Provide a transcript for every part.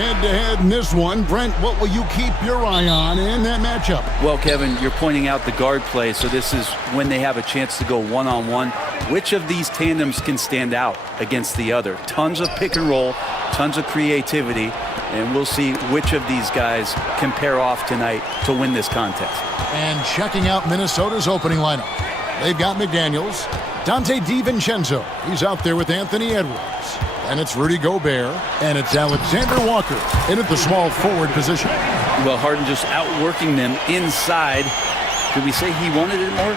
Head-to-head in this one. Brent, what will you keep your eye on in that matchup? Well, Kevin, you're pointing out the guard play, so this is when they have a chance to go one-on-one. Which of these tandems can stand out against the other? Tons of pick and roll, tons of creativity, and we'll see which of these guys can pair off tonight to win this contest. And checking out Minnesota's opening lineup. They've got McDaniels, Dante DiVincenzo. He's out there with Anthony Edwards. And it's Rudy Gobert, and it's Alexander Walker in at the small forward position. Well, Harden just outworking them inside. Could we say he wanted it more?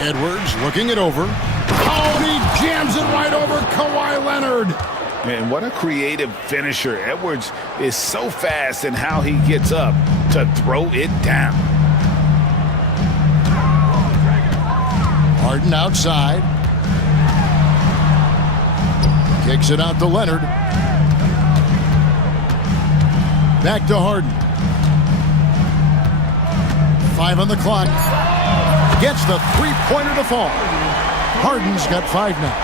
Edwards looking it over. Oh, and he jams it right over Kawhi Leonard. Man, what a creative finisher. Edwards is so fast in how he gets up to throw it down. Harden outside. Kicks it out to Leonard. Back to Harden. 5 on the clock. Gets the three-pointer to fall. Harden's got 5 now.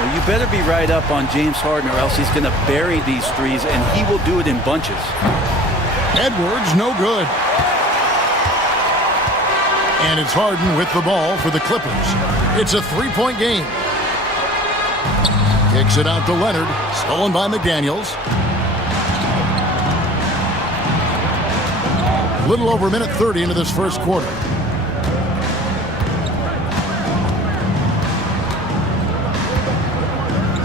Well, you better be right up on James Harden or else he's going to bury these threes, and he will do it in bunches. Edwards, no good. And it's Harden with the ball for the Clippers. It's a 3-point game. Kicks it out to Leonard. Stolen by McDaniels. A little over a minute 30 into this first quarter.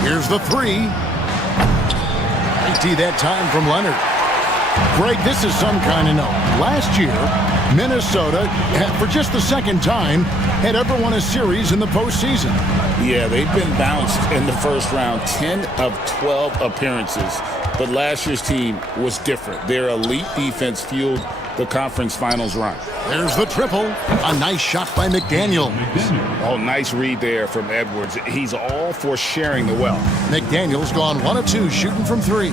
Here's the 3. Empty that time from Leonard. Greg, this is some kind of note. Last year, Minnesota, for just the second time, had ever won a series in the postseason. Yeah, they've been bounced in the first round, 10 of 12 appearances. But last year's team was different. Their elite defense fueled the conference finals run. There's the triple. A nice shot by McDaniel. Oh, nice read there from Edwards. He's all for sharing the wealth. McDaniel's gone 1 of 2 shooting from 3.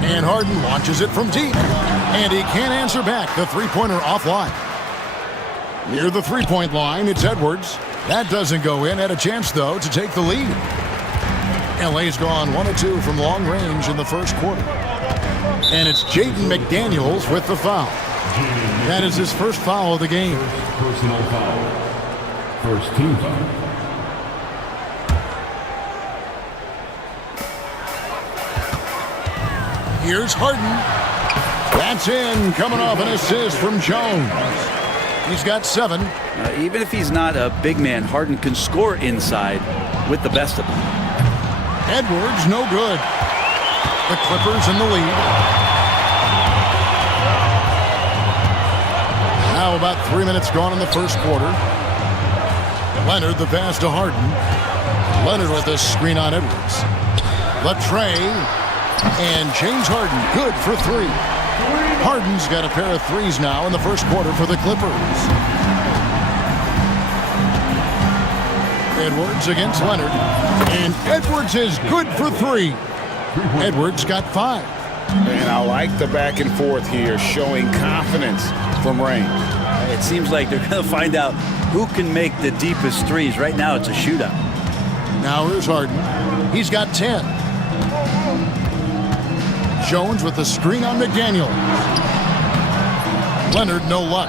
And Harden launches it from deep. And he can't answer back. The three-pointer offline. Near the three-point line, it's Edwards. That doesn't go in. Had a chance, though, to take the lead. LA's gone 1 of 2 from long range in the first quarter. And it's Jaden McDaniels with the foul. That is his first foul of the game. Personal foul. First team foul. Here's Harden. That's in, coming off an assist from Jones. He's got 7. Even if he's not a big man, Harden can score inside with the best of them. Edwards, no good. The Clippers in the lead. Now about 3 minutes gone in the first quarter. Leonard the pass to Harden. Leonard with a screen on Edwards. Latrey and James Harden good for 3. Harden's got a pair of 3s now in the first quarter for the Clippers. Edwards against Leonard. And Edwards is good for 3. Edwards got 5. And I like the back and forth here, showing confidence from range. It seems like they're going to find out who can make the deepest threes. Right now, it's a shootout. Now here's Harden. He's got 10. Jones with the screen on McDaniel. Leonard, no luck.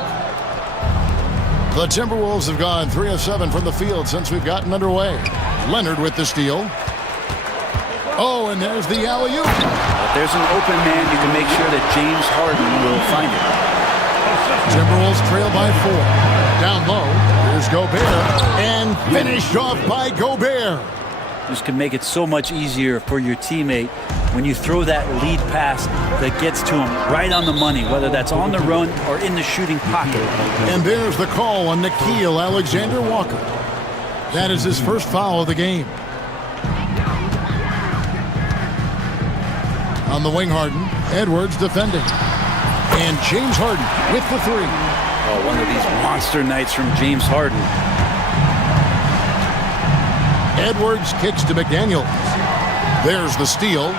The Timberwolves have gone 3 of 7 from the field since we've gotten underway. Leonard with the steal. Oh, and there's the alley-oop. If there's an open man, you can make sure that James Harden will find it. Timberwolves trail by 4. Down low, here's Gobert. And finished off by Gobert. This can make it so much easier for your teammate when you throw that lead pass that gets to him right on the money, whether that's on the run or in the shooting pocket. And there's the call on Nickeil Alexander Walker. That is his first foul of the game. On the wing, Harden. Edwards defending. And James Harden with the 3. Oh, one of these monster nights from James Harden. Edwards kicks to McDaniels. There's the steal.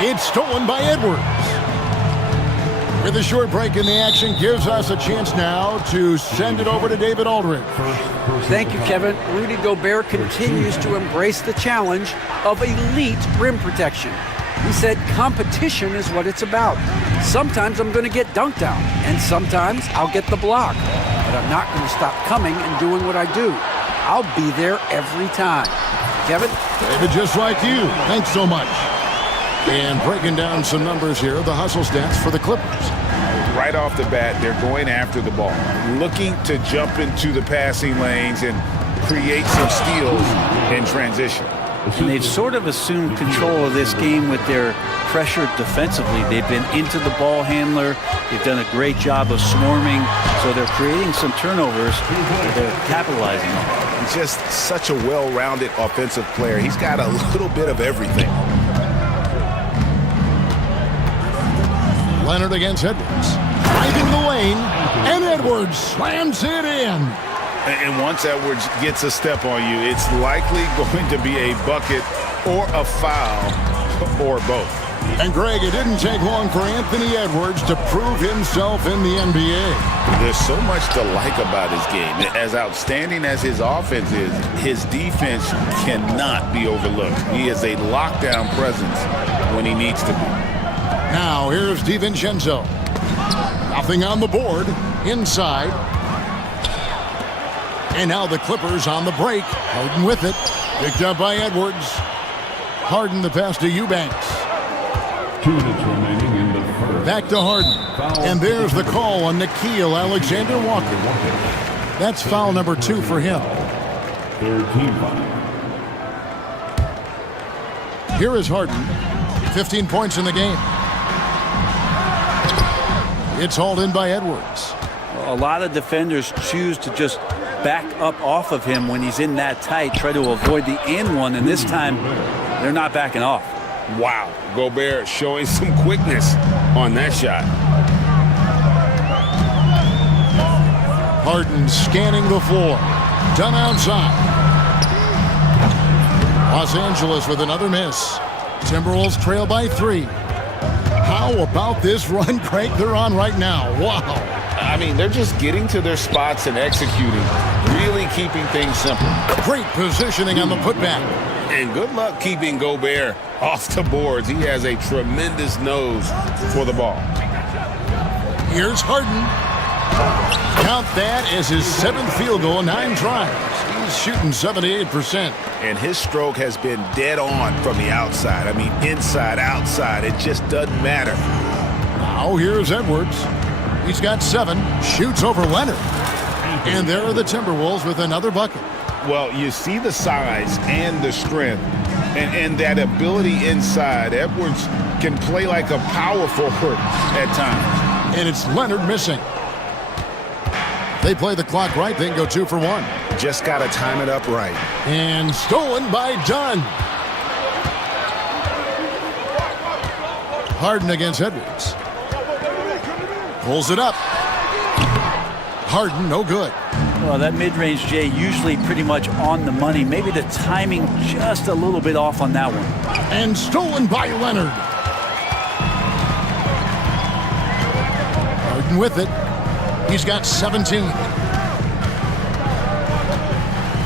It's stolen by Edwards. With a short break in the action gives us a chance now to send it over to David Aldridge. Thank you, Kevin. Rudy Gobert continues to embrace the challenge of elite rim protection. He said competition is what it's about. Sometimes I'm going to get dunked out, and sometimes I'll get the block. But I'm not going to stop coming and doing what I do. I'll be there every time. Kevin? David, just like you. Thanks so much. And breaking down some numbers here, the hustle stats for the Clippers. Right off the bat, they're going after the ball, looking to jump into the passing lanes and create some steals in transition. And they've sort of assumed control of this game with their pressure defensively. They've been into the ball handler. They've done a great job of swarming. So they're creating some turnovers that they're capitalizing on. He's just such a well-rounded offensive player. He's got a little bit of everything. Leonard against Edwards. Driving the lane, and Edwards slams it in. And once Edwards gets a step on you, it's likely going to be a bucket or a foul or both. And Greg, it didn't take long for Anthony Edwards to prove himself in the NBA. There's so much to like about his game. As outstanding as his offense is, his defense cannot be overlooked. He is a lockdown presence when he needs to be. Now here's DiVincenzo. Nothing on the board. Inside. And now the Clippers on the break. Harden with it. Picked up by Edwards. Harden the pass to Eubanks. 2 minutes remaining in the first. Back to Harden. And there's the call on Nickeil Alexander-Walker. That's foul number 2 for him. Third team foul. Here is Harden. 15 points in the game. It's hauled in by Edwards. A lot of defenders choose to just back up off of him when he's in that tight, try to avoid the and one, and this time they're not backing off. Wow, Gobert showing some quickness on that shot. Harden scanning the floor. Done outside. Los Angeles with another miss. Timberwolves trail by 3. How about this run, Craig, they're on right now? Wow. I mean, they're just getting to their spots and executing, really keeping things simple. Great positioning on the putback. And good luck keeping Gobert off the boards. He has a tremendous nose for the ball. Here's Harden. Count that as his 7th field goal in 9 tries. He's shooting 78%. And his stroke has been dead on from the outside. I mean, inside, outside, it just doesn't matter. Now here's Edwards. He's got 7, shoots over Leonard. And there are the Timberwolves with another bucket. Well, you see the size and the strength and that ability inside. Edwards can play like a power forward at times. And it's Leonard missing. They play the clock right, then go 2 for 1. Just got to time it up right. And stolen by Dunn. Harden against Edwards. Pulls it up. Harden, no good. Well, that mid-range, Jay, usually pretty much on the money. Maybe the timing just a little bit off on that one. And stolen by Leonard. Harden with it. He's got 17.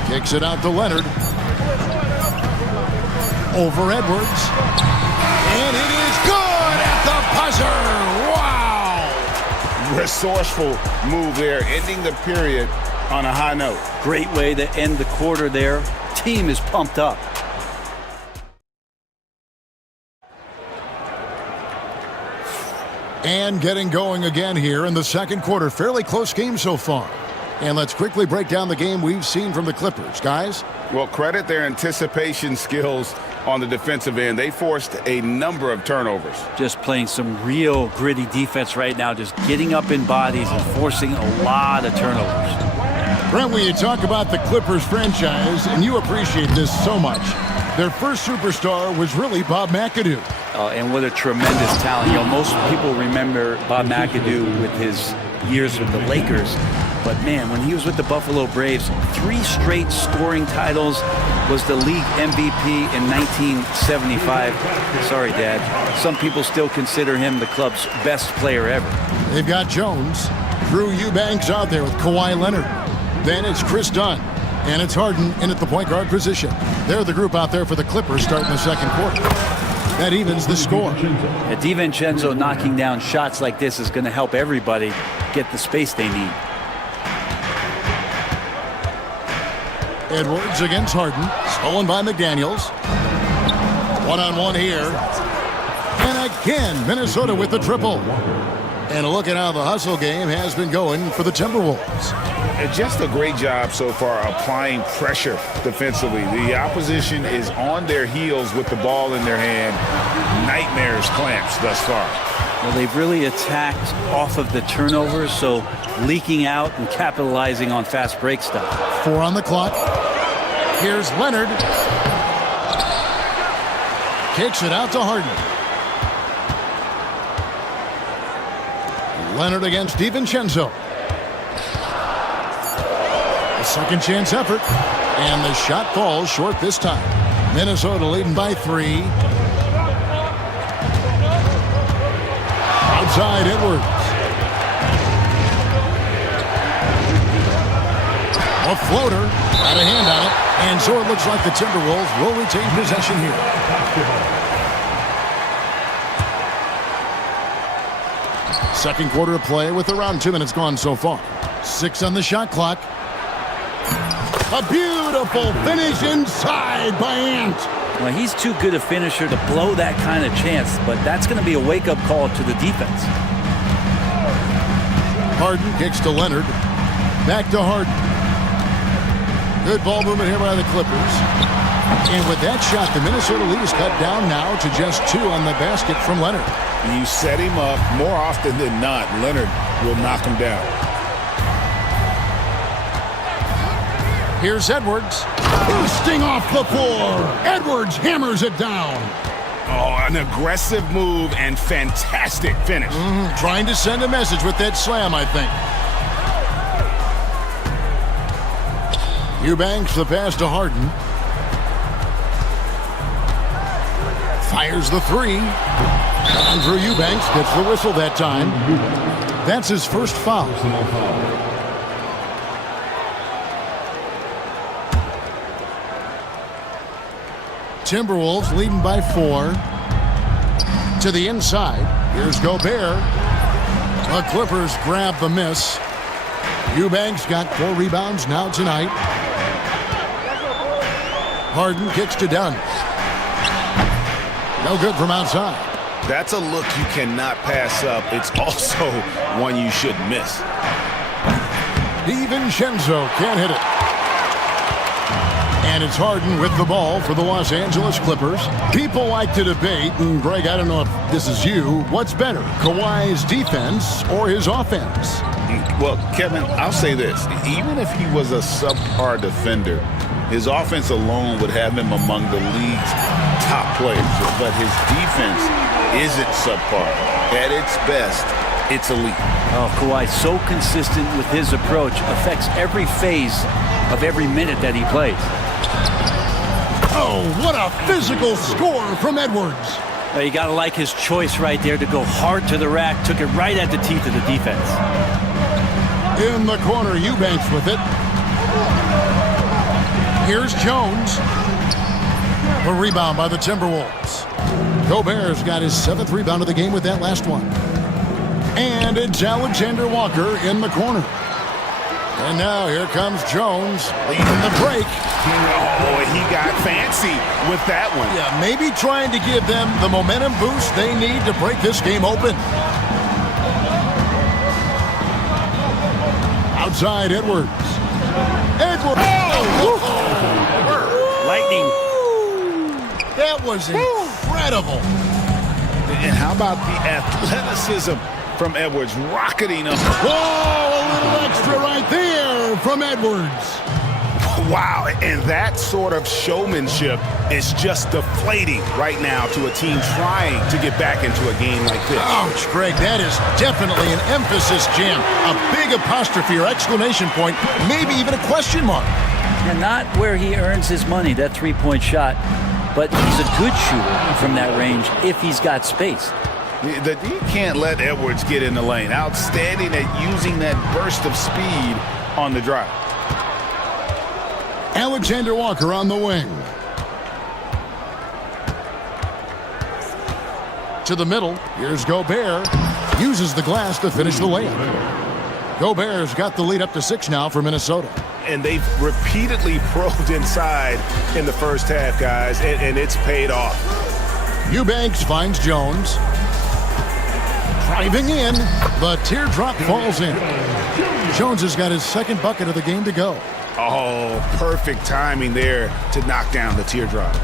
Kicks it out to Leonard. Over Edwards. And it is good at the buzzer. Wow! Resourceful move there, ending the period on a high note. Great way to end the quarter there. Team is pumped up. And getting going again here in the second quarter. Fairly close game so far. And let's quickly break down the game we've seen from the Clippers. Guys? Well, credit their anticipation skills on the defensive end. They forced a number of turnovers. Just playing some real gritty defense right now. Just getting up in bodies and forcing a lot of turnovers. Brent, when you talk about the Clippers franchise, and you appreciate this so much, their first superstar was really Bob McAdoo. And what a tremendous talent. You know, most people remember Bob McAdoo with his years with the Lakers. But man, when he was with the Buffalo Braves, 3 straight scoring titles, was the league MVP in 1975. Sorry, Dad. Some people still consider him the club's best player ever. They've got Jones. Drew Eubanks out there with Kawhi Leonard. Then it's Chris Dunn. And it's Harden in at the point guard position. They're the group out there for the Clippers starting the second quarter. That evens the score. DiVincenzo knocking down shots like this is going to help everybody get the space they need. Edwards against Harden. Stolen by McDaniels. One-on-one here. And again, Minnesota with the triple. And a look at how the hustle game has been going for the Timberwolves. And just a great job so far applying pressure defensively. The opposition is on their heels with the ball in their hand. Nightmares clamps thus far. Well, they've really attacked off of the turnovers, so leaking out and capitalizing on fast break stuff. 4 on the clock. Here's Leonard. Kicks it out to Harden. Leonard against DiVincenzo. A second chance effort. And the shot falls short this time. Minnesota leading by 3. Outside Edwards. A floater. Got a hand on it. And so it looks like the Timberwolves will retain possession here. Second quarter of play with around 2 minutes gone so far. 6 on the shot clock. A beautiful finish inside by Ant. Well, he's too good a finisher to blow that kind of chance, but that's going to be a wake-up call to the defense. Harden kicks to Leonard. Back to Harden. Good ball movement here by the Clippers. And with that shot, the Minnesota lead is cut down now to just 2 on the basket from Leonard. You set him up, more often than not, Leonard will knock him down. Here's Edwards. Bursting off the floor. Edwards hammers it down. Oh, an aggressive move and fantastic finish. Trying to send a message with that slam, I think. Eubanks the pass to Harden. Fires the 3. Andrew Eubanks gets the whistle that time. That's his first foul. Timberwolves leading by 4. To the inside. Here's Gobert. The Clippers grab the miss. Eubanks got 4 rebounds now tonight. Harden kicks to Dunn. No good from outside. That's a look you cannot pass up. It's also one you should miss. DiVincenzo can't hit it. And it's Harden with the ball for the Los Angeles Clippers. People like to debate, and Greg, I don't know if this is you, what's better, Kawhi's defense or his offense? Well, Kevin, I'll say this. Even if he was a subpar defender, his offense alone would have him among the league's top players. But his defense isn't subpar. At its best, it's elite. Oh, Kawhi, so consistent with his approach, affects every phase of every minute that he plays. Oh, what a physical score from Edwards. Well, you got to like his choice right there to go hard to the rack, took it right at the teeth of the defense. In the corner, Eubanks with it. Here's Jones. A rebound by the Timberwolves. Gobert's got his 7th rebound of the game with that last one. And it's Alexander Walker in the corner. And now here comes Jones leading the break. Oh, he got fancy with that one. Yeah, maybe trying to give them the momentum boost they need to break this game open. Outside Edwards. Edwards. Oh! Lightning. That was incredible. And how about the athleticism from Edwards rocketing up? Whoa, a little extra right there from Edwards. Wow, and that sort of showmanship is just deflating right now to a team trying to get back into a game like this. Ouch, Greg, that is definitely an emphasis jam. A big apostrophe or exclamation point, maybe even a question mark. And not where he earns his money, that three-point shot, but he's a good shooter from that range if he's got space. You can't let Edwards get in the lane. Outstanding at using that burst of speed on the drive. Alexander Walker on the wing. To the middle. Here's Gobert. Uses the glass to finish the layup. Gobert's got the lead up to 6 now for Minnesota. And they've repeatedly probed inside in the first half, guys, and it's paid off. Eubanks finds Jones. Driving in. The teardrop falls in. Jones has got his second bucket of the game to go. Oh, perfect timing there to knock down the teardrop.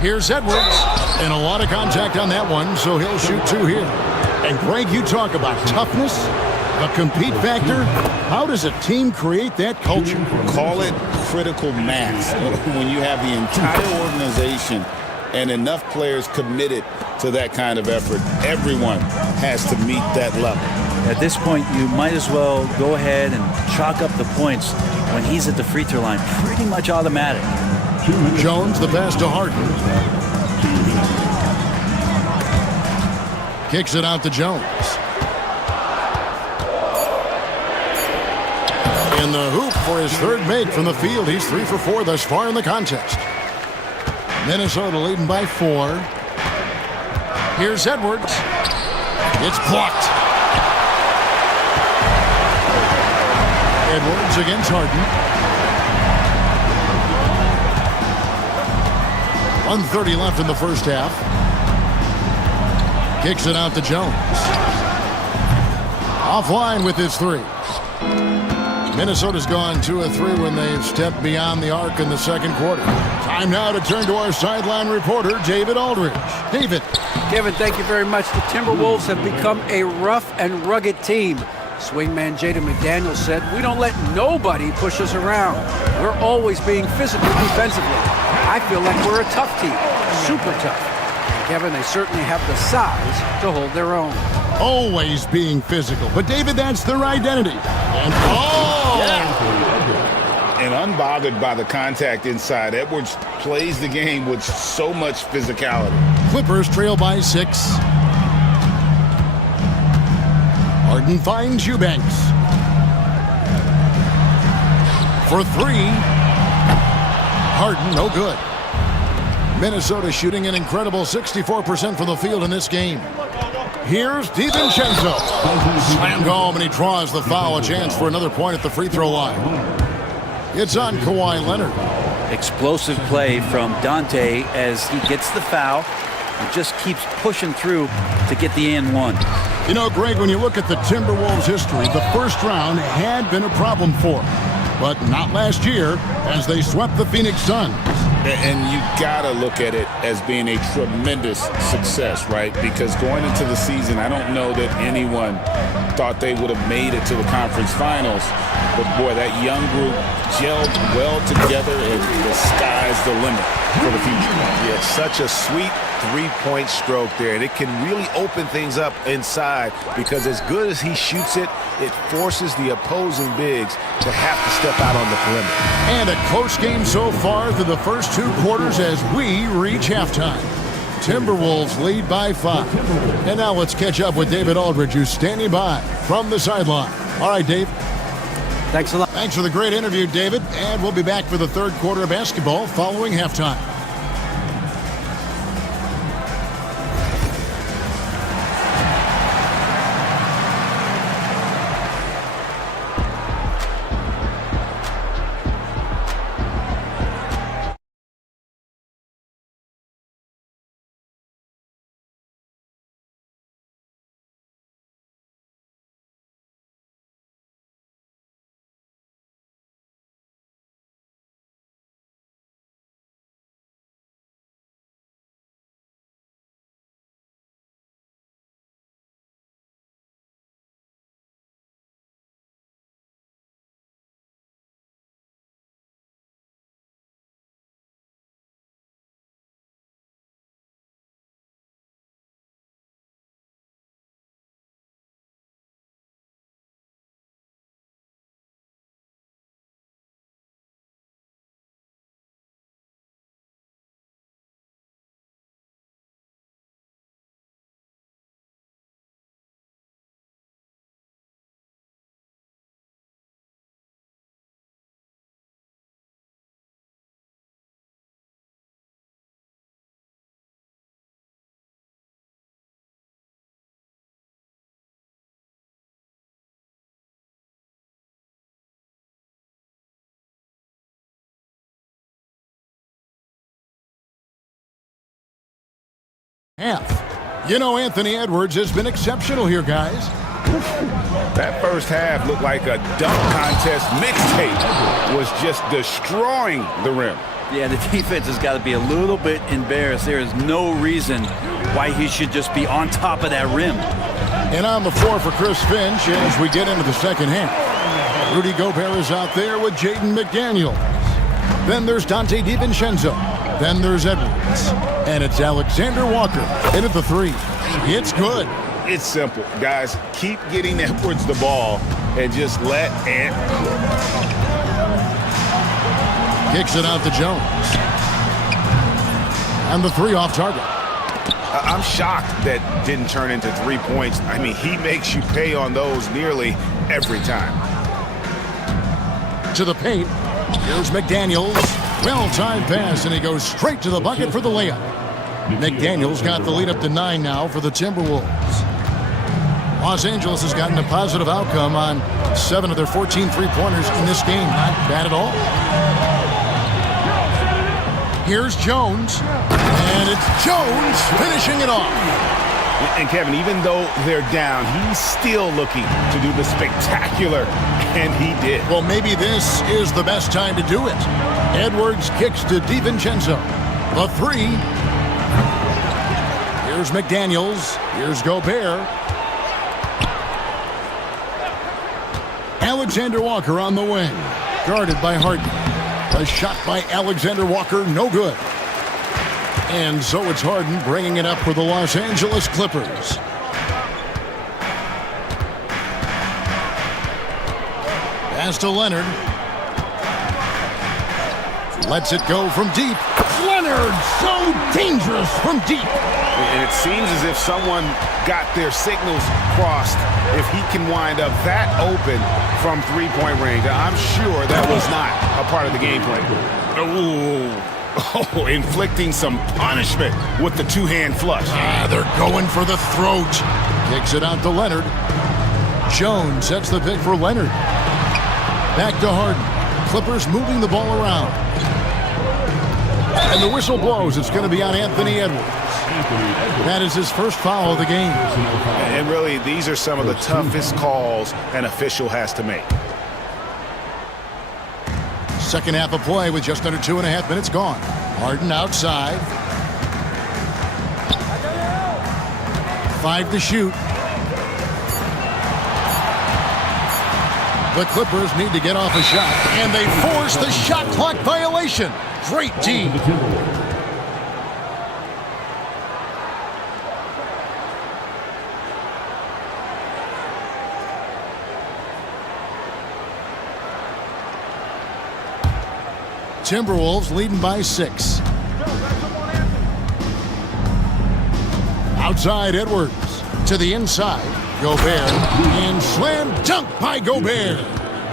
Here's Edwards. And a lot of contact on that one, so he'll shoot 2 here. And Greg, you talk about toughness, the compete factor. How does a team create that culture? Call it critical mass. When you have the entire organization and enough players committed to that kind of effort, everyone has to meet that level. At this point, you might as well go ahead and chalk up the points when he's at the free throw line. Pretty much automatic. Jones, the pass to Harden. Kicks it out to Jones. In the hoop for his third make from the field. He's 3 for 4 thus far in the contest. Minnesota leading by 4. Here's Edwards. It's blocked. Edwards against Harden. 1:30 left in the first half. Kicks it out to Jones. Offline with his 3. Minnesota's gone 2 of 3 when they've stepped beyond the arc in the second quarter. Time now to turn to our sideline reporter, David Aldridge. David. Kevin, thank you very much. The Timberwolves have become a rough and rugged team. Swingman Jaden McDaniels said, "We don't let nobody push us around. We're always being physical defensively. I feel like we're a tough team, super tough." And Kevin, they certainly have the size to hold their own. Always being physical. But, David, that's their identity. And, And unbothered by the contact inside, Edwards plays the game with so much physicality. Clippers trail by 6. Harden finds Eubanks. For 3. Harden, no good. Minnesota shooting an incredible 64% from the field in this game. Here's DiVincenzo. Slammed home, and he draws the foul. A chance for another point at the free throw line. It's on Kawhi Leonard. Explosive play from Dante as he gets the foul and just keeps pushing through to get the and one. You know, Greg, when you look at the Timberwolves' history, the first round had been a problem for them. But not last year as they swept the Phoenix Suns. And you gotta look at it as being a tremendous success, right? Because going into the season, I don't know that anyone thought they would have made it to the conference finals. But boy, that young group gelled well together, and the sky's the limit for the future. Yeah, such a sweet three-point stroke there, and it can really open things up inside because as good as he shoots it, it forces the opposing bigs to have to step out on the perimeter. And a close game so far through the first 2 quarters as we reach halftime. Timberwolves lead by 5. And now let's catch up with David Aldridge, who's standing by from the sideline. All right, Dave. Thanks a lot. Thanks for the great interview, David. And we'll be back for the third quarter of basketball following halftime. half. You know, Anthony Edwards has been exceptional here, guys. That first half looked like a dunk contest mixtape was just destroying the rim. Yeah, the defense has got to be a little bit embarrassed. There is no reason why he should just be on top of that rim. And on the floor for Chris Finch as we get into the second half. Rudy Gobert is out there with Jaden McDaniels. Then there's Dante DiVincenzo. Then there's Edwards. And it's Alexander Walker in at the three. It's good. It's simple, guys. Keep getting Edwards the ball and just let Ant cook. Kicks it out to Jones. And the three off target. I'm shocked that didn't turn into 3 points. I mean, he makes you pay on those nearly every time. To the paint. Here's McDaniels. Well-timed pass, and he goes straight to the bucket for the layup. McDaniels got the lead up to 9 now for the Timberwolves. Los Angeles has gotten a positive outcome on 7 of their 14 three-pointers in this game. Not bad at all. Here's Jones, and it's Jones finishing it off. And Kevin, even though they're down, he's still looking to do the spectacular, and he did. Well, maybe this is the best time to do it. Edwards kicks to DiVincenzo. The three. Here's McDaniels. Here's Gobert. Alexander Walker on the wing. Guarded by Harden. A shot by Alexander Walker, no good. And so it's Harden bringing it up for the Los Angeles Clippers. Pass to Leonard. Lets it go from deep. Leonard, so dangerous from deep. And it seems as if someone got their signals crossed if he can wind up that open from three-point range. I'm sure that was not a part of the game plan. Oh, inflicting some punishment with the two-hand flush. They're going for the throat. Kicks it out to Leonard. Jones sets the pick for Leonard. Back to Harden. Clippers moving the ball around. And the whistle blows. It's going to be on Anthony Edwards. That is his first foul of the game. And really, these are some of the toughest calls an official has to make. Second half of play with just under 2.5 minutes gone. Harden outside. 5 to shoot. The Clippers need to get off a shot, and they force the shot clock violation. Great team. Timberwolves leading by 6. Outside Edwards to the inside. Gobert and slam dunk by Gobert.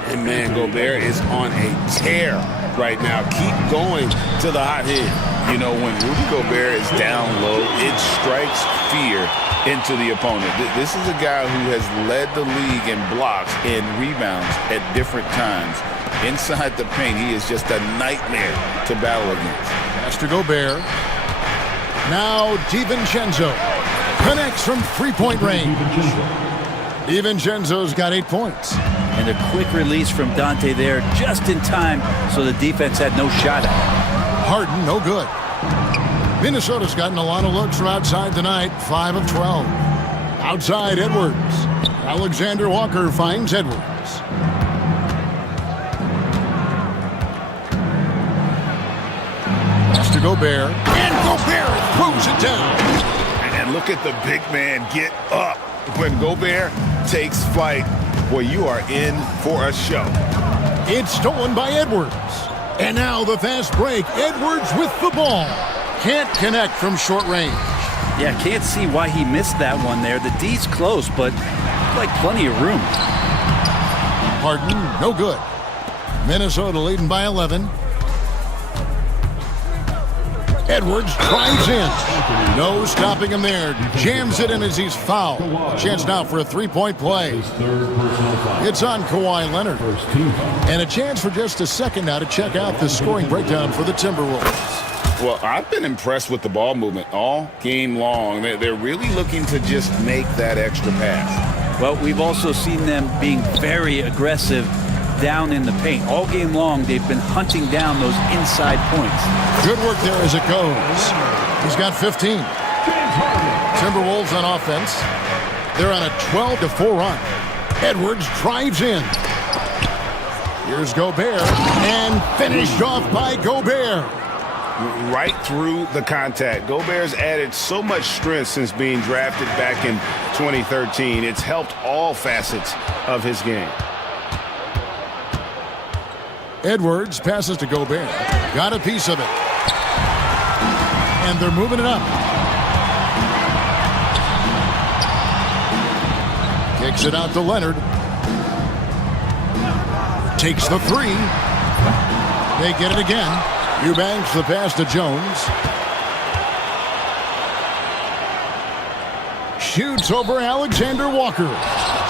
And man, Gobert is on a tear right now. Keep going to the hot hand. You know, when Rudy Gobert is down low, it strikes fear into the opponent. This is a guy who has led the league in blocks and rebounds at different times. Inside the paint, he is just a nightmare to battle against. Pass to Gobert. Now DiVincenzo connects from three-point range. DiVincenzo's got 8 points. And a quick release from Dante there just in time, so the defense had no shot at it. Harden, no good. Minnesota's gotten a lot of looks from outside tonight, 5 of 12. Outside Edwards. Alexander Walker finds Edwards. Pass to Gobert. And Gobert throws it down. And look at the big man get up. When Gobert takes flight, well, you are in for a show. It's stolen by Edwards. And now the fast break. Edwards with the ball. Can't connect from short range. Yeah, can't see why he missed that one there. The D's close, but like plenty of room. Harden, no good. Minnesota leading by 11. Edwards drives in. No stopping him there. Jams it in as he's fouled. Chance now for a three-point play. It's on Kawhi Leonard. And a chance for just a second now to check out the scoring breakdown for the Timberwolves. Well, I've been impressed with the ball movement all game long. They're really looking to just make that extra pass. Well, we've also seen them being very aggressive down in the paint. All game long, they've been hunting down those inside points. Good work there as it goes. He's got 15. Timberwolves on offense. They're on a 12-4 run. Edwards drives in. Here's Gobert, and finished off by Gobert. Right through the contact. Gobert's added so much strength since being drafted back in 2013. It's helped all facets of his game. Edwards passes to Gobert. Got a piece of it. And they're moving it up. Kicks it out to Leonard. Takes the three. They get it again. Eubanks the pass to Jones. Shoots over Alexander Walker.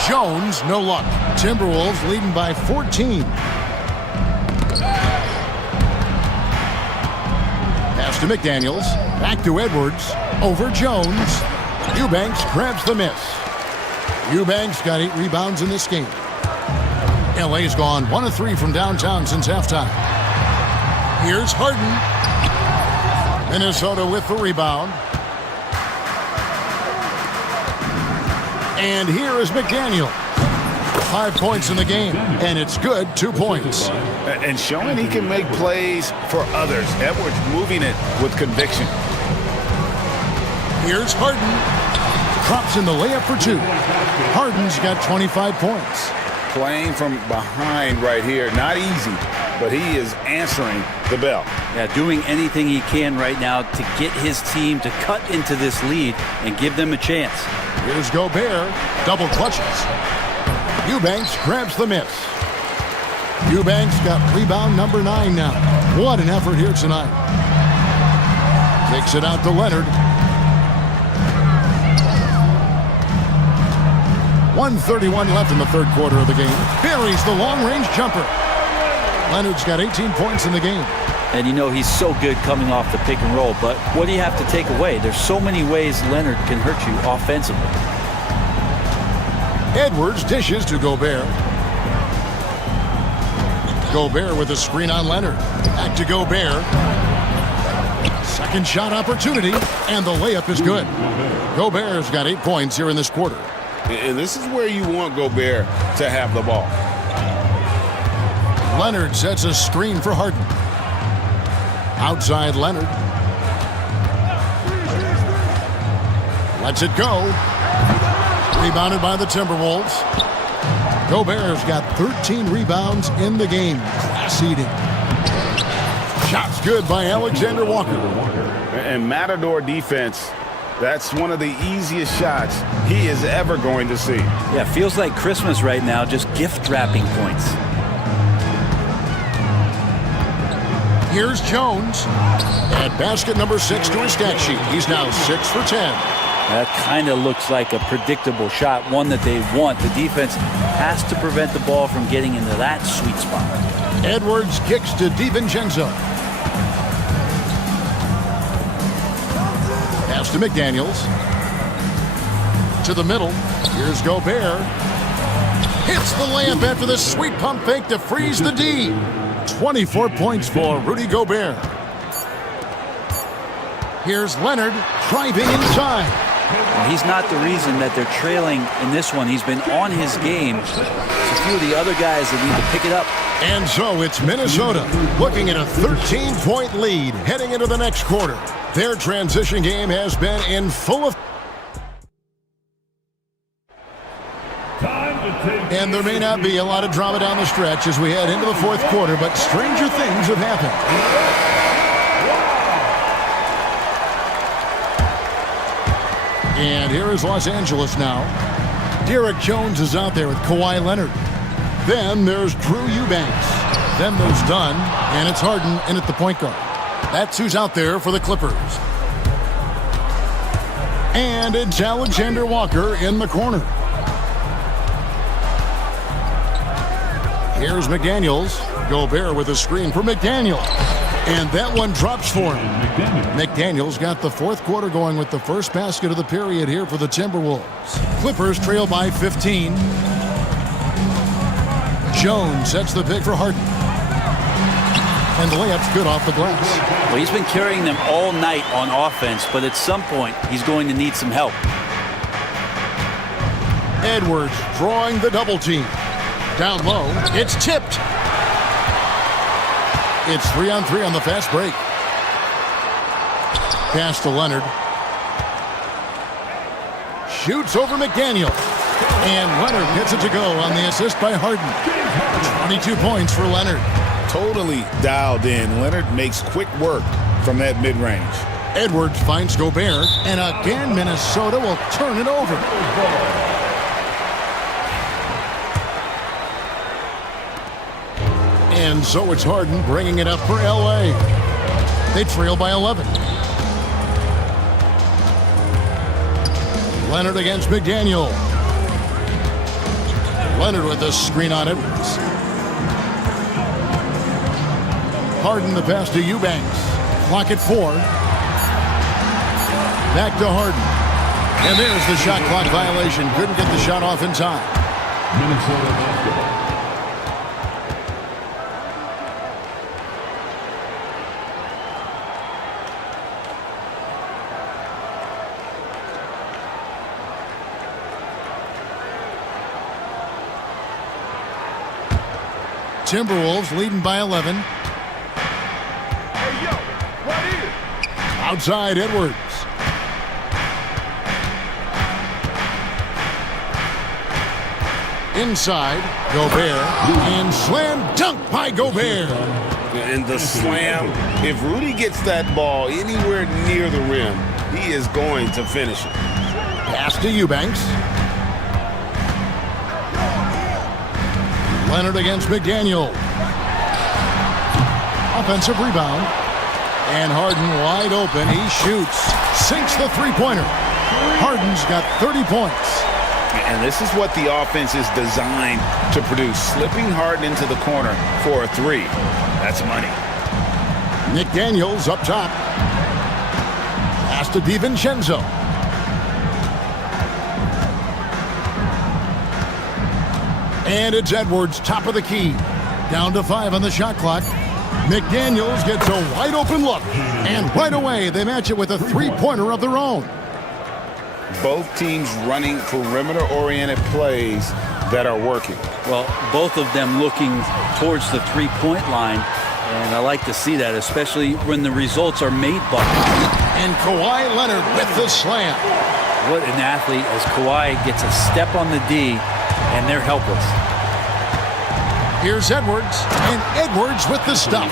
Jones, no luck. Timberwolves leading by 14. Pass to McDaniels. Back to Edwards. Over Jones. Eubanks grabs the miss. Eubanks got 8 rebounds in this game. LA's gone 1 of 3 from downtown since halftime. Here's Harden. Minnesota with the rebound. And here is McDaniel. 5 points in the game, and it's good, 2 points. And showing he can make plays for others. Edwards moving it with conviction. Here's Harden. Drops in the layup for 2. Harden's got 25 points. Playing from behind right here, not easy, but he is answering the bell. Yeah, doing anything he can right now to get his team to cut into this lead and give them a chance. Here's Gobert. Double clutches. Eubanks grabs the miss. Eubanks got rebound number 9 now. What an effort here tonight. Takes it out to Leonard. 1:31 left in the third quarter of the game. Buries the long-range jumper. Leonard's got 18 points in the game. And you know he's so good coming off the pick and roll, but what do you have to take away? There's so many ways Leonard can hurt you offensively. Edwards dishes to Gobert. Gobert with a screen on Leonard. Back to Gobert. Second shot opportunity, and the layup is good. Gobert's got 8 points here in this quarter. And this is where you want Gobert to have the ball. Leonard sets a screen for Harden. Outside Leonard. Lets it go. Rebounded by the Timberwolves. Gobert's got 13 rebounds in the game. Class eating. Shots good by Alexander Walker. And Matador defense, that's one of the easiest shots he is ever going to see. Yeah, feels like Christmas right now, just gift wrapping points. Here's Jones. Add basket number 6 to his stat sheet. He's now 6 for 10. That kind of looks like a predictable shot, one that they want. The defense has to prevent the ball from getting into that sweet spot. Edwards kicks to DiVincenzo. Pass to McDaniels. To the middle. Here's Gobert. Hits the layup after the sweet pump fake to freeze the D. 24 points for Rudy Gobert. Here's Leonard driving inside. Well, he's not the reason that they're trailing in this one. He's been on his game. It's a few of the other guys that need to pick it up. And so it's Minnesota looking at a 13-point lead heading into the next quarter. Their transition game has been in full effect. And there may not be a lot of drama down the stretch as we head into the fourth quarter, but stranger things have happened. And here is Los Angeles now. Derek Jones is out there with Kawhi Leonard. Then there's Drew Eubanks. Then there's Dunn, and it's Harden in at the point guard. That's who's out there for the Clippers. And it's Alexander Walker in the corner. Here's McDaniels. Gobert with a screen for McDaniel. And that one drops for him. McDaniels got the fourth quarter going with the first basket of the period here for the Timberwolves. Clippers trail by 15. Jones sets the pick for Harden. And the layup's good off the glass. Well, he's been carrying them all night on offense, but at some point, he's going to need some help. Edwards drawing the double team. Down low, it's tipped. It's 3-on-3 on the fast break. Pass to Leonard. Shoots over McDaniel. And Leonard gets it to go on the assist by Harden. 22 points for Leonard. Totally dialed in. Leonard makes quick work from that mid-range. Edwards finds Gobert. And again, Minnesota will turn it over. And so it's Harden bringing it up for L.A. They trail by 11. Leonard against McDaniel. Leonard with the screen on Edwards. Harden the pass to Eubanks. Clock at 4. Back to Harden. And there's the shot clock violation. Couldn't get the shot off in time. Minnesota basketball. Timberwolves leading by 11. Outside Edwards. Inside, Gobert. And slam dunk by Gobert. And the slam, if Rudy gets that ball anywhere near the rim, he is going to finish it. Pass to Eubanks. Leonard against McDaniel. Offensive rebound. And Harden wide open. He shoots. Sinks the three-pointer. Harden's got 30 points. And this is what the offense is designed to produce. Slipping Harden into the corner for a three. That's money. McDaniels up top. Pass to DiVincenzo. And it's Edwards, top of the key. Down to 5 on the shot clock. McDaniels gets a wide open look. And right away, they match it with a three-pointer of their own. Both teams running perimeter-oriented plays that are working. Well, both of them looking towards the three-point line. And I like to see that, especially when the results are made buckets. And Kawhi Leonard with the slam. What an athlete as Kawhi gets a step on the D, and they're helpless. Here's Edwards, and Edwards with the stuff.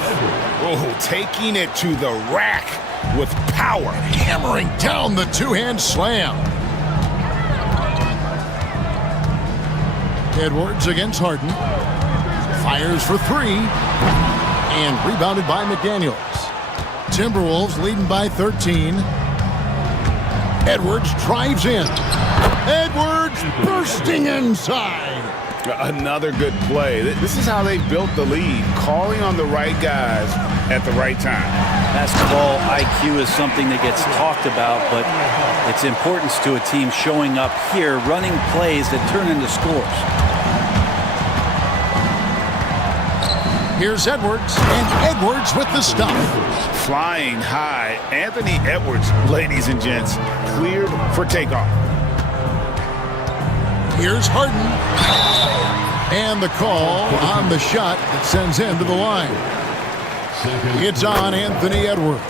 Oh, taking it to the rack with power. Hammering down the two-hand slam. Edwards against Harden. Fires for 3. And rebounded by McDaniels. Timberwolves leading by 13. Edwards drives in. Edwards bursting inside. Another good play. This is how they built the lead, calling on the right guys at the right time. Basketball IQ is something that gets talked about, but its importance to a team showing up here, running plays that turn into scores. Here's Edwards, and Edwards with the stuff. Flying high, Anthony Edwards, ladies and gents, cleared for takeoff. Here's Harden. And the call on the shot that sends him to the line. It's on Anthony Edwards.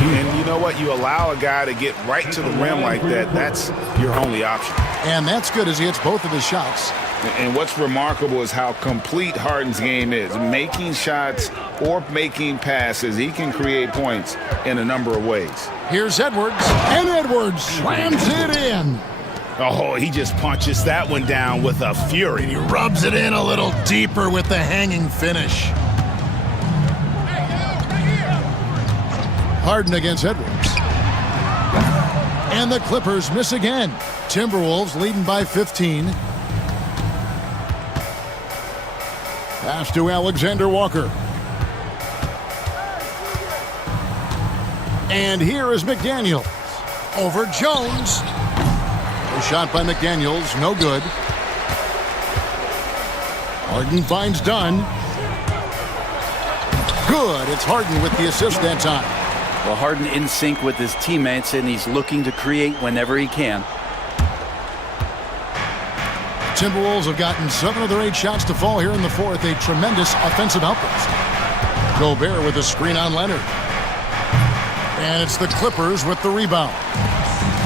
And you know what? You allow a guy to get right to the rim like that, that's your only option. And that's good as he hits both of his shots. And what's remarkable is how complete Harden's game is. Making shots or making passes, he can create points in a number of ways. Here's Edwards, and Edwards slams it in. Oh, he just punches that one down with a fury. And he rubs it in a little deeper with the hanging finish. Harden against Edwards. And the Clippers miss again. Timberwolves leading by 15. Pass to Alexander Walker. And here is McDaniels. Over Jones. A shot by McDaniels, no good. Harden finds Dunn. Good, it's Harden with the assist that time. Well, Harden in sync with his teammates, and he's looking to create whenever he can. Timberwolves have gotten 7 of their 8 shots to fall here in the fourth. A tremendous offensive outburst. Gobert with a screen on Leonard. And it's the Clippers with the rebound.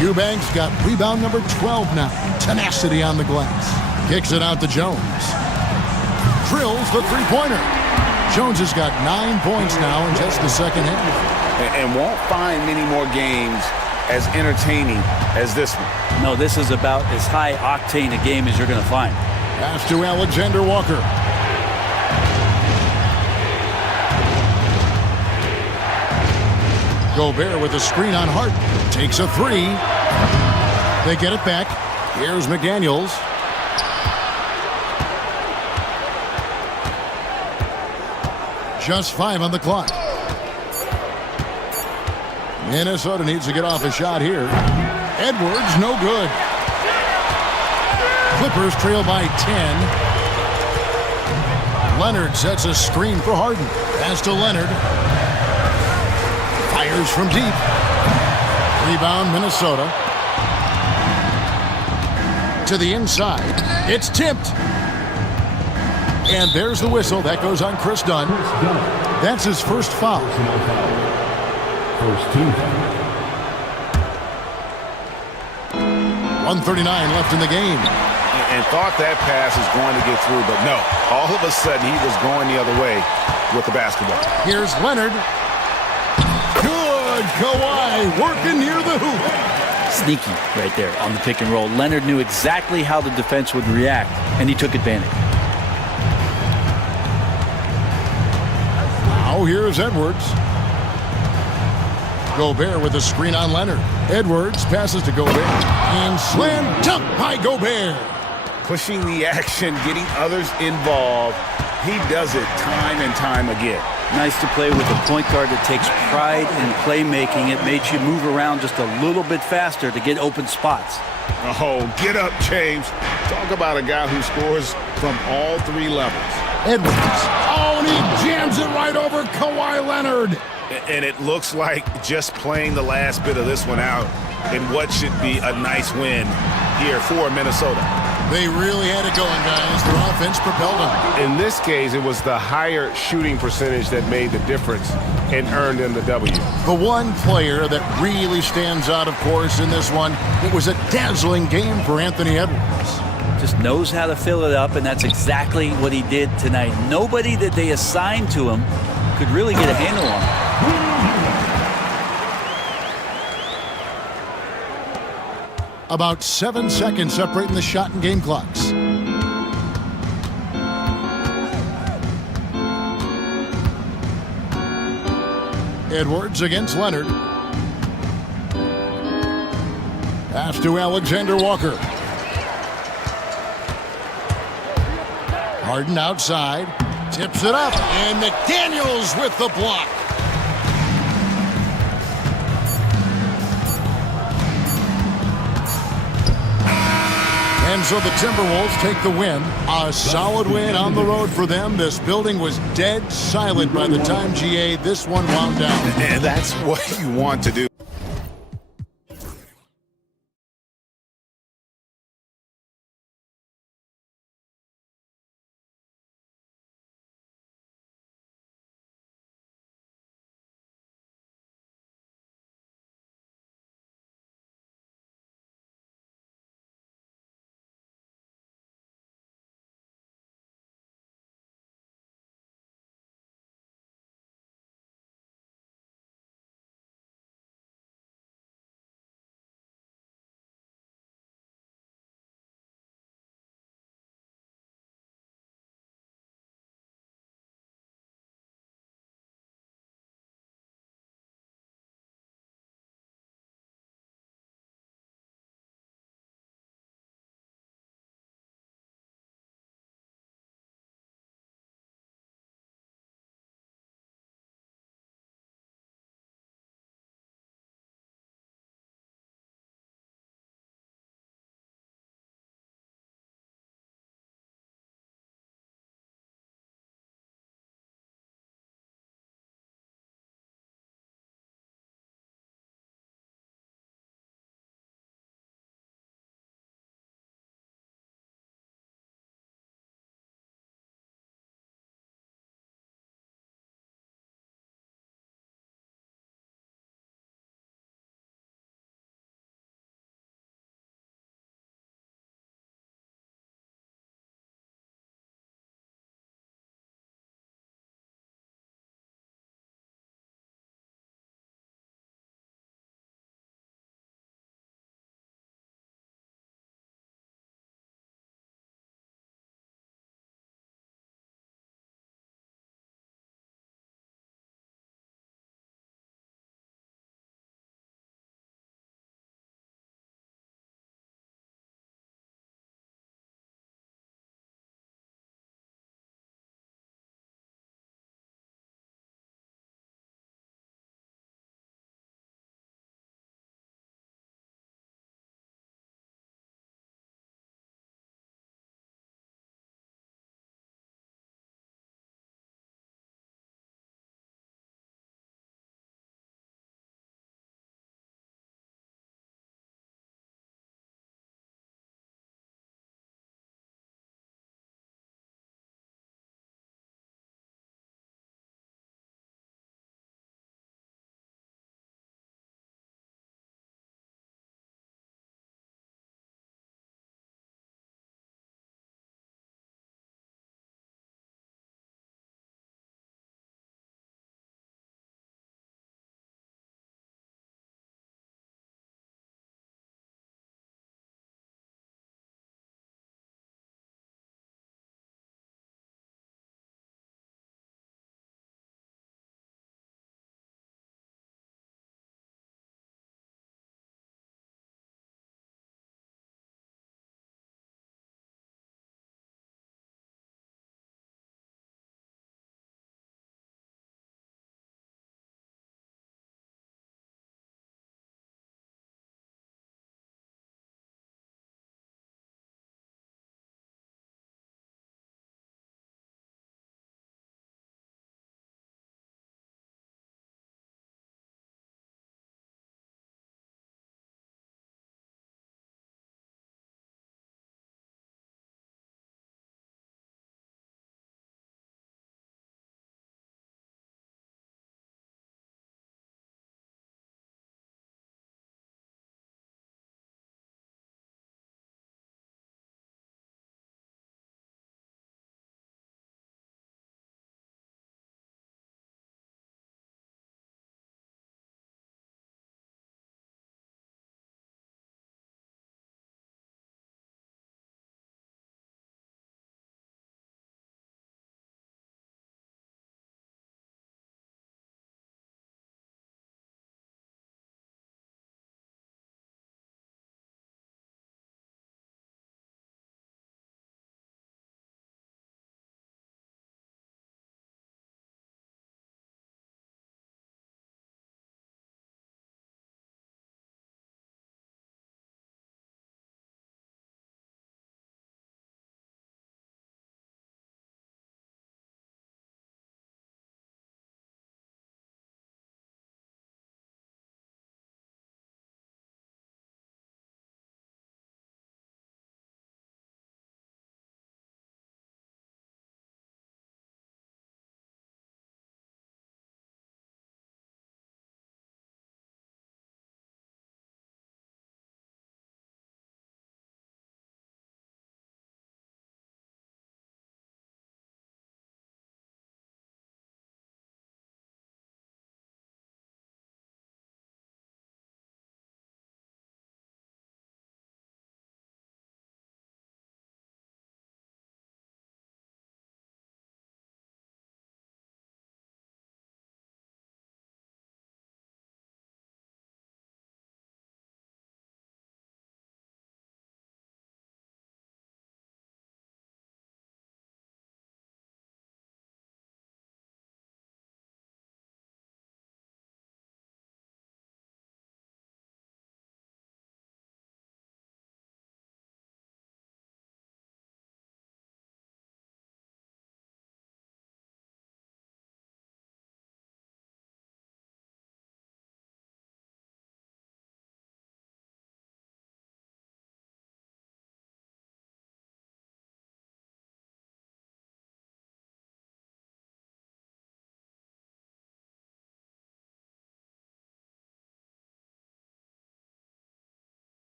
Eubanks got rebound number 12 now. Tenacity on the glass. Kicks it out to Jones. Drills the three-pointer. Jones has got 9 points now in just the second half. And won't find many more games as entertaining as this one. No, this is about as high octane a game as you're going to find. Pass to Alexander Walker. Gobert with a screen on Harden. Takes a three. They get it back. Here's McDaniels. Just 5 on the clock. Minnesota needs to get off a shot here. Edwards, no good. Clippers trail by 10. Leonard sets a screen for Harden. Pass to Leonard. Fires from deep. Rebound, Minnesota. To the inside. It's tipped. And there's the whistle. That goes on Chris Dunn. That's his first foul. First team foul. 1:39 left in the game. And thought that pass is going to get through, but no. All of a sudden, he was going the other way with the basketball. Here's Leonard. Good. Kawhi working near the hoop. Sneaky right there on the pick and roll. Leonard knew exactly how the defense would react, and he took advantage. Now here's Edwards. Gobert with a screen on Leonard. Edwards passes to Gobert. And slam dunk by Gobert. Pushing the action, getting others involved. He does it time and time again. Nice to play with a point guard that takes pride in playmaking. It makes you move around just a little bit faster to get open spots. Oh, get up, James. Talk about a guy who scores from all 3 levels. Edwards. Oh, and he jams it right over Kawhi Leonard. And it looks like just playing the last bit of this one out in what should be a nice win here for Minnesota. They really had it going, guys. Their offense propelled them. In this case, it was the higher shooting percentage that made the difference and earned them the W. The one player that really stands out, of course, in this one, it was a dazzling game for Anthony Edwards. Just knows how to fill it up, and that's exactly what he did tonight. Nobody that they assigned to him could really get a handle on him. About 7 seconds separating the shot and game clocks. Edwards against Leonard. Pass to Alexander Walker. Harden outside. Tips it up. And McDaniels with the block. And so the Timberwolves take the win. A solid win on the road for them. This building was dead silent by the time, GA, this one wound down. And that's what you want to do.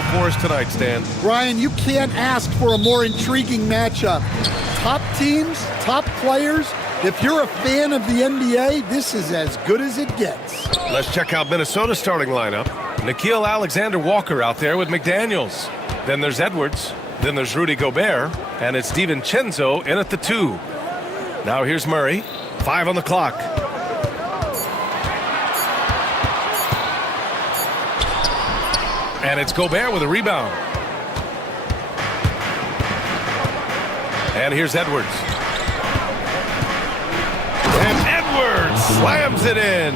score for us tonight, Stan? Brian, you can't ask for a more intriguing matchup. Top teams, top players. If you're a fan of the NBA, this is as good as it gets. Let's check out Minnesota's starting lineup. Nickeil Alexander-Walker out there with McDaniels. Then there's Edwards. Then there's Rudy Gobert. And it's DiVincenzo in at the 2. Now here's Murray. 5 on the clock. And it's Gobert with a rebound. And here's Edwards. And Edwards slams it in.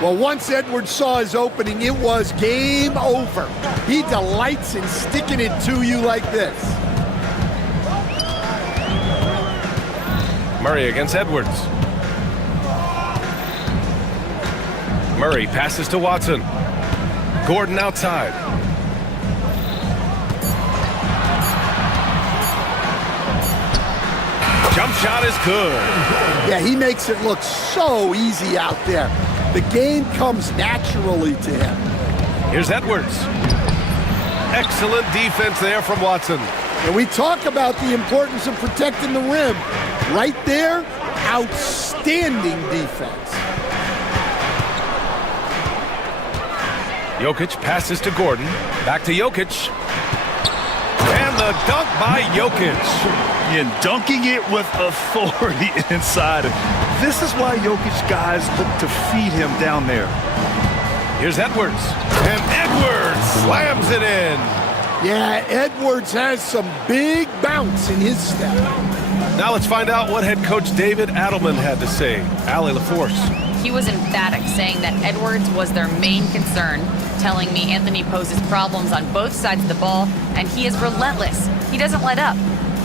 Well, once Edwards saw his opening, it was game over. He delights in sticking it to you like this. Murray against Edwards. Murray passes to Watson. Gordon outside. Jump shot is good. Yeah, he makes it look so easy out there. The game comes naturally to him. Here's Edwards. Excellent defense there from Watson. And we talk about the importance of protecting the rim. Right there, outstanding defense. Jokic passes to Gordon. Back to Jokic. And the dunk by Jokic. And dunking it with authority inside. This is why Jokic guys look to feed him down there. Here's Edwards. And Edwards slams it in. Yeah, Edwards has some big bounce in his step. Now let's find out what head coach David Adelman had to say. Allie LaForce. He was emphatic, saying that Edwards was their main concern, telling me Anthony poses problems on both sides of the ball, and he is relentless. He doesn't let up.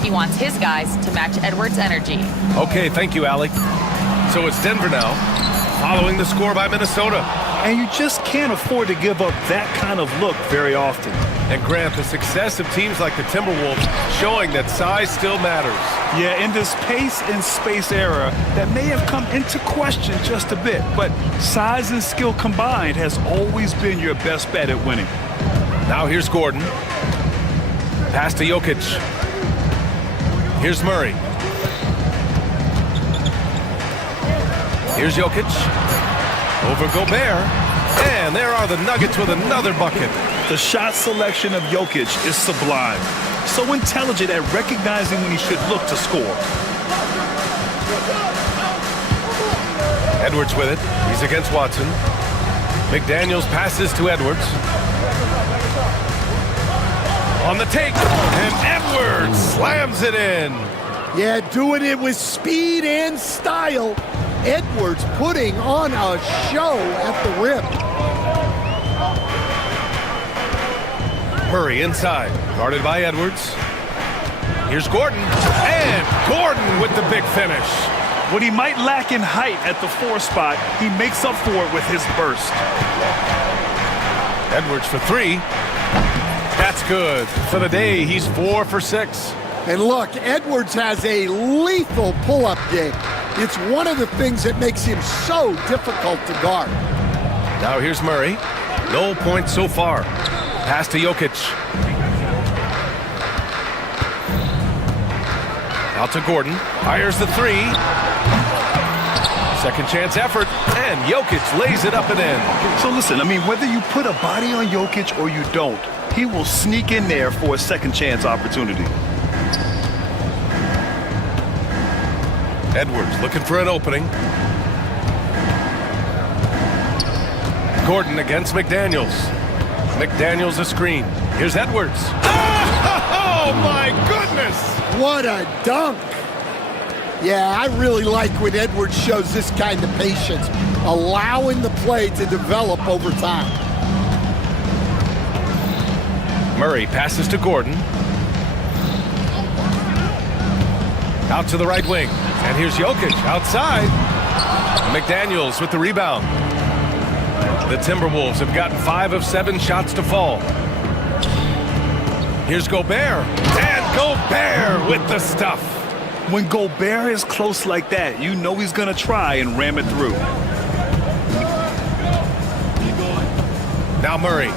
He wants his guys to match Edwards' energy. Okay, thank you, Allie. So it's Denver now, following the score by Minnesota. And you just can't afford to give up that kind of look very often. And Grant, the success of teams like the Timberwolves showing that size still matters. Yeah, in this pace and space era, that may have come into question just a bit, but size and skill combined has always been your best bet at winning. Now here's Gordon. Pass to Jokic. Here's Murray. Here's Jokic. Over Gobert. And there are the Nuggets with another bucket. The shot selection of Jokic is sublime. So intelligent at recognizing when he should look to score. Edwards with it. He's against Watson. McDaniels passes to Edwards. On the take. And Edwards slams it in. Yeah, doing it with speed and style. Edwards putting on a show at the rim. Murray inside, guarded by Edwards. Here's Gordon, and Gordon with the big finish. What he might lack in height at the 4 spot, he makes up for it with his burst. Edwards for 3. That's good. For the day, he's 4 for 6. And look, Edwards has a lethal pull-up game. It's one of the things that makes him so difficult to guard. Now here's Murray. No points so far. Pass to Jokic. Out to Gordon. Fires the 3. Second chance effort. And Jokic lays it up and in. So listen, I mean, whether you put a body on Jokic or you don't, he will sneak in there for a second chance opportunity. Edwards looking for an opening. Gordon against McDaniels. McDaniels a screen. Here's Edwards. Oh my goodness! What a dunk! Yeah, I really like when Edwards shows this kind of patience, allowing the play to develop over time. Murray passes to Gordon. Out to the right wing. And here's Jokic outside. McDaniels with the rebound. The Timberwolves have gotten 5 of 7 shots to fall. Here's Gobert. And Gobert with the stuff. When Gobert is close like that, you know he's going to try and ram it through. Now Murray.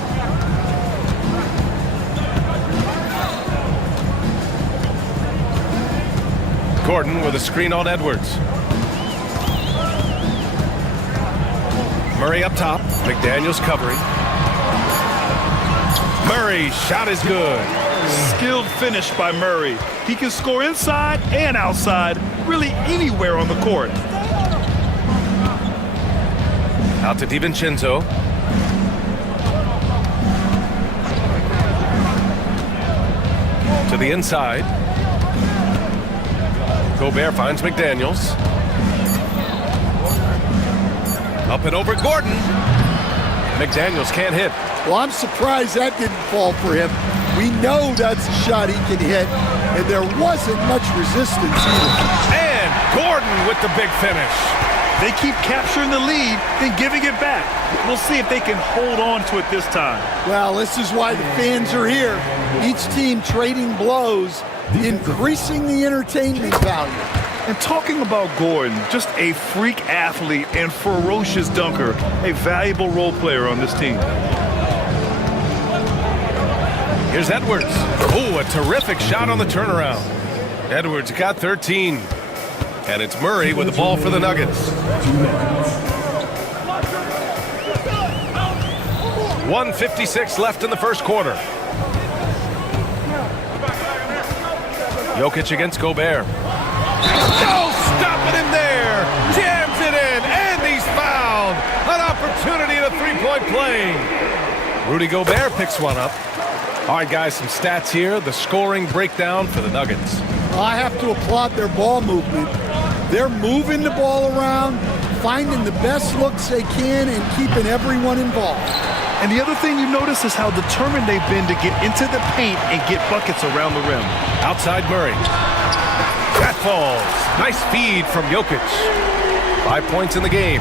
Gordon with a screen on Edwards. Murray up top. McDaniels covering. Murray, shot is good. Skilled finish by Murray. He can score inside and outside, really anywhere on the court. Out to DiVincenzo. To the inside. Gobert finds McDaniels. Up and over Gordon. McDaniels can't hit. Well, I'm surprised that didn't fall for him. We know that's a shot he can hit, and there wasn't much resistance either. And Gordon with the big finish. They keep capturing the lead, then giving it back. We'll see if they can hold on to it this time. Well, this is why the fans are here. Each team trading blows, increasing the entertainment value. And talking about Gordon, just a freak athlete and ferocious dunker, a valuable role player on this team. Here's Edwards. Oh, a terrific shot on the turnaround. Edwards got 13. And it's Murray with the ball for the Nuggets. 1:56 left in the first quarter. Jokic against Gobert. No, stopping him there. Jams it in, and he's fouled. An opportunity at a three-point play. Rudy Gobert picks one up. All right, guys, some stats here. The scoring breakdown for the Nuggets. Well, I have to applaud their ball movement. They're moving the ball around, finding the best looks they can, and keeping everyone involved. And the other thing you notice is how determined they've been to get into the paint and get buckets around the rim. Outside Murray. That falls. Nice feed from Jokic. 5 points in the game.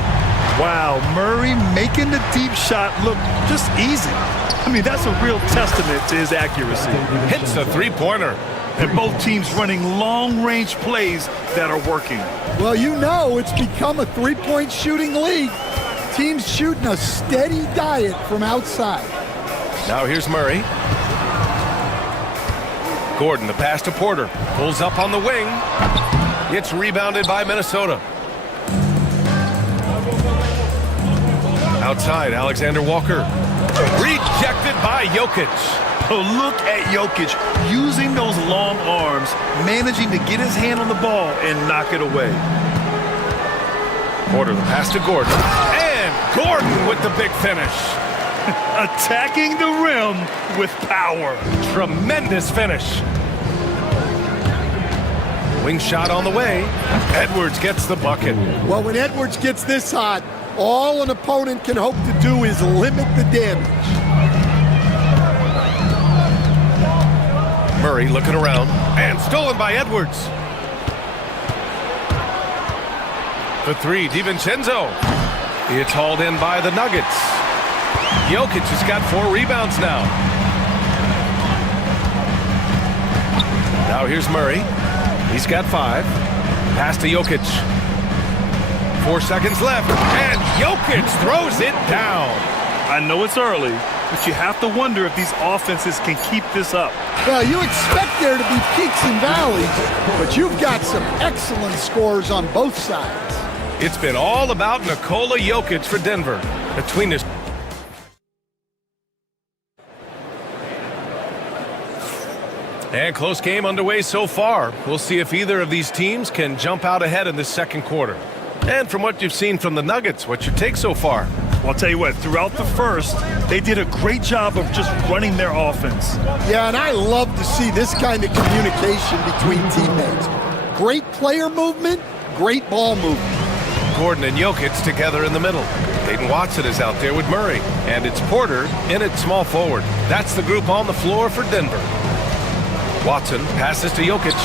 Wow, Murray making the deep shot look just easy. I mean, that's a real testament to his accuracy. Hits a three-pointer. And both teams running long-range plays that are working. Well, you know it's become a three-point shooting league. Teams shooting a steady diet from outside. Now here's Murray. Gordon, the pass to Porter. Pulls up on the wing. It's rebounded by Minnesota. Outside, Alexander Walker. Rejected by Jokic. Oh, look at Jokic using those long arms, managing to get his hand on the ball and knock it away. Porter, the pass to Gordon. And Gordon with the big finish. Attacking the rim with power. Tremendous finish. Wing shot on the way. Edwards gets the bucket. Well, when Edwards gets this hot, all an opponent can hope to do is limit the damage. Murray looking around, and stolen by Edwards. The three, DiVincenzo. It's hauled in by the Nuggets. Jokic has got 4 rebounds now. Now here's Murray. He's got 5. Pass to Jokic. 4 seconds left, and Jokic throws it down. I know it's early, but you have to wonder if these offenses can keep this up. Well, you expect there to be peaks and valleys, but you've got some excellent scores on both sides. It's been all about Nikola Jokic for Denver. Between his and close game underway so far. We'll see if either of these teams can jump out ahead in this second quarter. And from what you've seen from the Nuggets, what's your take so far? Well, I'll tell you what, throughout the first, they did a great job of just running their offense. Yeah, and I love to see this kind of communication between teammates. Great player movement, great ball movement. Gordon and Jokic together in the middle. Peyton Watson is out there with Murray. And it's Porter in at small forward. That's the group on the floor for Denver. Watson passes to Jokic.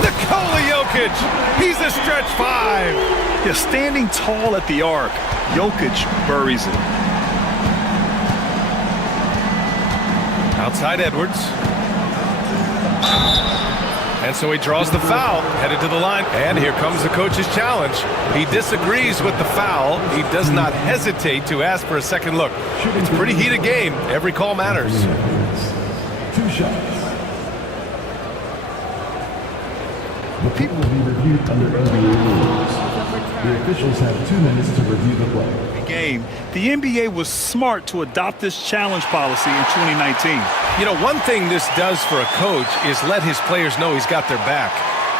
Nikola Jokic, he's a stretch 5. Yeah, standing tall at the arc, Jokic buries it. Outside Edwards. And so he draws the foul, headed to the line. And here comes the coach's challenge. He disagrees with the foul. He does not hesitate to ask for a second look. It's a pretty heated game. Every call matters. 2 shots. The play will be reviewed under NBA rules. The officials have 2 minutes to review the play. Game. The NBA was smart to adopt this challenge policy in 2019. You know, one thing this does for a coach is let his players know he's got their back.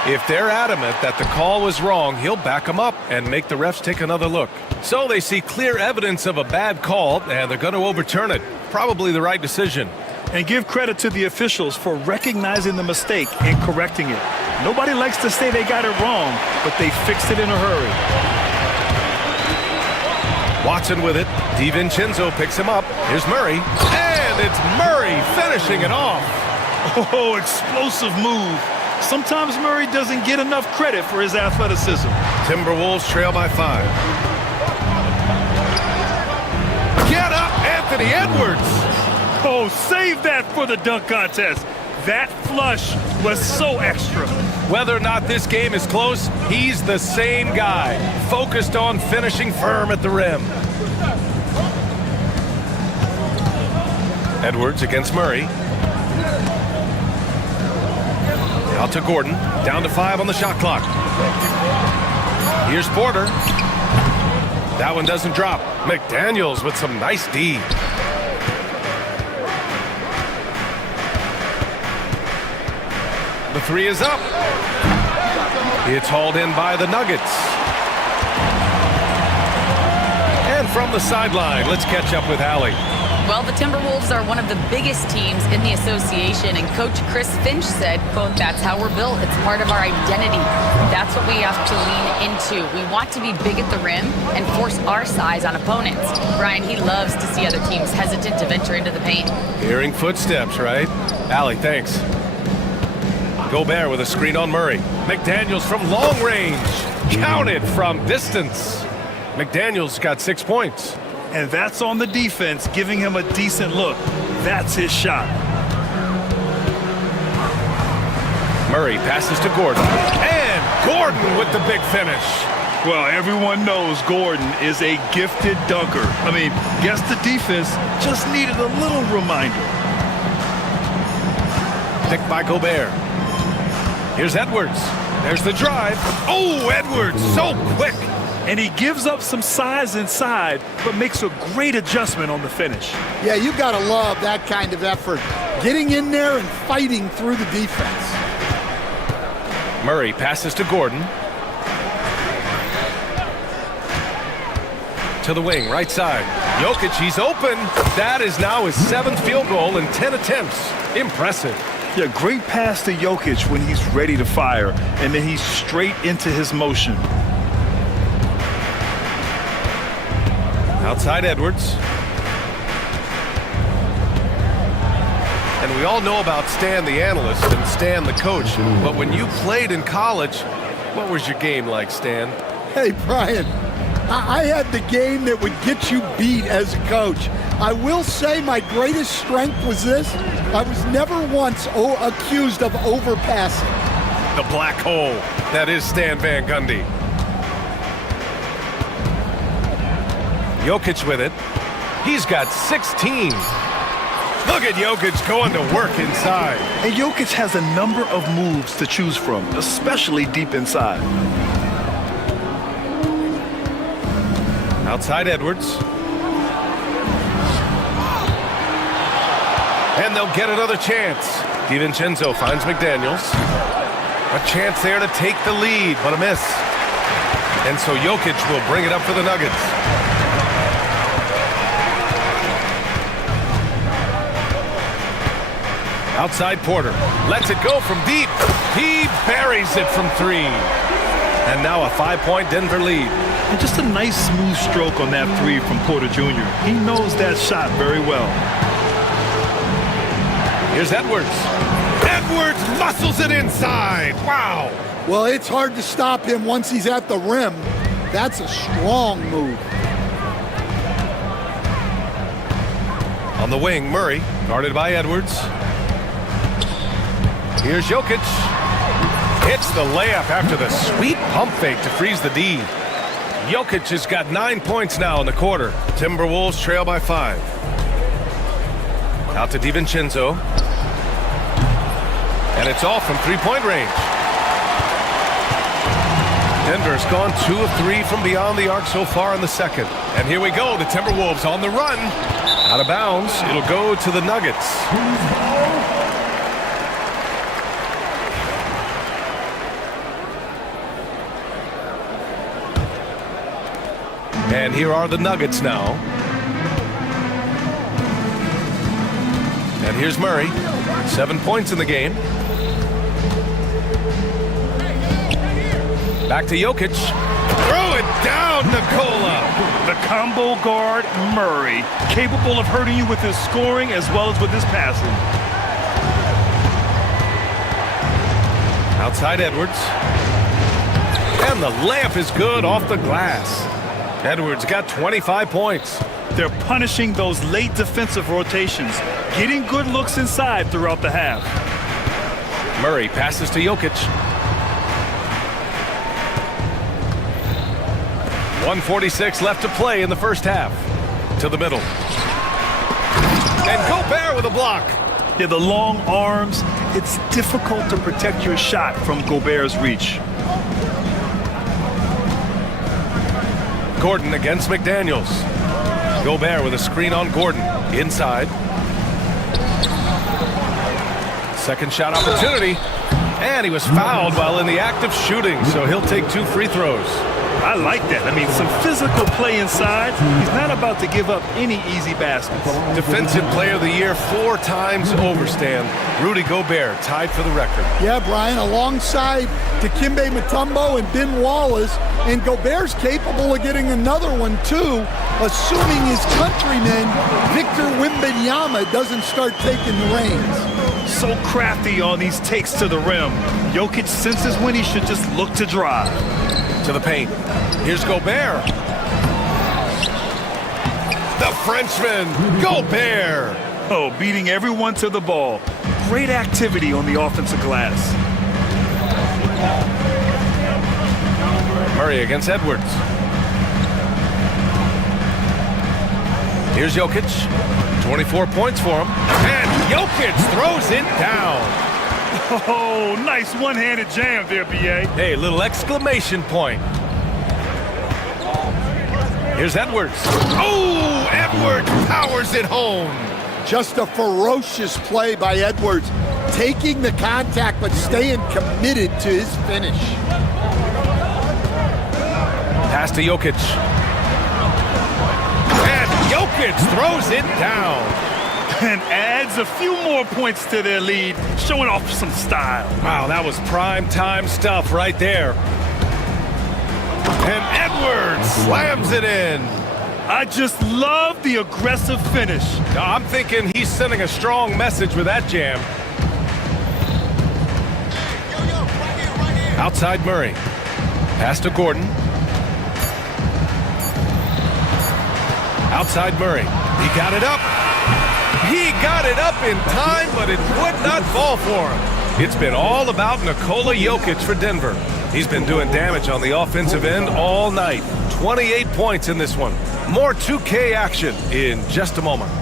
If they're adamant that the call was wrong, he'll back them up and make the refs take another look. So they see clear evidence of a bad call, and they're going to overturn it. Probably the right decision. And give credit to the officials for recognizing the mistake and correcting it. Nobody likes to say they got it wrong, but they fixed it in a hurry. Watson with it. DiVincenzo picks him up. Here's Murray. And it's Murray finishing it off. Oh, explosive move. Sometimes Murray doesn't get enough credit for his athleticism. Timberwolves trail by 5. Get up, Anthony Edwards. Oh, save that for the dunk contest. That flush was so extra. Whether or not this game is close, he's the same guy, focused on finishing firm at the rim. Edwards against Murray. Out to Gordon, down to 5 on the shot clock. Here's Porter. That one doesn't drop. McDaniels with some nice D. The 3 is up. It's hauled in by the Nuggets. And from the sideline, let's catch up with Allie. Well, the Timberwolves are one of the biggest teams in the association, and Coach Chris Finch said, quote, "That's how we're built. It's part of our identity. That's what we have to lean into. We want to be big at the rim and force our size on opponents." Brian, he loves to see other teams hesitant to venture into the paint. Hearing footsteps, right? Allie, thanks. Gobert with a screen on Murray. McDaniels from long range. Counted from distance. McDaniels got 6 points. And that's on the defense, giving him a decent look. That's his shot. Murray passes to Gordon. And Gordon with the big finish. Well, everyone knows Gordon is a gifted dunker. I mean, guess the defense just needed a little reminder. Picked by Gobert. Here's Edwards. There's the drive. Oh, Edwards, so quick. And he gives up some size inside, but makes a great adjustment on the finish. Yeah, you got to love that kind of effort. Getting in there and fighting through the defense. Murray passes to Gordon. To the wing, right side. Jokic, he's open. That is now his 7th field goal in 10 attempts. Impressive. Yeah, great pass to Jokic when he's ready to fire, and then he's straight into his motion. Outside Edwards. And we all know about Stan the analyst and Stan the coach, but when you played in college, what was your game like, Stan? Hey, Brian, I had the game that would get you beat as a coach. I will say my greatest strength was this. I was never once accused of overpassing. The black hole. That is Stan Van Gundy. Jokic with it. He's got 16. Look at Jokic going to work inside. And Jokic has a number of moves to choose from, especially deep inside. Outside Edwards. And they'll get another chance. DiVincenzo finds McDaniels. A chance there to take the lead, but a miss. And so Jokic will bring it up for the Nuggets. Outside Porter. Lets it go from deep. He buries it from 3. And now a 5-point Denver lead. And just a nice smooth stroke on that 3 from Porter Jr. He knows that shot very well. Here's Edwards. Edwards muscles it inside. Wow. Well, it's hard to stop him once he's at the rim. That's a strong move. On the wing, Murray, guarded by Edwards. Here's Jokic. Hits the layup after the sweet pump fake to freeze the D. Jokic has got 9 points now in the quarter. Timberwolves trail by 5. Out to DiVincenzo. And it's all from 3-point range. Denver's gone 2 of 3 from beyond the arc so far in the second. And here we go. The Timberwolves on the run. Out of bounds. It'll go to the Nuggets. And here are the Nuggets now. And here's Murray. 7 points in the game. Back to Jokic. Throw it down, Nikola. The combo guard, Murray, capable of hurting you with his scoring as well as with his passing. Outside Edwards. And the layup is good off the glass. Edwards got 25 points. They're punishing those late defensive rotations, getting good looks inside throughout the half. Murray passes to Jokic. 1:46 left to play in the first half. To the middle. And Gobert with a block. Yeah, the long arms, it's difficult to protect your shot from Gobert's reach. Gordon against McDaniels. Gobert with a screen on Gordon. Inside. Second shot opportunity. And he was fouled while in the act of shooting, so he'll take 2 free throws. I like that. I mean, some physical play inside. He's not about to give up any easy baskets. Defensive Player of the Year 4 times over, Stan. Rudy Gobert tied for the record. Yeah, Brian, alongside Dikembe Mutombo and Ben Wallace, and Gobert's capable of getting another one too, assuming his countryman Victor Wembanyama doesn't start taking the reins. So crafty on these takes to the rim. Jokic senses when he should just look to drive. To the paint. Here's Gobert. The Frenchman, Gobert. Oh, beating everyone to the ball. Great activity on the offensive glass. Murray against Edwards. Here's Jokic. 24 points for him. And Jokic throws it down. Oh, nice one-handed jam there, B.A. Hey, little exclamation point. Here's Edwards. Oh, Edwards powers it home. Just a ferocious play by Edwards, taking the contact but staying committed to his finish. Pass to Jokic. And Jokic throws it down. And adds a few more points to their lead, showing off some style. Wow, that was prime time stuff right there. And Edwards slams it in. I just love the aggressive finish. Now, I'm thinking he's sending a strong message with that jam. Outside Murray. Pass to Gordon. Outside Murray. He got it up. He got it up in time, but it would not fall for him. It's been all about Nikola Jokic for Denver. He's been doing damage on the offensive end all night. 28 points in this one. More 2K action in just a moment.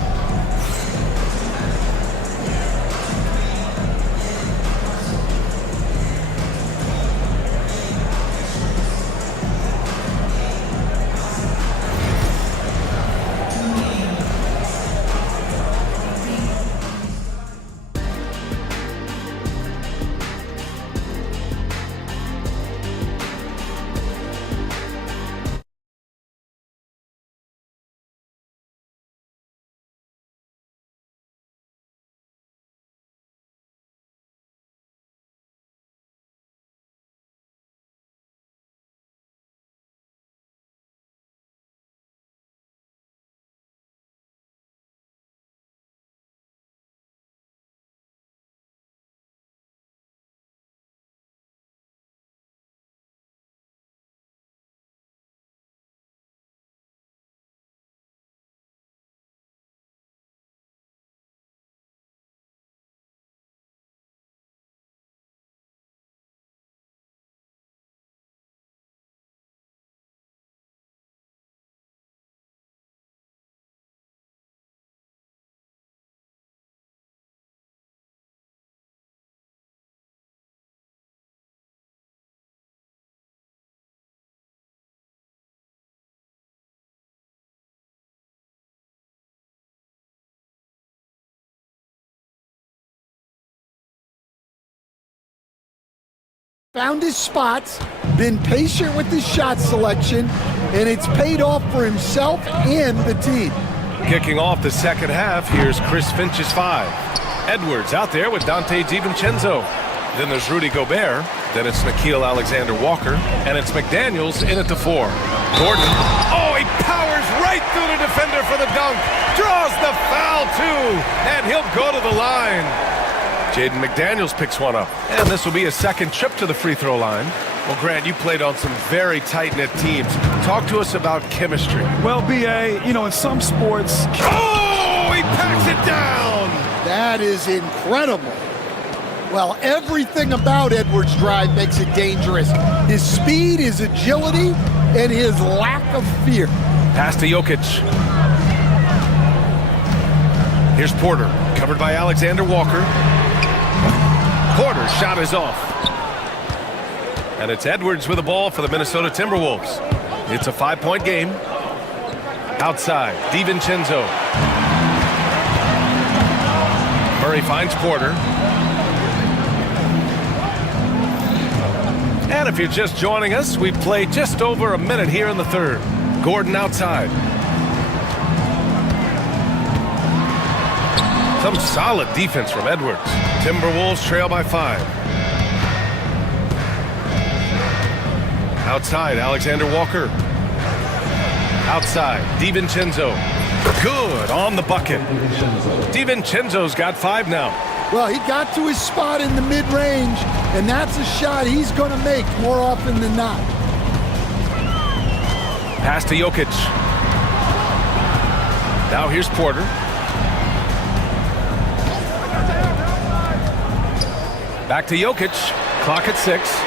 Found his spots, been patient with his shot selection, and it's paid off for himself and the team. Kicking off the second half, here's Chris Finch's 5. Edwards out there with Dante DiVincenzo. Then there's Rudy Gobert. Then it's Nickeil Alexander-Walker. And it's McDaniels in at the 4. Gordon. Oh, he powers right through the defender for the dunk. Draws the foul, too. And he'll go to the line. Jaden McDaniels picks one up. And this will be a second trip to the free throw line. Well, Grant, you played on some very tight-knit teams. Talk to us about chemistry. Well, B.A., you know, in some sports... Oh, he packs it down! That is incredible. Well, everything about Edwards' drive makes it dangerous. His speed, his agility, and his lack of fear. Pass to Jokic. Here's Porter, covered by Alexander-Walker. Porter's shot is off. And it's Edwards with the ball for the Minnesota Timberwolves. It's a 5-point game. Outside, DiVincenzo. Murray finds Porter. And if you're just joining us, we've played just over a minute here in the third. Gordon outside. Some solid defense from Edwards. Timberwolves trail by 5. Outside, Alexander-Walker. Outside, DiVincenzo. Good on the bucket. DiVincenzo's got 5 now. Well, he got to his spot in the mid-range, and that's a shot he's going to make more often than not. Pass to Jokic. Now here's Porter. Back to Jokic. Clock at 6.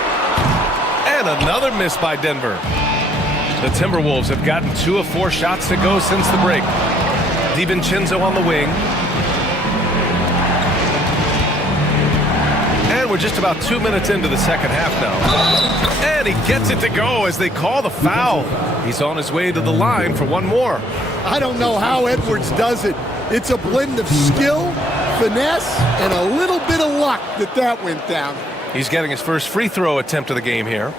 And another miss by Denver. The Timberwolves have gotten 2 of 4 shots to go since the break. DiVincenzo on the wing. And we're just about 2 minutes into the second half now. And he gets it to go as they call the foul. He's on his way to the line for one more. I don't know how Edwards does it. It's a blend of skill, finesse, and a little bit of luck that went down. He's getting his first free throw attempt of the game here.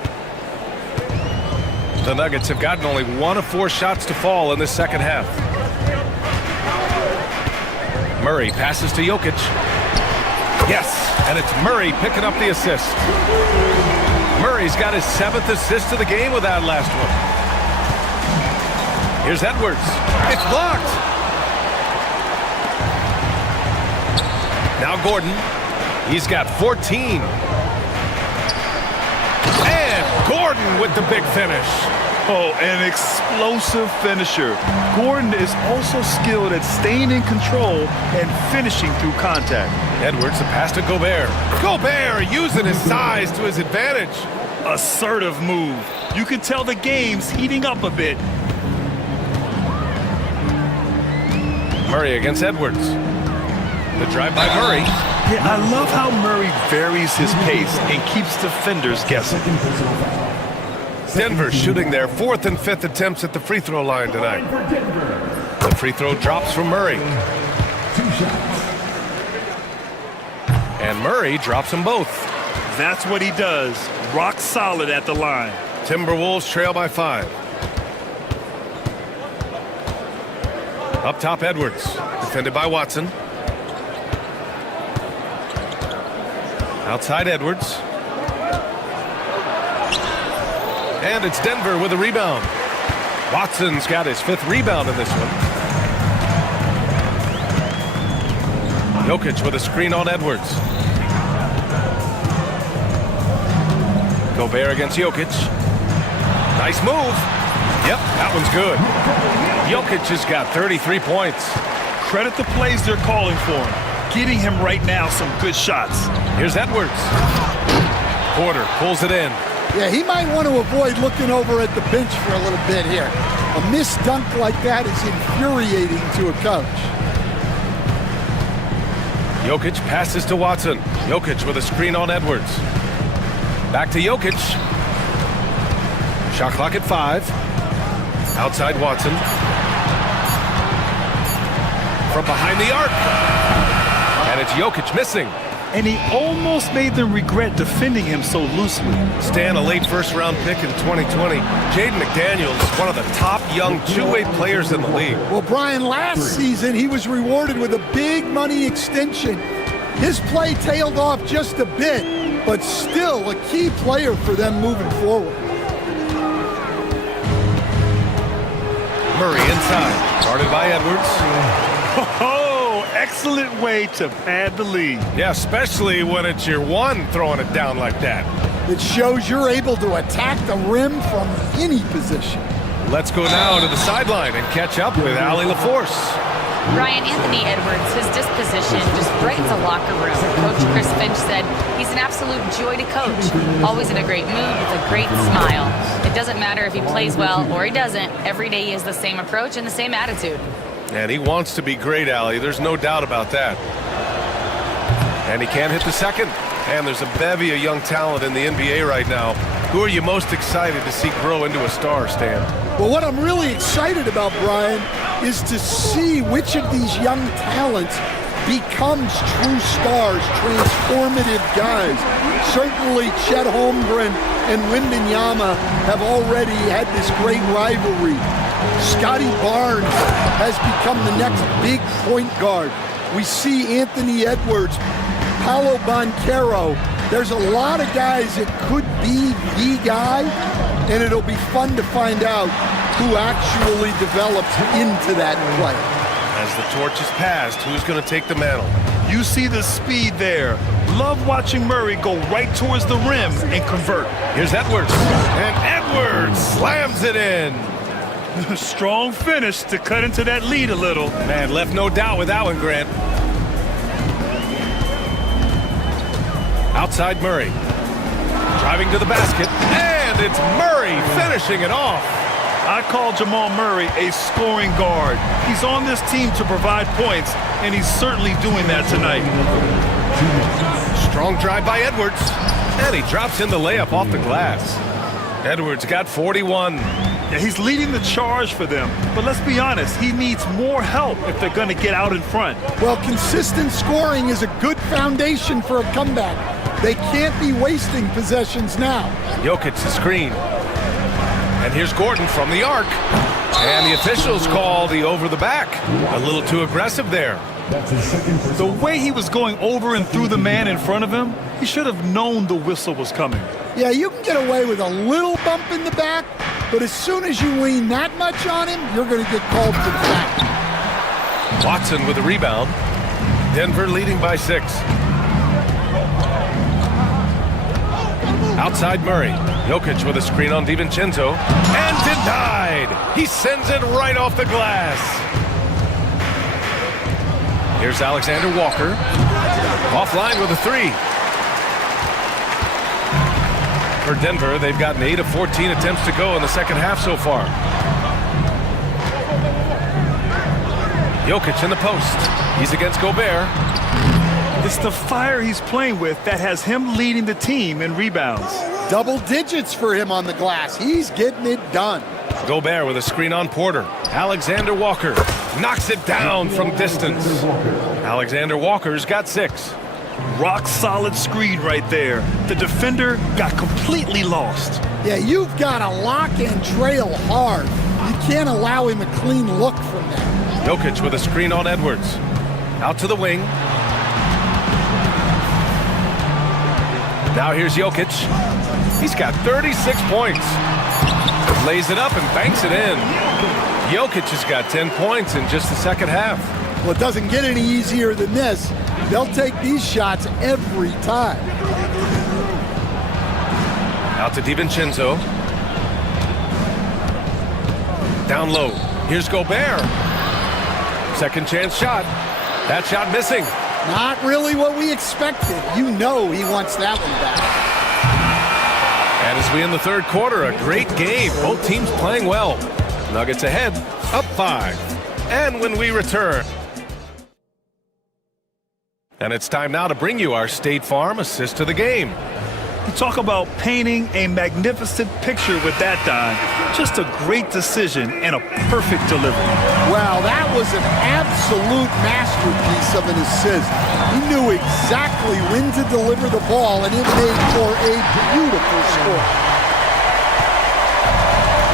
The Nuggets have gotten only 1 of 4 shots to fall in this second half. Murray passes to Jokic. Yes, and it's Murray picking up the assist. Murray's got his 7th assist of the game with that last one. Here's Edwards. It's blocked. Now Gordon. He's got 14. And Gordon with the big finish. Oh, an explosive finisher. Gordon is also skilled at staying in control and finishing through contact. Edwards, the pass to Gobert. Gobert using his size to his advantage. Assertive move. You can tell the game's heating up a bit. Murray against Edwards. The drive by Murray. Yeah, I love how Murray varies his pace and keeps defenders guessing. Denver shooting their 4th and 5th attempts at the free throw line tonight. The free throw drops from Murray. 2 shots. And Murray drops them both. That's what he does. Rock solid at the line. Timberwolves trail by 5. Up top, Edwards. Defended by Watson. Outside Edwards. And it's Denver with a rebound. Watson's got his 5th rebound in this one. Jokic with a screen on Edwards. Gobert against Jokic. Nice move. Yep, that one's good. Jokic has got 33 points. Credit the plays they're calling for him. Getting him right now some good shots. Here's Edwards. Porter pulls it in. Yeah, he might want to avoid looking over at the bench for a little bit here. A missed dunk like that is infuriating to a coach. Jokic passes to Watson. Jokic with a screen on Edwards. Back to Jokic. Shot clock at 5. Outside Watson. From behind the arc. And it's Jokic missing. and he almost made them regret defending him so loosely. Stan, a late first-round pick in 2020. Jaden McDaniels, one of the top young two-way players in the league. Well, Brian, last season he was rewarded with a big money extension. His play tailed off just a bit, but still a key player for them moving forward. Murray inside, guarded by Edwards. Oh, excellent way to pad the lead. Yeah, especially when it's your one throwing it down like that. It shows you're able to attack the rim from any position. Let's go now to the sideline and catch up with Allie LaForce. Ryan, Anthony Edwards, his disposition just brightens a locker room. Coach Chris Finch said he's an absolute joy to coach. Always in a great mood with a great smile. It doesn't matter if he plays well or he doesn't. Every day he has the same approach and the same attitude. And he wants to be great, Allie. There's no doubt about that. And he can't hit the second. And there's a bevy of young talent in the NBA right now. Who are you most excited to see grow into a star, Stan? Well, what I'm really excited about, Brian, is to see which of these young talents becomes true stars, transformative guys. Certainly Chet Holmgren and Wembanyama have already had this great rivalry. Scotty Barnes has become the next big point guard. We see Anthony Edwards, Paolo Banchero. There's a lot of guys that could be the guy, and it'll be fun to find out who actually develops into that player. As the torch is passed, who's going to take the mantle? You see the speed there. Love watching Murray go right towards the rim and convert. Here's Edwards. And Edwards slams it in. Strong finish to cut into that lead a little. Man, left no doubt with that one, Grant. Outside Murray. Driving to the basket. And it's Murray finishing it off. I call Jamal Murray a scoring guard. He's on this team to provide points, and he's certainly doing that tonight. Strong drive by Edwards. And he drops in the layup off the glass. Edwards got 41. Yeah, he's leading the charge for them. But let's be honest, he needs more help if they're going to get out in front. Well, consistent scoring is a good foundation for a comeback. They can't be wasting possessions now. Jokic the screen. And here's Gordon from the arc. And the officials call the over the back. A little too aggressive there. The way he was going over and through the man in front of him, he should have known the whistle was coming. Yeah, you can get away with a little bump in the back, but as soon as you lean that much on him, you're going to get called for the back. Watson with the rebound. Denver leading by 6. Outside Murray. Jokic with a screen on DiVincenzo. And denied! He sends it right off the glass. Here's Alexander Walker. Offline with a 3. For Denver, they've gotten 8 of 14 attempts to go in the second half so far. Jokic in the post. He's against Gobert. It's the fire he's playing with that has him leading the team in rebounds. Double digits for him on the glass. He's getting it done. Gobert with a screen on Porter. Alexander Walker knocks it down from distance. Alexander Walker's got 6. Rock solid screen right there. The defender got completely lost. Yeah, you've got to lock and trail hard. You can't allow him a clean look from there. Jokic with a screen on Edwards. Out to the wing. Now here's Jokic. He's got 36 points. Lays it up and banks it in. Jokic has got 10 points in just the second half. Well, it doesn't get any easier than this. They'll take these shots every time. Out to DiVincenzo. Down low. Here's Gobert. Second chance shot. That shot missing. Not really what we expected. You know he wants that one back. And as we end the third quarter, a great game. Both teams playing well. Nuggets ahead, up 5. And when we return. And it's time now to bring you our State Farm assist to the game. You talk about painting a magnificent picture with that dime. Just a great decision and a perfect delivery. Well, that was an absolute masterpiece of an assist. He knew exactly when to deliver the ball, and it made for a beautiful score.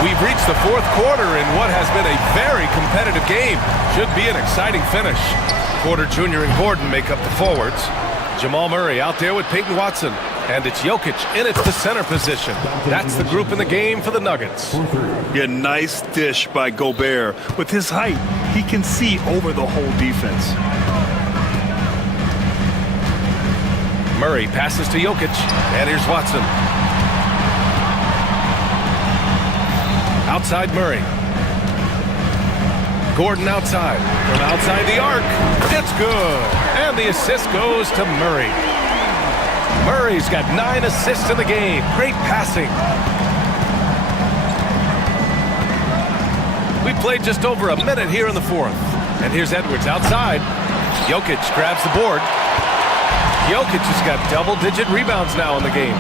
We've reached the fourth quarter in what has been a very competitive game. Should be an exciting finish. Porter Jr. and Gordon make up the forwards. Jamal Murray out there with Peyton Watson. And it's Jokic in at the center position. That's the group in the game for the Nuggets. Yeah, nice dish by Gobert. With his height, he can see over the whole defense. Murray passes to Jokic. And here's Watson. Outside Murray. Gordon outside. From outside the arc. It's good. And the assist goes to Murray. Murray's got 9 assists in the game. Great passing. We played just over a minute here in the fourth. And here's Edwards outside. Jokic grabs the board. Jokic has got double-digit rebounds now in the game.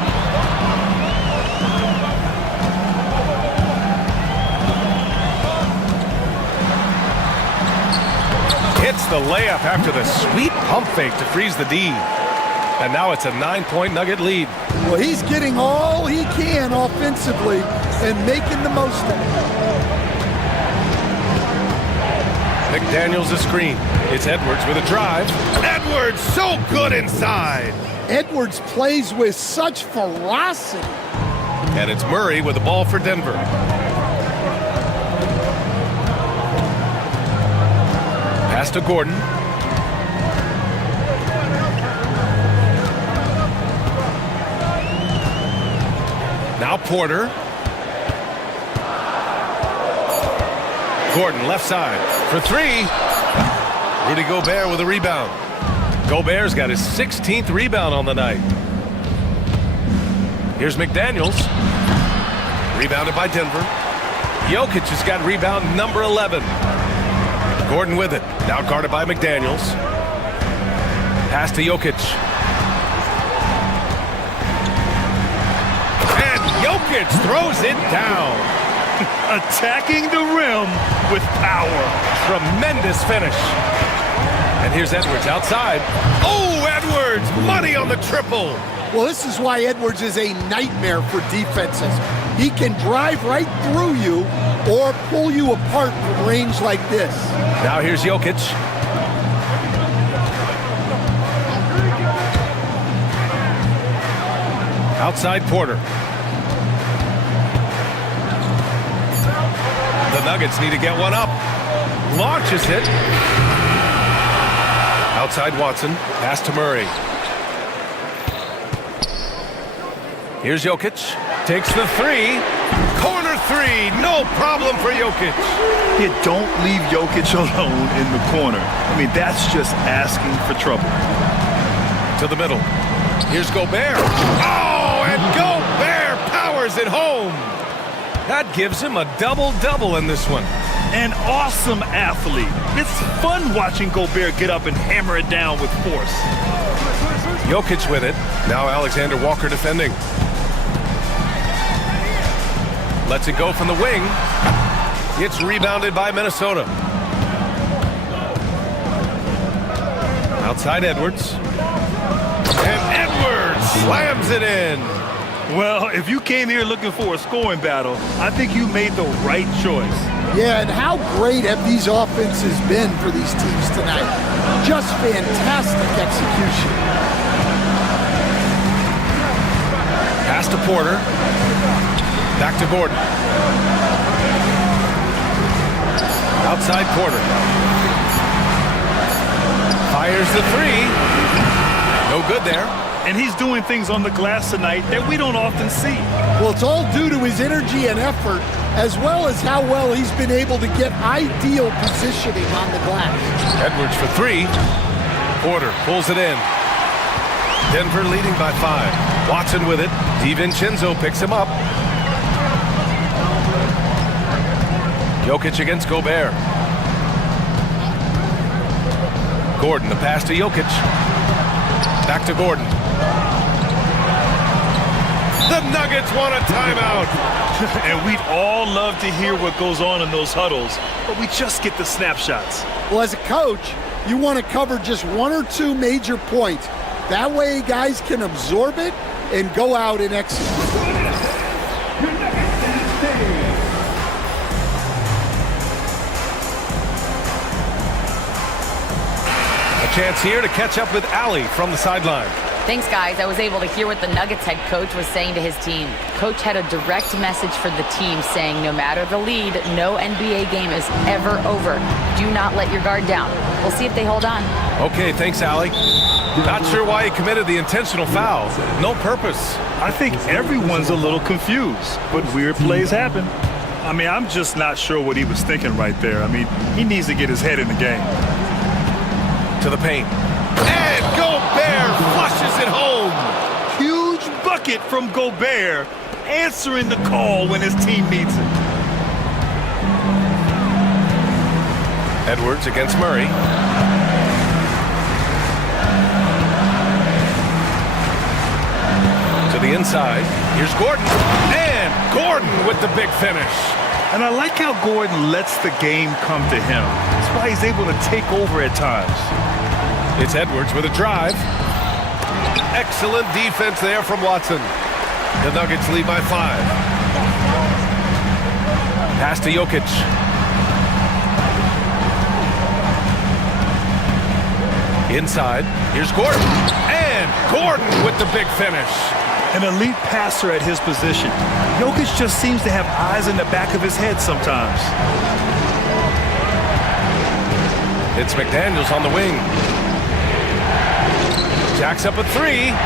Hits the layup after the sweet pump fake to freeze the D. And now it's a 9-point Nugget lead. Well, he's getting all he can offensively and making the most of it. McDaniels a screen. It's Edwards with a drive. Edwards so good inside. Edwards plays with such ferocity. And it's Murray with the ball for Denver. Pass to Gordon. Now Porter. Gordon left side for three. Rudy Gobert with a rebound. Gobert's got his 16th rebound on the night. Here's McDaniels. Rebounded by Denver. Jokic has got rebound number 11. Gordon with it. Now guarded by McDaniels. Pass to Jokic. And Jokic throws it down. Attacking the rim with power. Tremendous finish. And here's Edwards outside. Oh, Edwards! Money on the triple. Well, this is why Edwards is a nightmare for defenses. He can drive right through you or pull you apart from range like this. Now here's Jokic. Outside Porter. The Nuggets need to get one up. Launches it. Outside Watson. Pass to Murray. Here's Jokic. Takes the three. Corner three. No problem for Jokic. You don't leave Jokic alone in the corner. I mean, that's just asking for trouble. To the middle. Here's Gobert. Oh, and Gobert powers it home. That gives him a double-double in this one. An awesome athlete. It's fun watching Gobert get up and hammer it down with force. Jokic with it. Now Alexander Walker defending. Lets it go from the wing. It's rebounded by Minnesota. Outside Edwards. And Edwards slams it in. Well, if you came here looking for a scoring battle, I think you made the right choice. Yeah, and how great have these offenses been for these teams tonight? Just fantastic execution. Pass to Porter. Back to Gordon. Outside Porter. Fires the three. No good there. And he's doing things on the glass tonight that we don't often see. Well, it's all due to his energy and effort, as well as how well he's been able to get ideal positioning on the glass. Edwards for three. Porter pulls it in. Denver leading by 5. Watson with it. DiVincenzo picks him up. Jokic against Gobert. Gordon, the pass to Jokic. Back to Gordon. The Nuggets want a timeout. And we'd all love to hear what goes on in those huddles, but we just get the snapshots. Well, as a coach, you want to cover just one or two major points. That way guys can absorb it and go out and execute. A chance here to catch up with Allie from the sideline. Thanks, guys. I was able to hear what the Nuggets head coach was saying to his team. Coach had a direct message for the team saying no matter the lead, no NBA game is ever over. Do not let your guard down. We'll see if they hold on. Okay, thanks, Allie. Not sure why he committed the intentional foul. No purpose. I think everyone's a little confused, but weird plays happen. I mean, I'm just not sure what he was thinking right there. I mean, he needs to get his head in the game. To the paint. And Gobert flushes it home. Huge bucket from Gobert, answering the call when his team needs it. Edwards against Murray. To the inside. Here's Gordon. And Gordon with the big finish. And I like how Gordon lets the game come to him. That's why he's able to take over at times. It's Edwards with a drive. Excellent defense there from Watson. The Nuggets lead by 5. Pass to Jokic. Inside. Here's Gordon. And Gordon with the big finish. An elite passer at his position. Jokic just seems to have eyes in the back of his head sometimes. It's McDaniels on the wing. Jacks up a 3.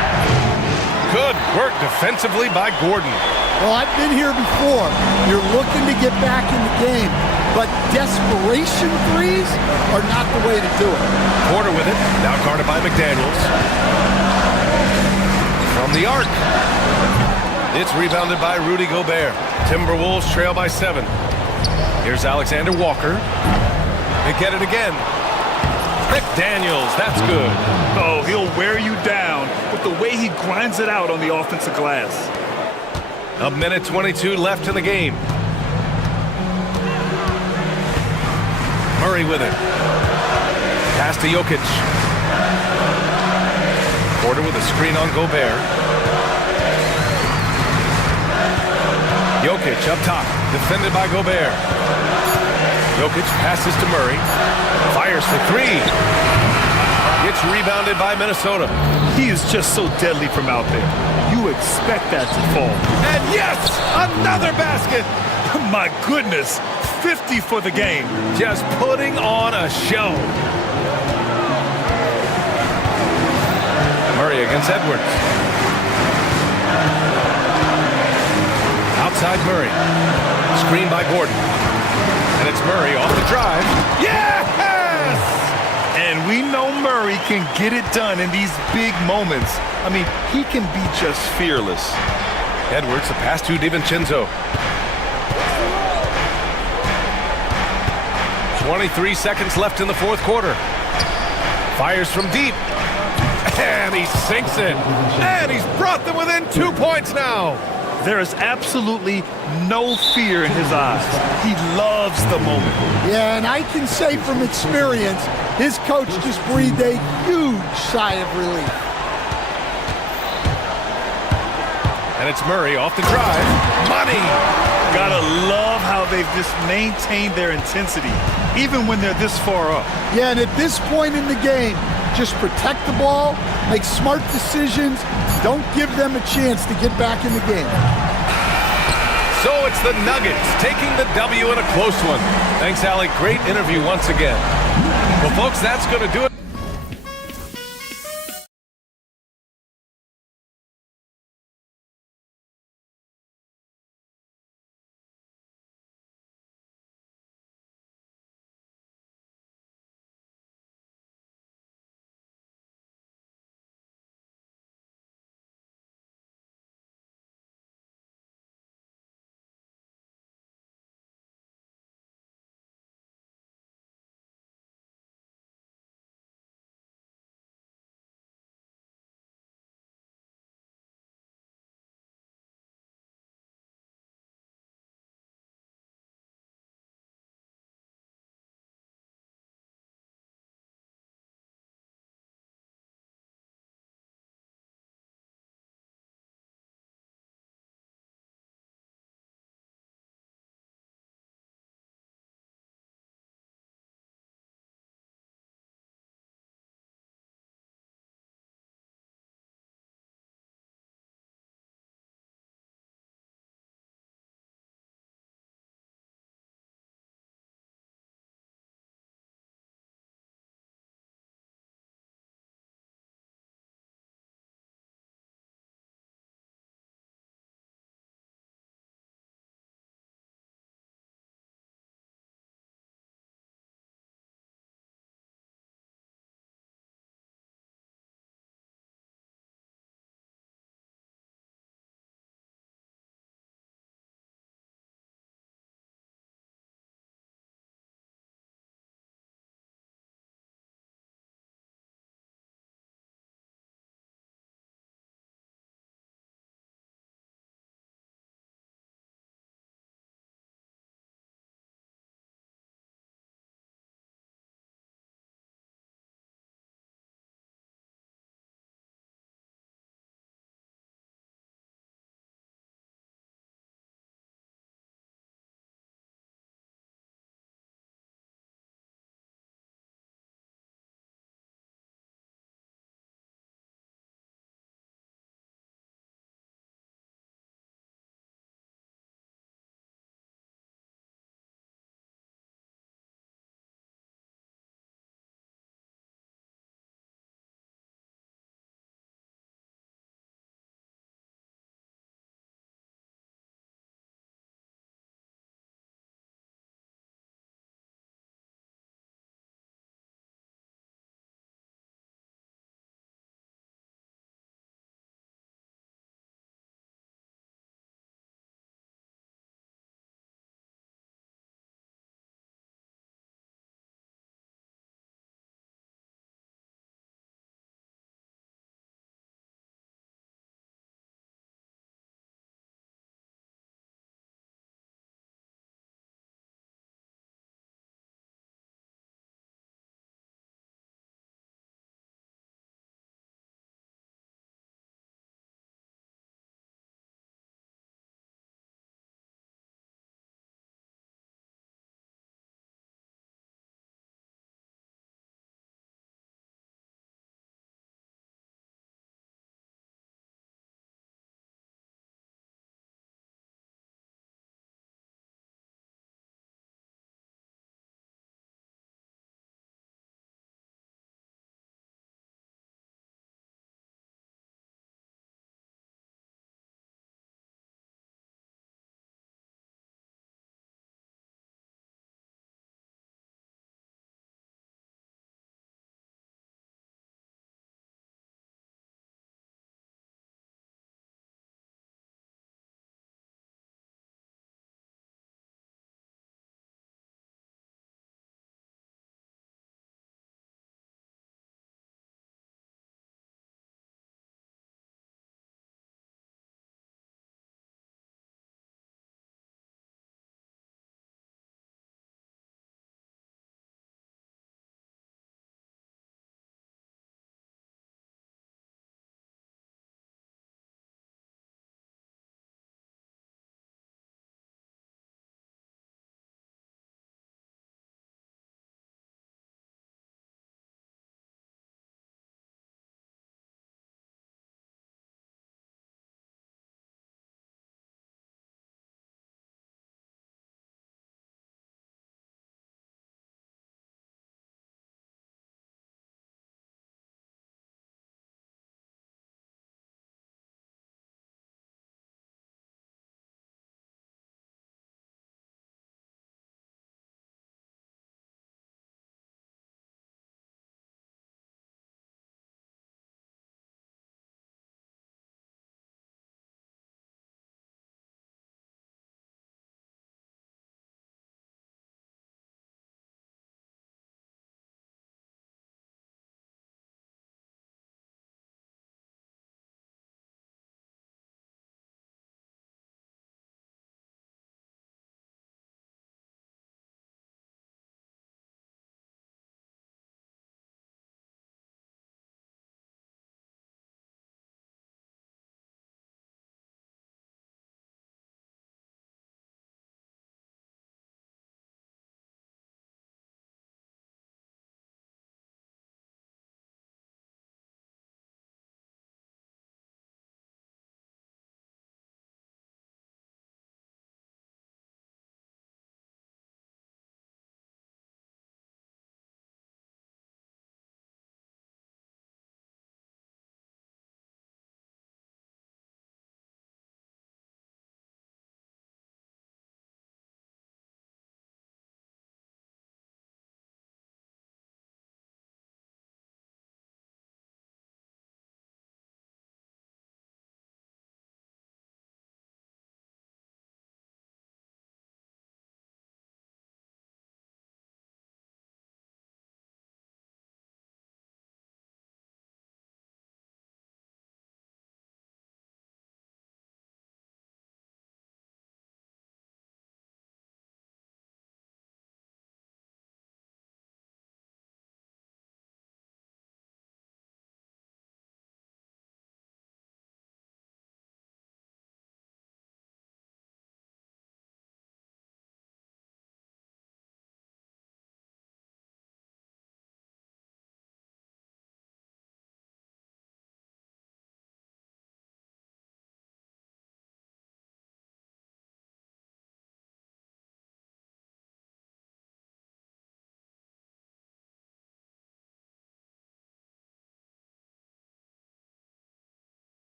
Good work defensively by Gordon. Well, I've been here before. You're looking to get back in the game, but desperation threes are not the way to do it. Porter with it, now guarded by McDaniels. From the arc. It's rebounded by Rudy Gobert. Timberwolves trail by 7. Here's Alexander Walker. They get it again. McDaniels, that's good. Oh, he'll wear you down with the way he grinds it out on the offensive glass. A minute 22 left in the game. Murray with it. Pass to Jokic. Porter with a screen on Gobert. Jokic up top, defended by Gobert. Jokic passes to Murray. Fires for 3. It's rebounded by Minnesota. He is just so deadly from out there. You expect that to fall. And yes, another basket. My goodness, 50 for the game. Just putting on a show. Murray against Edwards. Outside Murray. Screen by Gordon. And it's Murray off the drive. Yes! And we know Murray can get it done in these big moments. I mean, he can be just fearless. Edwards, the pass to DiVincenzo. 23 seconds left in the fourth quarter. Fires from deep. And he sinks it. And he's brought them within 2 points now. There is absolutely no fear in his eyes. He loves the moment. Yeah, and I can say from experience, his coach just breathed a huge sigh of relief. And it's Murray off the drive. Money! Gotta love how they've just maintained their intensity, even when they're this far up. Yeah, and at this point in the game, just protect the ball, make smart decisions, don't give them a chance to get back in the game. So it's the Nuggets taking the W in a close one. Thanks, Allie. Great interview once again. Well, folks, that's going to do it.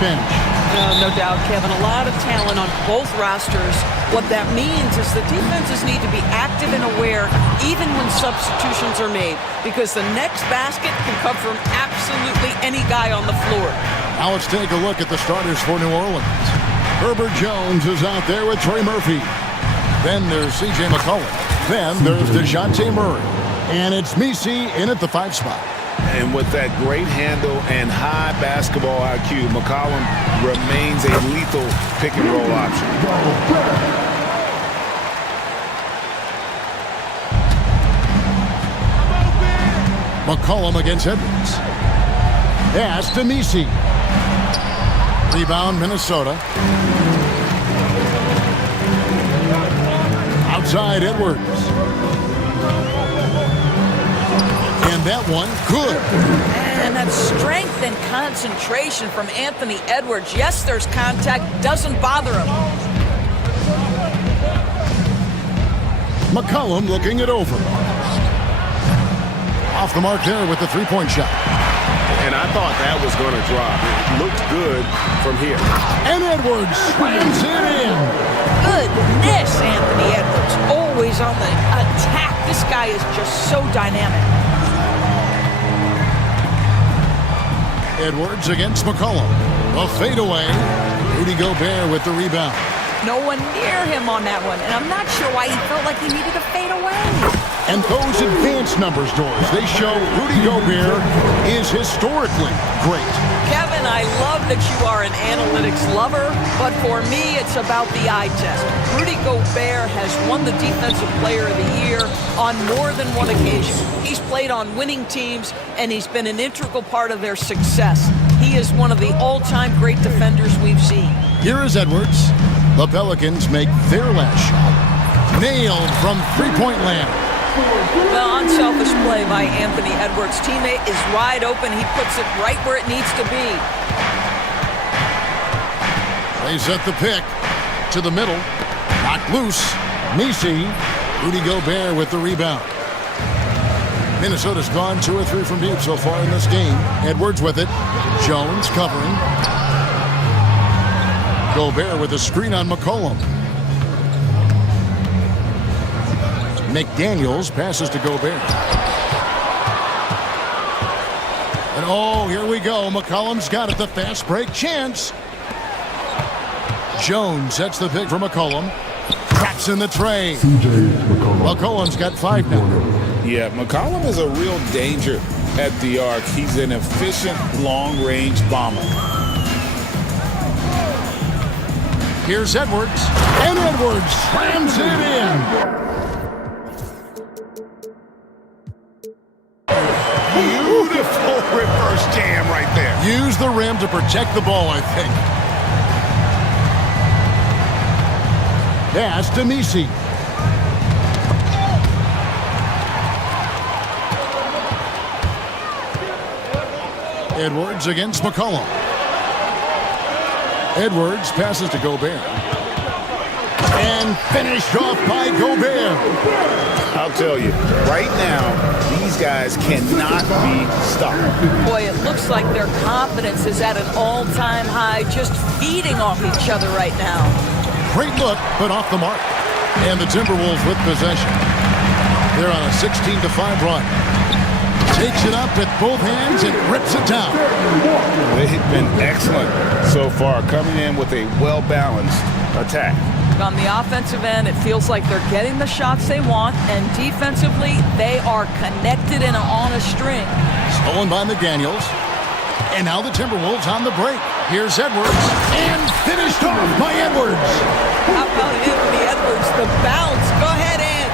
bench. No doubt, Kevin. A lot of talent on both rosters. What that means is the defenses need to be active and aware even when substitutions are made, because the next basket can come from absolutely any guy on the floor. Now let's take a look at the starters for New Orleans. Herbert Jones is out there with Trey Murphy. Then there's C.J. McCollum. Then there's DeJounte Murray. And it's Messi in at the 5 spot. And with that great handle and high basketball IQ, McCollum remains a lethal pick and roll option. McCollum against Edwards. Pass to Messi. Rebound Minnesota. Outside Edwards. And that one, good. And that strength and concentration from Anthony Edwards. Yes, there's contact, doesn't bother him. McCollum looking it over. Off the mark there with the three-point shot. And I thought that was going to drop. It looked good from here. And Edwards slams it in. Goodness, Anthony Edwards. Always on the attack. This guy is just so dynamic. Edwards against McCollum. A fadeaway. Rudy Gobert with the rebound. No one near him on that one, and I'm not sure why he felt like he needed to fade away. And those advanced numbers, Doris, they show Rudy Gobert is historically great. Kevin, I love that you are an analytics lover, but for me, it's about the eye test. Rudy Gobert has won the Defensive Player of the Year on more than one occasion. He's played on winning teams, and he's been an integral part of their success. He is one of the all-time great defenders we've seen. Here is Edwards. The Pelicans make their last shot. Nailed from three-point land. Well, unselfish play by Anthony Edwards. Teammate is wide open. He puts it right where it needs to be. They set the pick to the middle. Knocked loose. Messi. Rudy Gobert with the rebound. Minnesota's gone 2 or 3 from deep so far in this game. Edwards with it. Jones covering. Gobert with a screen on McCollum. McDaniels passes to Gobert. And oh, here we go. McCollum's got it. The fast break chance. Jones sets the pick for McCollum. Traps in the tray. McCollum's got 5 now. Yeah, McCollum is a real danger at the arc. He's an efficient long-range bomber. Here's Edwards. And Edwards slams it in. Beautiful reverse jam right there. Use the rim to protect the ball, I think. Pass to Messi. Edwards against McCollum. Edwards passes to Gobert. And finished off by Gobert. I'll tell you, right now, these guys cannot be stopped. Boy, it looks like their confidence is at an all-time high, just feeding off each other right now. Great look, but off the mark. And the Timberwolves with possession. They're on a 16-5 run. Takes it up with both hands and rips it down. They've been excellent so far, coming in with a well-balanced attack. On the offensive end, it feels like they're getting the shots they want, and defensively, they are connected and on a string. Stolen by McDaniels. And now the Timberwolves on the break. Here's Edwards, and finished off by Edwards. How about Anthony Edwards, the bounce? Go ahead, Ed.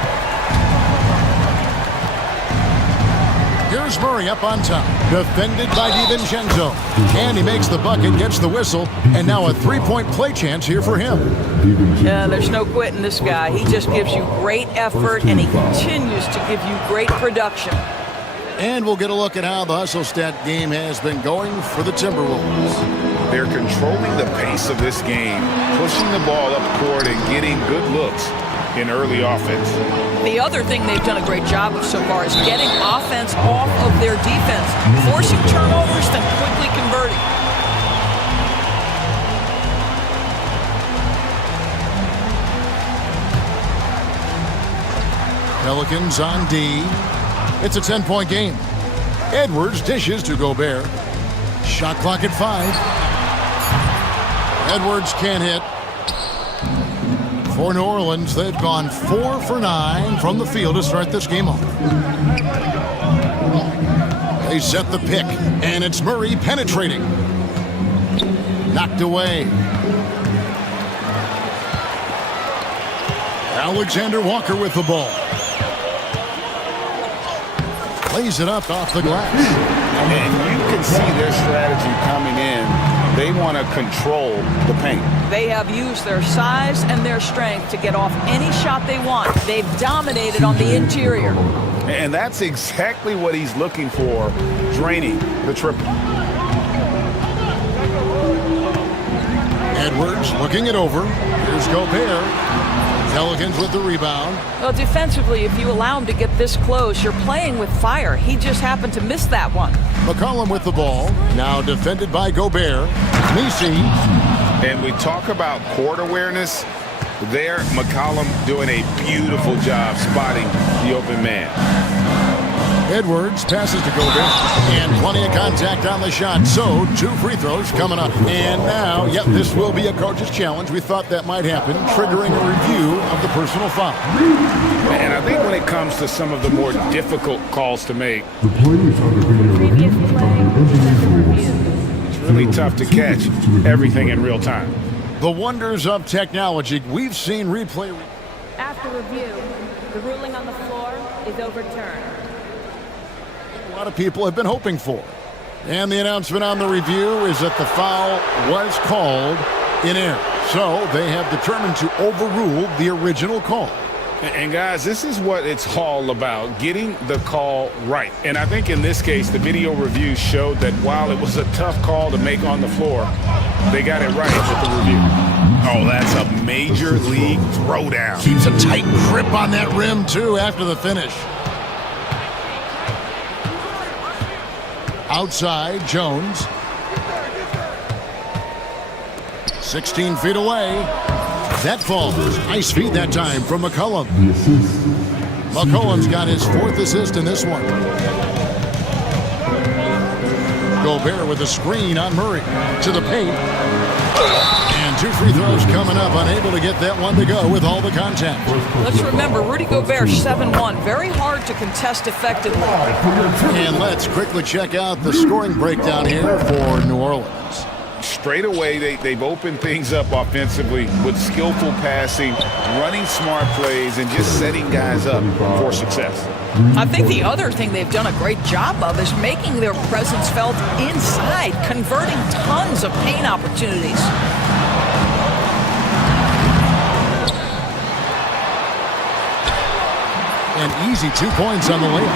Here's Murray up on top. Defended by DiVincenzo. And he makes the bucket, gets the whistle, and now a three-point play chance here for him. Yeah, there's no quitting this guy. He just gives you great effort, and he continues to give you great production. And we'll get a look at how the hustle stat game has been going for the Timberwolves. They're controlling the pace of this game, pushing the ball up court and getting good looks in early offense. The other thing they've done a great job of so far is getting offense off of their defense, forcing turnovers, then quickly converting. Pelicans on D. It's a 10-point game. Edwards dishes to Gobert. Shot clock at 5. Edwards can't hit. For New Orleans, they've gone 4 for 9 from the field to start this game off. They set the pick, and it's Murray penetrating. Knocked away. Alexander Walker with the ball. Plays it up off the glass. And you can see their strategy coming in. They want to control the paint. They have used their size and their strength to get off any shot they want. They've dominated on the interior. And that's exactly what he's looking for, draining the triple. Edwards looking it over. Here's Gobert. Pelicans with the rebound. Well, defensively, if you allow him to get this close, you're playing with fire. He just happened to miss that one. McCollum with the ball. Now defended by Gobert. Nisi. And we talk about court awareness. There, McCollum doing a beautiful job spotting the open man. Edwards passes to Gobert. And plenty of contact on the shot. So, 2 free throws coming up. And now, yep, this will be a coach's challenge. We thought that might happen, triggering a review of the personal foul. And I think when it comes to some of the more difficult calls to make, The players on the video it's really tough to catch everything in real time. The wonders of technology. We've seen replay. After review, the ruling on the floor is overturned. A lot of people have been hoping for. And the announcement on the review is that the foul was called in error. So they have determined to overrule the original call. And guys, this is what it's all about, getting the call right. And I think in this case, the video review showed that while it was a tough call to make on the floor, they got it right with the review. Oh, that's a major league throwdown. Keeps a tight grip on that rim, too, after the finish. Outside, Jones. 16 feet away. That falls. Nice feed that time from McCollum. McCollum's got his 4th assist in this one. Gobert with a screen on Murray. To the paint. And 2 free throws coming up. Unable to get that one to go with all the contact. Let's remember, Rudy Gobert, 7-1. Very hard to contest effectively. And let's quickly check out the scoring breakdown here for New Orleans. Straight away, they've opened things up offensively with skillful passing, running smart plays, and just setting guys up for success. I think the other thing they've done a great job of is making their presence felt inside, converting tons of paint opportunities. An easy 2 points on the layup.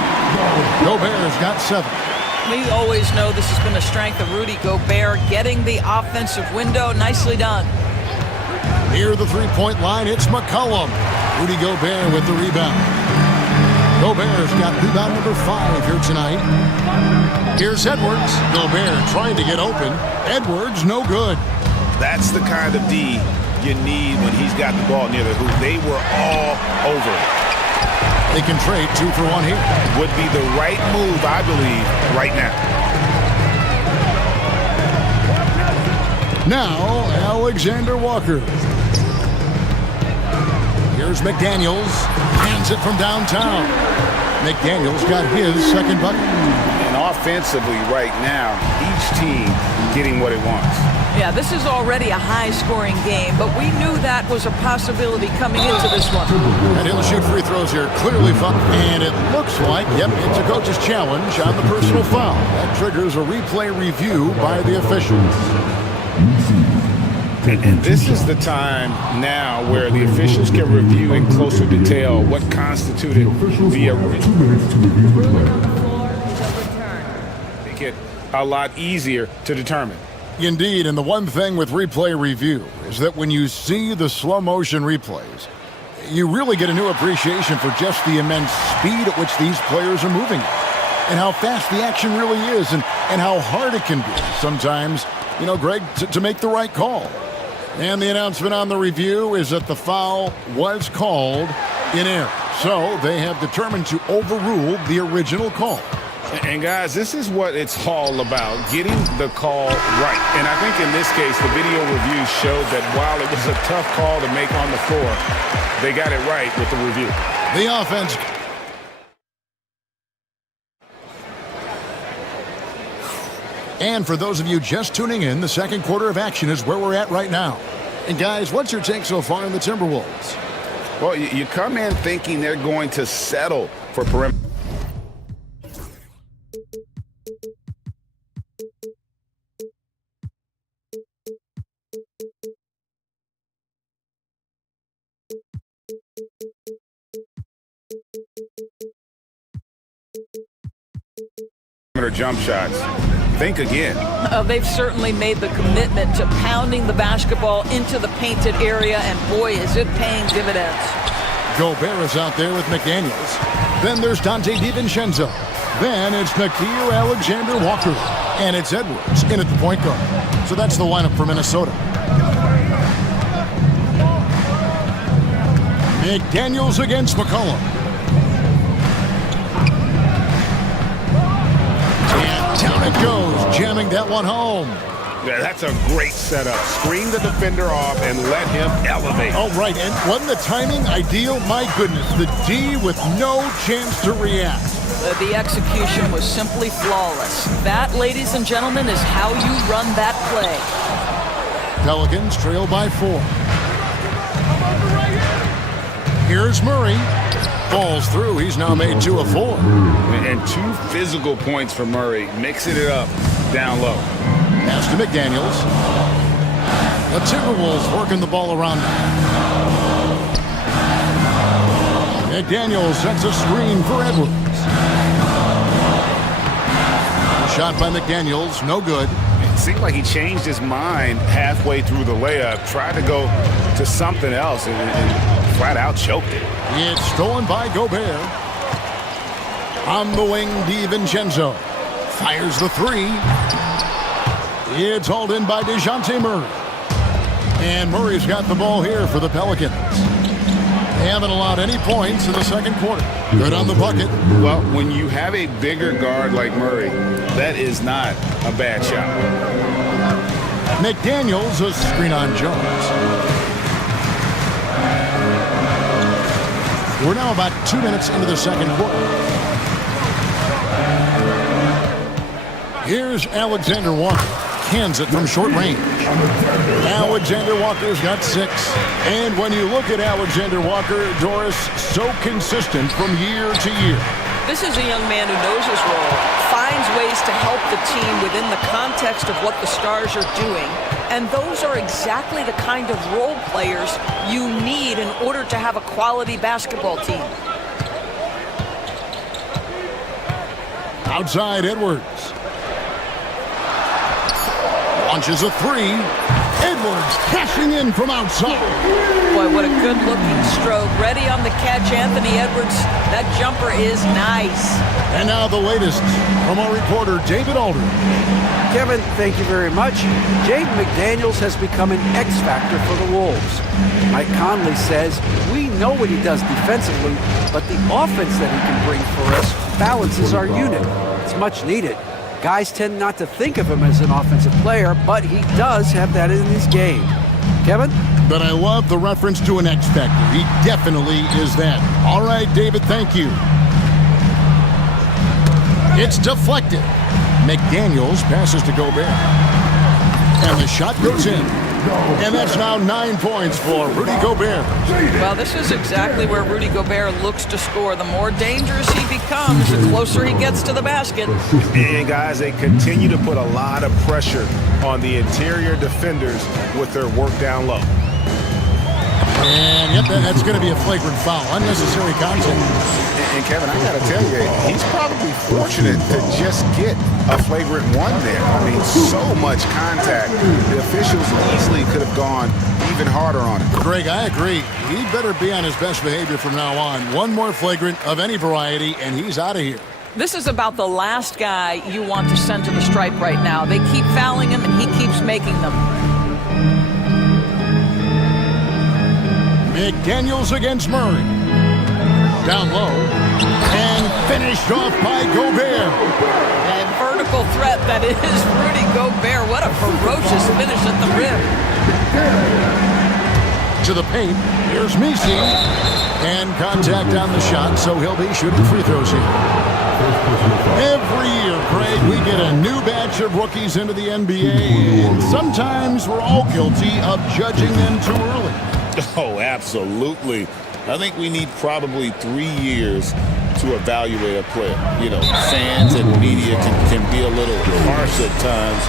Gobert's got 7. We always know this has been a strength of Rudy Gobert, getting the offensive window. Nicely done. Near the 3-point line, it's McCollum. Rudy Gobert with the rebound. Gobert's got rebound number 5 here tonight. Here's Edwards. Gobert trying to get open. Edwards, no good. That's the kind of D you need when he's got the ball near the hoop. They were all over it. They can trade 2 for 1 here. Would be the right move, I believe, right now. Now, Alexander Walker. Here's McDaniels. Hands it from downtown. McDaniels got his 2nd bucket. And offensively right now, each team getting what it wants. Yeah, this is already a high-scoring game, but we knew that was a possibility coming into this one. And he'll shoot free throws here. Clearly fun. And it looks like, yep, it's a coach's challenge on the personal foul. That triggers a replay review by the officials. And this is the time now where the officials can review in closer detail what constituted the original. Make it a lot easier to determine. Indeed, and the one thing with replay review is that when you see the slow motion replays, you really get a new appreciation for just the immense speed at which these players are moving and how fast the action really is and how hard it can be sometimes, you know, Greg, to make the right call. And the announcement on the review is that the foul was called in air. So they have determined to overrule the original call. And guys, this is what it's all about, getting the call right. And I think in this case, the video review showed that while it was a tough call to make on the floor, they got it right with the review. The offense. And for those of you just tuning in, the second quarter of action is where we're at right now. And guys, what's your take so far on the Timberwolves? Well, you come in thinking they're going to settle for perimeter. Jump shots. Think again. They've certainly made the commitment to pounding the basketball into the painted area, and boy, is it paying dividends. Gobert is out there with McDaniels. Then there's Dante DiVincenzo. Then it's Nickeil Alexander-Walker. And it's Edwards in at the point guard. So that's the lineup for Minnesota. McDaniels against McCollum. Down it goes, jamming that one home. Yeah, that's a great setup. Screen the defender off and let him elevate. Oh, right, and wasn't the timing ideal? My goodness, the D with no chance to react. The execution was simply flawless. That, ladies and gentlemen, is how you run that play. Pelicans trail by 4. Here's Murray. Falls through. He's now made 2 of 4. And 2 physical points for Murray, mixing it up down low. Pass to McDaniels. The Timberwolves working the ball around. McDaniels sets a screen for Edwards. Shot by McDaniels, no good. It seemed like he changed his mind halfway through the layup, tried to go to something else, and flat out choked it. It's stolen by Gobert. On the wing, DiVincenzo fires the 3. It's hauled in by DeJounte Murray. And Murray's got the ball here for the Pelicans. They haven't allowed any points in the second quarter. Good on the bucket. Well, when you have a bigger guard like Murray, that is not a bad shot. McDaniels, a screen on Jones. We're now about 2 minutes into the second quarter. Here's Alexander Walker. Hands it from short range. Alexander Walker's got 6. And when you look at Alexander Walker, Doris, so consistent from year to year. This is a young man who knows his role, finds ways to help the team within the context of what the Stars are doing. And those are exactly the kind of role players you need in order to have a quality basketball team. Outside Edwards. Launches a 3. Edwards cashing in from outside. Boy, what a good-looking stroke. Ready on the catch, Anthony Edwards. That jumper is nice. And now the latest from our reporter, David Aldridge. Kevin, thank you very much. Jaden McDaniels has become an X-factor for the Wolves. Mike Conley says, we know what he does defensively, but the offense that he can bring for us balances our unit. It's much needed. Guys tend not to think of him as an offensive player, but he does have that in his game. Kevin? But I love the reference to an X factor. He definitely is that. All right, David, thank you. It's deflected. McDaniels passes to Gobert. And the shot goes in. And that's now 9 points for Rudy Gobert. Well, this is exactly where Rudy Gobert looks to score. The more dangerous he becomes, the closer he gets to the basket. And guys, they continue to put a lot of pressure on the interior defenders with their work down low. And yep, that's going to be a flagrant foul. Unnecessary contact. And Kevin, I got to tell you, he's probably fortunate to just get a flagrant 1 there. I mean, so much contact. The officials easily could have gone even harder on him. Greg, I agree. He better be on his best behavior from now on. One more flagrant of any variety, and he's out of here. This is about the last guy you want to send to the stripe right now. They keep fouling him, and he keeps making them. McDaniels against Murray. Down low. And finished off by Gobert. And vertical threat that is Rudy Gobert. What a ferocious finish at the rim. To the paint. Here's Misi. And contact on the shot, so he'll be shooting free throws here. Every year, Craig, we get a new batch of rookies into the NBA, and sometimes we're all guilty of judging them too early. Oh, absolutely. I think we need probably 3 years to evaluate a player. You know, fans and media can be a little harsh at times,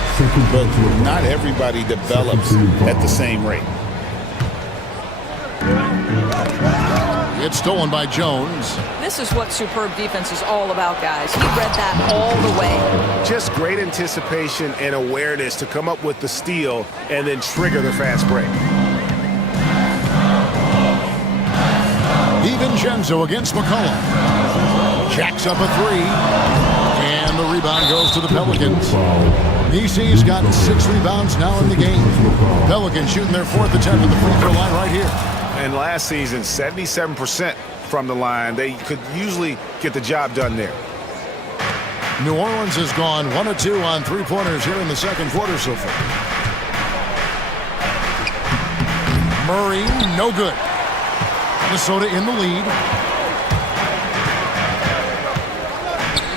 but not everybody develops at the same rate. It's stolen by Jones. This is what superb defense is all about, guys. He read that all the way. Just great anticipation and awareness to come up with the steal and then trigger the fast break. DiVincenzo against McCollum. Jacks up a three. And the rebound goes to the Pelicans. EC's got 6 rebounds now in the game. Pelicans shooting their 4th attempt at the free throw line right here. And last season, 77% from the line. They could usually get the job done there. New Orleans has gone 1 of 2 on 3-pointers here in the second quarter so far. Murray, no good. Minnesota in the lead.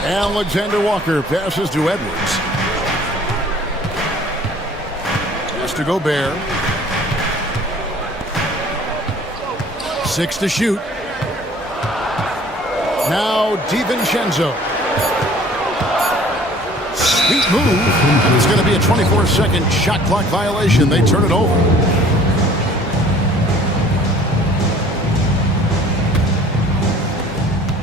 Alexander Walker passes to Edwards. Pass to Gobert. 6 to shoot. Now DiVincenzo. Sweet move. It's going to be a 24-second shot clock violation. They turn it over.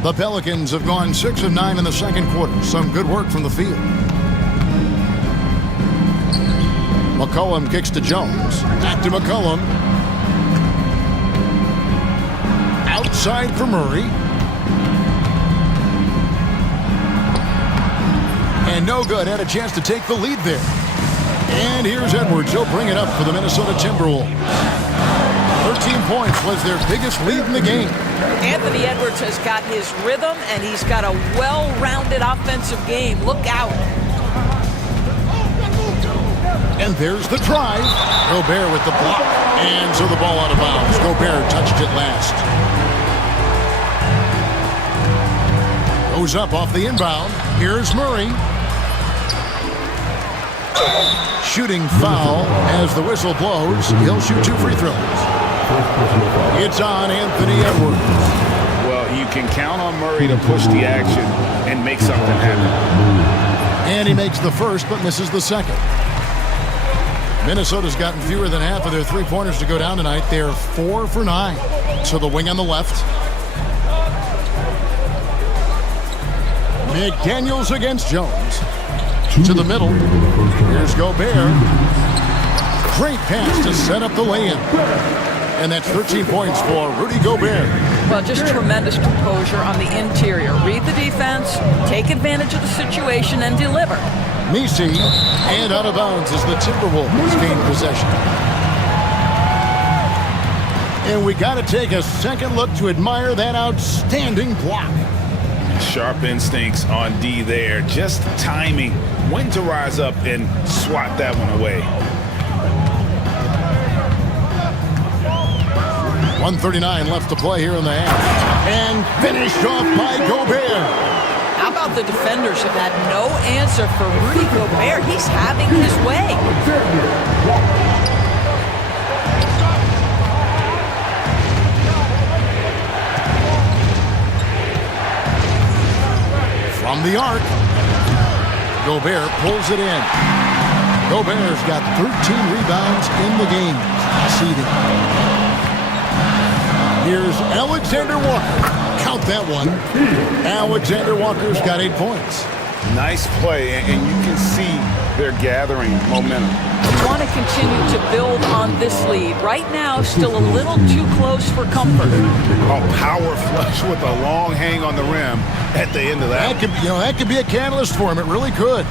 The Pelicans have gone 6 of 9 in the second quarter. Some good work from the field. McCollum kicks to Jones. Back to McCollum. Outside for Murray. And no good. Had a chance to take the lead there. And here's Edwards. He'll bring it up for the Minnesota Timberwolves. 13 points was their biggest lead in the game. Anthony Edwards has got his rhythm, and he's got a well-rounded offensive game. Look out. And there's the drive. Gobert with the block. And so the ball out of bounds. Gobert touched it last. Goes up off the inbound. Here's Murray. Shooting foul as the whistle blows. He'll shoot 2 free throws. It's on Anthony Edwards. Well, you can count on Murray to push the action and make something happen. And he makes the first but misses the second. Minnesota's gotten fewer than half of their 3-pointers to go down tonight. They're 4 for 9. So the wing on the left. McDaniels against Jones. To the middle. Here's Gobert. Great pass to set up the lay-in. And that's 13 points for Rudy Gobert. Well, just tremendous composure on the interior. Read the defense, take advantage of the situation, and deliver. Misi, and out of bounds as the Timberwolves gain possession. And we got to take a second look to admire that outstanding block. Sharp instincts on D there. Just timing when to rise up and swat that one away. 1:39 left to play here in the half. And finished off by Gobert. How about the defenders have had no answer for Rudy Gobert? He's having his way. From the arc, Gobert pulls it in. Gobert's got 13 rebounds in the game, leading. Here's Alexander Walker. Count that one. Alexander Walker's got 8 points. Nice play, and you can see they're gathering momentum. You want to continue to build on this lead. Right now, still a little too close for comfort. A power flush with a long hang on the rim at the end of that. That could be a catalyst for him. It really could.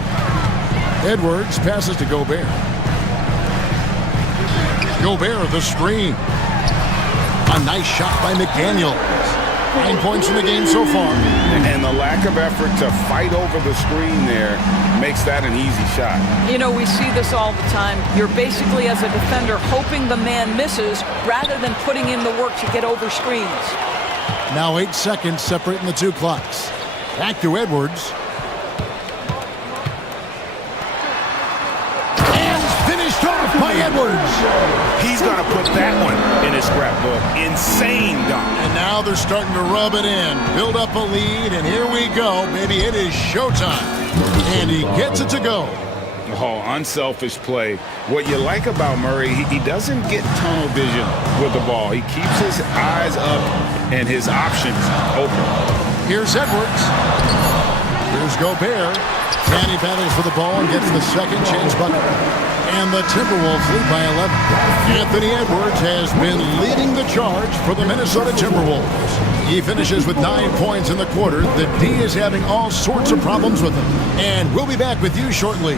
Edwards passes to Gobert. Gobert, the screen. A nice shot by McDaniels. 9 points in the game so far. And the lack of effort to fight over the screen there makes that an easy shot. You know, we see this all the time. You're basically, as a defender, hoping the man misses rather than putting in the work to get over screens. Now 8 seconds separating the two clocks. Back to Edwards. And finished off by Edwards. He's going to put that one in his scrapbook. Insane dunk. And now they're starting to rub it in. Build up a lead, and here we go. Maybe it is showtime. And he gets it to go. Oh, unselfish play. What you like about Murray, he doesn't get tunnel vision with the ball. He keeps his eyes up and his options open. Here's Edwards. Here's Gobert. And he battles for the ball and gets the second chance bucket. And the Timberwolves lead by 11. Anthony Edwards has been leading the charge for the Minnesota Timberwolves. He finishes with 9 points in the quarter. The D is having all sorts of problems with him. And we'll be back with you shortly.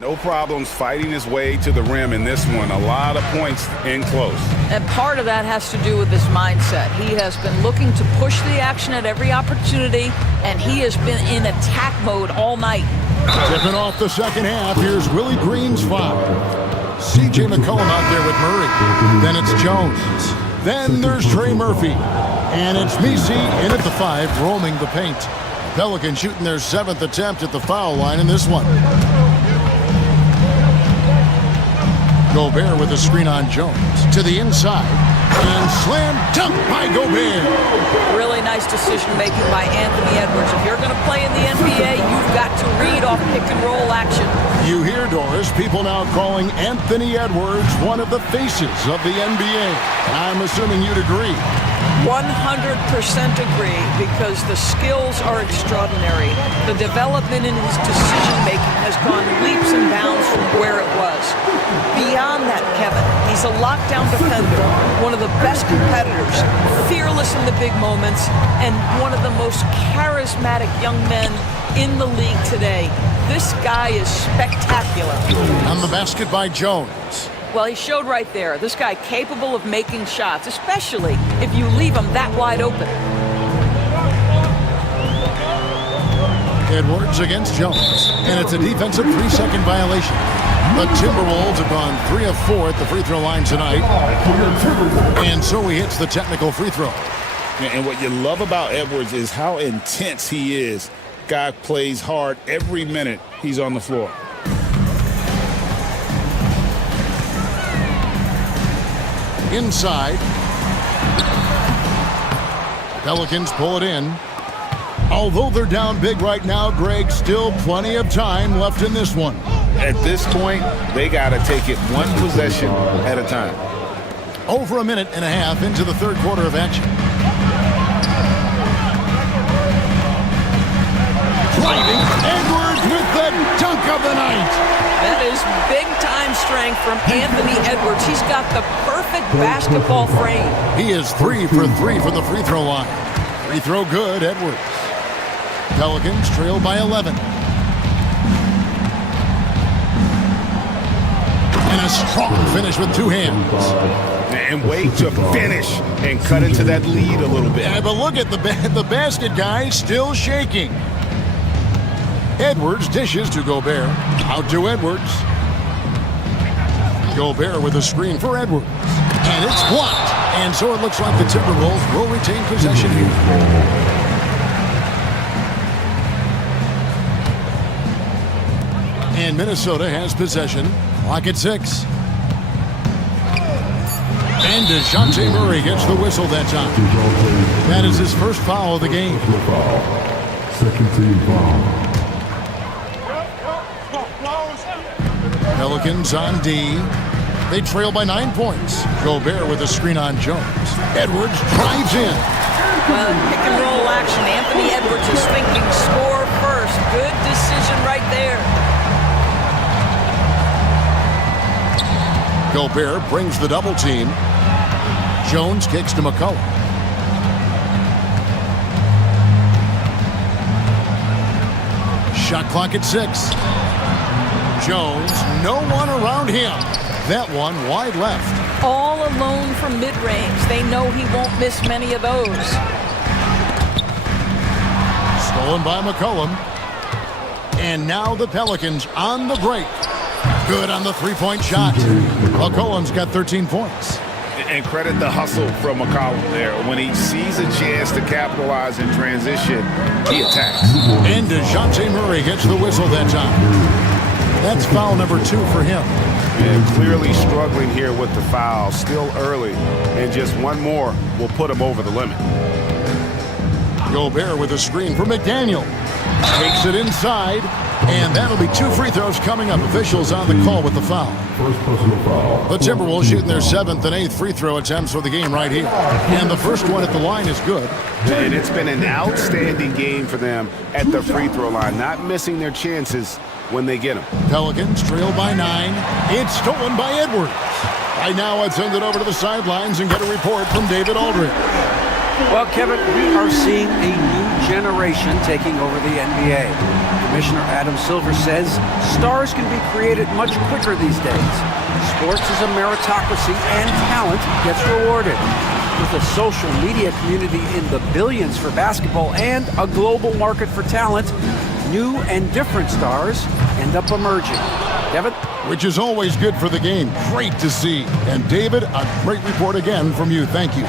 No problems fighting his way to the rim in this one. A lot of points in close. And part of that has to do with his mindset. He has been looking to push the action at every opportunity, and he has been in attack mode all night. Tipping off the second half, here's Willie Green's foul. C.J. McCollum out there with Murray. Then it's Jones. Then there's Trey Murphy. And it's Messi in at the 5, roaming the paint. Pelicans shooting their 7th attempt at the foul line in this one. Gobert with a screen on Jones to the inside, and slam dunk by Gobert. Really nice decision making by Anthony Edwards. If you're going to play in the NBA, you've got to read off pick and roll action. You hear, Doris, people now calling Anthony Edwards one of the faces of the NBA. I'm assuming you'd agree. 100% agree, because the skills are extraordinary. The development in his decision-making has gone leaps and bounds from where it was. Beyond that, Kevin, he's a lockdown defender, one of the best competitors, fearless in the big moments, and one of the most charismatic young men in the league today. This guy is spectacular. On the basket by Jones. Well, he showed right there. This guy capable of making shots, especially if you leave him that wide open. Edwards against Jones, and it's a defensive 3-second violation. The Timberwolves have gone 3 of 4 at the free throw line tonight, and so he hits the technical free throw. And what you love about Edwards is how intense he is. Guy plays hard every minute he's on the floor. Inside. Pelicans pull it in. Although they're down big right now, Greg, still plenty of time left in this one. At this point, they got to take it one possession at a time. Over a minute and a half into the third quarter of action. Driving, Edwards with the dunk of the night. That is big-time strength from Anthony Edwards. He's got the perfect basketball frame. He is 3 for 3 from the free throw line. Free throw good, Edwards. Pelicans trail by 11. And a strong finish with two hands. And wait to finish and cut into that lead a little bit. Yeah, but look at the basket guy still shaking. Edwards dishes to Gobert. Out to Edwards. Gobert with a screen for Edwards. And it's blocked. And so it looks like the Timberwolves will retain possession here. And Minnesota has possession. Clock at 6. And DeJounte Murray gets the whistle that time. That is his first foul of the game. Second team foul. Pelicans on D. They trail by 9 points. Gobert with a screen on Jones. Edwards drives in. Well, in pick and roll action, Anthony Edwards is thinking score first. Good decision right there. Gobert brings the double team. Jones kicks to McCollum. Shot clock at 6. Jones, no one around him. That one wide left. All alone from mid-range. They know he won't miss many of those. Stolen by McCollum. And now the Pelicans on the break. Good on the three-point shot. McCollum's got 13 points. And credit the hustle from McCollum there. When he sees a chance to capitalize in transition, he attacks. And DeJounte Murray gets the whistle that time. That's foul number 2 for him. And clearly struggling here with the foul. Still early. And just one more will put him over the limit. Gobert with a screen for McDaniel. Takes it inside. And that'll be 2 free throws coming up. Officials on the call with the foul. First personal foul. The Timberwolves shooting their 7th and 8th free throw attempts for the game right here. And the first one at the line is good. And it's been an outstanding game for them at the free throw line. Not missing their chances when they get them. Pelicans trail by 9. It's stolen by Edwards. Right now, I'd send it over to the sidelines and get a report from David Aldridge. Well, Kevin, we are seeing a new generation taking over the NBA. Commissioner Adam Silver says stars can be created much quicker these days. Sports is a meritocracy and talent gets rewarded. With a social media community in the billions for basketball and a global market for talent, new and different stars end up emerging. Kevin? Which is always good for the game. Great to see. And David, a great report again from you. Thank you.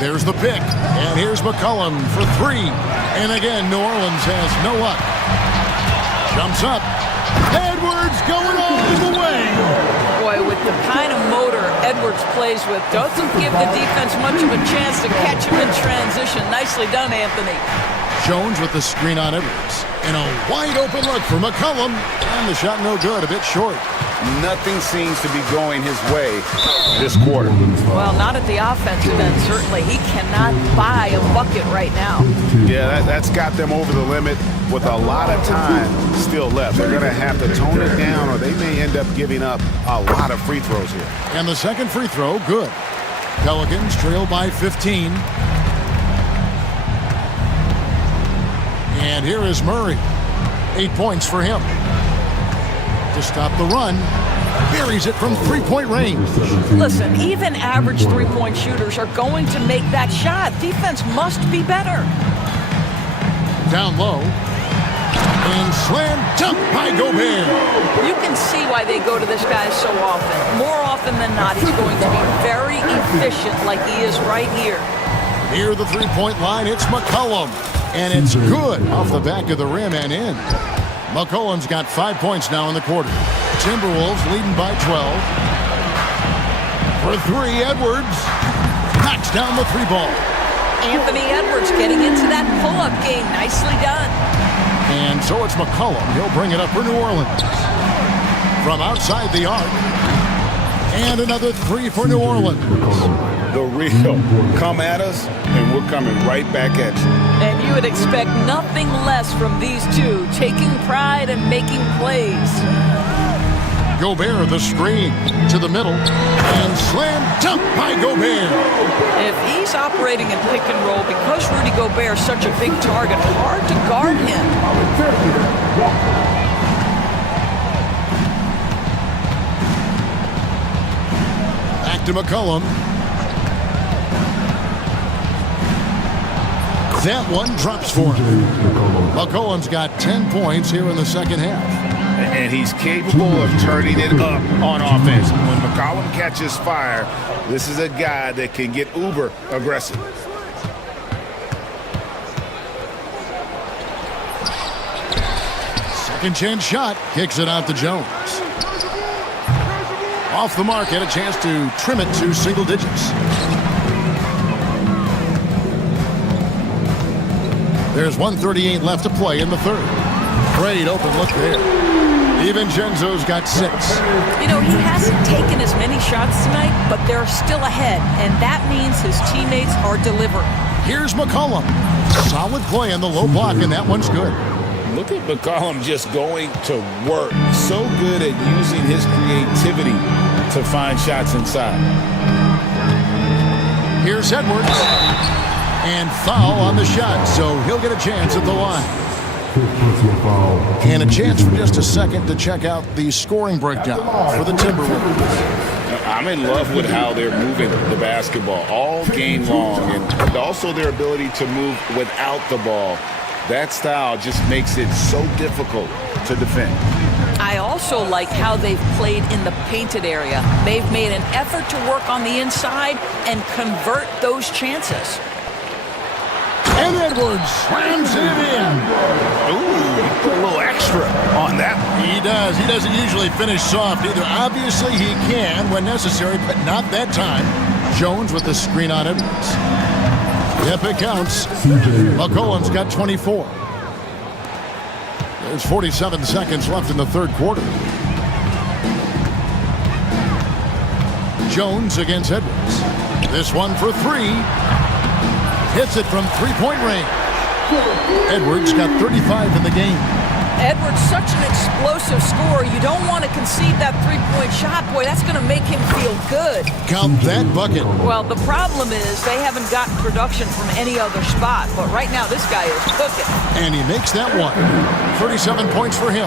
There's the pick. And here's McCollum for 3. And again, New Orleans has no luck. Jumps up. Edwards going all the way. Boy, with the kind of motor Edwards plays with, doesn't give the defense much of a chance to catch him in transition. Nicely done, Anthony. Jones with the screen on Edwards. And a wide open look for McCollum. And the shot no good, a bit short. Nothing seems to be going his way this quarter. Well, not at the offensive end, certainly. He cannot buy a bucket right now. Yeah, that's got them over the limit with a lot of time still left. They're going to have to tone it down or they may end up giving up a lot of free throws here. And the second free throw, good. Pelicans trail by 15. And here is Murray. 8 points for him. To stop the run, buries it from three-point range. Listen, even average three-point shooters are going to make that shot. Defense must be better. Down low. And slam dunk by Gobert. You can see why they go to this guy so often. More often than not, he's going to be very efficient like he is right here. Near the three-point line, it's McCollum. And it's good off the back of the rim and in. McCollum's got 5 points now in the quarter. Timberwolves leading by 12. For 3, Edwards knocks down the 3 ball. Anthony Edwards getting into that pull-up game. Nicely done. And so it's McCollum. He'll bring it up for New Orleans. From outside the arc. And another 3 for New Orleans. The real come at us, and we're coming right back at you. And you would expect nothing less from these two, taking pride and making plays. Gobert, the screen to the middle, and slam dunk by Gobert. If he's operating in pick and roll, because Rudy Gobert is such a big target, hard to guard him. Back to McCollum. That one drops for him. McCollum's got 10 points here in the second half. And he's capable of turning it up on offense. When McCollum catches fire, this is a guy that can get uber aggressive. Second chance shot, kicks it out to Jones. Off the mark, had a chance to trim it to single digits. There's 1:38 left to play in the third. Great open look there. DiVincenzo's got 6. You know, he hasn't taken as many shots tonight, but they're still ahead, and that means his teammates are delivering. Here's McCollum. Solid play on the low block, and that one's good. Look at McCollum just going to work. So good at using his creativity to find shots inside. Here's Edwards. And foul on the shot, so he'll get a chance at the line. And a chance for just a second to check out the scoring breakdown for the Timberwolves. I'm in love with how they're moving the basketball all game long, and also their ability to move without the ball. That style just makes it so difficult to defend. I also like how they've played in the painted area. They've made an effort to work on the inside and convert those chances. And Edwards slams it in. Ooh, put a little extra on that. He does. He doesn't usually finish soft either. Obviously, he can when necessary, but not that time. Jones with the screen on Edwards. Yep, it counts. McCollum's got 24. There's 47 seconds left in the third quarter. Jones against Edwards. This one for 3. Hits it from three-point range. Edwards got 35 in the game. Edwards, such an explosive scorer. You don't want to concede that three-point shot. Boy, that's going to make him feel good. Count that bucket. Well, the problem is they haven't gotten production from any other spot. But right now, this guy is cooking. And he makes that one. 37 points for him.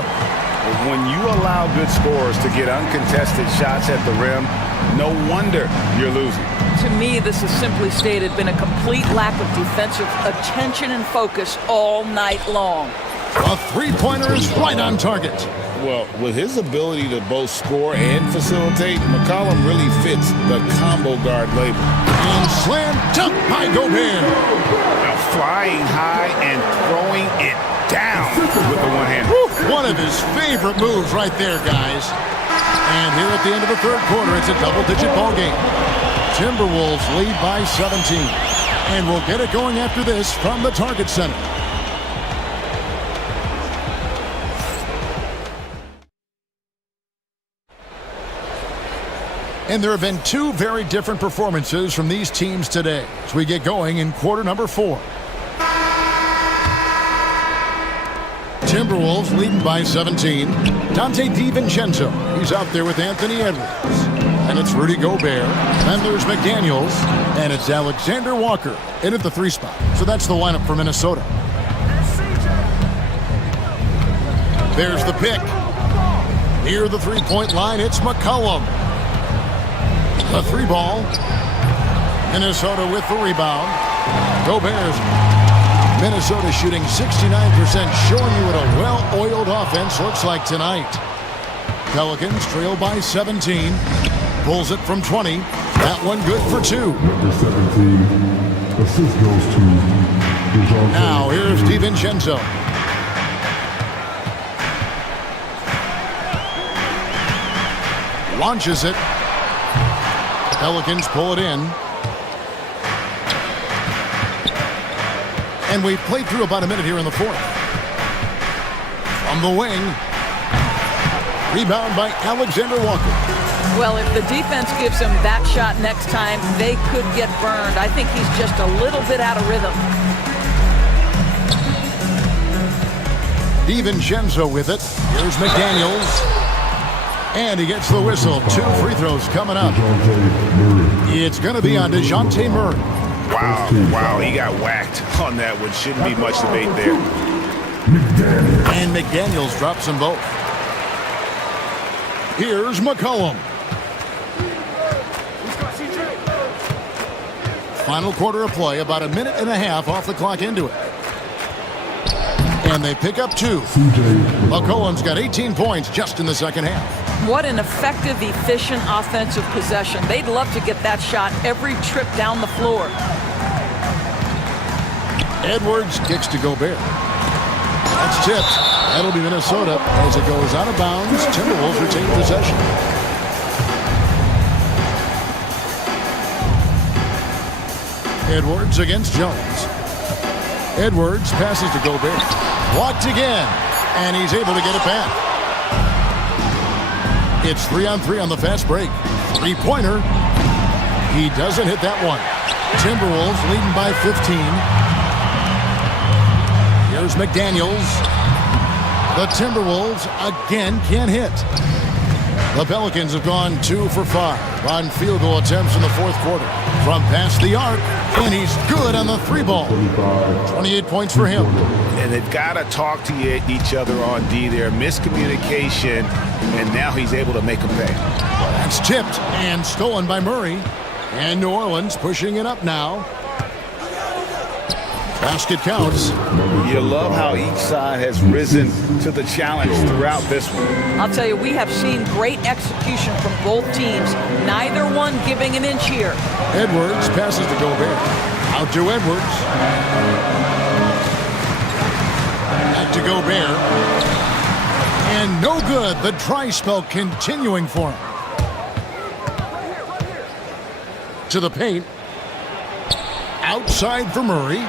When you allow good scorers to get uncontested shots at the rim, no wonder you're losing. To me, this has simply stated been a complete lack of defensive attention and focus all night long. A three-pointer is right on target. Well, with his ability to both score and facilitate, McCollum really fits the combo guard label. And slam dunk by Gobert. Now flying high and throwing it down with the one hand. One of his favorite moves right there, guys. And here at the end of the third quarter, it's a double-digit ball game. Timberwolves lead by 17. And we'll get it going after this from the Target Center. And there have been two very different performances from these teams today as we get going in quarter number 4. Timberwolves leading by 17. Dante DiVincenzo, he's out there with Anthony Edwards. And it's Rudy Gobert. Then there's McDaniels. And it's Alexander Walker in at the 3 spot. So that's the lineup for Minnesota. There's the pick. Near the three-point line, it's McCollum. The 3 ball. Minnesota with the rebound. Gobert's Minnesota shooting 69%, showing you what a well-oiled offense looks like tonight. Pelicans trail by 17. Pulls it from 20. That one good for 2. Number 17. Assist goes to DeJounte. Now here's DiVincenzo. Launches it. Pelicans pull it in. And we've played through about a minute here in the fourth. From the wing. Rebound by Alexander Walker. Well, if the defense gives him that shot next time, they could get burned. I think he's just a little bit out of rhythm. DiVincenzo with it. Here's McDaniels. And he gets the whistle. 2 free throws coming up. It's going to be on DeJounte Murray. Wow, he got whacked on that one. Shouldn't be much debate there. And McDaniels drops them both. Here's McCollum. Final quarter of play, about a minute and a half off the clock into it. And they pick up 2. McCollum's got 18 points just in the second half. What an effective, efficient offensive possession. They'd love to get that shot every trip down the floor. Edwards kicks to Gobert. That's tipped. That'll be Minnesota as it goes out of bounds. Timberwolves retain possession. Edwards against Jones. Edwards passes to Gobert. Blocked again, and he's able to get it back. It's 3-on-3 on the fast break. 3-pointer. He doesn't hit that one. Timberwolves leading by 15. Here's McDaniels. The Timberwolves again can't hit. The Pelicans have gone 2 for 5 on field goal attempts in the fourth quarter. From past the arc, and he's good on the 3-ball. 28 points for him. And they've got to talk to each other on D there. Miscommunication, and now he's able to make them pay. That's tipped and stolen by Murray. And New Orleans pushing it up now. Basket counts. You love how each side has risen to the challenge throughout this one. I'll tell you, we have seen great execution from both teams. Neither one giving an inch here. Edwards passes to Gobert. Out to Edwards. Back to Gobert. And no good. The dry spell continuing for him. To the paint. Outside for Murray.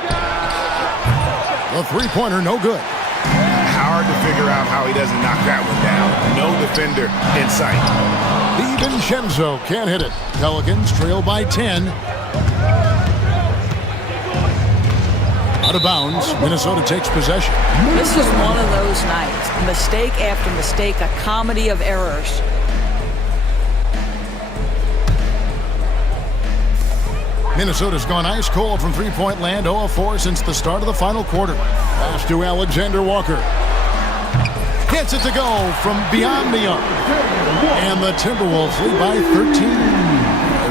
The 3-pointer, no good. Hard to figure out how he doesn't knock that one down. No defender in sight. DiVincenzo can't hit it. Pelicans trail by 10. Out of bounds. Minnesota takes possession. This is one of those nights. Mistake after mistake, a comedy of errors. Minnesota's gone ice cold from 3-point land, 0 of 4 since the start of the final quarter. Pass to Alexander Walker. Gets it to go from beyond the arc. And the Timberwolves lead by 13.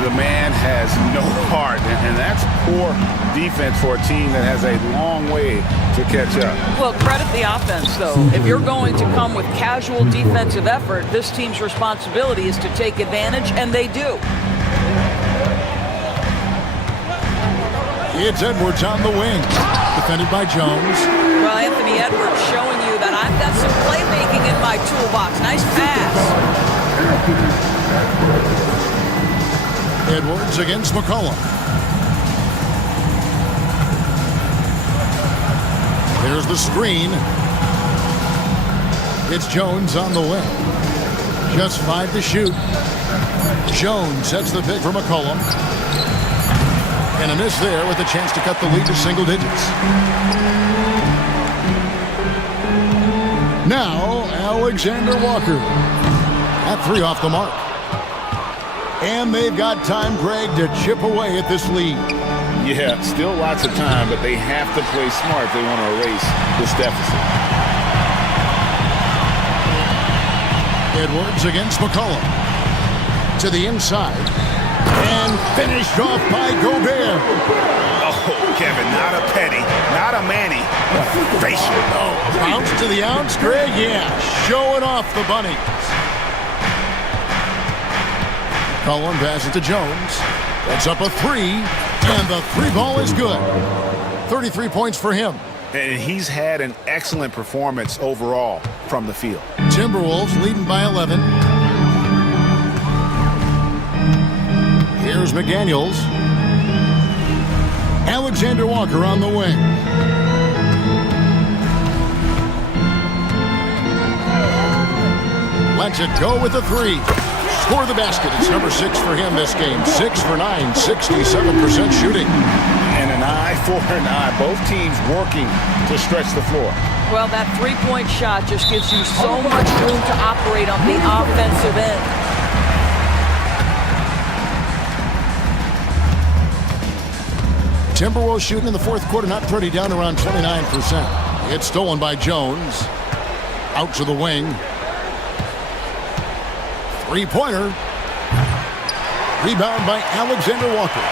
The man has no heart, and that's poor defense for a team that has a long way to catch up. Well, credit the offense, though. If you're going to come with casual defensive effort, this team's responsibility is to take advantage, and they do. It's Edwards on the wing. Defended by Jones. Well, Anthony Edwards showing you that I've got some playmaking in my toolbox. Nice pass. Edwards against McCollum. There's the screen. It's Jones on the wing. Just 5 to shoot. Jones sets the pick for McCollum. And a miss there with a chance to cut the lead to single digits. Now, Alexander Walker. That 3 off the mark. And they've got time, Greg, to chip away at this lead. Yeah, still lots of time, but they have to play smart if they want to erase this deficit. Edwards against McCollum. To the inside. And finished off by Gobert. Oh, Kevin, not a Petty, not a Manny, facial. Oh, bounce to the ounce, Greg, yeah. Showing off the bunnies. Cullen passes to Jones. That's up a 3, and the 3-ball is good. 33 points for him. And he's had an excellent performance overall from the field. Timberwolves leading by 11. Here's McDaniels. Alexander Walker on the wing. Lets it go with a 3. Score the basket. It's number 6 for him this game. 6 for 9, 67% shooting. And an eye for an eye. Both teams working to stretch the floor. Well, that three-point shot just gives you so much room to operate on the offensive end. Timberwolves shooting in the fourth quarter, not pretty, down around 29%. It's stolen by Jones. Out to the wing. Three-pointer. Rebound by Alexander Walker.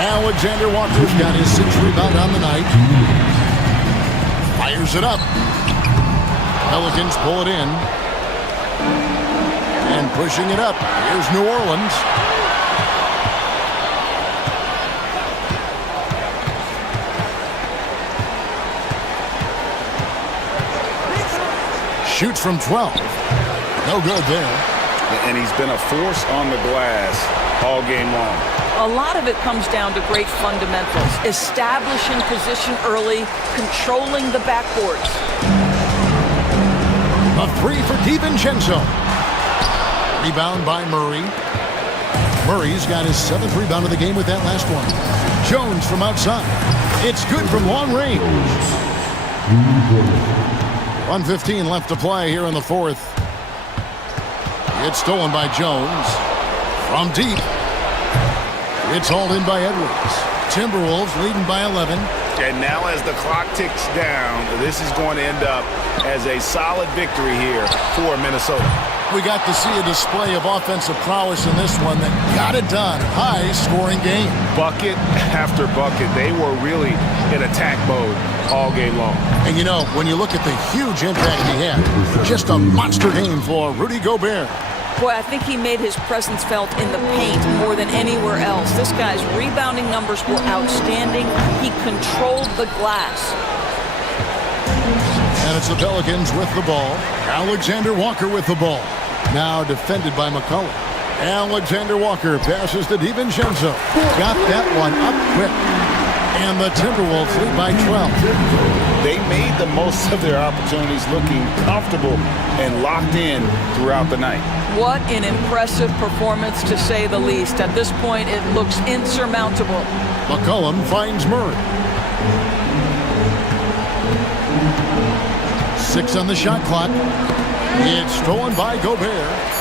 Alexander Walker's got his 6th rebound on the night. Fires it up. Pelicans pull it in. And pushing it up. Here's New Orleans. Shoots from 12. No good there. And he's been a force on the glass all game long. A lot of it comes down to great fundamentals. Establishing position early, controlling the backboards. A three for DiVincenzo. Rebound by Murray. Murray's got his 7th rebound of the game with that last one. Jones from outside. It's good from long range. 1:15 left to play here in the fourth. It's stolen by Jones. From deep. It's hauled in by Edwards. Timberwolves leading by 11. And now as the clock ticks down, this is going to end up as a solid victory here for Minnesota. We got to see a display of offensive prowess in this one that got it done. High-scoring game. Bucket after bucket. They were really in attack mode all game long. And you know, when you look at the huge impact he had, just a monster game for Rudy Gobert. Boy, I think he made his presence felt in the paint more than anywhere else. This guy's rebounding numbers were outstanding. He controlled the glass. And it's the Pelicans with the ball. Alexander Walker with the ball. Now defended by McCollum. Alexander Walker passes to DiVincenzo. Got that one up quick. And the Timberwolves lead by 12. They made the most of their opportunities, looking comfortable and locked in throughout the night. What an impressive performance, to say the least. At this point, it looks insurmountable. McCollum finds Murray. 6 on the shot clock. It's stolen by Gobert.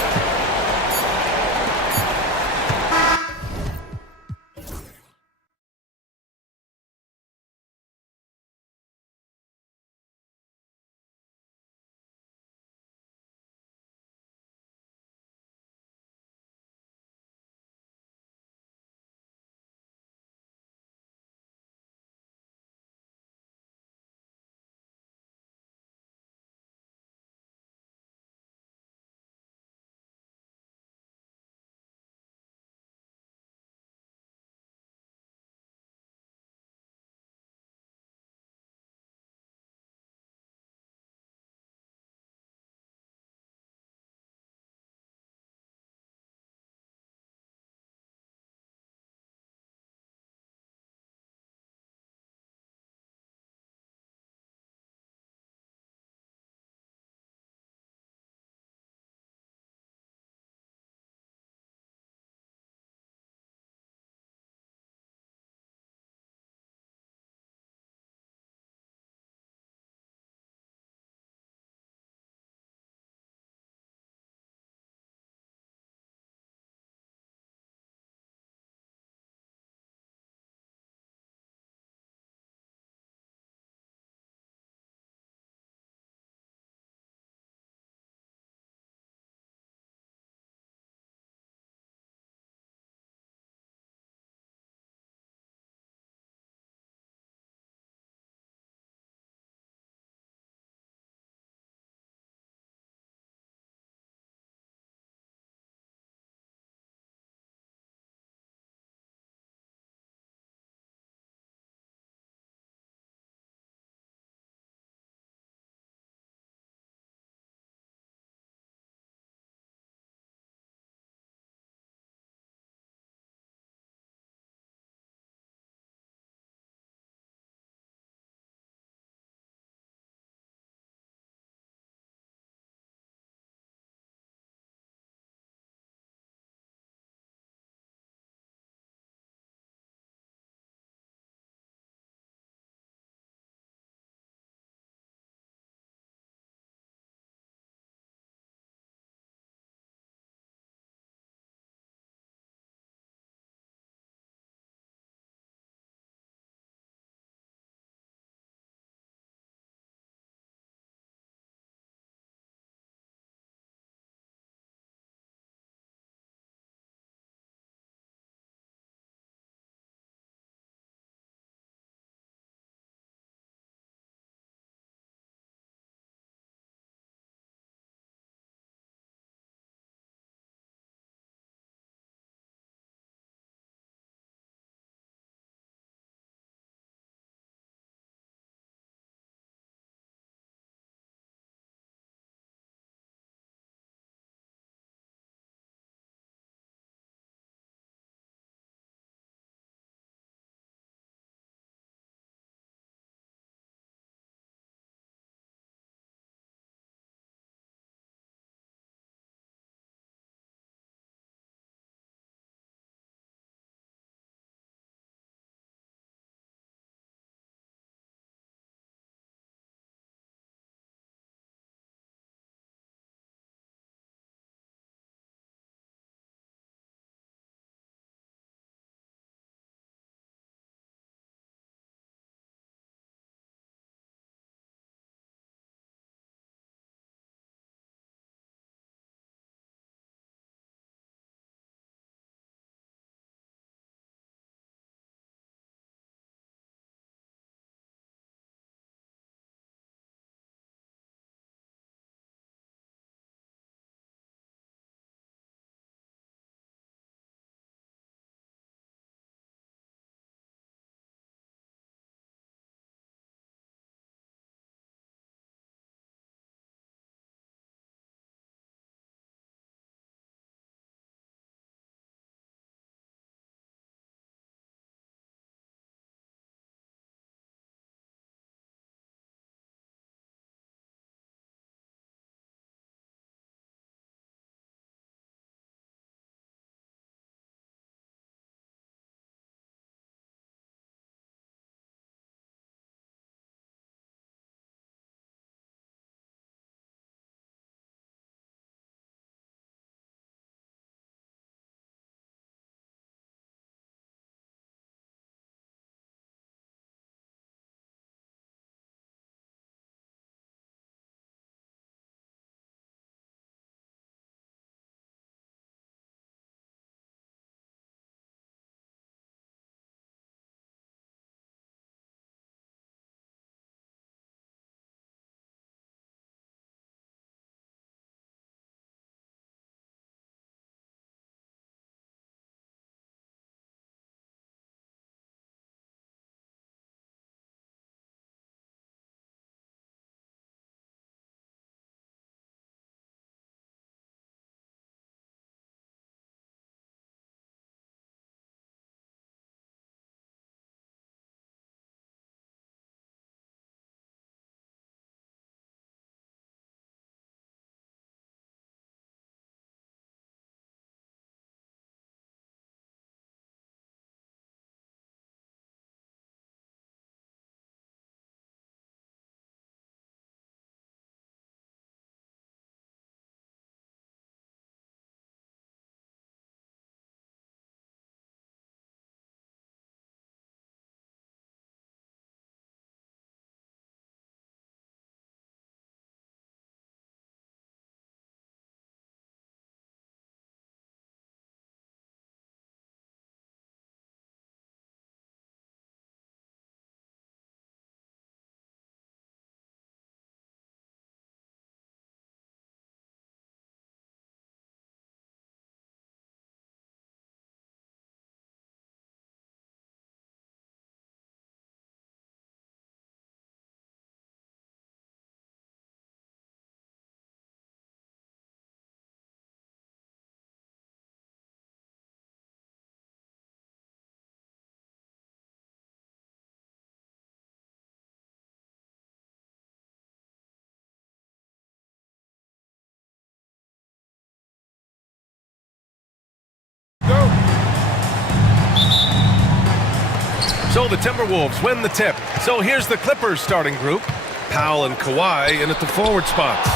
So the Timberwolves win the tip. So here's the Clippers starting group. Powell and Kawhi in at the forward spots.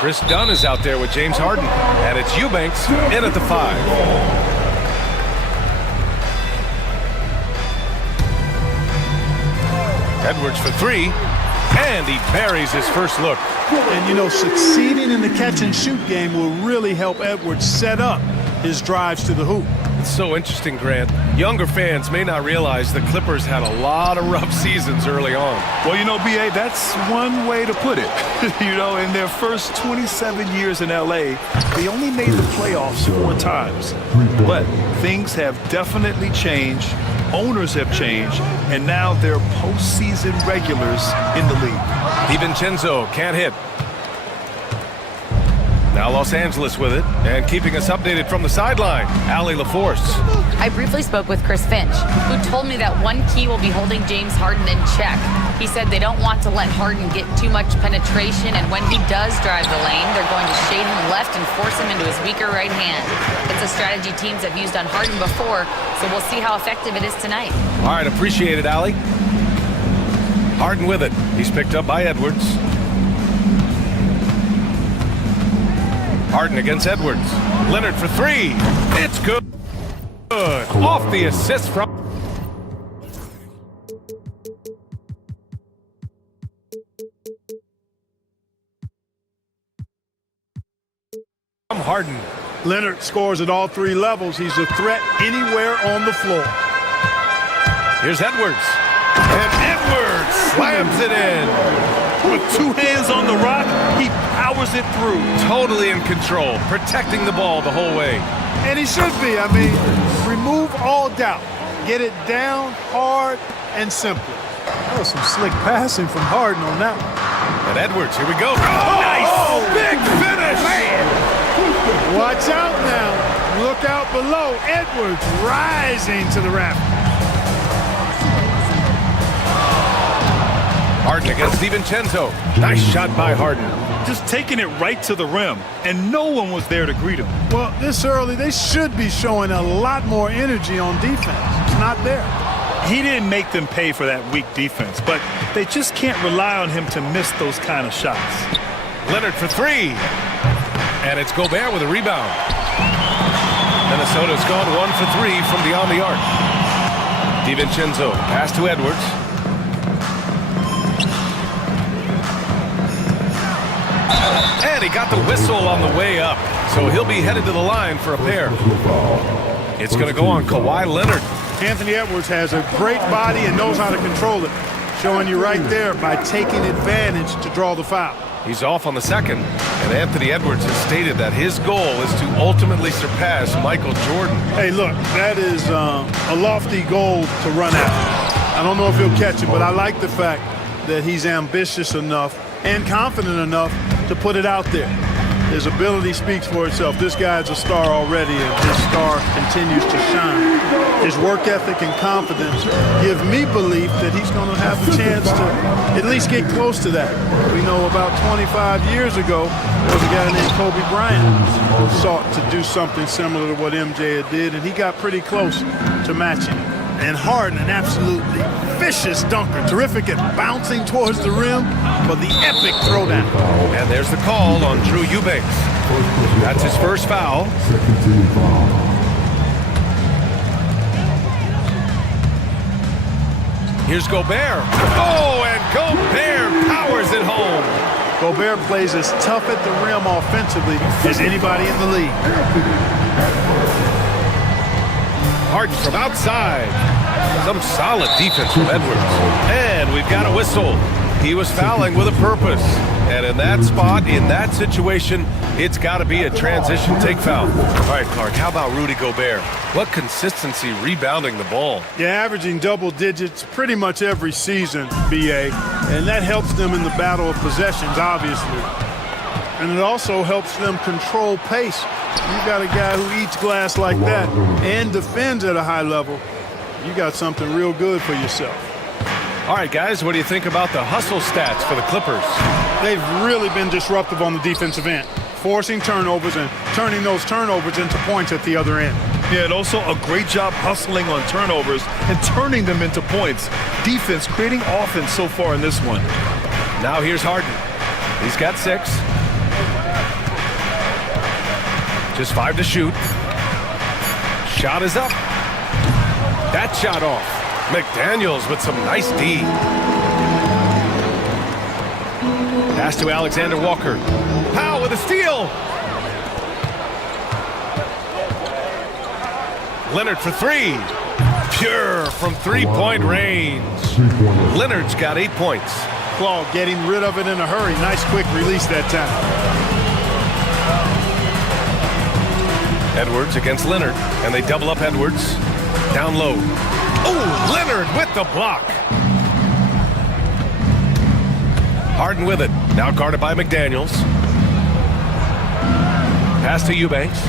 Chris Dunn is out there with James Harden. And it's Eubanks in at the 5. Edwards for 3. And he buries his first look. And, you know, succeeding in the catch-and-shoot game will really help Edwards set up his drives to the hoop. It's so interesting, Grant. Younger fans may not realize the Clippers had a lot of rough seasons early on. Well, you know, B.A., that's one way to put it. You know, in their first 27 years in L.A., they only made the playoffs 4 times. But things have definitely changed. Owners have changed, and now they're postseason regulars in the league. DiVincenzo can't hit. Now Los Angeles with it, and keeping us updated from the sideline, Allie LaForce. I briefly spoke with Chris Finch, who told me that one key will be holding James Harden in check. He said they don't want to let Harden get too much penetration, and when he does drive the lane, they're going to shade him left and force him into his weaker right hand. It's a strategy teams have used on Harden before, so we'll see how effective it is tonight. All right, appreciate it, Allie. Harden with it. He's picked up by Edwards. Harden against Edwards. Leonard for 3. It's good. Good. Off the assist from Harden. Leonard scores at all 3 levels. He's a threat anywhere on the floor. Here's Edwards. And Edwards slams it in. With 2 hands on the rock, he powers it through. Totally in control, protecting the ball the whole way. And he should be. I mean, remove all doubt. Get it down, hard, and simple. That was some slick passing from Harden on that one. And Edwards, here we go. Oh, nice! Big finish! Man. Watch out now. Look out below. Edwards rising to the rafters. Harden against DiVincenzo. Nice shot by Harden. Just taking it right to the rim, and no one was there to greet him. Well, this early, they should be showing a lot more energy on defense. It's not there. He didn't make them pay for that weak defense, but they just can't rely on him to miss those kind of shots. Leonard for 3. And it's Gobert with a rebound. Minnesota's gone 1 for 3 from beyond the arc. DiVincenzo, pass to Edwards. And he got the whistle on the way up. So he'll be headed to the line for a pair. It's going to go on Kawhi Leonard. Anthony Edwards has a great body and knows how to control it. Showing you right there by taking advantage to draw the foul. He's off on the second. And Anthony Edwards has stated that his goal is to ultimately surpass Michael Jordan. Hey, look, that is a lofty goal to run after. I don't know if he'll catch it, but I like the fact that he's ambitious enough and confident enough to put it out there. His ability speaks for itself. This guy's a star already, and his star continues to shine. His work ethic and confidence give me belief that he's going to have the chance to at least get close to that. We know about 25 years ago, there was a guy named Kobe Bryant who sought to do something similar to what MJ did, and he got pretty close to matching it. And Harden, an absolutely vicious dunker. Terrific at bouncing towards the rim for the epic throwdown. And there's the call on Drew Eubanks. That's his first foul. Here's Gobert. Oh, and Gobert powers it home. Gobert plays as tough at the rim offensively as anybody in the league. Harden from outside. Some solid defense from Edwards. And we've got a whistle. He was fouling with a purpose. And in that spot, in that situation, it's got to be a transition take foul. All right, Clark, how about Rudy Gobert? What consistency rebounding the ball. Yeah, averaging double digits pretty much every season, BA. And that helps them in the battle of possessions, obviously. And it also helps them control pace. You got a guy who eats glass like that and defends at a high level. You got something real good for yourself. All right, guys, what do you think about the hustle stats for the Clippers? They've really been disruptive on the defensive end, forcing turnovers and turning those turnovers into points at the other end. Yeah, and also a great job hustling on turnovers and turning them into points. Defense creating offense so far in this one. Now here's Harden. He's got 6. Just 5 to shoot. Shot is up. That shot off. McDaniels with some nice D. Pass to Alexander Walker. Powell with a steal. Leonard for 3. Pure from three-point range. Leonard's got 8 points. Claw getting rid of it in a hurry. Nice quick release that time. Edwards against Leonard, and they double up Edwards. Down low. Oh, Leonard with the block. Harden with it. Now guarded by McDaniels. Pass to Eubanks.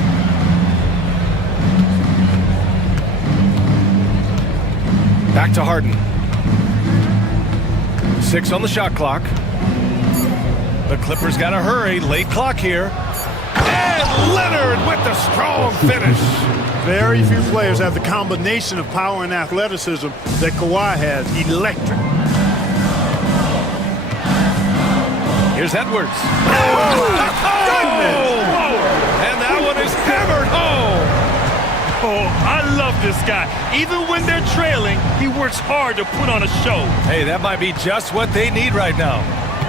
Back to Harden. 6 on the shot clock. The Clippers got to hurry. Late clock here. And Leonard with the strong finish. Very few players have the combination of power and athleticism that Kawhi has. Electric. Here's Edwards. And that one is hammered home. Oh, I love this guy. Even when they're trailing, he works hard to put on a show. Hey, that might be just what they need right now.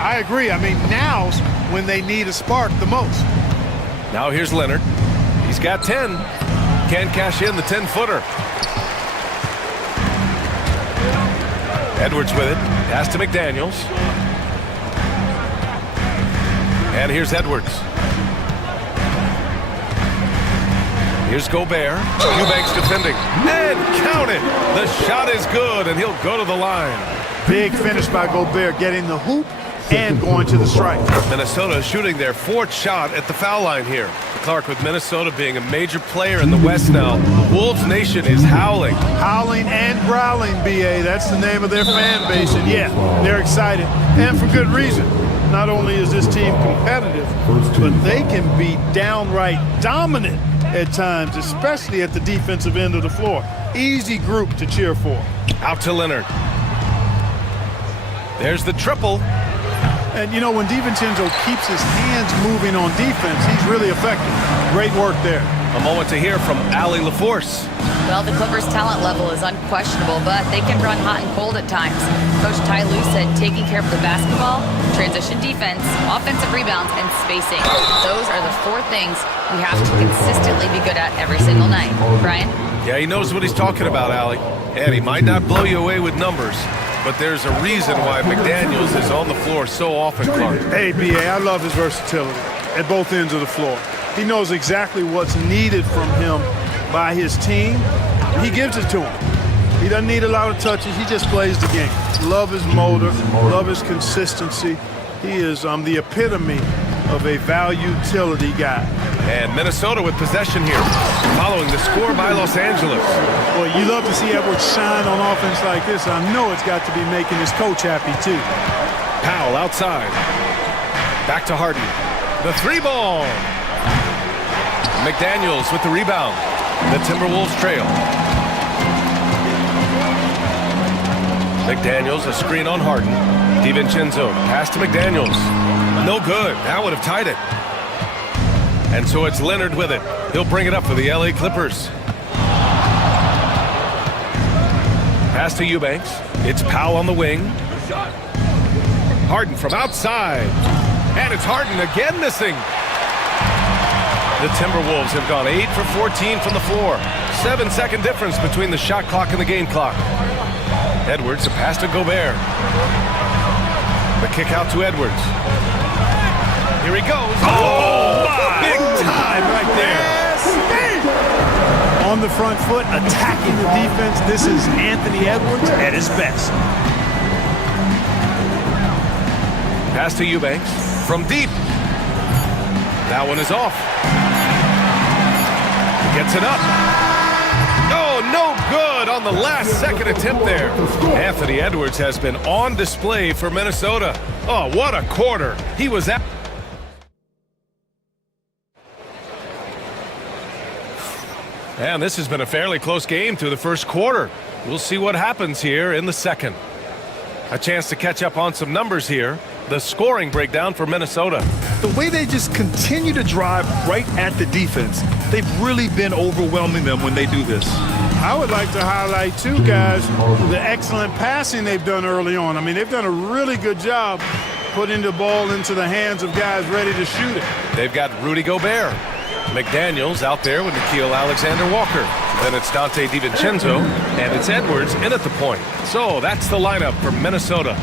I agree. I mean, now's when they need a spark the most. Now here's Leonard. He's got 10. Can't cash in the 10-footer. Edwards with it. Pass to McDaniels. And here's Edwards. Here's Gobert. Eubanks defending. And count it. The shot is good, and he'll go to the line. Big finish by Gobert, getting the hoop and going to the strike. Minnesota shooting their 4th shot at the foul line here. Clark, with Minnesota being a major player in the West now, Wolves Nation is howling. Howling and growling, B.A. That's the name of their fan base. And yeah, they're excited. And for good reason. Not only is this team competitive, but they can be downright dominant at times, especially at the defensive end of the floor. Easy group to cheer for. Out to Leonard. There's the triple. And, you know, when DiVincenzo keeps his hands moving on defense, he's really effective. Great work there. A moment to hear from Allie LaForce. Well, the Clippers' talent level is unquestionable, but they can run hot and cold at times. Coach Ty Lue said taking care of the basketball, transition defense, offensive rebounds, and spacing. Those are the 4 things we have to consistently be good at every single night. Brian? Yeah, he knows what he's talking about, Allie. And he might not blow you away with numbers, but there's a reason why McDaniels is on the floor so often, Clark. Hey, B.A., I love his versatility at both ends of the floor. He knows exactly what's needed from him by his team. He gives it to him. He doesn't need a lot of touches. He just plays the game. Love his motor, love his consistency. He is the epitome of a value-utility guy. And Minnesota with possession here, following the score by Los Angeles. Well, you love to see Edwards shine on offense like this. I know it's got to be making his coach happy, too. Powell outside. Back to Harden. The 3-ball. McDaniels with the rebound. The Timberwolves trail. McDaniels, a screen on Harden. DiVincenzo, pass to McDaniels. No good. That would have tied it. And so it's Leonard with it. He'll bring it up for the LA Clippers. Pass to Eubanks. It's Powell on the wing. Harden from outside. And it's Harden again missing. The Timberwolves have gone 8 for 14 from the floor. 7-second difference between the shot clock and the game clock. Edwards, a pass to Gobert. The kick out to Edwards. Here he goes. Oh, my! Big time right there. Yes. On the front foot, attacking the defense. This is Anthony Edwards at his best. Pass to Eubanks from deep. That one is off. Gets it up. Oh, no good on the last second attempt there. Anthony Edwards has been on display for Minnesota. Oh, what a quarter. He was at... And this has been a fairly close game through the first quarter. We'll see what happens here in the second. A chance to catch up on some numbers here. The scoring breakdown for Minnesota. The way they just continue to drive right at the defense, they've really been overwhelming them when they do this. I would like to highlight, too, guys, the excellent passing they've done early on. I mean, they've done a really good job putting the ball into the hands of guys ready to shoot it. They've got Rudy Gobert. McDaniels out there with Nickeil Alexander-Walker. Then it's Dante DiVincenzo, and it's Edwards in at the point. So that's the lineup for Minnesota.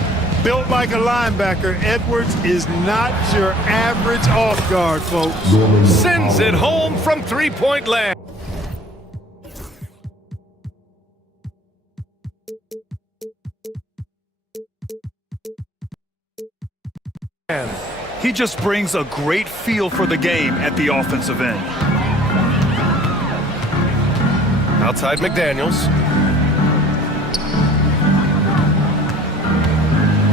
Built like a linebacker, Edwards is not your average off guard, folks. Sends it home from three-point land. He just brings a great feel for the game at the offensive end. Outside McDaniels.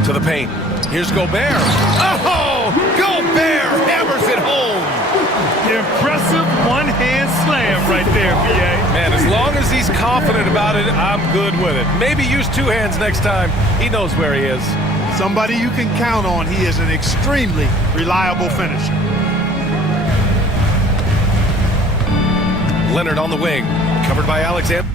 To the paint. Here's Gobert. Oh! Gobert hammers it home. Impressive one-hand slam right there, BA. Man, as long as he's confident about it, I'm good with it. Maybe use two hands next time. He knows where he is. Somebody you can count on. He is an extremely reliable finisher. Leonard on the wing. Covered by Alexander.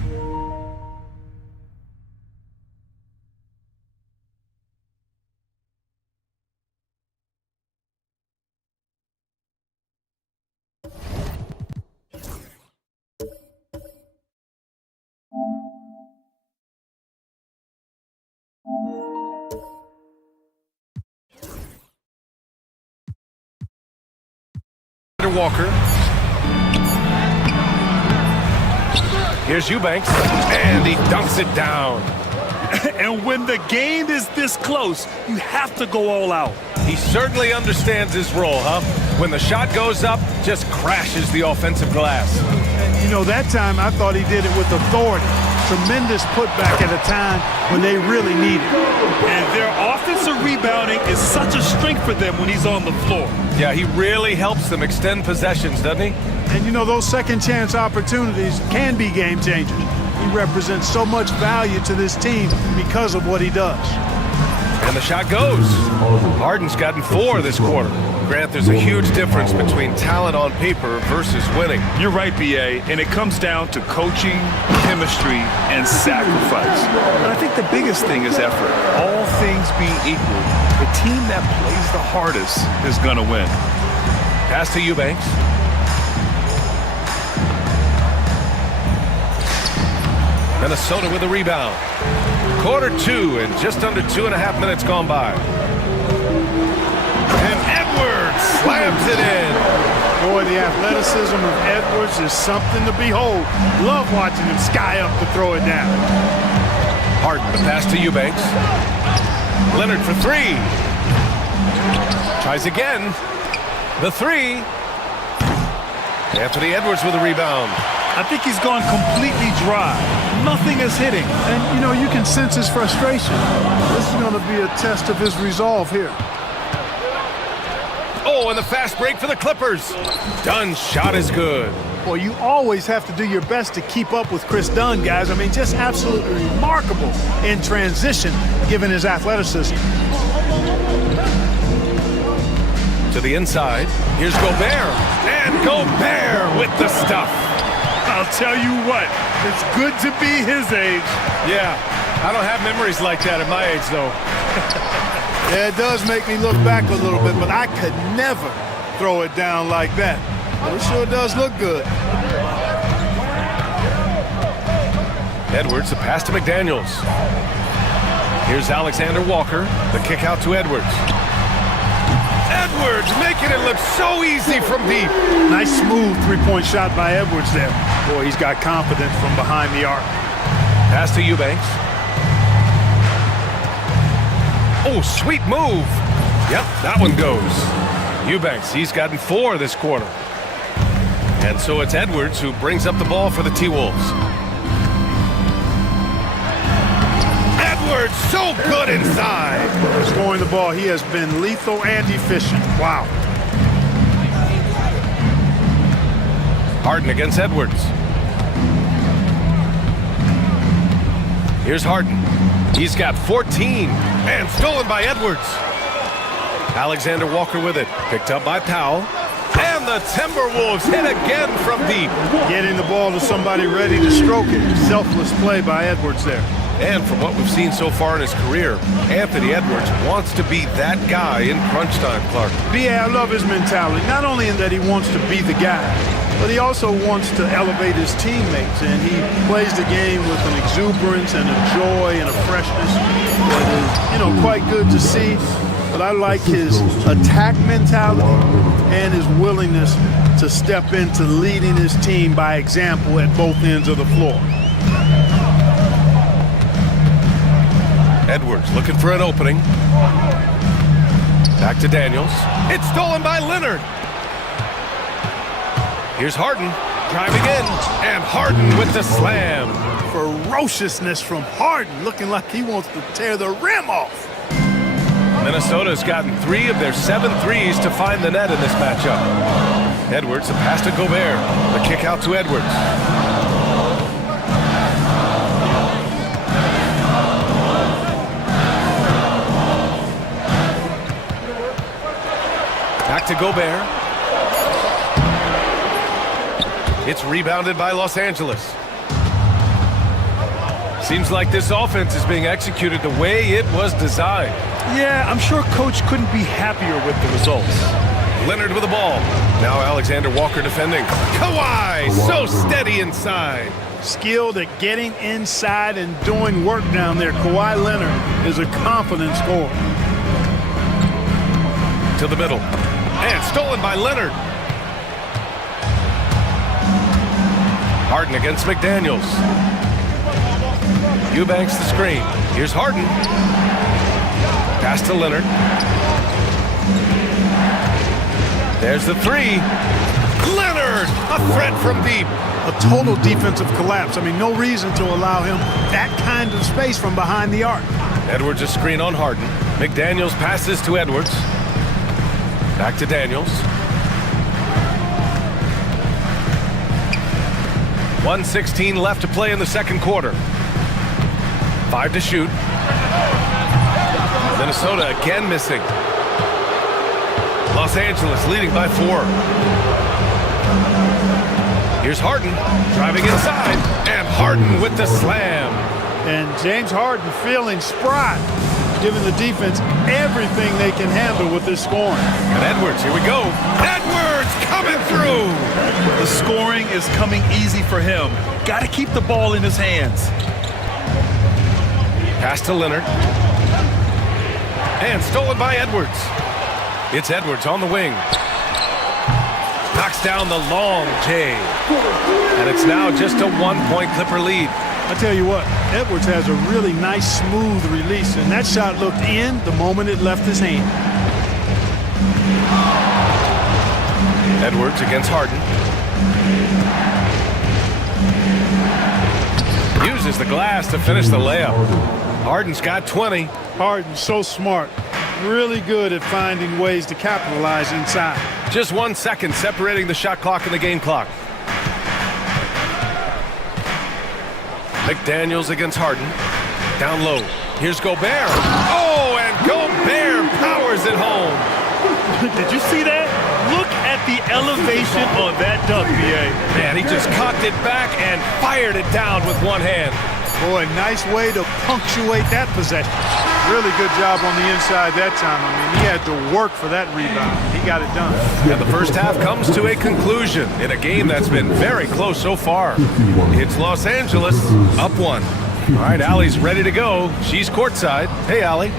Walker. Here's Eubanks, and he dunks it down. And when the game is this close, you have to go all out. He certainly understands his role, huh? When the shot goes up, just crashes the offensive glass. And, you know, that time I thought he did it with authority. Tremendous putback at a time when they really need it. And their offensive rebounding is such a strength for them when he's on the floor. Yeah, he really helps them extend possessions, doesn't he? And, you know, those second chance opportunities can be game changers. He represents so much value to this team because of what he does. And the shot goes. Harden's gotten 4 this quarter. Grant, there's a huge difference between talent on paper versus winning. You're right, BA, and it comes down to coaching, chemistry, and sacrifice. But I think the biggest thing is effort. All things being equal, the team that plays the hardest is going to win. Pass to Eubanks. Minnesota with a rebound. Quarter 2 and just under 2.5 minutes gone by. And Edwards slams it in. Boy, the athleticism of Edwards is something to behold. Love watching him sky up to throw it down. Harden, the pass to Eubanks. Leonard for 3. Tries again. The 3. Anthony Edwards with a rebound. I think he's gone completely dry. Nothing is hitting. And, you know, you can sense his frustration. This is going to be a test of his resolve here. Oh, and the fast break for the Clippers. Dunn's shot is good. Well, you always have to do your best to keep up with Chris Dunn, guys. I mean, just absolutely remarkable in transition, given his athleticism. To the inside. Here's Gobert. And Gobert with the stuff. I'll tell you what, it's good to be his age. Yeah, I don't have memories like that at my age, though. Yeah, it does make me look back a little bit, but I could never throw it down like that. But it sure does look good. Edwards, the pass to McDaniels. Here's Alexander Walker, the kick out to Edwards. Edwards making it look so easy from deep. Nice smooth three-point shot by Edwards there. Boy, he's got confidence from behind the arc. Pass to Eubanks. Oh, sweet move. Yep, that one goes. Eubanks, he's gotten 4 this quarter. And so it's Edwards who brings up the ball for the T-Wolves. Edwards, so good inside. Scoring the ball, he has been lethal and efficient. Wow. Harden against Edwards. Here's Harden. He's got 14 and stolen by Edwards. Alexander Walker with it. Picked up by Powell. And the Timberwolves hit again from deep. Getting the ball to somebody ready to stroke it. Selfless play by Edwards there. And from what we've seen so far in his career, Anthony Edwards wants to be that guy in crunch time, Clark. I love his mentality. Not only in that he wants to be the guy, but he also wants to elevate his teammates. And he plays the game with an exuberance and a joy and a freshness that is, quite good to see. But I like his attack mentality and his willingness to step into leading his team by example at both ends of the floor. Edwards looking for an opening. Back to Daniels. It's stolen by Leonard. Here's Harden driving in, and Harden with the slam. Ferociousness from Harden, looking like he wants to tear the rim off. Minnesota's gotten 3 of their 7 threes to find the net in this matchup. Edwards, a pass to Gobert. The kick out to Edwards. Back to Gobert. It's rebounded by Los Angeles. Seems like this offense is being executed the way it was designed. Yeah, I'm sure coach couldn't be happier with the results. Leonard with the ball. Now Alexander Walker defending. Kawhi, so steady inside. Skilled at getting inside and doing work down there. Kawhi Leonard is a confident scorer. To the middle. And stolen by Leonard. Harden against McDaniels. Eubanks the screen. Here's Harden. Pass to Leonard. There's the 3. Leonard, a threat from deep. A total defensive collapse. No reason to allow him that kind of space from behind the arc. Edwards a screen on Harden. McDaniels passes to Edwards. Back to Daniels. 1:16 left to play in the second quarter. 5 to shoot. Minnesota again missing. Los Angeles leading by 4. Here's Harden driving inside, and Harden with the slam. And James Harden feeling spry, giving the defense everything they can handle with this scoring. And Edwards, here we go. Edwards coming through. The scoring is coming easy for him. Got to keep the ball in his hands. Pass to Leonard. And stolen by Edwards. It's Edwards on the wing. Knocks down the long J. And it's now just a 1-point Clipper lead. I tell you what, Edwards has a really nice, smooth release, and that shot looked in the moment it left his hand. Edwards against Harden. Uses the glass to finish the layup. Harden's got 20. Harden's so smart. Really good at finding ways to capitalize inside. Just 1 second separating the shot clock and the game clock. McDaniels against Harden. Down low. Here's Gobert. Oh, and Gobert powers it home. Did you see that? Look at the elevation on that dunk, B.A. Man, he just cocked it back and fired it down with one hand. Boy, nice way to punctuate that possession. Really good job on the inside that time. He had to work for that rebound. He got it done. And the first half comes to a conclusion in a game that's been very close so far. It's Los Angeles up 1. All right, Allie's ready to go. She's courtside. Hey, Allie.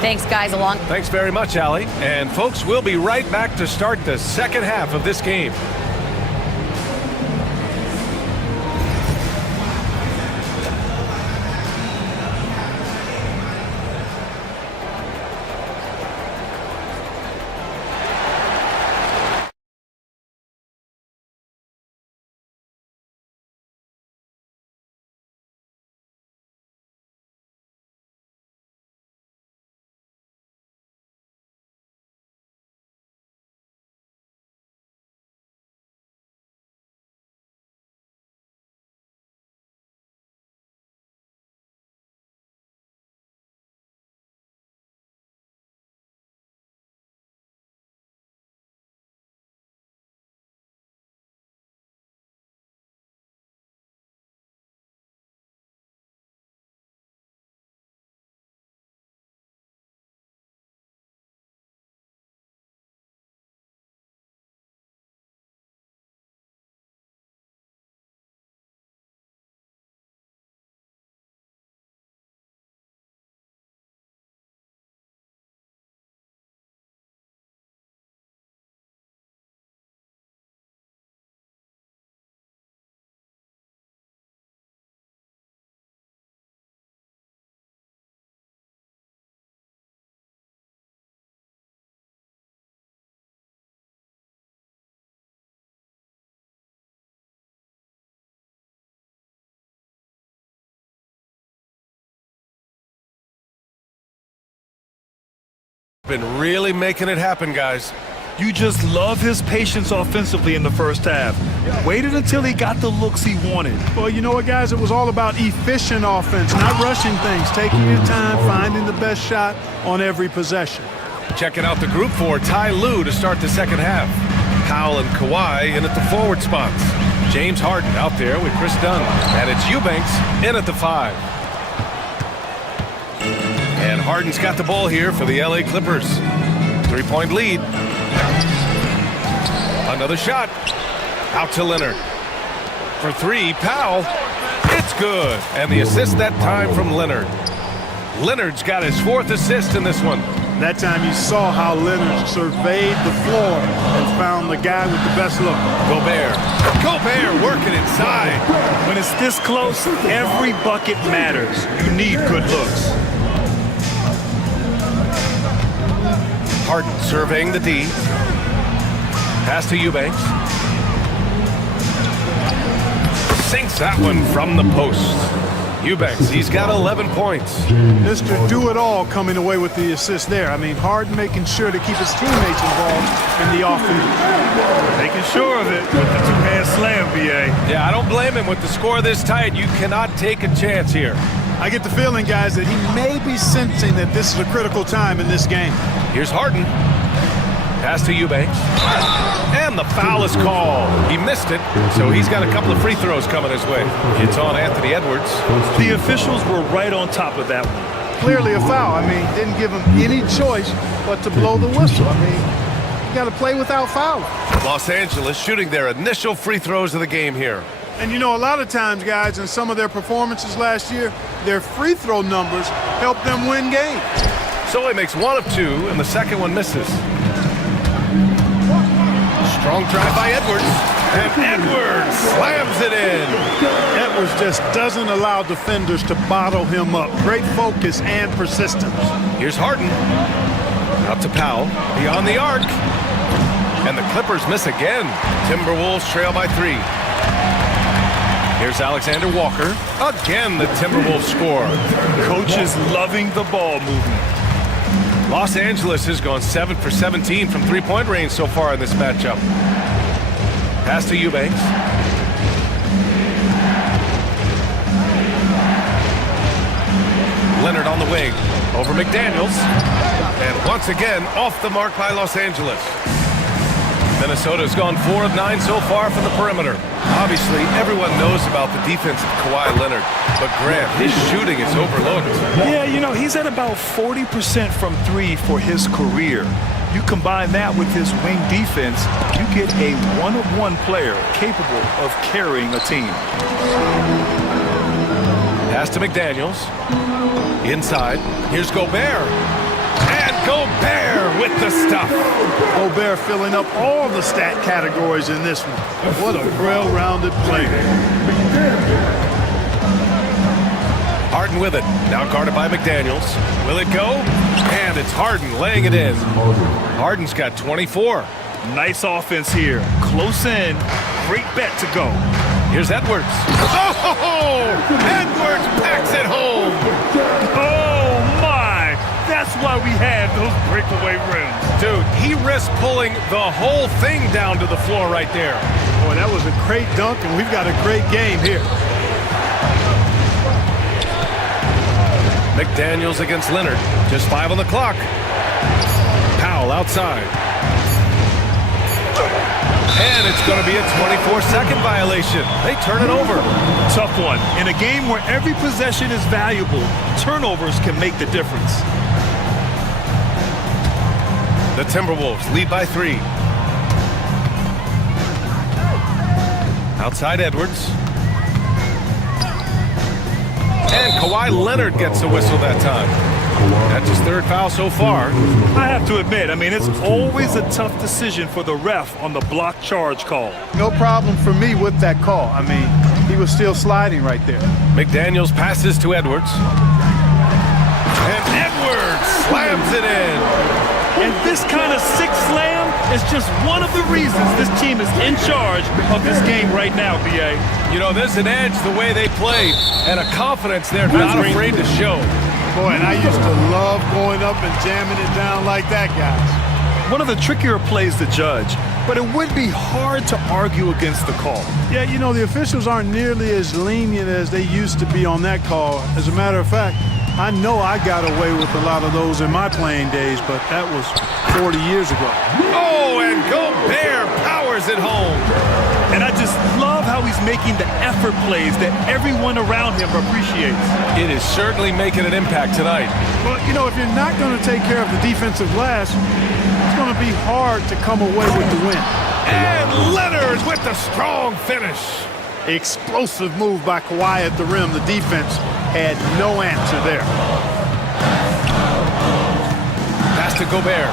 Thanks, guys. Thanks very much, Allie. And folks, we'll be right back to start the second half of this game. Been really making it happen, guys. You just love his patience offensively in the first half. Waited until he got the looks he wanted. Well, you know what, guys? It was all about efficient offense, not rushing things, taking your time, finding the best shot on every possession. Checking out the group for Ty Lue to start the second half. Powell and Kawhi in at the forward spots. James Harden out there with Chris Dunn. And it's Eubanks in at the 5. And Harden's got the ball here for the LA Clippers. 3-point lead. Another shot. Out to Leonard. For 3, Powell. It's good. And the assist that time from Leonard. Leonard's got his 4th assist in this one. That time you saw how Leonard surveyed the floor and found the guy with the best look. Gobert. Gobert working inside. When it's this close, every bucket matters. You need good looks. Harden surveying the D. Pass to Eubanks. Sinks that one from the post. Eubanks, he's got 11 points. Mr. Do-It-All coming away with the assist there. I mean, Harden making sure to keep his teammates involved in the offense. Making sure of it with the two-hand slam, BA. Yeah, I don't blame him. With the score this tight, you cannot take a chance here. I get the feeling, guys, that he may be sensing that this is a critical time in this game. Here's Harden. Pass to Eubanks. And the foul is called. He missed it, so he's got a couple of free throws coming his way. It's on Anthony Edwards. The officials were right on top of that one. Clearly a foul. I mean, didn't give him any choice but to blow the whistle. I mean, you got to play without fouling. Los Angeles shooting their initial free throws of the game here. And you know, a lot of times, guys, in some of their performances last year, their free throw numbers helped them win games. So he makes 1 of 2, and the second one misses. Strong drive by Edwards. And Edwards slams it in. Edwards just doesn't allow defenders to bottle him up. Great focus and persistence. Here's Harden. Out to Powell. Beyond the arc. And the Clippers miss again. Timberwolves trail by 3. Here's Alexander Walker. Again, the Timberwolves score. Coach is loving the ball movement. Los Angeles has gone 7 for 17 from 3-point range so far in this matchup. Pass to Eubanks. Leonard on the wing. Over McDaniels. And once again, off the mark by Los Angeles. Minnesota's gone 4 of 9 so far from the perimeter. Obviously, everyone knows about the defense of Kawhi Leonard, but Grant, his shooting is overlooked. Yeah, you know, he's at about 40% from 3 for his career. You combine that with his wing defense, you get a one-of-one player capable of carrying a team. Pass to McDaniels. Inside, here's Gobert. And Gobert with the stuff. Gobert filling up all the stat categories in this one. What a well-rounded player. Harden with it. Now guarded by McDaniels. Will it go? And it's Harden laying it in. Harden's got 24. Nice offense here. Close in. Great bet to go. Here's Edwards. Oh! Edwards packs it home. Oh, my. That's why we had those breakaway rims. Dude, he risked pulling the whole thing down to the floor right there. Boy, that was a great dunk, and we've got a great game here. McDaniels against Leonard. Just 5 on the clock. Powell outside. And it's going to be a 24-second violation. They turn it over. Tough one. In a game where every possession is valuable, turnovers can make the difference. The Timberwolves lead by 3. Outside Edwards. And Kawhi Leonard gets the whistle that time. That's his 3rd foul so far. I have to admit, I mean, it's always a tough decision for the ref on the block charge call. No problem for me with that call. I mean, he was still sliding right there. McDaniels passes to Edwards. And Edwards slams it in. And this kind of sick slam is just one of the reasons this team is in charge of this game right now, B.A. You know, there's an edge the way they played and a confidence they're not afraid to show. Boy, and I used to love going up and jamming it down like that, guys. One of the trickier plays to judge, but it would be hard to argue against the call. Yeah, you know, the officials aren't nearly as lenient as they used to be on that call. As a matter of fact, I know I got away with a lot of those in my playing days, but that was 40 years ago. Oh, and Gobert powers it home. And I just love how he's making the effort plays that everyone around him appreciates. It is certainly making an impact tonight. Well, you know, if you're not going to take care of the defensive glass, it's going to be hard to come away with the win. And Leonard with the strong finish. Explosive move by Kawhi at the rim. The defense had no answer there. Pass to Gobert.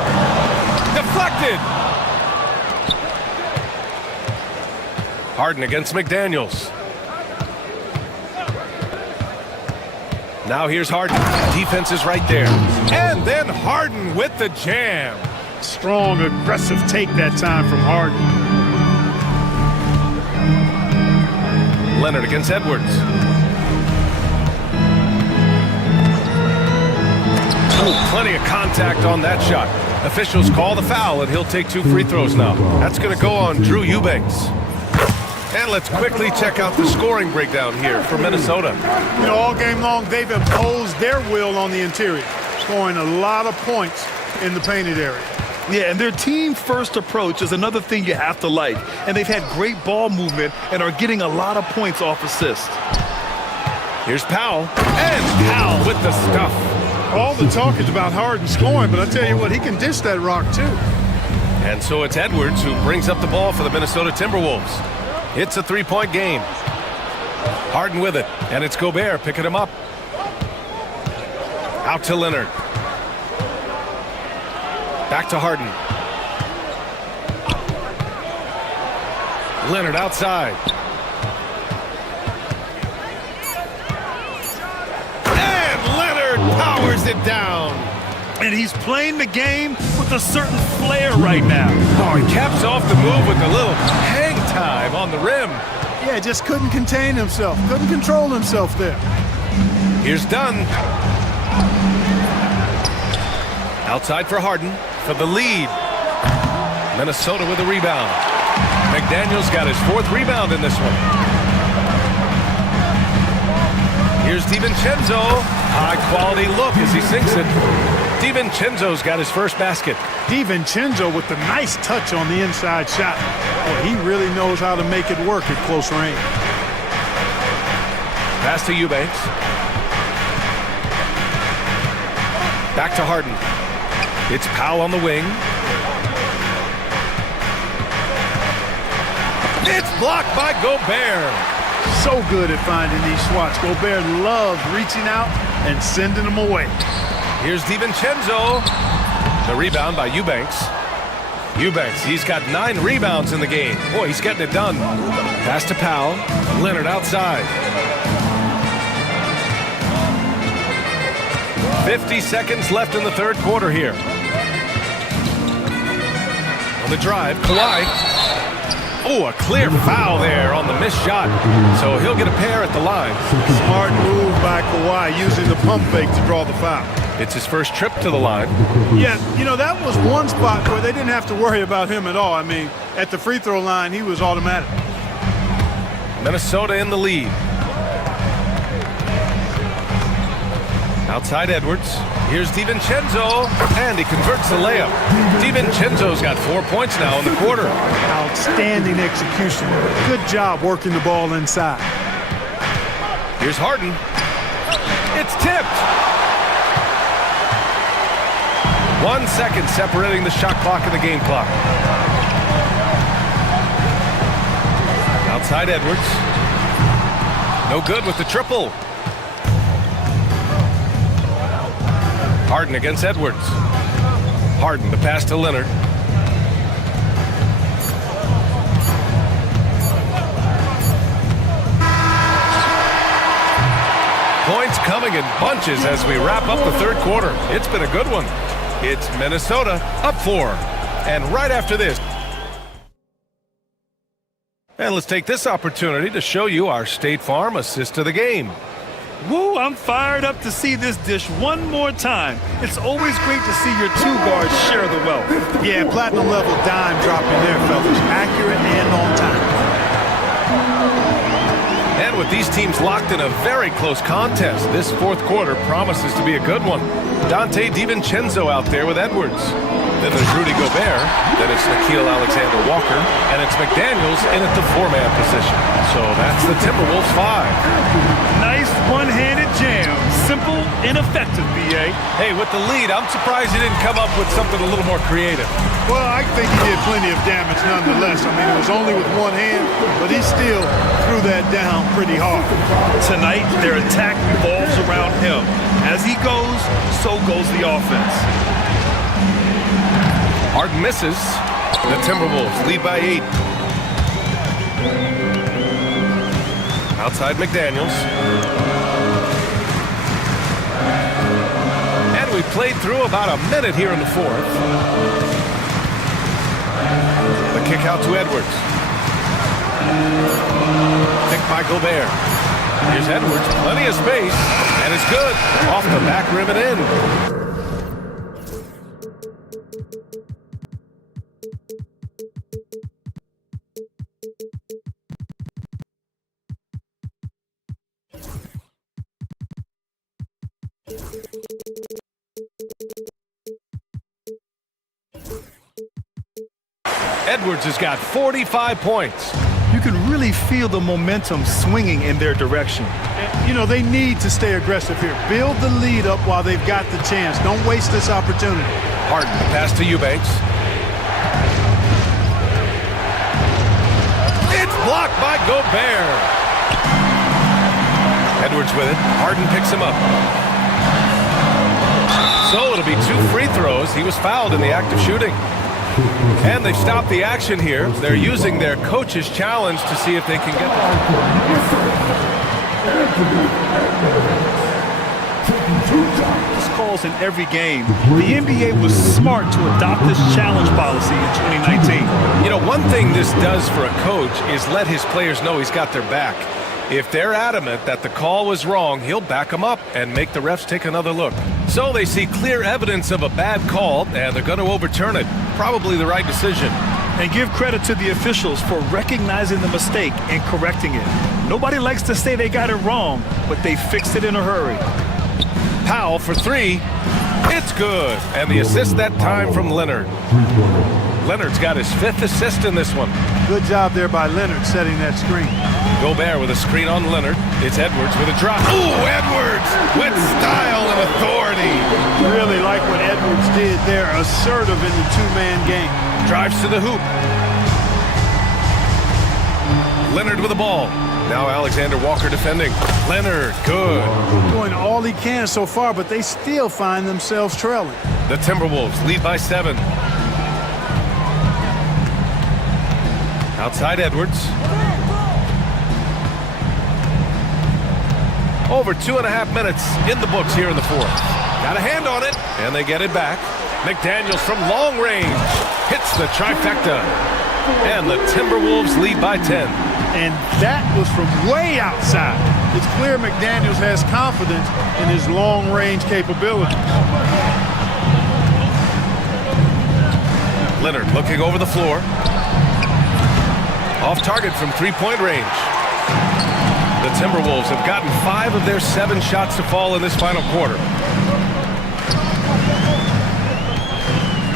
Deflected. Harden against McDaniels. Now here's Harden. Defense is right there. And then Harden with the jam. Strong, aggressive take that time from Harden. Leonard against Edwards. Ooh, plenty of contact on that shot. Officials call the foul, and he'll take 2 free throws now. That's going to go on Drew Eubanks. And let's quickly check out the scoring breakdown here for Minnesota. You know, all game long, they've imposed their will on the interior, scoring a lot of points in the painted area. Yeah, and their team-first approach is another thing you have to like. And they've had great ball movement and are getting a lot of points off assists. Here's Powell. And Powell with the stuff. All the talk is about Harden scoring, but I tell you what, he can dish that rock too. And so it's Edwards who brings up the ball for the Minnesota Timberwolves. It's a 3-point game. Harden with it, and it's Gobert picking him up. Out to Leonard. Back to Harden. Leonard outside. And Leonard powers it down. And he's playing the game with a certain flair right now. Oh, he caps off the move with a little hang time on the rim. Yeah, just couldn't contain himself. Couldn't control himself there. Here's Dunn. Outside for Harden for the lead. Minnesota with a rebound. McDaniels got his 4th rebound in this one. Here's DiVincenzo. High quality look as he sinks it. DiVincenzo's got his first basket. DiVincenzo with the nice touch on the inside shot. Well, he really knows how to make it work at close range. Pass to Eubanks. Back to Harden. It's Powell on the wing. It's blocked by Gobert. So good at finding these swats. Gobert loves reaching out and sending them away. Here's DiVincenzo. The rebound by Eubanks. Eubanks, he's got 9 rebounds in the game. Boy, he's getting it done. Pass to Powell. Leonard outside. 50 seconds left in the 3rd quarter here. On the drive, Kawhi. Oh, a clear foul there on the missed shot. So he'll get a pair at the line. Smart move by Kawhi, using the pump fake to draw the foul. It's his first trip to the line. Yeah, you know, that was one spot where they didn't have to worry about him at all. I mean, at the free throw line, he was automatic. Minnesota in the lead. Outside Edwards. Here's DiVincenzo, and he converts the layup. DiVincenzo's got 4 points now in the quarter. Outstanding execution. Good job working the ball inside. Here's Harden. It's tipped. 1 second separating the shot clock and the game clock. Outside Edwards. No good with the triple. Harden against Edwards. Harden, the pass to Leonard. Points coming in bunches as we wrap up the 3rd quarter. It's been a good one. It's Minnesota up 4. And right after this. And let's take this opportunity to show you our State Farm assist to the game. Woo, I'm fired up to see this dish one more time. It's always great to see your two guards share the wealth. Yeah, platinum level dime dropping there, fellas. Accurate and on time. And with these teams locked in a very close contest, this fourth quarter promises to be a good one. Dante DiVincenzo out there with Edwards. Then there's Rudy Gobert. Then it's Nickeil Alexander-Walker. And it's McDaniels in at the four-man position. So that's the Timberwolves 5. Nice one-handed jam. Simple and effective, B.A. Hey, with the lead, I'm surprised he didn't come up with something a little more creative. Well, I think he did plenty of damage nonetheless. I mean, it was only with one hand, but he still threw that down pretty hard. Tonight, their attack revolves around him. As he goes, so goes the offense. Harden misses. The Timberwolves lead by 8. Outside McDaniels. And we played through about a minute here in the fourth. The kick out to Edwards. Picked by Gobert. Here's Edwards, plenty of space, and it's good. Off the back rim and in. Edwards has got 45 points. You can really feel the momentum swinging in their direction. You know, they need to stay aggressive here. Build the lead up while they've got the chance. Don't waste this opportunity. Harden, pass to Eubanks. It's blocked by Gobert. Edwards with it. Harden picks him up. So it'll be 2 free throws. He was fouled in the act of shooting. And they've stopped the action here. They're using their coach's challenge to see if they can get This calls in every game. The NBA was smart to adopt this challenge policy in 2019. You know, one thing this does for a coach is let his players know he's got their back. If they're adamant that the call was wrong, he'll back them up and make the refs take another look. So they see clear evidence of a bad call, and they're going to overturn it. Probably the right decision. And give credit to the officials for recognizing the mistake and correcting it. Nobody likes to say they got it wrong, but they fixed it in a hurry. Powell for 3. It's good. And the assist that time from Leonard. Leonard's got his 5th assist in this one. Good job there by Leonard setting that screen. Gobert with a screen on Leonard. It's Edwards with a drop. Ooh, Edwards with style and authority. Really like what Edwards did there. Assertive in the two-man game. Drives to the hoop. Leonard with the ball. Now Alexander Walker defending. Leonard, good. Doing all he can so far, but they still find themselves trailing. The Timberwolves lead by 7. Outside Edwards. Over 2.5 minutes in the books here in the fourth. Got a hand on it, and they get it back. McDaniels from long range hits the trifecta. And the Timberwolves lead by 10. And that was from way outside. It's clear McDaniels has confidence in his long-range capabilities. Leonard looking over the floor. Off target from three-point range. The Timberwolves have gotten 5 of their 7 shots to fall in this final quarter.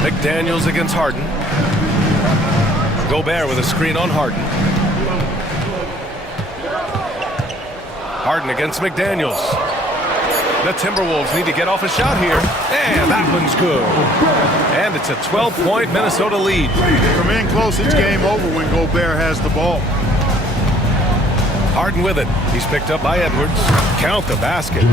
McDaniels against Harden. Gobert with a screen on Harden. Harden against McDaniels. The Timberwolves need to get off a shot here. And that one's good. And it's a 12-point Minnesota lead. From in close, it's game over when Gobert has the ball. Harden with it. He's picked up by Edwards. Count the basket.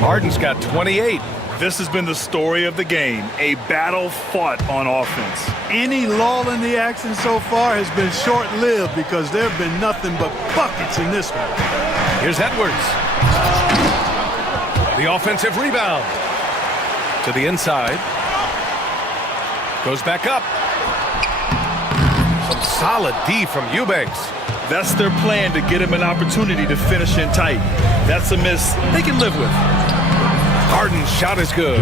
Harden's got 28. This has been the story of the game, a battle fought on offense. Any lull in the action so far has been short-lived because there have been nothing but buckets in this one. Here's Edwards. The offensive rebound. To the inside. Goes back up. Some Some solid D from Eubanks. That's their plan, to get him an opportunity to finish in tight. That's a miss they can live with. Harden's shot is good.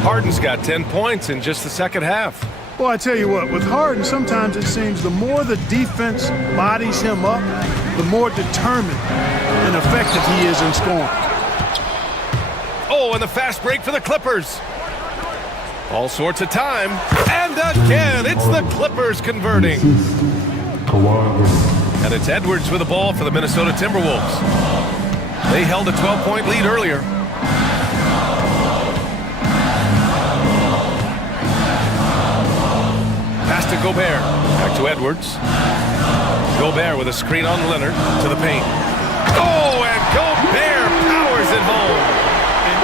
Harden's got 10 points in just the second half. Well, I tell you what, with Harden, sometimes it seems the more the defense bodies him up, the more determined and effective he is in scoring. Oh, and the fast break for the Clippers. All sorts of time. And again, it's the Clippers converting. And it's Edwards with the ball for the Minnesota Timberwolves. They held a 12-point lead earlier. Pass to Gobert. Back to Edwards. Gobert with a screen on Leonard to the paint. Oh, and Gobert powers it home.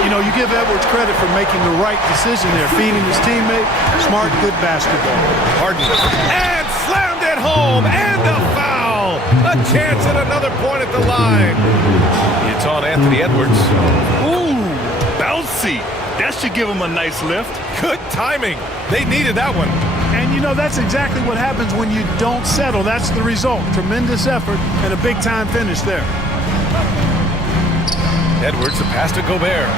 You know, you give Edwards credit for making the right decision there, feeding his teammate. Smart, good basketball. Harden. And slammed it home. And a foul. A chance at another point at the line. It's on Anthony Edwards. Ooh, bouncy. That should give him a nice lift. Good timing. They needed that one. And, you know, that's exactly what happens when you don't settle. That's the result. Tremendous effort and a big-time finish there. Edwards, a pass to Gobert.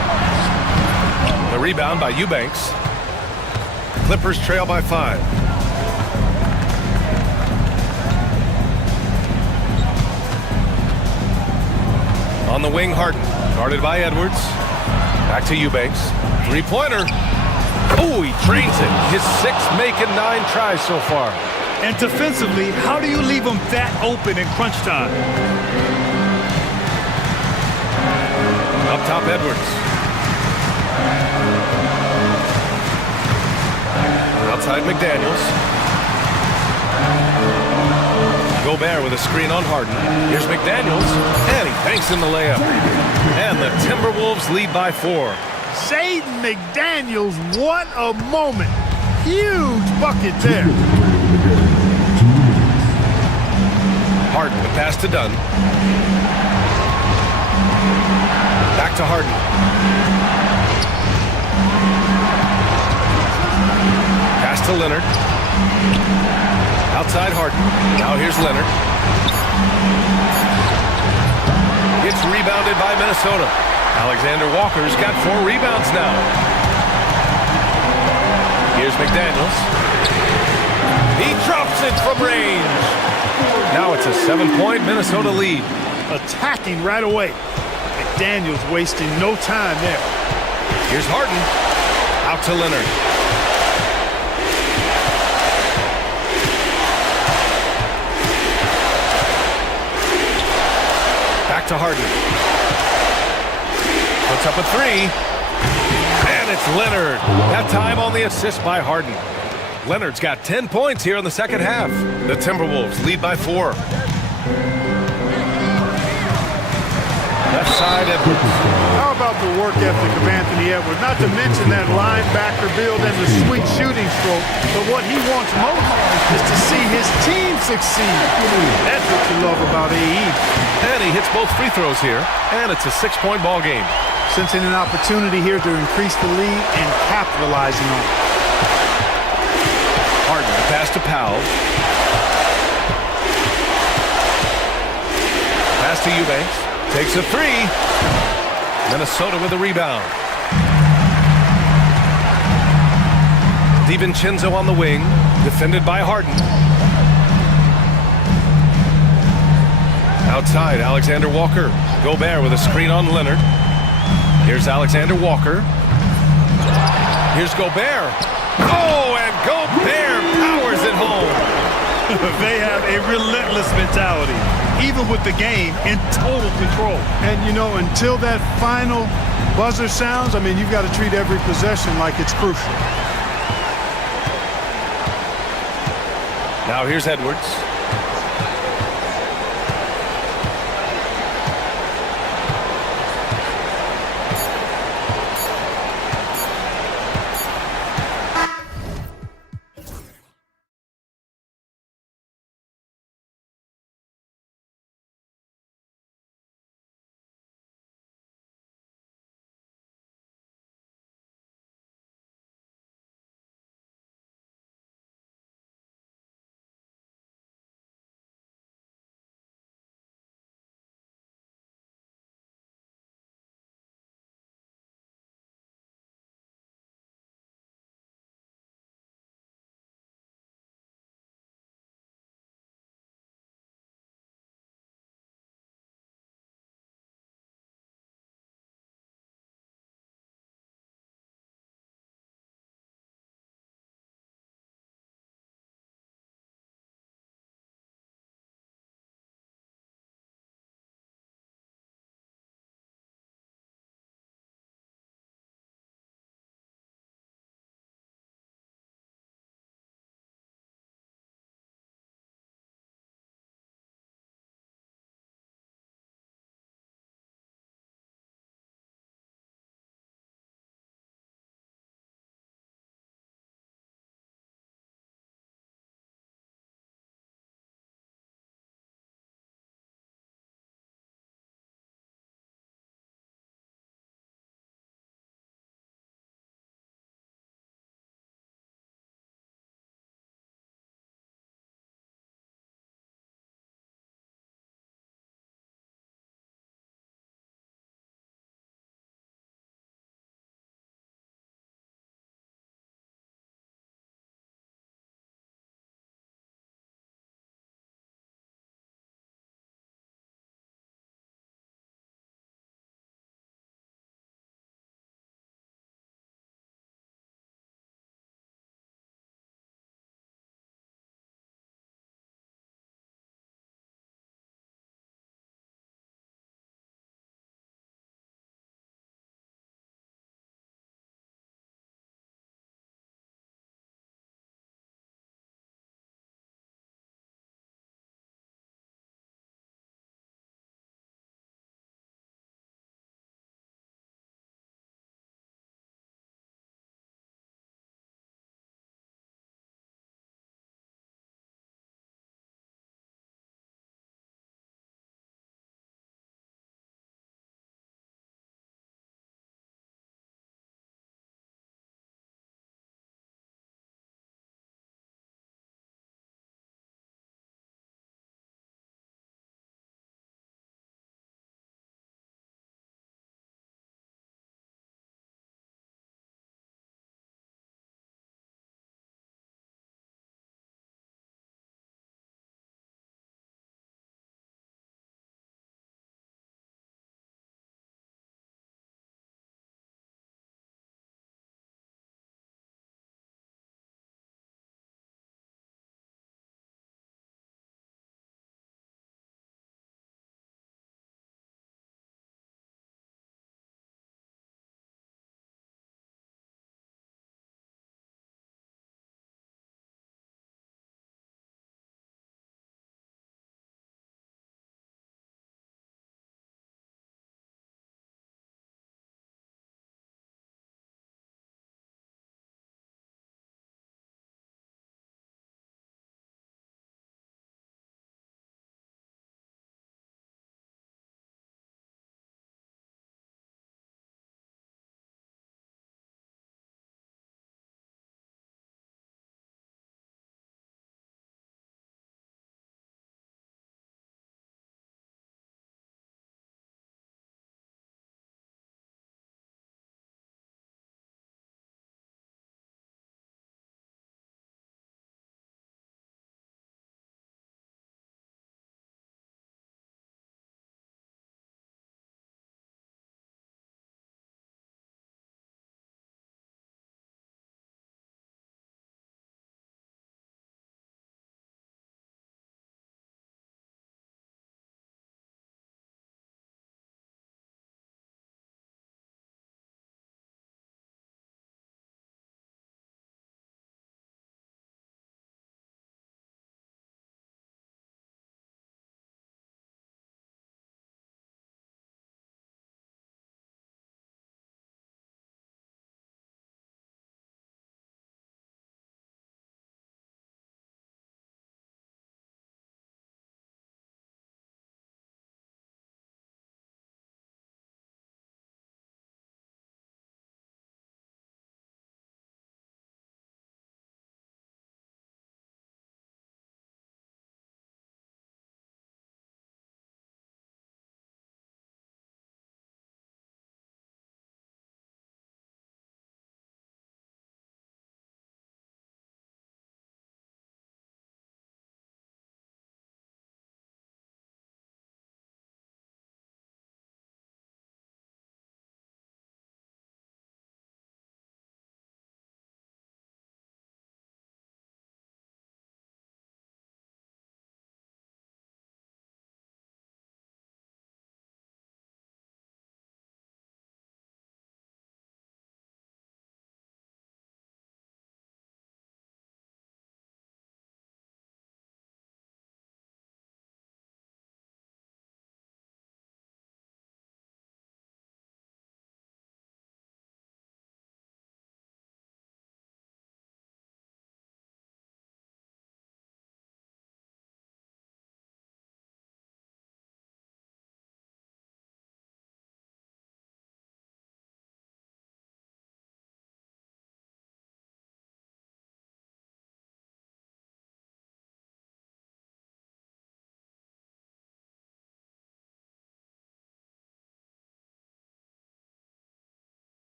The rebound by Eubanks. Clippers trail by 5. On the wing, Harden. Guarded by Edwards. Back to Eubanks. Three-pointer. Oh, he drains it. His 6th making 9 tries so far. And defensively, how do you leave him that open in crunch time? Up top, Edwards. Outside, McDaniels. Gobert with a screen on Harden. Here's McDaniels, and he banks in the layup. And the Timberwolves lead by 4. Shaden McDaniels, what a moment. Huge bucket there. Harden, the pass to Dunn. Back to Harden. Pass to Leonard. Outside Harden. Now here's Leonard. It's rebounded by Minnesota. Alexander Walker's got 4 rebounds now. Here's McDaniels. He drops it from range. Now it's a 7-point Minnesota lead. Attacking right away. McDaniels wasting no time there. Here's Harden. Out to Leonard. Back to Harden. Puts up a 3. And it's Leonard. That time on the assist by Harden. Leonard's got 10 points here in the second half. The Timberwolves lead by 4. Left side, Edwards. How about the work ethic of Anthony Edwards? Not to mention that linebacker build and the sweet shooting stroke. But what he wants most is to see his team succeed. That's what you love about AE. And he hits both free throws here. And it's a 6-point ball game. Sensing an opportunity here to increase the lead and capitalizing on it. Harden, pass to Powell. Pass to Eubanks. Takes a 3. Minnesota with the rebound. DiVincenzo on the wing. Defended by Harden. Outside, Alexander Walker. Gobert with a screen on Leonard. Here's Alexander Walker. Here's Gobert. Oh, and Gobert powers it home. They have a relentless mentality, even with the game in total control. And, you know, until that final buzzer sounds, I mean, you've got to treat every possession like it's crucial. Now here's Edwards.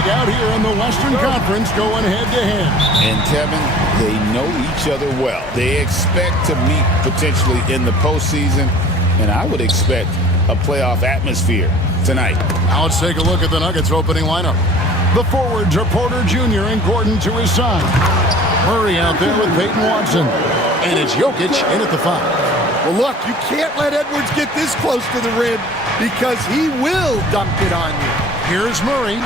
leg out here in the Western Conference going head-to-head. And, Kevin, they know each other well. They expect to meet potentially in the postseason, and I would expect a playoff atmosphere tonight. Now let's take a look at the Nuggets opening lineup. The forwards are Porter Jr. and Gordon to his side. Murray out there with Peyton Watson. And it's Jokic in at the 5. Well, look, you can't let Edwards get this close to the rim because he will dunk it on you. Here's Murray.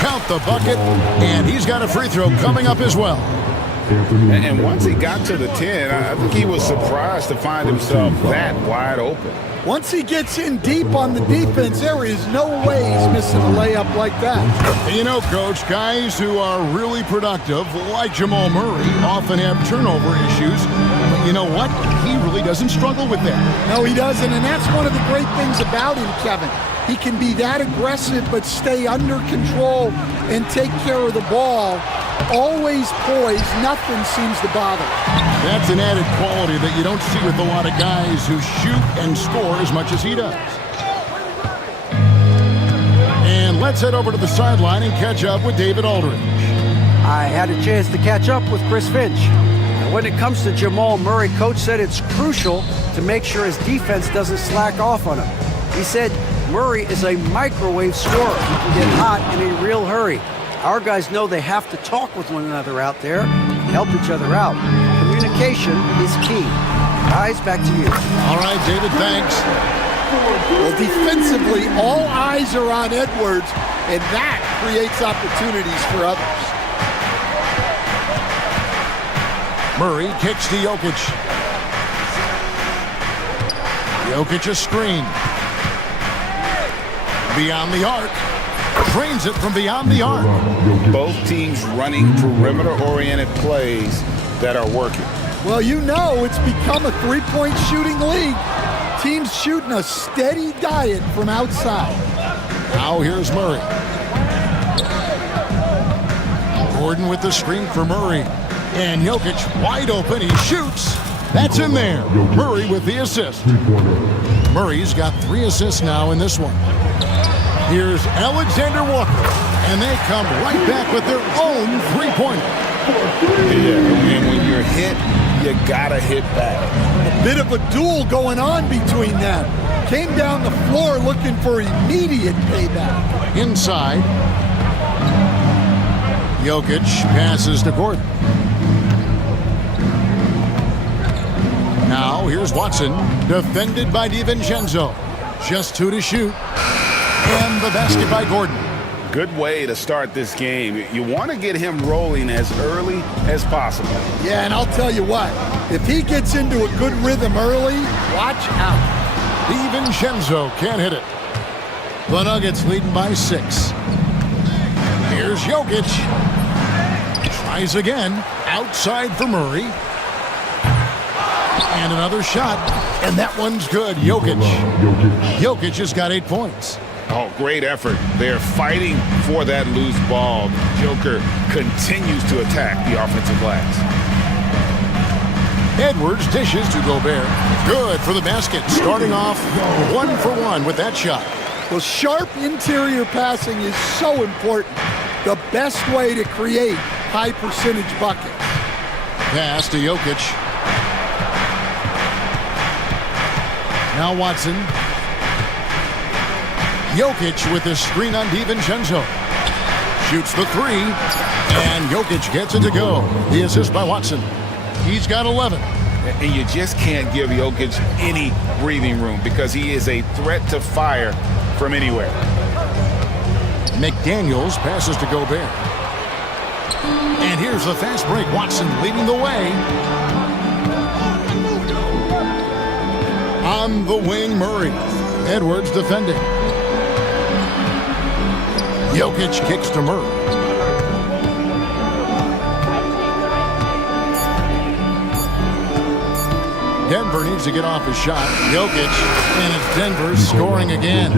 Count the bucket, and he's got a free throw coming up as well. And once he got to the 10, I think he was surprised to find himself that wide open. Once he gets in deep on the defense, there is no way he's missing a layup like that. You know, Coach, guys who are really productive, like Jamal Murray, often have turnover issues. But you know what? He really doesn't struggle with that. No, he doesn't, and that's one of the great things about him, Kevin. He can be that aggressive but stay under control and take care of the ball. Always poised, nothing seems to bother. That's an added quality that you don't see with a lot of guys who shoot and score as much as he does. And let's head over to the sideline and catch up with David Aldridge. I had a chance to catch up with Chris Finch. And when it comes to Jamal Murray, Coach said it's crucial to make sure his defense doesn't slack off on him. He said Murray is a microwave scorer. He can get hot in a real hurry. Our guys know they have to talk with one another out there, help each other out. Communication is key. Guys, back to you. All right, David, thanks. Well, defensively, all eyes are on Edwards, and that creates opportunities for others. Murray kicks to Jokic. Jokic a screen. Beyond the arc. Trains it from beyond the arc. Both teams running perimeter-oriented plays that are working. Well, you know it's become a three-point shooting league. Teams shooting a steady diet from outside. Now here's Murray. Gordon with the screen for Murray. And Jokic wide open. He shoots. That's in there. Murray with the assist. Murray's got 3 assists now in this one. Here's Alexander Walker, and they come right back with their own three-pointer. Yeah, and when you're hit, you gotta hit back. A bit of a duel going on between them. Came down the floor looking for immediate payback. Inside, Jokic passes to Gordon. Now here's Watson, defended by DiVincenzo. Just 2 to shoot. And the basket by Gordon. Good way to start this game. You want to get him rolling as early as possible. Yeah, and I'll tell you what, if he gets into a good rhythm early, watch out. DiVincenzo can't hit it. The Nuggets leading by 6. Here's Jokic. Tries again. Outside for Murray. And another shot. And that one's good. Jokic. Jokic has got 8 points. Oh, great effort. They're fighting for that loose ball. Joker continues to attack the offensive glass. Edwards dishes to Gobert. Good for the basket. Starting off 1 for 1 with that shot. Well, sharp interior passing is so important. The best way to create high percentage buckets. Pass to Jokic. Now Watson. Jokic with the screen on DiVincenzo. Shoots the 3, and Jokic gets it to go. The assist by Watson. He's got 11. And you just can't give Jokic any breathing room because he is a threat to fire from anywhere. McDaniels passes to Gobert. And here's the fast break. Watson leading the way. On the wing, Murray. Edwards defending. Jokic kicks to Murray. Denver needs to get off his shot. Jokic, and it's Denver scoring again.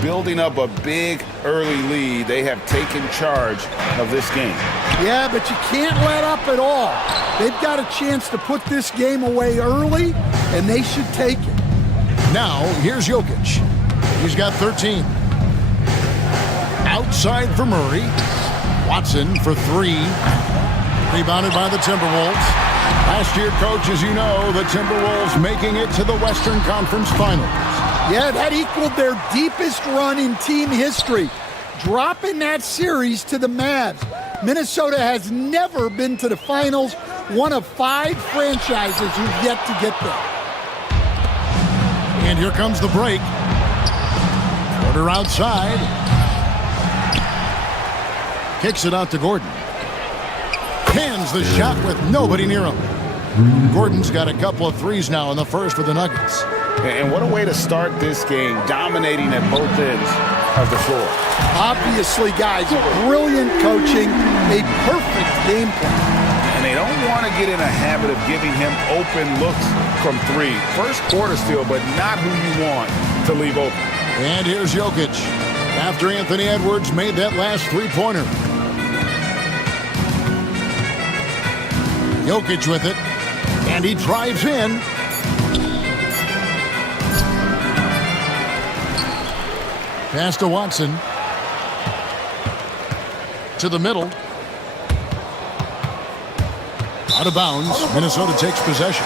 Building up a big early lead. They have taken charge of this game. Yeah, but you can't let up at all. They've got a chance to put this game away early, and they should take it. Now, here's Jokic. He's got 13. Outside for Murray. Watson for three. Rebounded by the Timberwolves. Last year, coach, as you know, the Timberwolves making it to the Western Conference Finals. Yeah, that equaled their deepest run in team history, dropping that series to the Mavs. Minnesota has never been to the finals, one of 5 franchises who've yet to get there. And here comes the break. Porter outside. Kicks it out to Gordon. Hands the shot with nobody near him. Gordon's got a couple of threes now in the first for the Nuggets. And what a way to start this game, dominating at both ends of the floor. Obviously, guys, brilliant coaching, a perfect game plan. And they don't want to get in a habit of giving him open looks from three. First quarter still, but not who you want to leave open. And here's Jokic after Anthony Edwards made that last three-pointer. Jokic with it, and he drives in. Pass to Watson. To the middle. Out of bounds. Minnesota takes possession.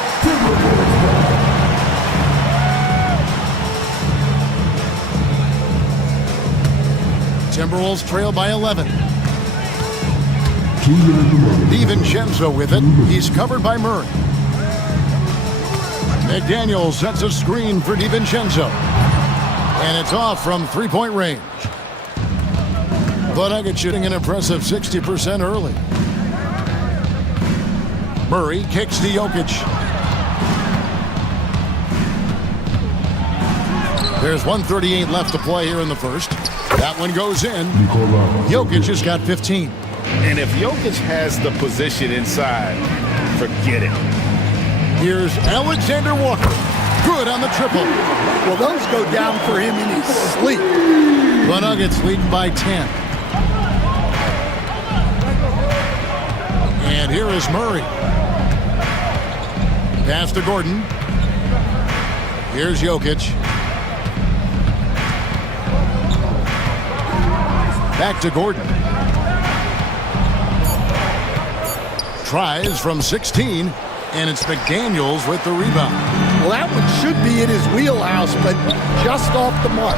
Timberwolves trail by 11. DiVincenzo with it. He's covered by Murray. McDaniel sets a screen for DiVincenzo. And it's off from three-point range. The Nuggets shooting an impressive 60% early. Murray kicks to Jokic. There's 1:38 left to play here in the first. That one goes in. Jokic has got 15. And if Jokic has the position inside, forget it. Here's Alexander Walker. Good on the triple. Well, those go down for him in his sleep. The Nuggets leading by 10. And here is Murray. Pass to Gordon. Here's Jokic. Back to Gordon. Tries from 16, and it's McDaniels with the rebound. Well, that one should be in his wheelhouse, but just off the mark.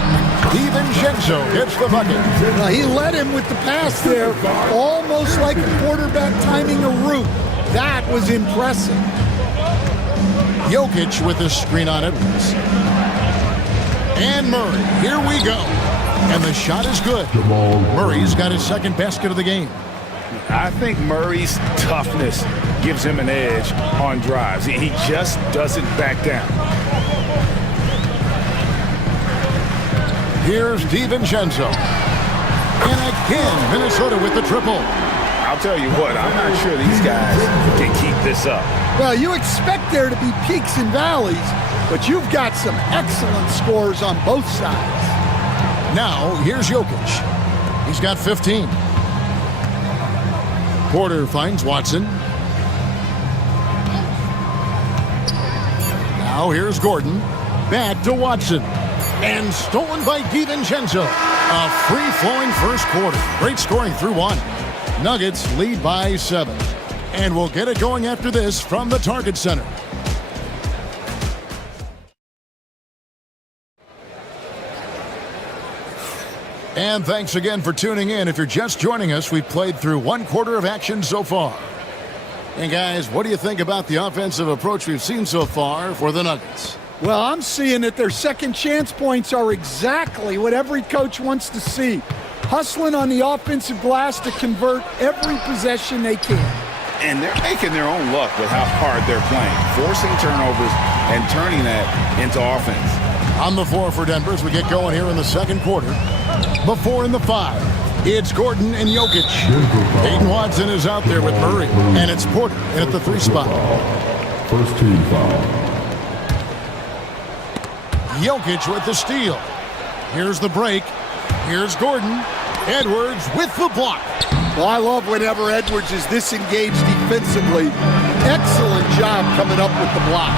DiVincenzo hits the bucket. Well, he led him with the pass there, almost like a quarterback timing a route. That was impressive. Jokic with the screen on Edwards. And Murray, here we go. And the shot is good. Murray's got his second basket of the game. I think Murray's toughness gives him an edge on drives. He just doesn't back down. Here's DiVincenzo. And again, Minnesota with the triple. I'll tell you what, I'm not sure these guys can keep this up. Well, you expect there to be peaks and valleys, but you've got some excellent scores on both sides. Now, here's Jokic. He's got 15. Porter finds Watson. Now here's Gordon. Back to Watson. And stolen by DiVincenzo. A free-flowing first quarter. Great scoring through one. Nuggets lead by 7. And we'll get it going after this from the Target Center. And thanks again for tuning in. If you're just joining us, we've played through one quarter of action so far. And guys, what do you think about the offensive approach we've seen so far for the Nuggets? Well, I'm seeing that their second chance points are exactly what every coach wants to see. Hustling on the offensive glass to convert every possession they can. And they're making their own luck with how hard they're playing, forcing turnovers and turning that into offense. On the floor for Denver as we get going here in the second quarter. Before in the 5, it's Gordon and Jokic. Peyton Watson is out there with Murray, and it's Porter in at the 3 spot. First team foul. Jokic with the steal. Here's the break. Here's Gordon. Edwards with the block. Well, I love whenever Edwards is disengaged defensively. Excellent job coming up with the block.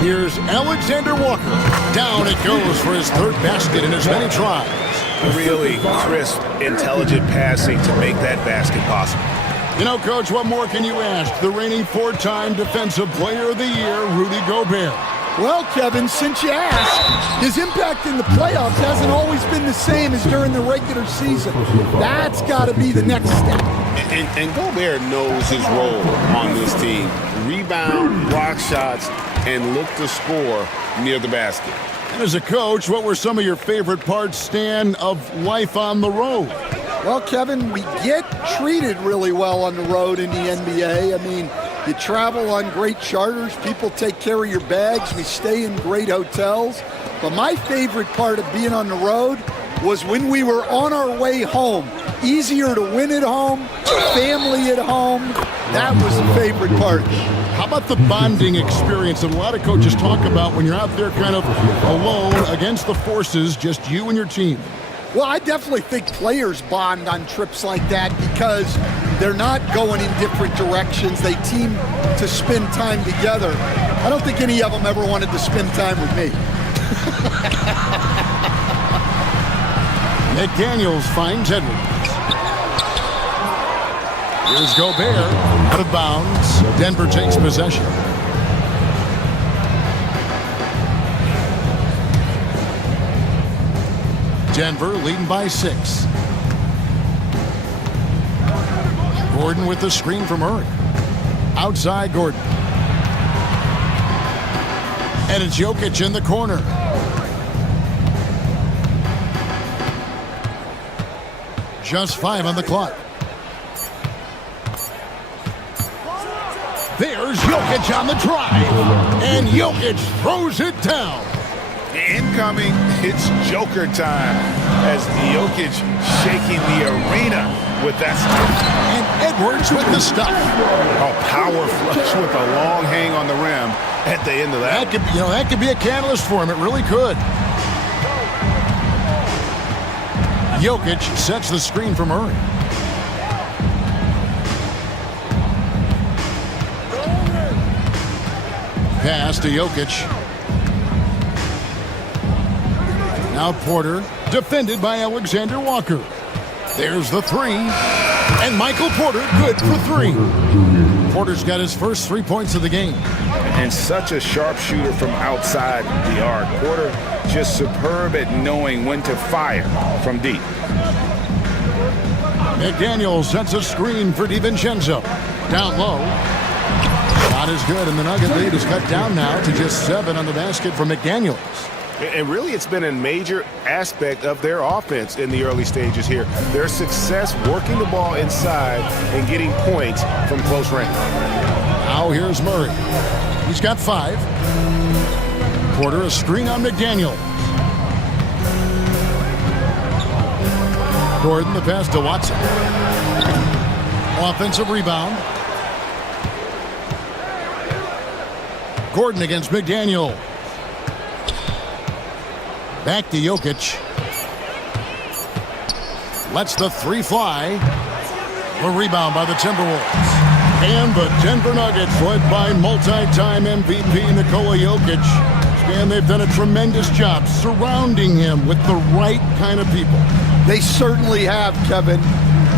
Here's Alexander Walker. Down it goes for his third basket in as many tries. Really crisp, intelligent passing to make that basket possible. You know, Coach, what more can you ask? The reigning four-time Defensive Player of the Year, Rudy Gobert. Well, Kevin, since you asked, his impact in the playoffs hasn't always been the same as during the regular season. That's got to be the next step. And Gobert knows his role on this team. Rebound, block shots, and look to score near the basket. And as a coach, what were some of your favorite parts, Stan, of life on the road? Well, Kevin, we get treated really well on the road in the NBA. I mean, you travel on great charters. People take care of your bags. We stay in great hotels. But my favorite part of being on the road was when we were on our way home. Easier to win at home, family at home. That was the favorite part. How about the bonding experience that a lot of coaches talk about when you're out there kind of alone against the forces, just you and your team? Well, I definitely think players bond on trips like that because they're not going in different directions. They team to spend time together. I don't think any of them ever wanted to spend time with me. McDaniels finds Edwards. Here's Gobert, out of bounds. Denver takes possession. Denver leading by 6. Gordon with the screen from Murray. Outside Gordon. And it's Jokic in the corner. Just 5 on the clock. There's Jokic on the drive. And Jokic throws it down. Incoming, it's Joker time as Jokic shaking the arena with that stuff. And Edwards with the stuff. Oh, power flush with a long hang on the rim at the end of that. That could be a catalyst for him. It really could. Jokic sets the screen for Murray. Pass to Jokic. Now Porter, defended by Alexander Walker. There's the 3. And Michael Porter, good for 3. Porter's got his first 3 points of the game. And such a sharp shooter from outside the arc. Porter just superb at knowing when to fire from deep. McDaniels sets a screen for DiVincenzo. Down low. Not as good, and the Nugget lead is cut down now to just 7 on the basket for McDaniels. And really, it's been a major aspect of their offense in the early stages here. Their success working the ball inside and getting points from close range. Now here's Murray. He's got 5. Porter a screen on McDaniel. Gordon the pass to Watson. Offensive rebound. Gordon against McDaniel. Back to Jokic. Lets the 3 fly. The rebound by the Timberwolves. And the Denver Nuggets, led by multi-time MVP Nikola Jokic. And they've done a tremendous job surrounding him with the right kind of people. They certainly have, Kevin.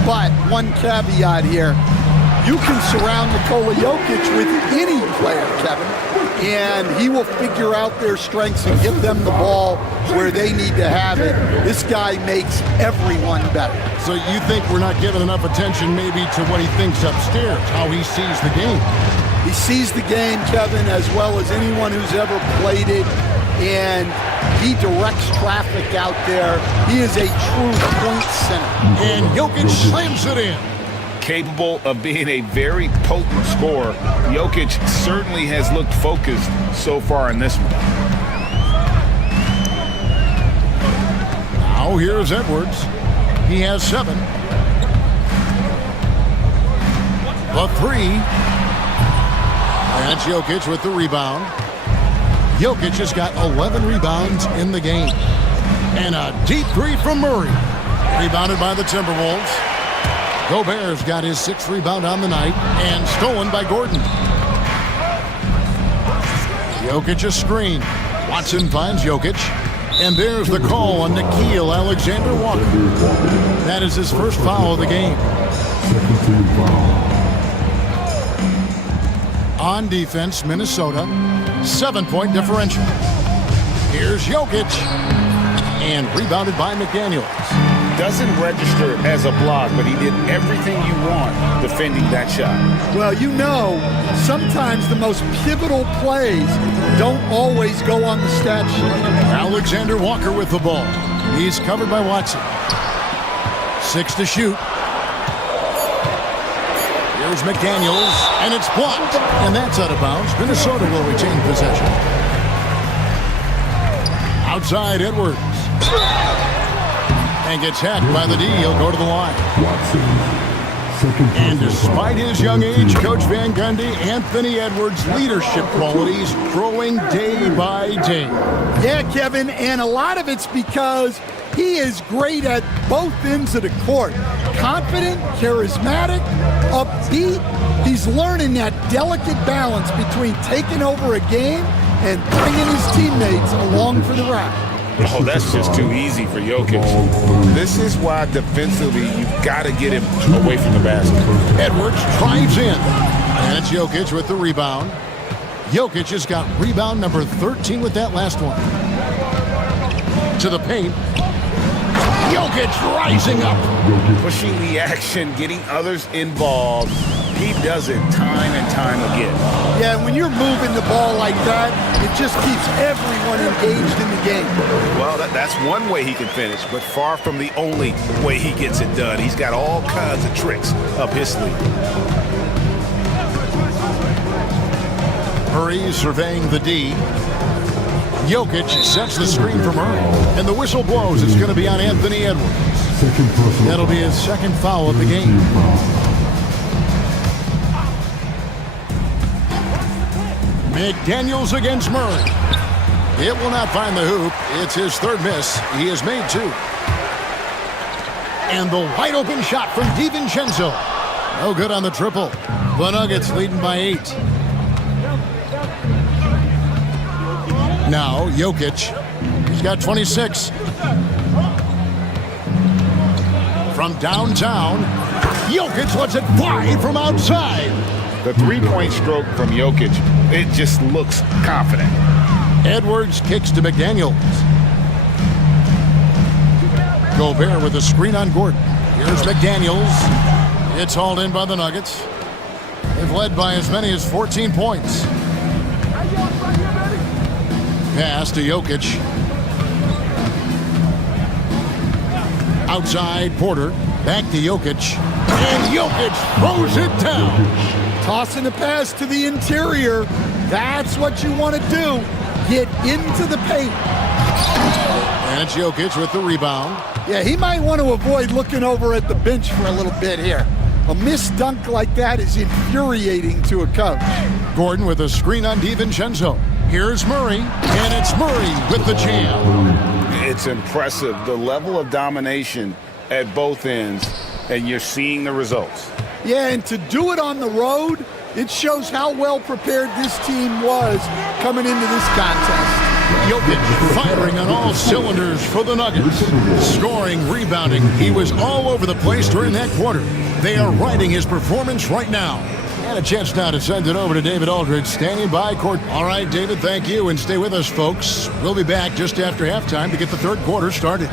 But one caveat here. You can surround Nikola Jokic with any player, Kevin, and he will figure out their strengths and get them the ball where they need to have it. This guy makes everyone better. So you think we're not giving enough attention maybe to what he thinks upstairs, how he sees the game? He sees the game, Kevin, as well as anyone who's ever played it, and he directs traffic out there. He is a true point center. And Jokic slams it in. Capable of being a very potent scorer, Jokic certainly has looked focused so far in this one. Now here's Edwards. He has 7. The 3. That's Jokic with the rebound. Jokic has got 11 rebounds in the game. And a deep 3 from Murray. Rebounded by the Timberwolves. Gobert's got his 6th rebound on the night and stolen by Gordon. Jokic a screen. Watson finds Jokic. And there's the call on Nickeil Alexander-Walker. That is his first foul of the game. On defense, Minnesota, 7-point differential. Here's Jokic. And rebounded by McDaniels. Doesn't register as a block, but he did everything you want defending that shot. Well, you know, sometimes the most pivotal plays don't always go on the stat sheet. Alexander Walker with the ball. He's covered by Watson. 6 to shoot. Here's McDaniels, and it's blocked. And that's out of bounds. Minnesota will retain possession. Outside Edwards. And gets hacked by the D. He'll go to the line. And despite his young age, Coach Van Gundy, Anthony Edwards' leadership qualities growing day by day. Yeah, Kevin, and a lot of it's because he is great at both ends of the court. Confident, charismatic, upbeat. He's learning that delicate balance between taking over a game and bringing his teammates along for the ride. Oh, that's just too easy for Jokic. This is why defensively you've got to get him away from the basket. Edwards drives in. And it's Jokic with the rebound. Jokic has got rebound number 13 with that last one. To the paint. Jokic rising up. Pushing the action, getting others involved. He does it time and time again. Yeah, and when you're moving the ball like that, it just keeps everyone engaged in the game. Well, that's one way he can finish, but far from the only way he gets it done. He's got all kinds of tricks up his sleeve. Murray surveying the D. Jokic sets the screen for Murray. And the whistle blows. It's going to be on Anthony Edwards. That'll be his second foul of the game. McDaniels against Murray. It will not find the hoop. It's his third miss. He has made 2. And the wide open shot from DiVincenzo. No good on the triple. The Nuggets leading by 8. Now Jokic. He's got 26. From downtown, Jokic lets it fly from outside. The three-point stroke from Jokic, it just looks confident. Edwards kicks to McDaniels. Gobert with a screen on Gordon. Here's McDaniels. It's hauled in by the Nuggets. They've led by as many as 14 points. Pass to Jokic. Outside Porter. Back to Jokic. And Jokic throws it down. Tossing the pass to the interior. That's what you want to do. Get into the paint. And it's Jokic with the rebound. Yeah, he might want to avoid looking over at the bench for a little bit here. A missed dunk like that is infuriating to a coach. Gordon with a screen on DiVincenzo. Here's Murray, and it's Murray with the jam. It's impressive, the level of domination at both ends, and you're seeing the results. Yeah, and to do it on the road, it shows how well prepared this team was coming into this contest. Jokic firing on all cylinders for the Nuggets. Scoring, rebounding. He was all over the place during that quarter. They are riding his performance right now. And a chance now to send it over to David Aldridge, standing by court. All right, David, thank you, and stay with us, folks. We'll be back just after halftime to get the third quarter started.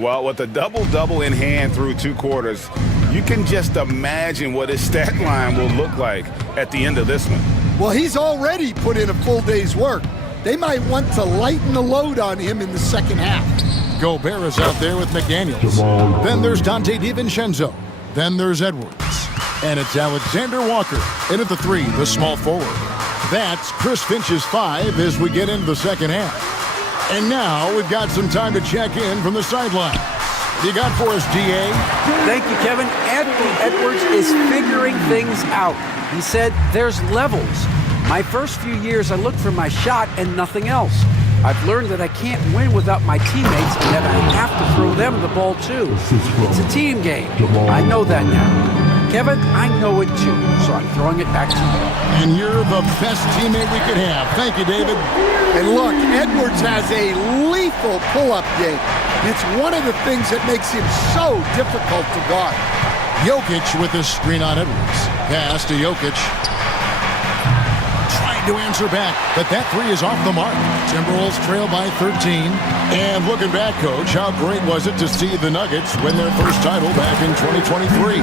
Well, with a double-double in hand through 2 quarters, you can just imagine what his stat line will look like at the end of this one. Well, he's already put in a full day's work. They might want to lighten the load on him in the second half. Gobert is out there with McDaniels. Then there's Dante DiVincenzo. Then there's Edwards. And it's Alexander Walker in at the 3, the small forward. That's Chris Finch's 5 as we get into the second half. And now we've got some time to check in from the sideline. What do you got for us, DA? Thank you, Kevin. Anthony Edwards is figuring things out. He said there's levels. My first few years, I looked for my shot and nothing else. I've learned that I can't win without my teammates and that I have to throw them the ball too. It's a team game. I know that now. Kevin, I know it too, so I'm throwing it back to you. And you're the best teammate we could have. Thank you, David. And look, Edwards has a lethal pull-up game. It's one of the things that makes him so difficult to guard. Jokic with the screen on Edwards. Pass to Jokic. Trying to answer back, but that 3 is off the mark. Timberwolves trail by 13. And looking back, Coach, how great was it to see the Nuggets win their first title back in 2023?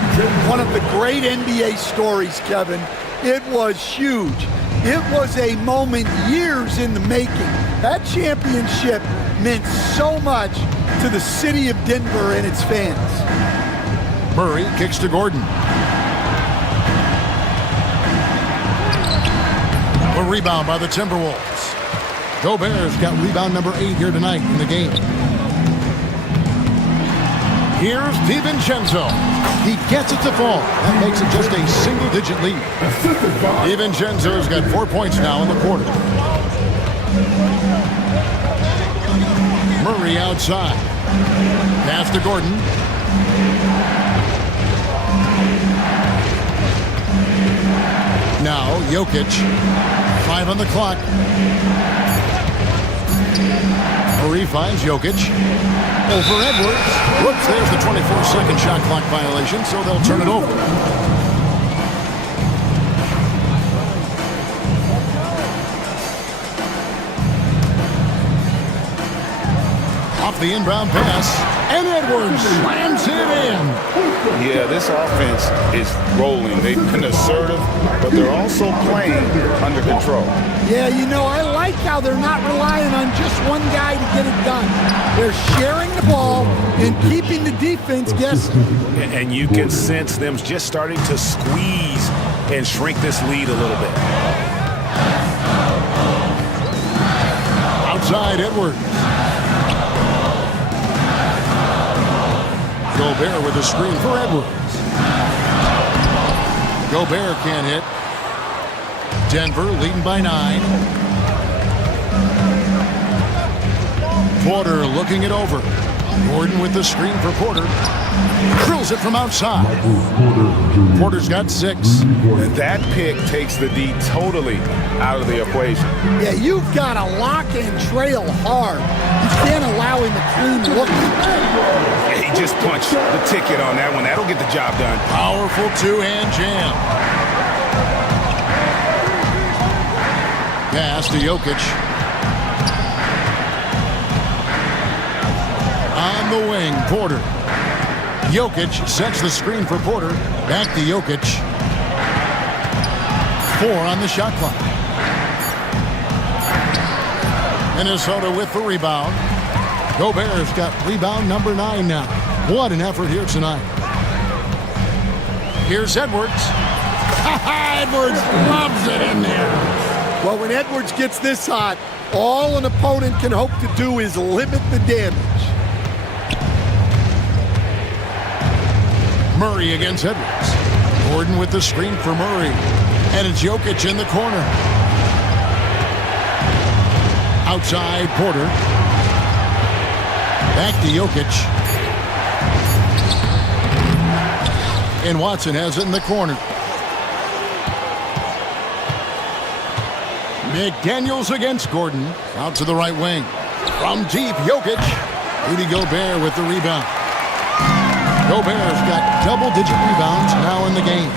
One of the great NBA stories, Kevin. It was huge. It was a moment years in the making. That championship meant so much to the city of Denver and its fans. Murray kicks to Gordon. A rebound by the Timberwolves. Gobert's got rebound number 8 here tonight in the game. Here's DiVincenzo. He gets it to fall. That makes it just a single-digit lead. DiVincenzo's got 4 points now in the quarter. Murray outside. Pass to Gordon. Now Jokic. 5 on the clock. Murray finds Jokic. Over Edwards. Whoops, there's the 24-second shot clock violation, so they'll turn it over. Off the inbound pass, and Edwards slams it in. Yeah, this offense is rolling. They've been assertive, but they're also playing under control. Yeah, you know, I like how they're not relying on just one guy to get it done. They're sharing the ball and keeping the defense guessing. And you can sense them just starting to squeeze and shrink this lead a little bit. Outside Edwards. Gobert with a screen for Edwards. Gobert can't hit. Denver leading by 9. Porter looking it over. Gordon with the screen for Porter. Drills it from outside. Porter's got 6. And that pick takes the D totally out of the equation. Yeah, you've got to lock and trail hard. You can't allow him to clean look. Yeah, he just punched the ticket on that one. That'll get the job done. Powerful 2-hand jam. Pass to Jokic. On the wing, Porter. Jokic sets the screen for Porter. Back to Jokic. 4 on the shot clock. Minnesota with the rebound. Gobert's got rebound number 9 now. What an effort here tonight. Here's Edwards. Edwards loves it in there. Well, when Edwards gets this hot, all an opponent can hope to do is limit the damage. Murray against Edwards. Gordon with the screen for Murray. And it's Jokic in the corner. Outside Porter. Back to Jokic. And Watson has it in the corner. McDaniels against Gordon. Out to the right wing. From deep, Jokic. Rudy Gobert with the rebound. Gobert's got double-digit rebounds now in the game.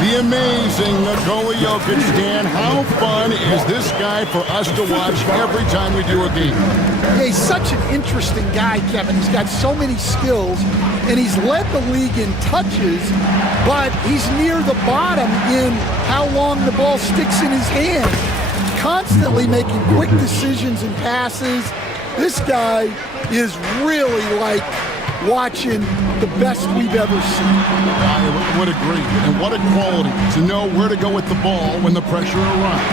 The amazing Nikola Jokic. Dan, how fun is this guy for us to watch every time we do a game? Yeah, he's such an interesting guy, Kevin. He's got so many skills, and he's led the league in touches, but he's near the bottom in how long the ball sticks in his hand. Constantly making quick decisions and passes. This guy is really like watching the best we've ever seen. I would agree. And what a quality to know where to go with the ball when the pressure arrives.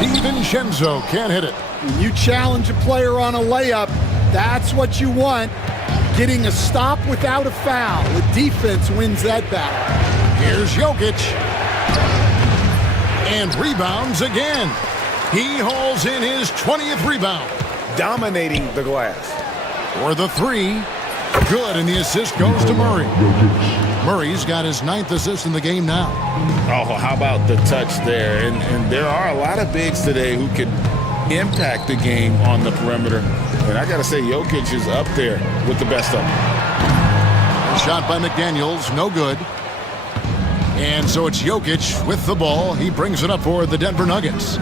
DiVincenzo can't hit it. When you challenge a player on a layup, that's what you want. Getting a stop without a foul. The defense wins that battle. Here's Jokic. And rebounds again. He hauls in his 20th rebound. Dominating the glass. For the three. Good, and the assist goes to Murray. Murray's got his 9th assist in the game now. Oh, how about the touch there? And there are a lot of bigs today who can impact the game on the perimeter. And I got to say, Jokic is up there with the best of them. Shot by McDaniels, no good. And so it's Jokic with the ball. He brings it up for the Denver Nuggets.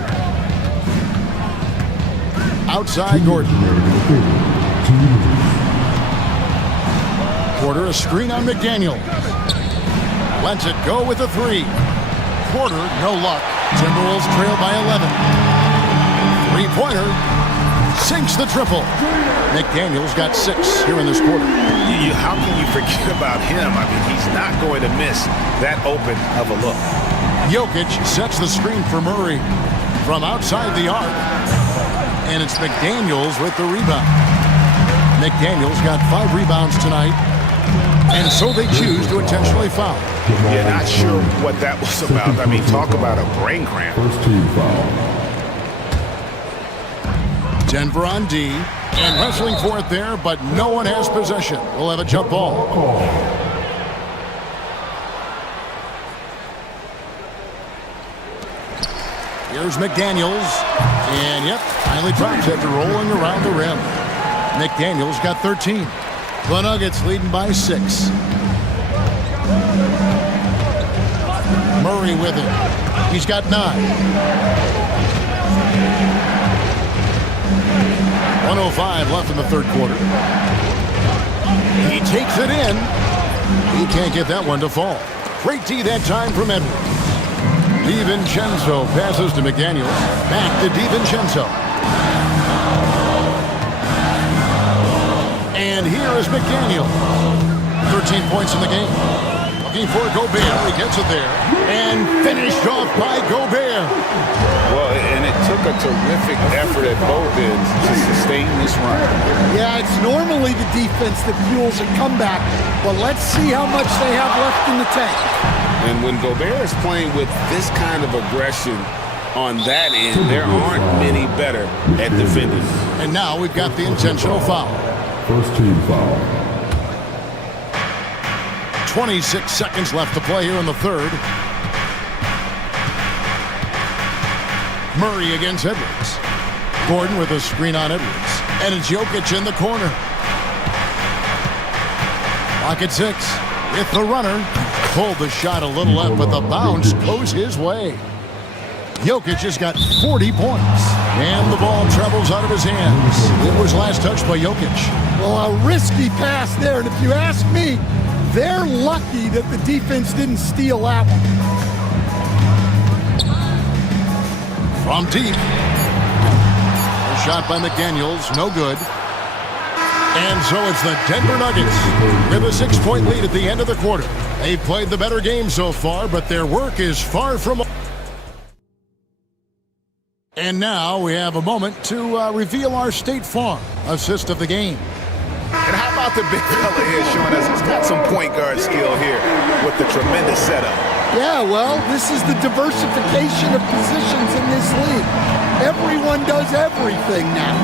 Outside Gordon. Porter, a screen on McDaniel. Lets it go with a three. Porter, no luck. Timberwolves trail by 11. Three-pointer. Sinks the triple. McDaniel's got 6 here in this quarter. How can you forget about him? I mean, he's not going to miss that open of a look. Jokic sets the screen for Murray from outside the arc. And it's McDaniels with the rebound. McDaniels got 5 rebounds tonight. And so they choose to intentionally foul. Yeah, not sure what that was about. I mean, talk about a brain cramp. First team foul. Denver on D, and wrestling for it there, but no one has possession. We'll have a jump ball. Here's McDaniels, and yep, finally drops after rolling around the rim. McDaniels got 13. The Nuggets leading by 6. Murray with it. He's got 9. 1:05 left in the third quarter. He takes it in. He can't get that one to fall. Great D that time from Edwards. DiVincenzo passes to McDaniels. Back to DiVincenzo. And here is McDaniel. 13 points in the game. Looking for Gobert. He gets it there. And finished off by Gobert. Well, and it took a terrific effort at both ends to sustain this run. Yeah, it's normally the defense that fuels a comeback, but let's see how much they have left in the tank. And when Gobert is playing with this kind of aggression on that end, there aren't many better at defending. And now we've got the intentional foul. First team foul. 26 seconds left to play here in the third. Murray against Edwards. Gordon with a screen on Edwards. And it's Jokic in the corner. Lock at 6 with the runner. Pulled the shot a little left, but the bounce goes his way. Jokic has got 40 points. And the ball travels out of his hands. It was last touched by Jokic. Well, a risky pass there, and if you ask me, they're lucky that the defense didn't steal that one. From deep. A shot by McDaniels, no good. And so it's the Denver Nuggets with a 6-point lead at the end of the quarter. They've played the better game so far, but their work is far from... And now we have a moment to reveal our State Farm assist of the game. And how about the big fella here showing us he's got some point guard skill here with the tremendous setup. Yeah, well, this is the diversification of positions in this league. Everyone does everything now.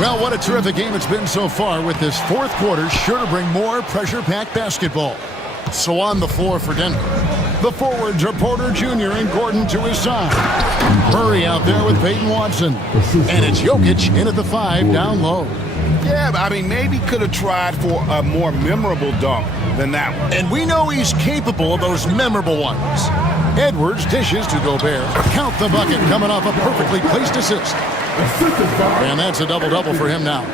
Well, what a terrific game it's been so far, with this fourth quarter sure to bring more pressure-packed basketball. So on the floor for Denver, the forwards are Porter Jr. and Gordon to his side. Murray out there with Peyton Watson. And it's Jokic in at the 5 down low. Yeah, I mean, maybe could have tried for a more memorable dunk than that one. And we know he's capable of those memorable ones. Edwards dishes to Gobert. Count the bucket coming off a perfectly placed assist. And that's a double-double for him now.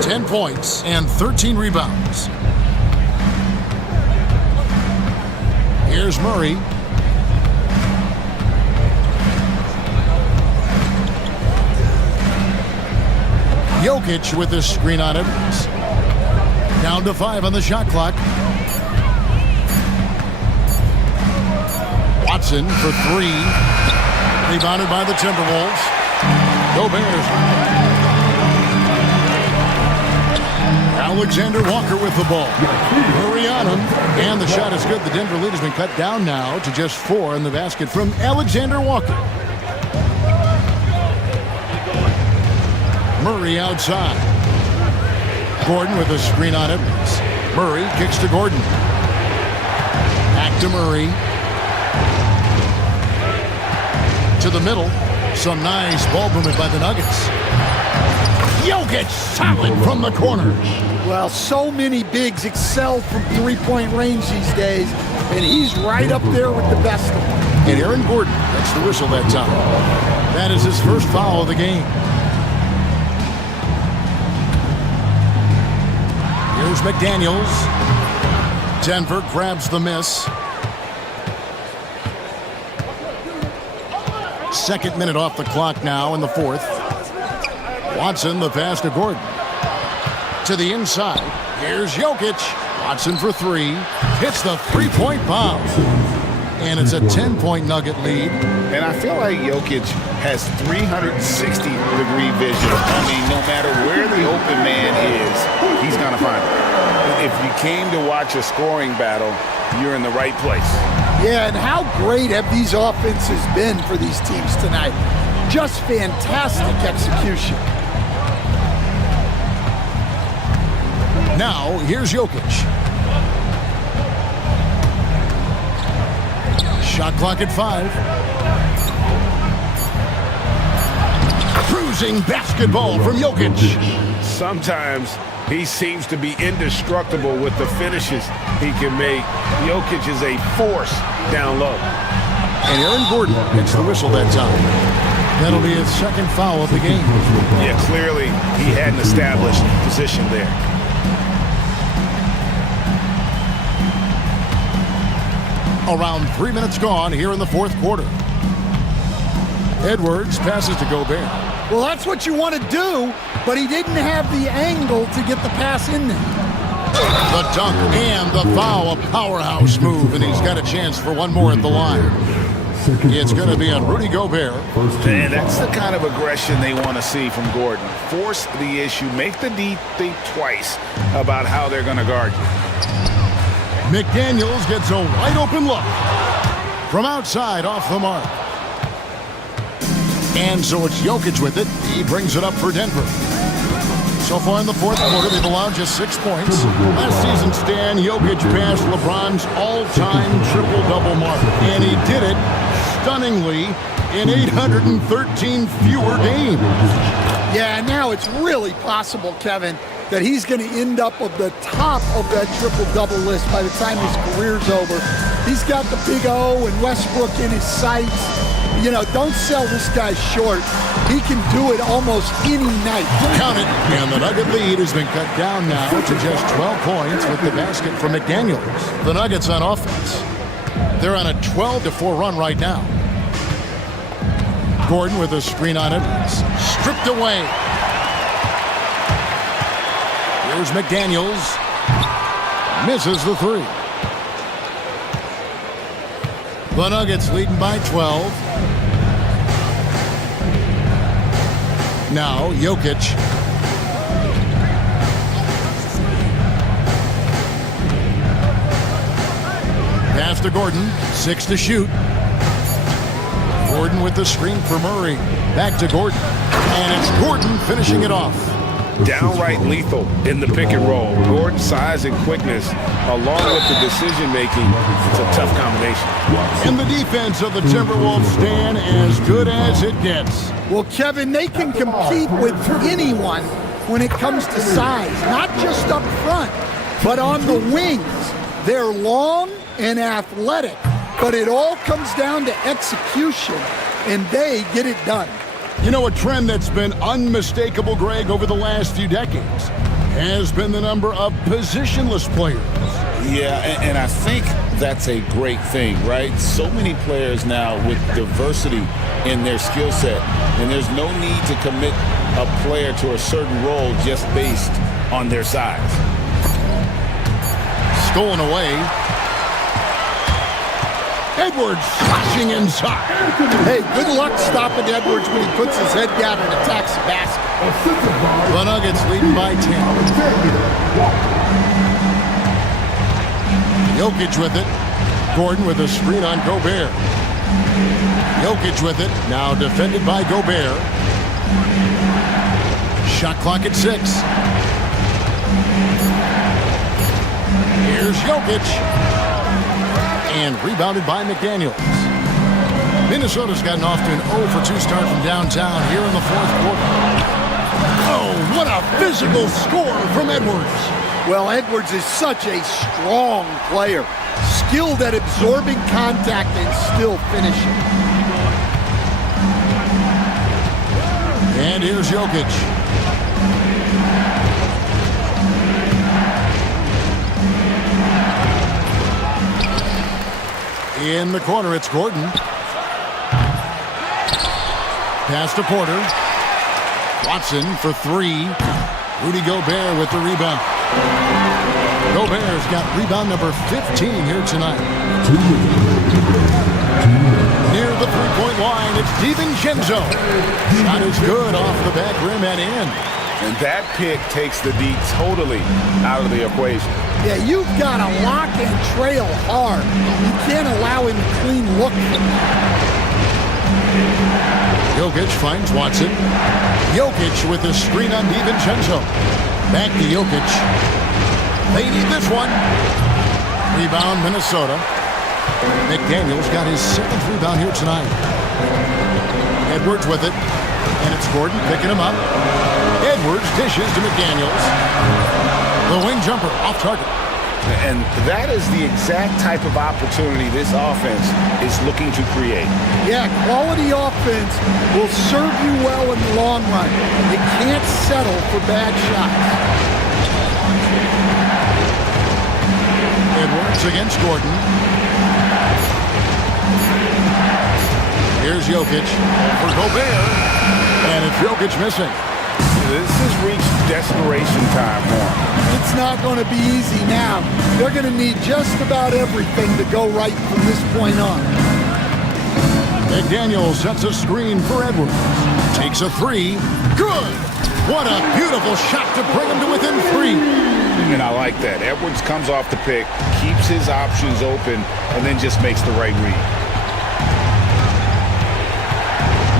10 points and 13 rebounds. Here's Murray. Jokic with the screen on Edwards. Down to 5 on the shot clock. Watson for 3. Rebounded by the Timberwolves. Gobert. Alexander Walker with the ball. Murray on him. And the shot is good. The Denver lead has been cut down now to just 4 in the basket from Alexander Walker. Murray outside. Gordon with a screen on Edwards. Murray kicks to Gordon. Back to Murray. To the middle. Some nice ball movement by the Nuggets. Jokic solid from the corner. Well, so many bigs excel from three-point range these days, and he's right up there with the best of them. And Aaron Gordon, that's the whistle that time. That is his first foul of the game. Here's McDaniels. Denver grabs the miss. Second minute off the clock now in the fourth. Watson, the pass to Gordon. To the inside. Here's Jokic. Watson for 3. Hits the three-point bomb. And it's a 10-point Nugget lead. And I feel like Jokic has 360-degree vision. I mean, no matter where the open man is, he's going to find it. If you came to watch a scoring battle, you're in the right place. Yeah, and how great have these offenses been for these teams tonight? Just fantastic execution. Now, here's Jokic. Shot clock at 5. Cruising basketball from Jokic. Sometimes he seems to be indestructible with the finishes he can make. Jokic is a force down low. And Aaron Gordon gets the whistle that time. That'll be his second foul of the game. Yeah, clearly he had an established position there. Around 3 minutes gone here in the fourth quarter. Edwards passes to Gobert. Well, that's what you want to do, but he didn't have the angle to get the pass in there. The dunk and the foul, a powerhouse move, and he's got a chance for one more at the line. It's going to be on Rudy Gobert. And that's the kind of aggression they want to see from Gordon. Force the issue. Make the D think twice about how they're going to guard you. McDaniels gets a wide-open look. From outside, off the mark. And so it's Jokic with it. He brings it up for Denver. So far in the fourth quarter, they've allowed just 6 points. Last season, Stan, Jokic passed LeBron's all-time triple-double mark. And he did it stunningly in 813 fewer games. Yeah, now it's really possible, Kevin, that he's going to end up at the top of that triple-double list by the time his career's over. He's got the big O and Westbrook in his sights. You know, don't sell this guy short. He can do it almost any night. Count it. And the Nugget lead has been cut down now to just 12 points with the basket from McDaniels. The Nuggets on offense. They're on a 12-4 run right now. Gordon with a screen on it. Stripped away. Here's McDaniels. Misses the 3. The Nuggets leading by 12. Now, Jokic. Pass to Gordon. 6 to shoot. Gordon with the screen for Murray. Back to Gordon. And it's Gordon finishing it off. Downright lethal in the pick and roll. Gordon's size and quickness, along with the decision-making, it's a tough combination. And the defense of the Timberwolves stand as good as it gets. Well, Kevin, they can compete with anyone when it comes to size, not just up front, but on the wings. They're long and athletic, but it all comes down to execution, and they get it done. You know, a trend that's been unmistakable, Greg, over the last few decades has been the number of positionless players. Yeah, and I think that's a great thing, right? So many players now with diversity in their skill set, and there's no need to commit a player to a certain role just based on their size. Stolen away. Edwards slashing inside. Hey, good luck stopping Edwards when he puts his head down and attacks the basket. The Nuggets leading by 10. Jokic with it. Gordon with a screen on Gobert. Jokic with it. Now defended by Gobert. Shot clock at 6. Here's Jokic. And rebounded by McDaniels. Minnesota's gotten off to an 0-for-2 start from downtown here in the fourth quarter. Oh, what a physical score from Edwards. Well, Edwards is such a strong player, skilled at absorbing contact and still finishing. And here's Jokic. In the corner, it's Gordon. Pass to Porter. Watson for 3. Rudy Gobert with the rebound. Gobert's got rebound number 15 here tonight. Near the three-point line, it's DiVincenzo. Shot is good off the back rim and in. And that pick takes the D totally out of the equation. Yeah, you've got to lock and trail hard. You can't allow him to clean look. Jokic finds Watson. Jokic with a screen on DiVincenzo. Back to Jokic. They need this one. Rebound, Minnesota. McDaniels got his 7th rebound here tonight. Edwards with it. And it's Gordon picking him up. Edwards dishes to McDaniels. The wing jumper off target. And that is the exact type of opportunity this offense is looking to create. Yeah, quality offense will serve you well in the long run. You can't settle for bad shots. Edwards against Gordon. Here's Jokic for Gobert. And it's Jokic missing. This has reached desperation time for him. It's not going to be easy now. They're going to need just about everything to go right from this point on. McDaniels sets a screen for Edwards. Takes a 3. Good! What a beautiful shot to bring him to within 3. And I like that. Edwards comes off the pick, keeps his options open, and then just makes the right read.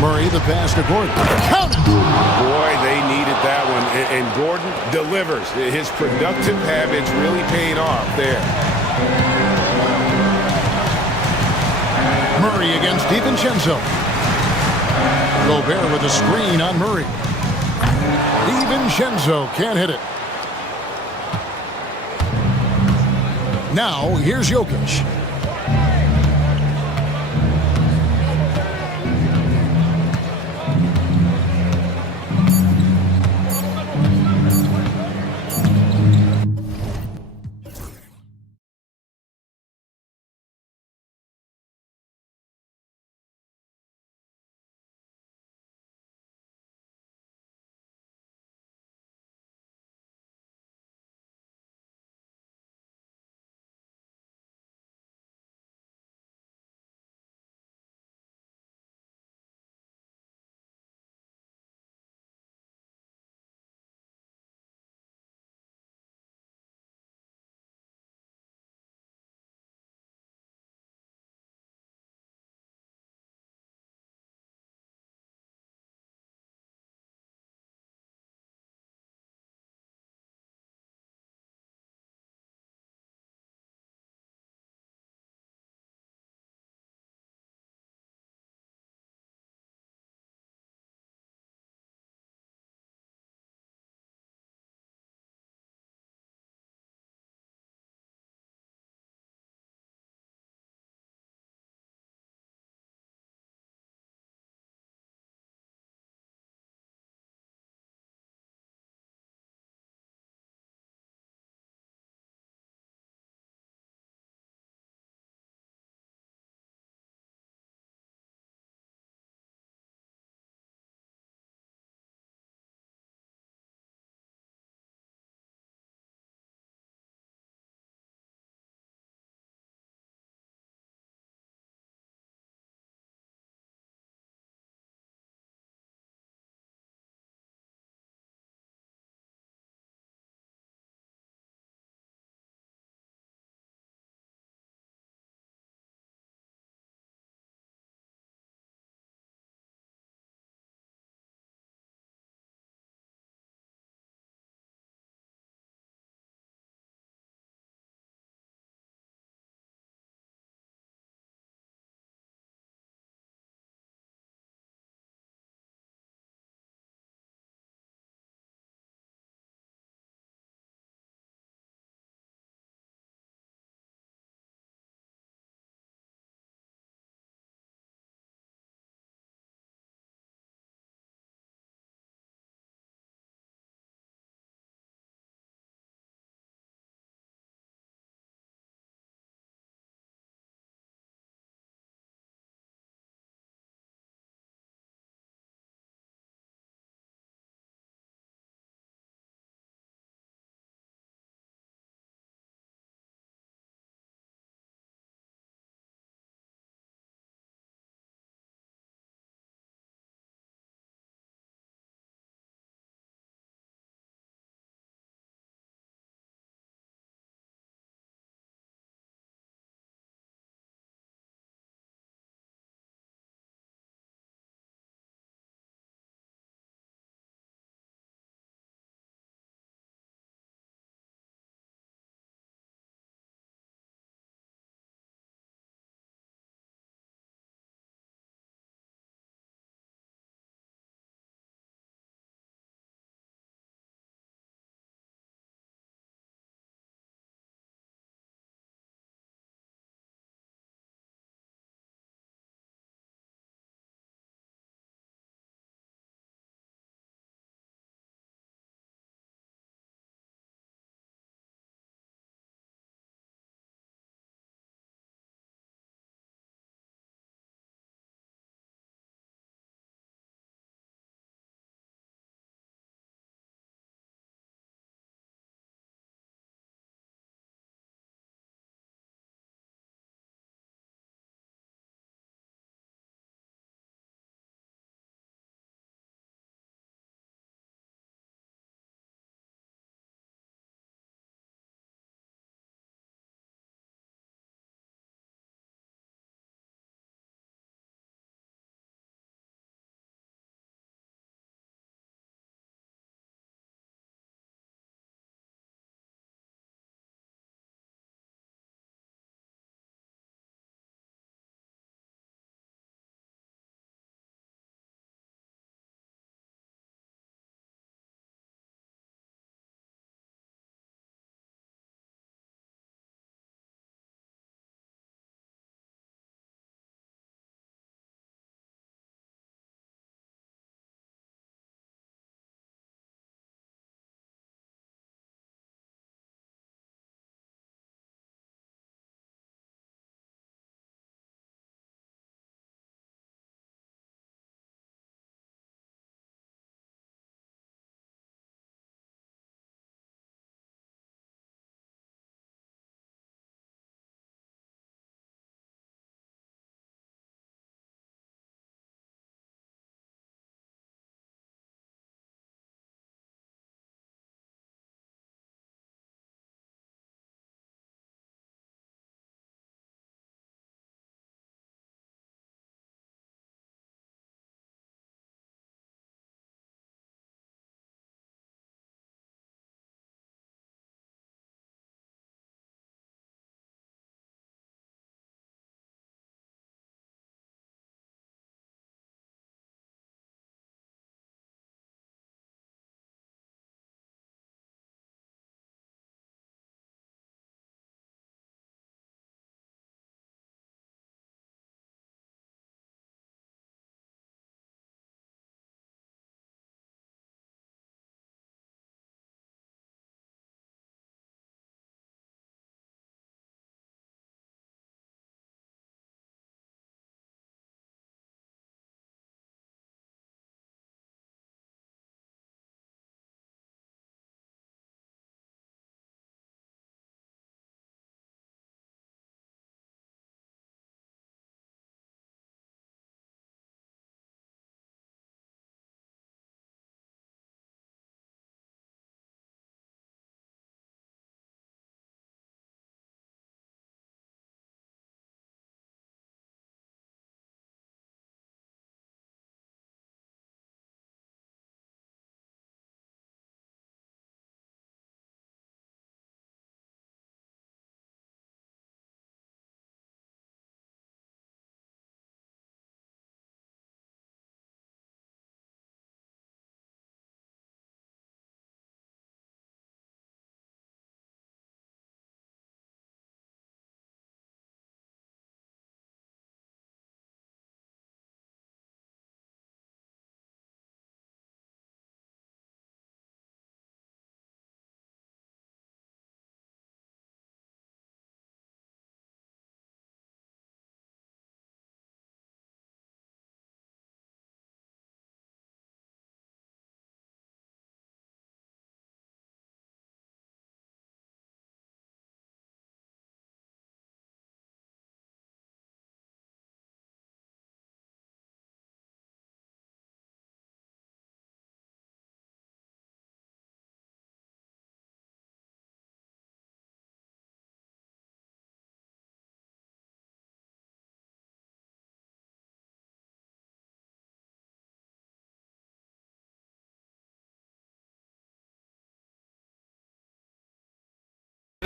Murray, the pass to Gordon. Count it! Boy, they needed that one. And Gordon delivers. His productive habits really paid off there. Murray against DiVincenzo. Gobert with a screen on Murray. DiVincenzo can't hit it. Now, here's Jokic.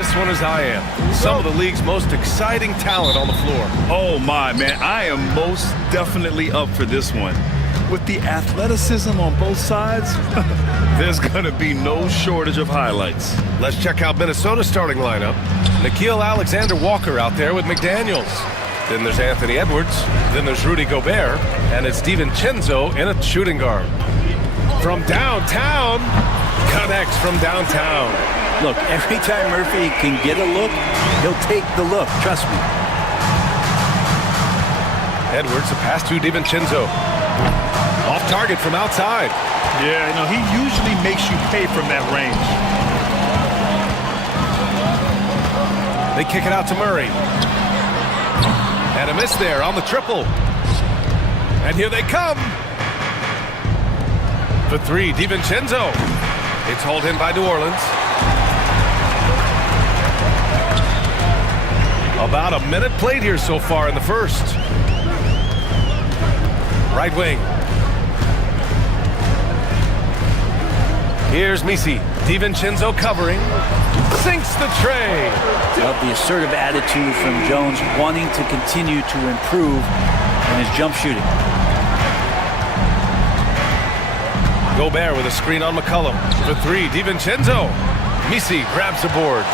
This one as I am. Some of the league's most exciting talent on the floor. Oh my, man, I am most definitely up for this one. With the athleticism on both sides, there's gonna be no shortage of highlights. Let's check out Minnesota's starting lineup. Nikhil Alexander-Walker out there with McDaniels. Then there's Anthony Edwards. Then there's Rudy Gobert. And it's DiVincenzo in a shooting guard. From downtown, connects from downtown. Look, every time Murphy can get a look, he'll take the look. Trust me. Edwards, a pass to DiVincenzo. Off target from outside. Yeah, you know, he usually makes you pay from that range. They kick it out to Murray. And a miss there on the triple. And here they come. For three, DiVincenzo. It's hauled in by New Orleans. About a minute played here so far in the first. Right wing. Here's Misi. DiVincenzo covering. Sinks the tray. Love the assertive attitude from Jones, wanting to continue to improve in his jump shooting. Gobert with a screen on McCollum. For three, DiVincenzo. Misi grabs the board.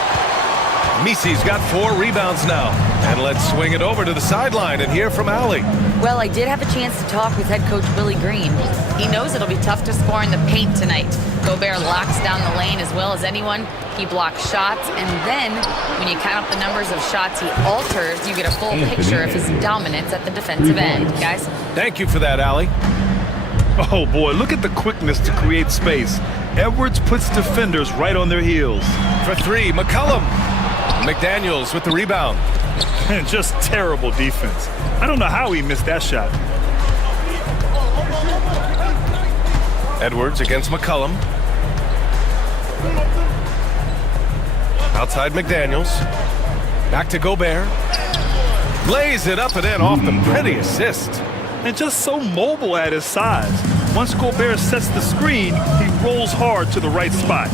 Misi's got 4 rebounds now. And let's swing it over to the sideline and hear from Allie. Well, I did have a chance to talk with head coach Willie Green. He knows it'll be tough to score in the paint tonight. Gobert locks down the lane as well as anyone. He blocks shots, and then when you count up the numbers of shots he alters, you get a full picture of his dominance at the defensive end. Guys? Thank you for that, Allie. Oh boy, look at the quickness to create space. Edwards puts defenders right on their heels. For three, McCollum. McDaniels with the rebound. And just terrible defense. I don't know how he missed that shot. Edwards against McCollum. Outside McDaniels. Back to Gobert. Lays it up and in off the pretty assist. And just so mobile at his size. Once Gobert sets the screen, he rolls hard to the right spot.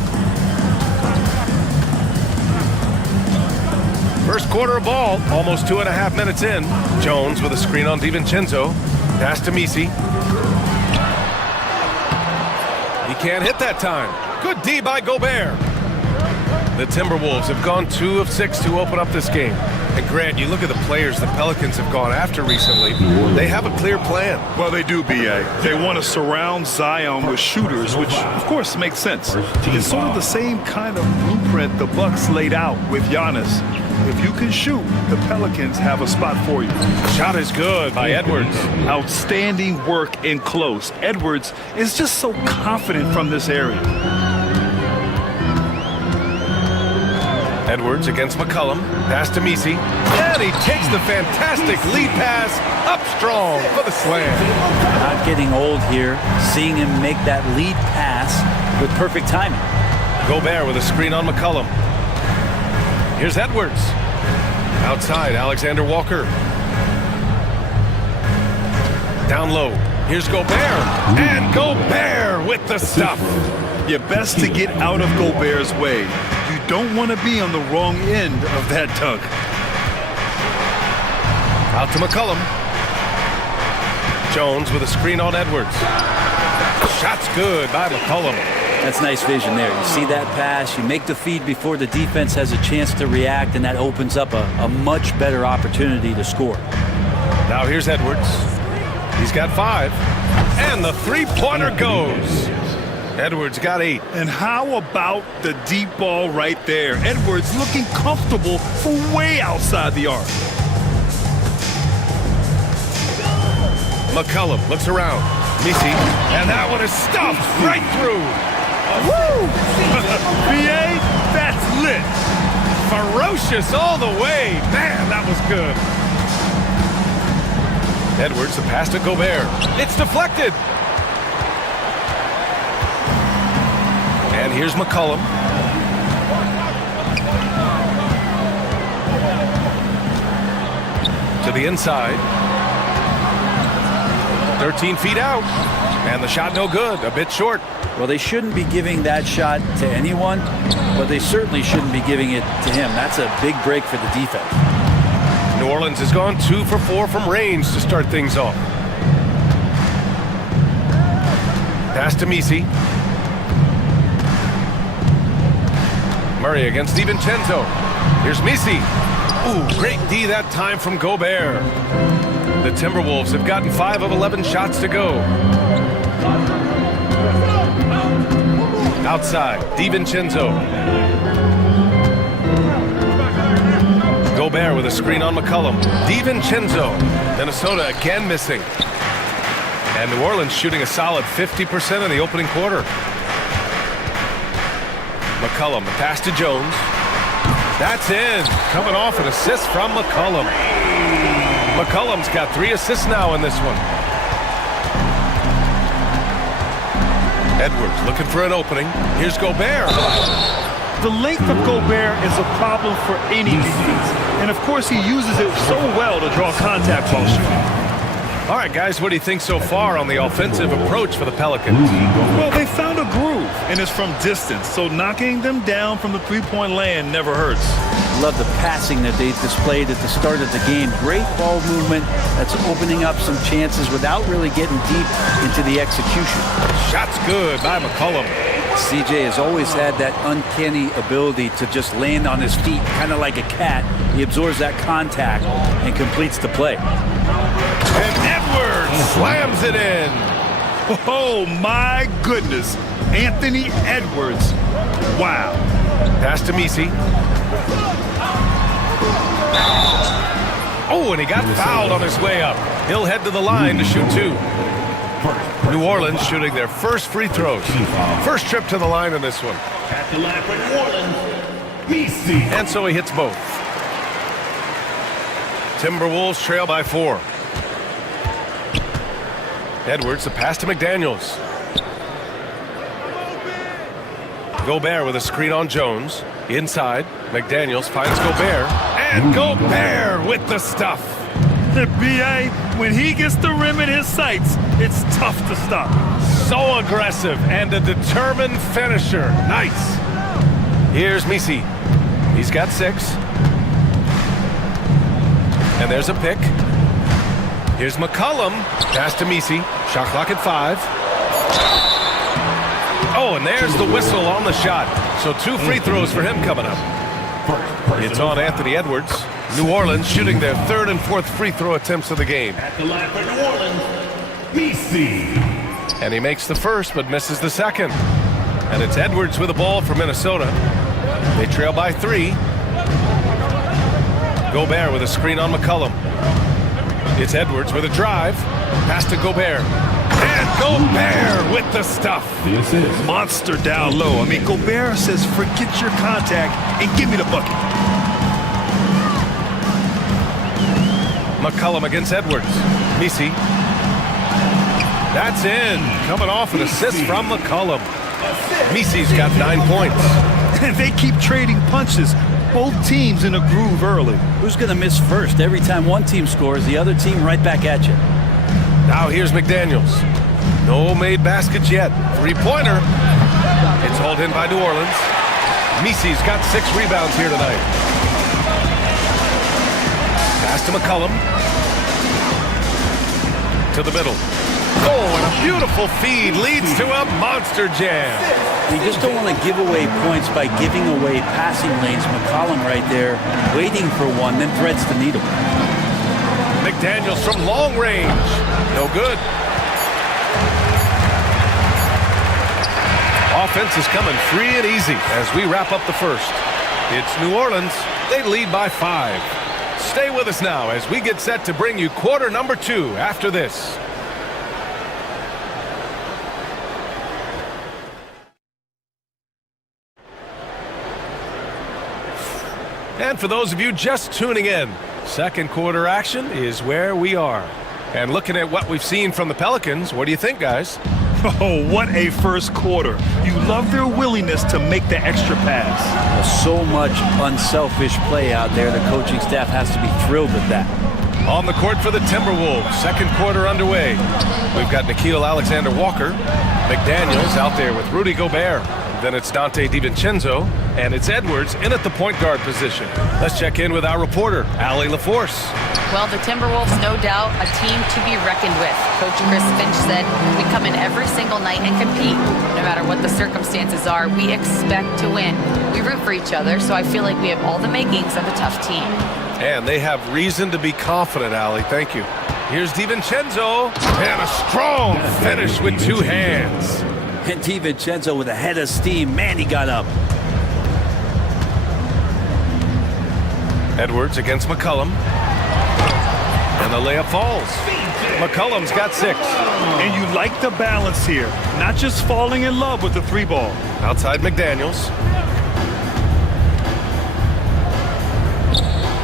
First quarter of ball, almost 2.5 minutes in. Jones with a screen on DiVincenzo. Pass to Misi. He can't hit that time. Good D by Gobert. The Timberwolves have gone 2 of 6 to open up this game. And Grant, you look at the players the Pelicans have gone after recently. They have a clear plan. Well, they do, B.A. They want to surround Zion with shooters, which, of course, makes sense. It's sort of the same kind of blueprint the Bucks laid out with Giannis. If you can shoot, the Pelicans have a spot for you. Shot is good by Edwards. Outstanding work in close. Edwards is just so confident from this area. Edwards against McCollum. Pass to Misi. And he takes the fantastic lead pass up strong for the slam. Not getting old here. Seeing him make that lead pass with perfect timing. Gobert with a screen on McCollum. Here's Edwards. Outside, Alexander Walker. Down low. Here's Gobert. And Gobert with the stuff. You're best to get out of Gobert's way. You don't want to be on the wrong end of that dunk. Out to McCollum. Jones with a screen on Edwards. Shot's good by McCollum. That's nice vision there. You see that pass, you make the feed before the defense has a chance to react, and that opens up a much better opportunity to score. Now here's Edwards. He's got 5. And the three-pointer goes. Edwards got 8. And how about the deep ball right there? Edwards looking comfortable from way outside the arc. McCollum looks around. Misi. And that one is stuffed right through. Woo! BA, that's lit. Ferocious all the way. Man, that was good. Edwards, the pass to Gobert. It's deflected. And here's McCollum. To the inside. 13 feet out. And the shot no good, a bit short. Well, they shouldn't be giving that shot to anyone, but they certainly shouldn't be giving it to him. That's a big break for the defense. New Orleans has gone 2 for 4 from range to start things off. Pass to Misi. Murray against DiVincenzo. Here's Misi. Ooh, great D that time from Gobert. The Timberwolves have gotten 5 of 11 shots to go. Outside, DiVincenzo. Gobert with a screen on McCollum. DiVincenzo. Minnesota again missing. And New Orleans shooting a solid 50% in the opening quarter. McCollum, the pass to Jones. That's in. Coming off an assist from McCollum. McCollum's got 3 assists now in this one. Edwards looking for an opening. Here's Gobert. The length of Gobert is a problem for any defense. And of course he uses it so well to draw contact while shooting. All right, guys, what do you think so far on the offensive approach for the Pelicans? Well, they found a groove, and it's from distance. So knocking them down from the three-point land never hurts. Love the passing that they displayed at the start of the game. Great ball movement that's opening up some chances without really getting deep into the execution. Shot's good by McCollum. CJ has always had that uncanny ability to just land on his feet, kind of like a cat. He absorbs that contact and completes the play. And Edwards slams it in. Oh, my goodness. Anthony Edwards. Wow. Pass to Misi. Oh, and he got fouled on his way up. He'll head to the line to shoot 2. New Orleans shooting their first free throws. First trip to the line in this one. At the line for New Orleans, Misi. And so he hits both. Timberwolves trail by 4. Edwards, the pass to McDaniels. Gobert with a screen on Jones. Inside, McDaniels finds Gobert. And Gobert with the stuff. The B.A., when he gets the rim in his sights, it's tough to stop. So aggressive and a determined finisher. Nice. Here's Misi. He's got 6. And there's a pick. Here's McCollum. Pass to Misi. Shot clock at 5. Oh, and there's the whistle on the shot. So 2 free throws for him coming up. It's on Anthony Edwards. New Orleans shooting their 3rd and 4th free throw attempts of the game. At the line for New Orleans, Misi. And he makes the first but misses the second. And it's Edwards with the ball for Minnesota. They trail by 3. Gobert with a screen on McCollum. It's Edwards with a drive. Pass to Gobert. And Gobert with the stuff. Monster down low. I mean, Gobert says, forget your contact and give me the bucket. McCollum against Edwards. Misi. That's in. Coming off an assist from McCollum. Misi's got 9 points. And they keep trading punches. Both teams in a groove early. Who's going to miss first? Every time one team scores, the other team right back at you. Now here's McDaniels. No made baskets yet. 3-pointer. It's hauled in by New Orleans. Misi's got 6 rebounds here tonight. Pass to McCollum. To the middle. Oh, and a beautiful feed leads to a monster jam. You just don't want to give away points by giving away passing lanes. McCollum right there, waiting for one, then threads the needle. McDaniels from long range. No good. Offense is coming free and easy as we wrap up the first. It's New Orleans. They lead by 5. Stay with us now as we get set to bring you quarter number 2 after this. And for those of you just tuning in, second quarter action is where we are. And looking at what we've seen from the Pelicans, what do you think, guys? Oh, what a first quarter. You love their willingness to make the extra pass. So much unselfish play out there. The coaching staff has to be thrilled with that. On the court for the Timberwolves. Second quarter underway. We've got Nickeil Alexander-Walker. McDaniels out there with Rudy Gobert. Then it's Dante DiVincenzo. And it's Edwards in at the point guard position. Let's check in with our reporter, Allie LaForce. Well, the Timberwolves, no doubt, a team to be reckoned with. Coach Chris Finch said, we come in every single night and compete. No matter what the circumstances are, we expect to win. We root for each other, so I feel like we have all the makings of a tough team. And they have reason to be confident, Allie. Thank you. Here's DiVincenzo. And a strong finish with two hands. And DiVincenzo with a head of steam. Man, he got up. Edwards against McCollum. And the layup falls. McCollum's got 6. And you like the balance here. Not just falling in love with the 3-ball. Outside McDaniels.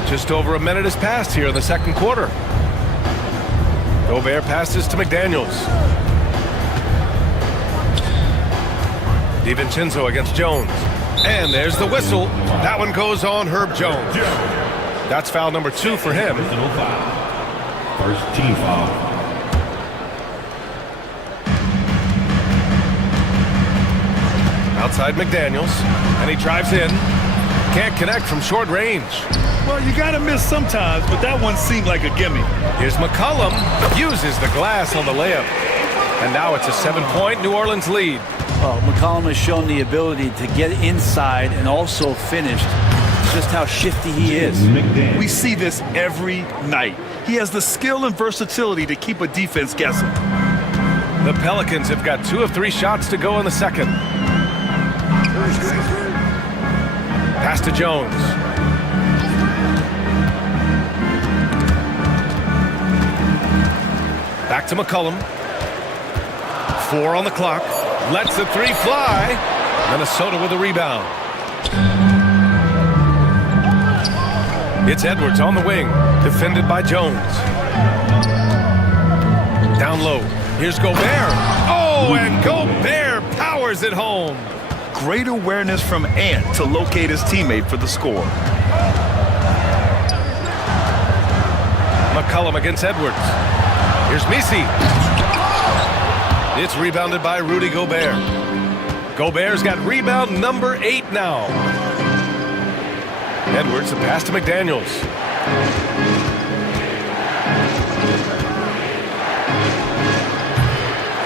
Just over a minute has passed here in the second quarter. Gobert passes to McDaniels. DiVincenzo against Jones. And there's the whistle. That one goes on Herb Jones. That's foul number 2 for him. First team foul. Outside McDaniels. And he drives in. Can't connect from short range. Well, you got to miss sometimes, but that one seemed like a gimme. Here's McCollum. Uses the glass on the layup. And now it's a 7-point New Orleans lead. Well, McCollum has shown the ability to get inside and also finished. Just how shifty he is. We see this every night. He has the skill and versatility to keep a defense guessing. The Pelicans have got 2 of 3 shots to go in the second. Pass to Jones. Back to McCollum. 4 on the clock. Lets the 3 fly. Minnesota with a rebound. It's Edwards on the wing. Defended by Jones. Down low. Here's Gobert. Oh, and Gobert powers it home. Great awareness from Ant to locate his teammate for the score. McCollum against Edwards. Here's Misi. It's rebounded by Rudy Gobert. Gobert's got rebound number 8 now. Edwards, the pass to McDaniels.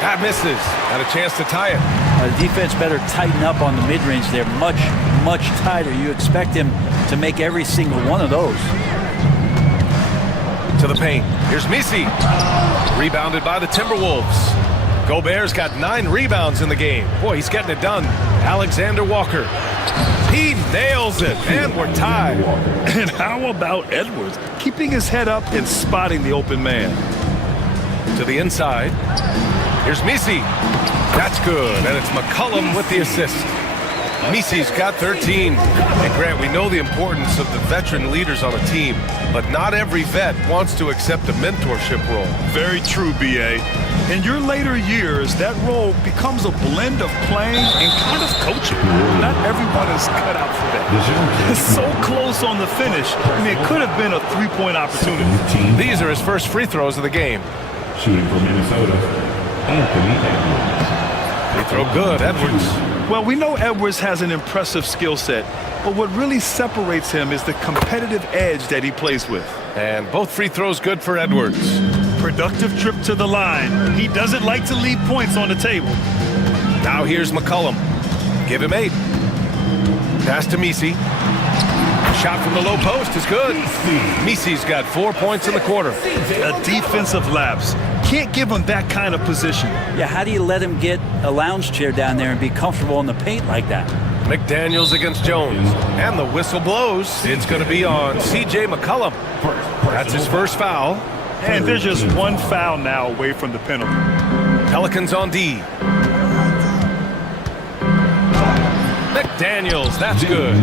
That misses. Had a chance to tie it. The defense better tighten up on the mid-range. They're much, much tighter. You expect him to make every single one of those. To the paint. Here's Misi. Rebounded by the Timberwolves. Gobert's got 9 rebounds in the game. Boy, he's getting it done. Alexander Walker. He nails it, and we're tied. And how about Edwards? Keeping his head up and spotting the open man. To the inside. Here's Misi. That's good, and it's McCollum with the assist. Misi's got 13. And Grant, we know the importance of the veteran leaders on a team, but not every vet wants to accept a mentorship role. Very true, B.A. In your later years, that role becomes a blend of playing and kind of coaching. Not everyone is cut out for that. It's so close on the finish. I mean, it could have been a 3-point opportunity. These are his first free throws of the game. Shooting for Minnesota, Anthony Edwards. They throw good, Edwards. Well, we know Edwards has an impressive skill set, but what really separates him is the competitive edge that he plays with. And both free throws good for Edwards. Productive trip to the line. He doesn't like to leave points on the table. Now here's McCollum. Give him 8. Pass to Misi. Shot from the low post is good. Misi's got 4 points in the quarter. A defensive lapse. Can't give him that kind of position. Yeah, how do you let him get a lounge chair down there and be comfortable in the paint like that? McDaniels against Jones. And the whistle blows. It's going to be on C.J. McCollum. That's his first foul. And they're just 1 foul now away from the penalty. Pelicans on D. McDaniels, that's good.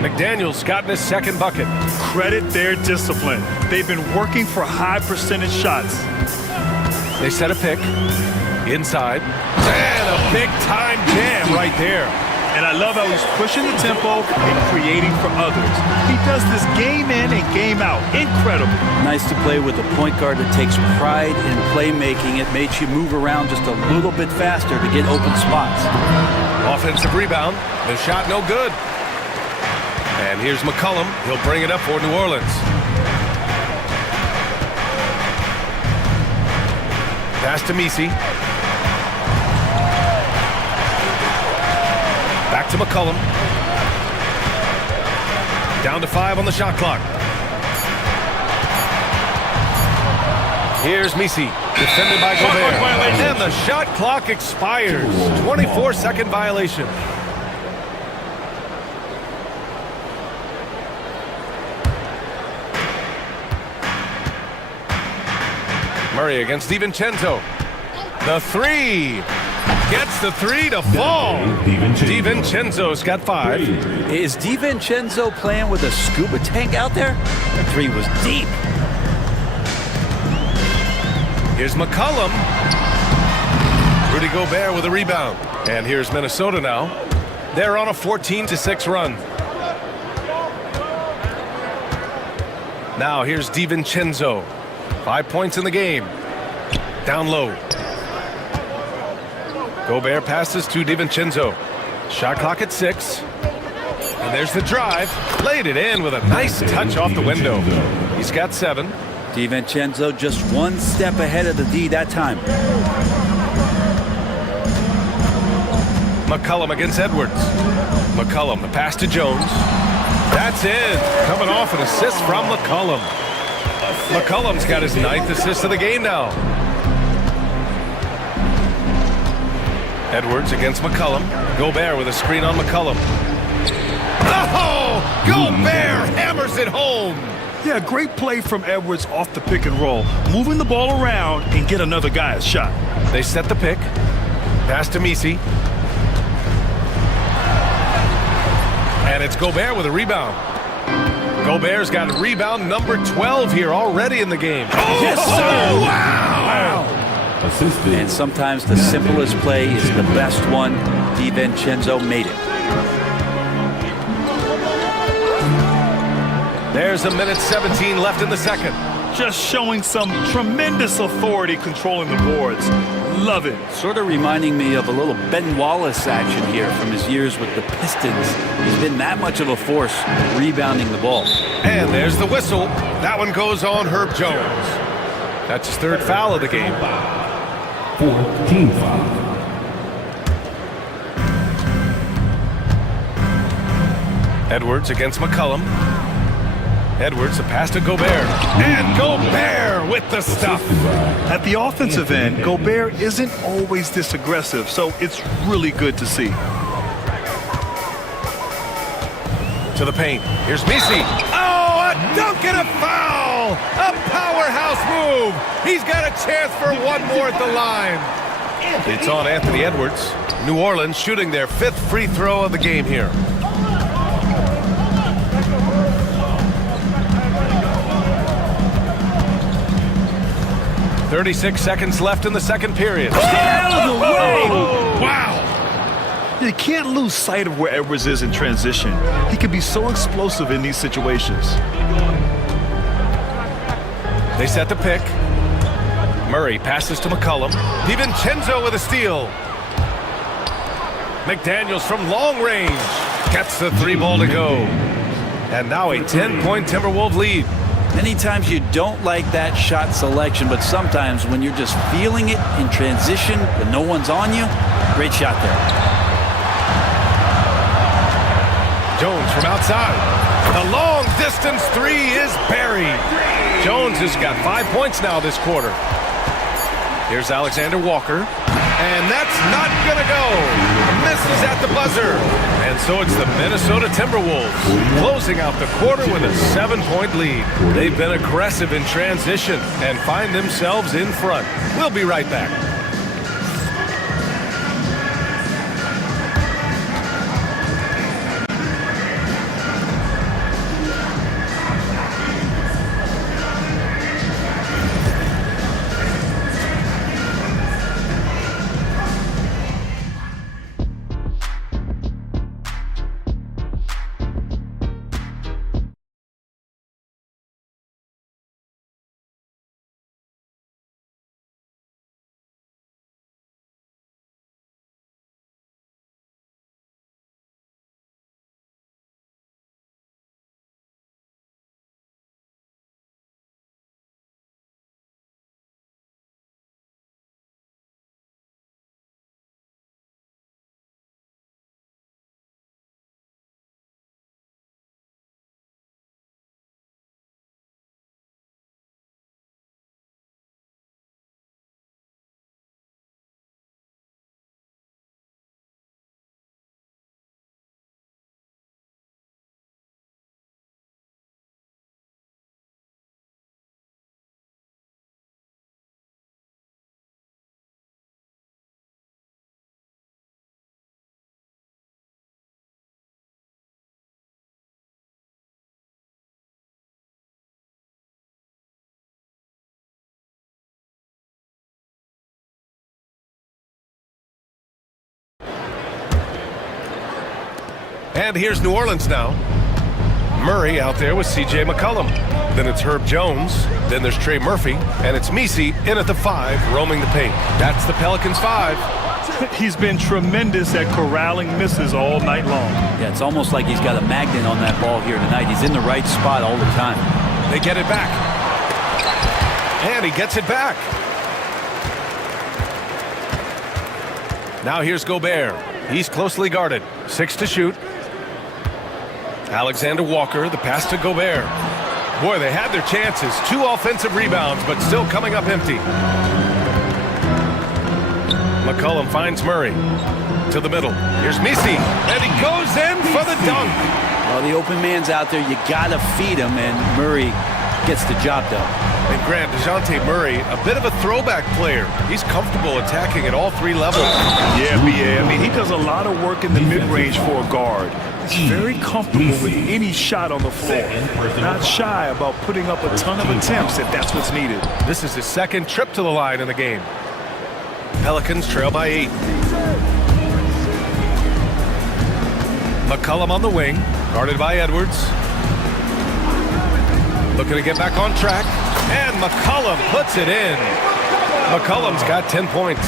McDaniels got in his second bucket. Credit their discipline. They've been working for high percentage shots. They set a pick. Inside. And a big time jam right there. And I love how he's pushing the tempo and creating for others. He does this game in and game out. Incredible. Nice to play with a point guard that takes pride in playmaking. It makes you move around just a little bit faster to get open spots. Offensive rebound. The shot no good. And here's McCollum. He'll bring it up for New Orleans. Pass to Misi. Back to McCollum. Down to 5 on the shot clock. Here's Misi, defended by Gobert. And the shot clock expires. 24-second violation. Murray against DiVincenzo. The three. Gets the three to fall. DiVincenzo's got 5. Is DiVincenzo playing with a scuba tank out there? The three was deep. Here's McCollum. Rudy Gobert with a rebound. And here's Minnesota now. They're on a 14-6 run. Now here's DiVincenzo. 5 points in the game. Down low. Gobert passes to DiVincenzo. Shot clock at 6. And there's the drive. Laid it in with a nice touch off the window. He's got 7. DiVincenzo just one step ahead of the D that time. McCollum against Edwards. McCollum, the pass to Jones. That's in. Coming off an assist from McCollum. McCollum's got his 9th assist of the game now. Edwards against McCollum. Gobert with a screen on McCollum. Oh! Gobert hammers it home! Yeah, great play from Edwards off the pick and roll. Moving the ball around and get another guy a shot. They set the pick. Pass to Misi. And it's Gobert with a rebound. Gobert's got rebound number 12 here already in the game. Oh, yes, sir. Wow! Assisted. And sometimes the simplest play is the best one. DiVincenzo made it. There's a minute 17 left in the second. Just showing some tremendous authority controlling the boards. Love it. Sort of reminding me of a little Ben Wallace action here from his years with the Pistons. He's been that much of a force rebounding the ball. And there's the whistle. That one goes on Herb Jones. That's his 3rd foul of the game. 4th team foul. Edwards against McCollum. Edwards, a pass to Gobert. And Gobert with the stuff. At the offensive end, Gobert isn't always this aggressive, so it's really good to see. To the paint. Here's Misi. Oh, a dunk and a foul! A powerhouse move! He's got a chance for one more at the line. It's on Anthony Edwards. New Orleans shooting their 5th free throw of the game here. "36 seconds left in the second period." Out of the way! Wow! You can't lose sight of where Edwards is in transition. He can be so explosive in these situations. They set the pick. Murray passes to McCollum. DiVincenzo with a steal. McDaniels from long range gets the 3 ball to go. And now a 10-point Timberwolves lead. Many times you don't like that shot selection, but sometimes when you're just feeling it in transition when no one's on you, great shot there. Jones from outside. The long distance 3 is buried. Jones has got 5 points now this quarter. Here's Alexander Walker. And that's not gonna go. Misses at the buzzer. And so it's the Minnesota Timberwolves closing out the quarter with a 7-point lead. They've been aggressive in transition and find themselves in front. We'll be right back. And here's New Orleans now. Murray out there with C.J. McCollum. Then it's Herb Jones. Then there's Trey Murphy. And it's Messi in at the 5, roaming the paint. That's the Pelicans 5. He's been tremendous at corralling misses all night long. Yeah, it's almost like he's got a magnet on that ball here tonight. He's in the right spot all the time. They get it back. And he gets it back. Now here's Gobert. He's closely guarded. 6 to shoot. Alexander Walker, the pass to Gobert. Boy, they had their chances. 2 offensive rebounds, but still coming up empty. McCollum finds Murray. To the middle. Here's Messi. And he goes in for the dunk. Well, the open man's out there. You got to feed him, and Murray gets the job done. And Grant, DeJounte Murray, a bit of a throwback player. He's comfortable attacking at all 3 levels. Yeah, B.A. I mean, he does a lot of work in the mid-range for a guard. He's very comfortable with any shot on the floor. Not shy about putting up a ton of attempts if that's what's needed. This is his 2nd trip to the line in the game. Pelicans trail by 8. McCollum on the wing, guarded by Edwards. Looking to get back on track. And McCollum puts it in. McCollum's got 10 points.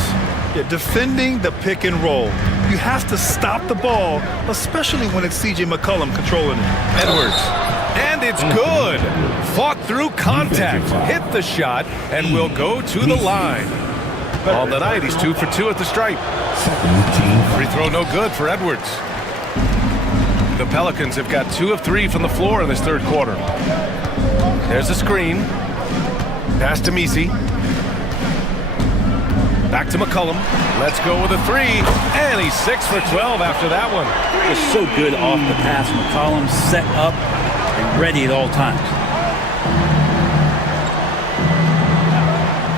Yeah, defending the pick and roll. You have to stop the ball, especially when it's C.J. McCollum controlling it. Edwards. And it's good. Fought through contact. Hit the shot and will go to the line. On the night, he's 2 for 2 at the stripe. Free throw no good for Edwards. The Pelicans have got 2 of 3 from the floor in this 3rd quarter. There's a screen. Pass to Messi. Back to McCollum. Let's go with a 3. And he's 6 for 12 after that one. Just so good off the pass. McCollum set up and ready at all times.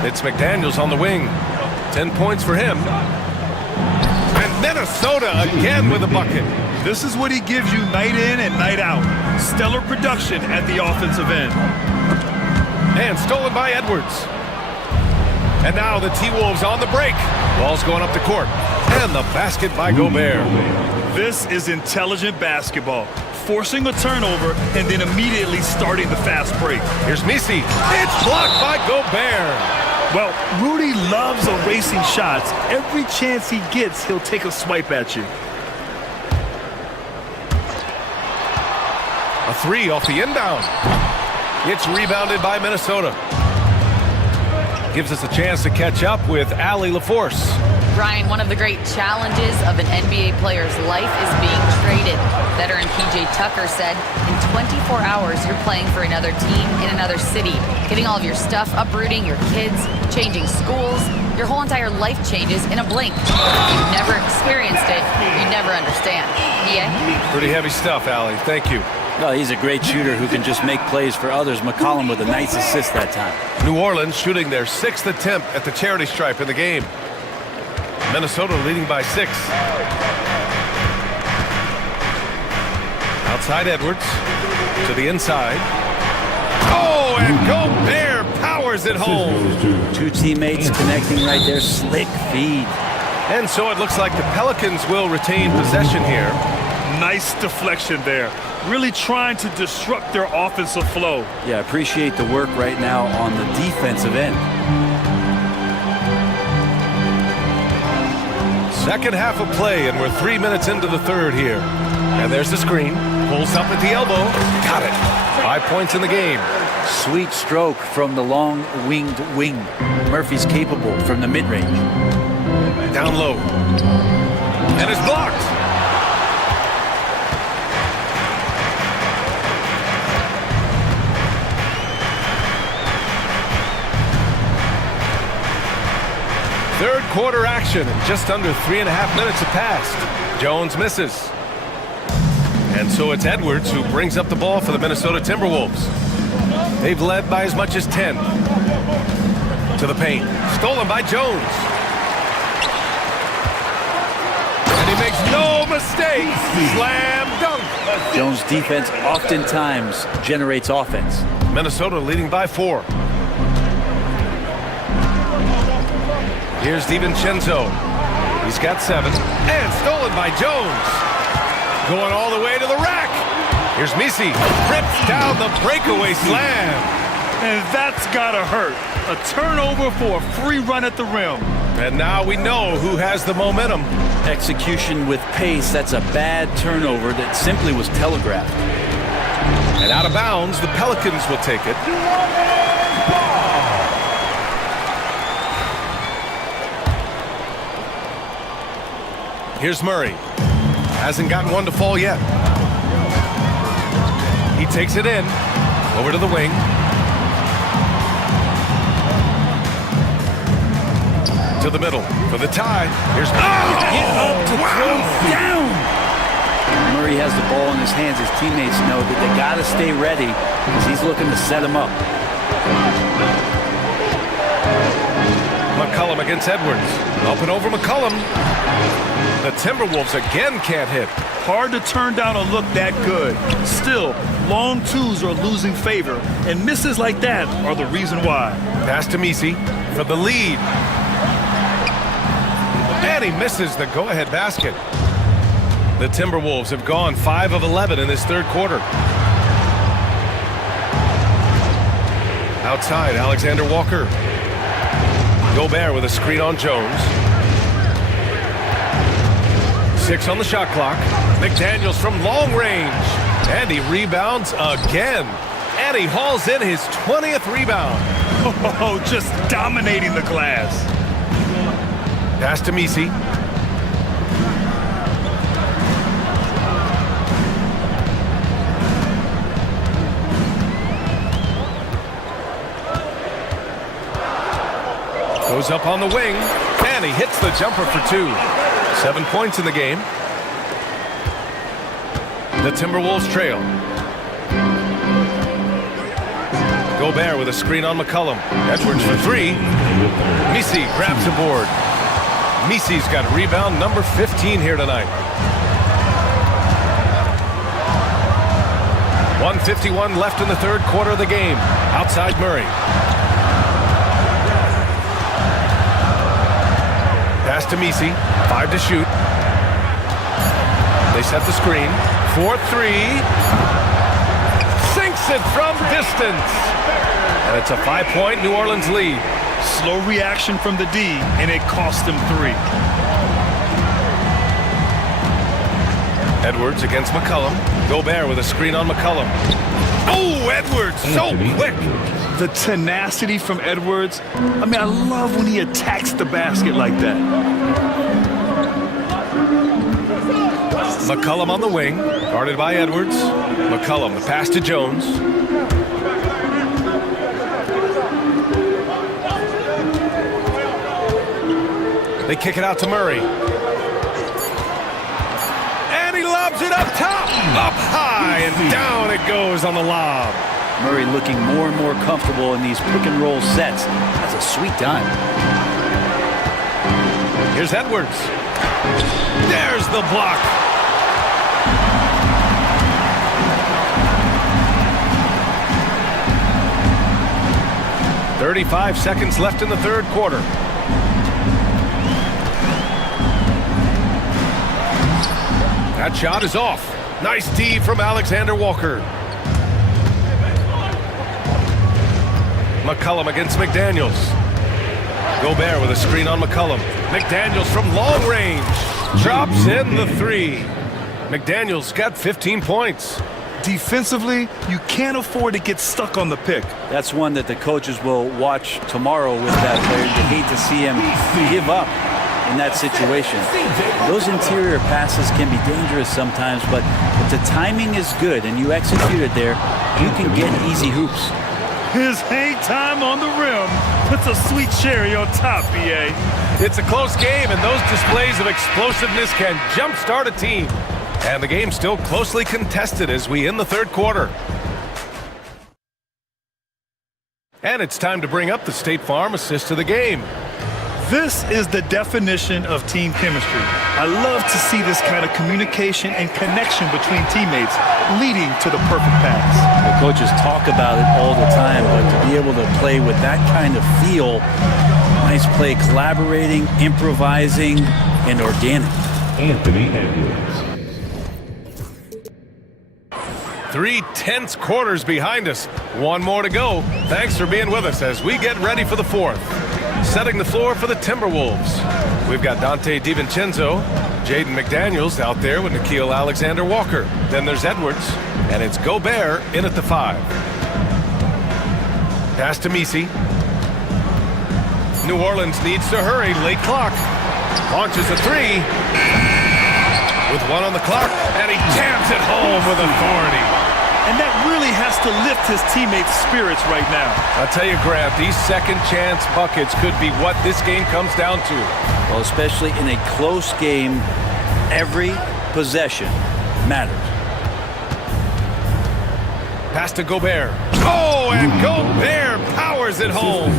It's McDaniels on the wing. 10 points for him. And Minnesota again with a bucket. This is what he gives you night in and night out. Stellar production at the offensive end. And stolen by Edwards. And now the T-Wolves on the break. Ball's going up the court. And the basket by Gobert. This is intelligent basketball. Forcing a turnover and then immediately starting the fast break. Here's Messi. It's blocked by Gobert. Well, Rudy loves erasing shots. Every chance he gets, he'll take a swipe at you. A 3 off the inbound. It's rebounded by Minnesota. Gives us a chance to catch up with Allie LaForce. Brian, one of the great challenges of an NBA player's life is being traded. Veteran PJ Tucker said, in 24 hours, you're playing for another team in another city, getting all of your stuff, uprooting your kids, changing schools. Your whole entire life changes in a blink. If you've never experienced it, you never understand. Yeah? Pretty heavy stuff, Allie. Thank you. No, he's a great shooter who can just make plays for others. McCollum with a nice assist that time. New Orleans shooting their 6th attempt at the charity stripe in the game. Minnesota leading by 6. Outside Edwards. To the inside. Oh, and Gobert powers it home. 2 teammates connecting right there. Slick feed. And so it looks like the Pelicans will retain possession here. Nice deflection there. Really trying to disrupt their offensive flow. Yeah, appreciate the work right now on the defensive end. Second half of play, and we're 3 minutes into the 3rd here. And there's the screen. Pulls up at the elbow. Got it. 5 points in the game. Sweet stroke from the long-winged wing. Murphy's capable from the mid-range. Down low. And it's blocked. Third quarter action, and just under 3.5 minutes have passed. Jones misses. And so it's Edwards who brings up the ball for the Minnesota Timberwolves. They've led by as much as 10. To the paint. Stolen by Jones. And he makes no mistake. Slam dunk. Jones' defense oftentimes generates offense. Minnesota leading by 4. Here's DiVincenzo. He's got 7. And stolen by Jones. Going all the way to the rack. Here's Misi. Rips down the breakaway slam. And that's gotta hurt. A turnover for a free run at the rim. And now we know who has the momentum. Execution with pace, that's a bad turnover that simply was telegraphed. And out of bounds, the Pelicans will take it. Here's Murray. Hasn't gotten one to fall yet. He takes it in. Over to the wing. To the middle for the tie. Here's Get up to throw down. Murray has the ball in his hands. His teammates know that they got to stay ready because he's looking to set him up. McCollum against Edwards. Up and over McCollum. The Timberwolves again can't hit. Hard to turn down a look that good. Still, long twos are losing favor, and misses like that are the reason why. Pass to Misi for the lead. And he misses the go-ahead basket. The Timberwolves have gone 5 of 11 in this third quarter. Outside, Alexander Walker. Gobert with a screen on Jones. 6 on the shot clock. McDaniels from long range. And he rebounds again. And he hauls in his 20th rebound. Oh, just dominating the glass. Pass to Misi. Goes up on the wing, and he hits the jumper for 2. 7 points in the game. The Timberwolves trail. Gobert with a screen on McCollum. Edwards for 3. Misi grabs the board. Misi's got rebound number 15 here tonight. 1:51 left in the third quarter of the game. Outside Murray. Pass to Misi. 5 to shoot. They set the screen. 4-3. Sinks it from distance. And it's a 5-point New Orleans lead. Slow reaction from the D, and it cost him 3. Edwards against McCollum. Gobert with a screen on McCollum. Oh, Edwards, so quick. The tenacity from Edwards. I mean, I love when he attacks the basket like that. McCollum on the wing, guarded by Edwards. McCollum, the pass to Jones. They kick it out to Murray. And he lobs it up top. Up high and down it goes on the lob. Murray looking more and more comfortable in these pick and roll sets. That's a sweet dime. Here's Edwards. There's the block. "35 seconds left in the third quarter. That shot is off. Nice D from Alexander Walker. McCollum against McDaniels. Gobert with a screen on McCollum. McDaniels from long range. Drops in the 3. McDaniels got 15 points. Defensively, you can't afford to get stuck on the pick. That's one that the coaches will watch tomorrow with that player. They hate to see him give up in that situation. Those interior passes can be dangerous sometimes, but if the timing is good and you execute it there, you can get easy hoops. His hang time on the rim puts a sweet cherry on top, BA. It's a close game, and those displays of explosiveness can jumpstart a team. And the game's still closely contested as we end the third quarter. And it's time to bring up the State Farm assist to the game. This is the definition of team chemistry. I love to see this kind of communication and connection between teammates leading to the perfect pass. The coaches talk about it all the time, but to be able to play with that kind of feel, nice play, collaborating, improvising, and organic. Anthony Edwards. 3 tense quarters behind us. One more to go. Thanks for being with us as we get ready for the fourth. Setting the floor for the Timberwolves. We've got Dante DiVincenzo, Jaden McDaniels out there with Nickeil Alexander-Walker. Then there's Edwards, and it's Gobert in at the 5. Pass to Misi. New Orleans needs to hurry. Late clock. Launches a 3. With one on the clock, and he jams it home with authority. And that really has to lift his teammates' spirits right now. I'll tell you, Grant, these second chance buckets could be what this game comes down to. Well, especially in a close game, every possession matters. Pass to Gobert. Oh, and Gobert powers it home.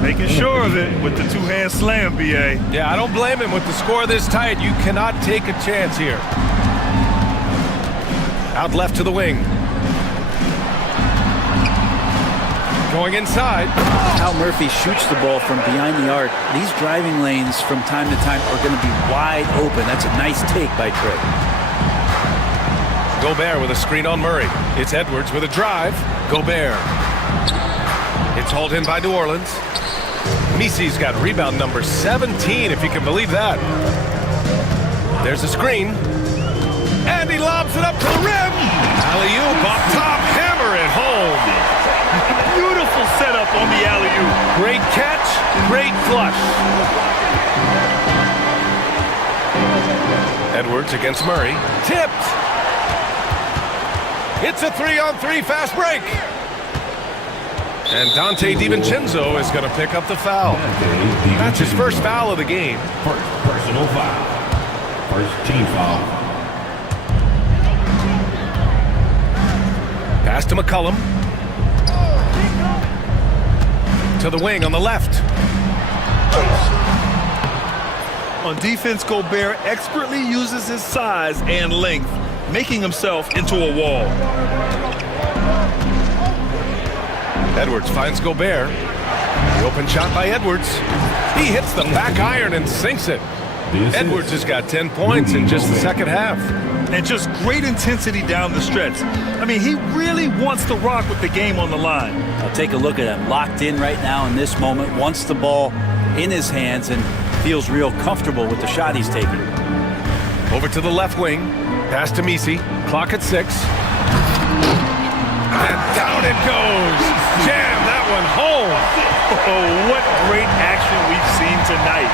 Making sure of it with the two-hand slam, B.A. Yeah, I don't blame him. With the score this tight, you cannot take a chance here. Out left to the wing. Going inside. How Murphy shoots the ball from behind the arc. These driving lanes from time to time are going to be wide open. That's a nice take by Trey. Gobert with a screen on Murray. It's Edwards with a drive. Gobert. It's hauled in by New Orleans. Misi's got rebound number 17, if you can believe that. There's a screen. And he lobs it up to the rim. Alley-oop up top, hammer it home. Beautiful setup on the alley-oop. Great catch, great flush. Edwards against Murray. Tipped. It's a 3-on-3 fast break. And Dante DiVincenzo is going to pick up the foul. That's his first foul of the game. Personal foul. First team foul. Pass to McCollum. To the wing on the left. On defense, Gobert expertly uses his size and length, making himself into a wall. Edwards finds Gobert. The open shot by Edwards. He hits the back iron and sinks it. Edwards has got 10 points in just the second half. And just great intensity down the stretch. I mean, he really wants to rock with the game on the line. I'll take a look at him. Locked in right now in this moment. Wants the ball in his hands and feels real comfortable with the shot he's taking. Over to the left wing. Pass to Misi. Clock at 6. And down it goes. Jam that one home. Oh, what great action we've seen tonight.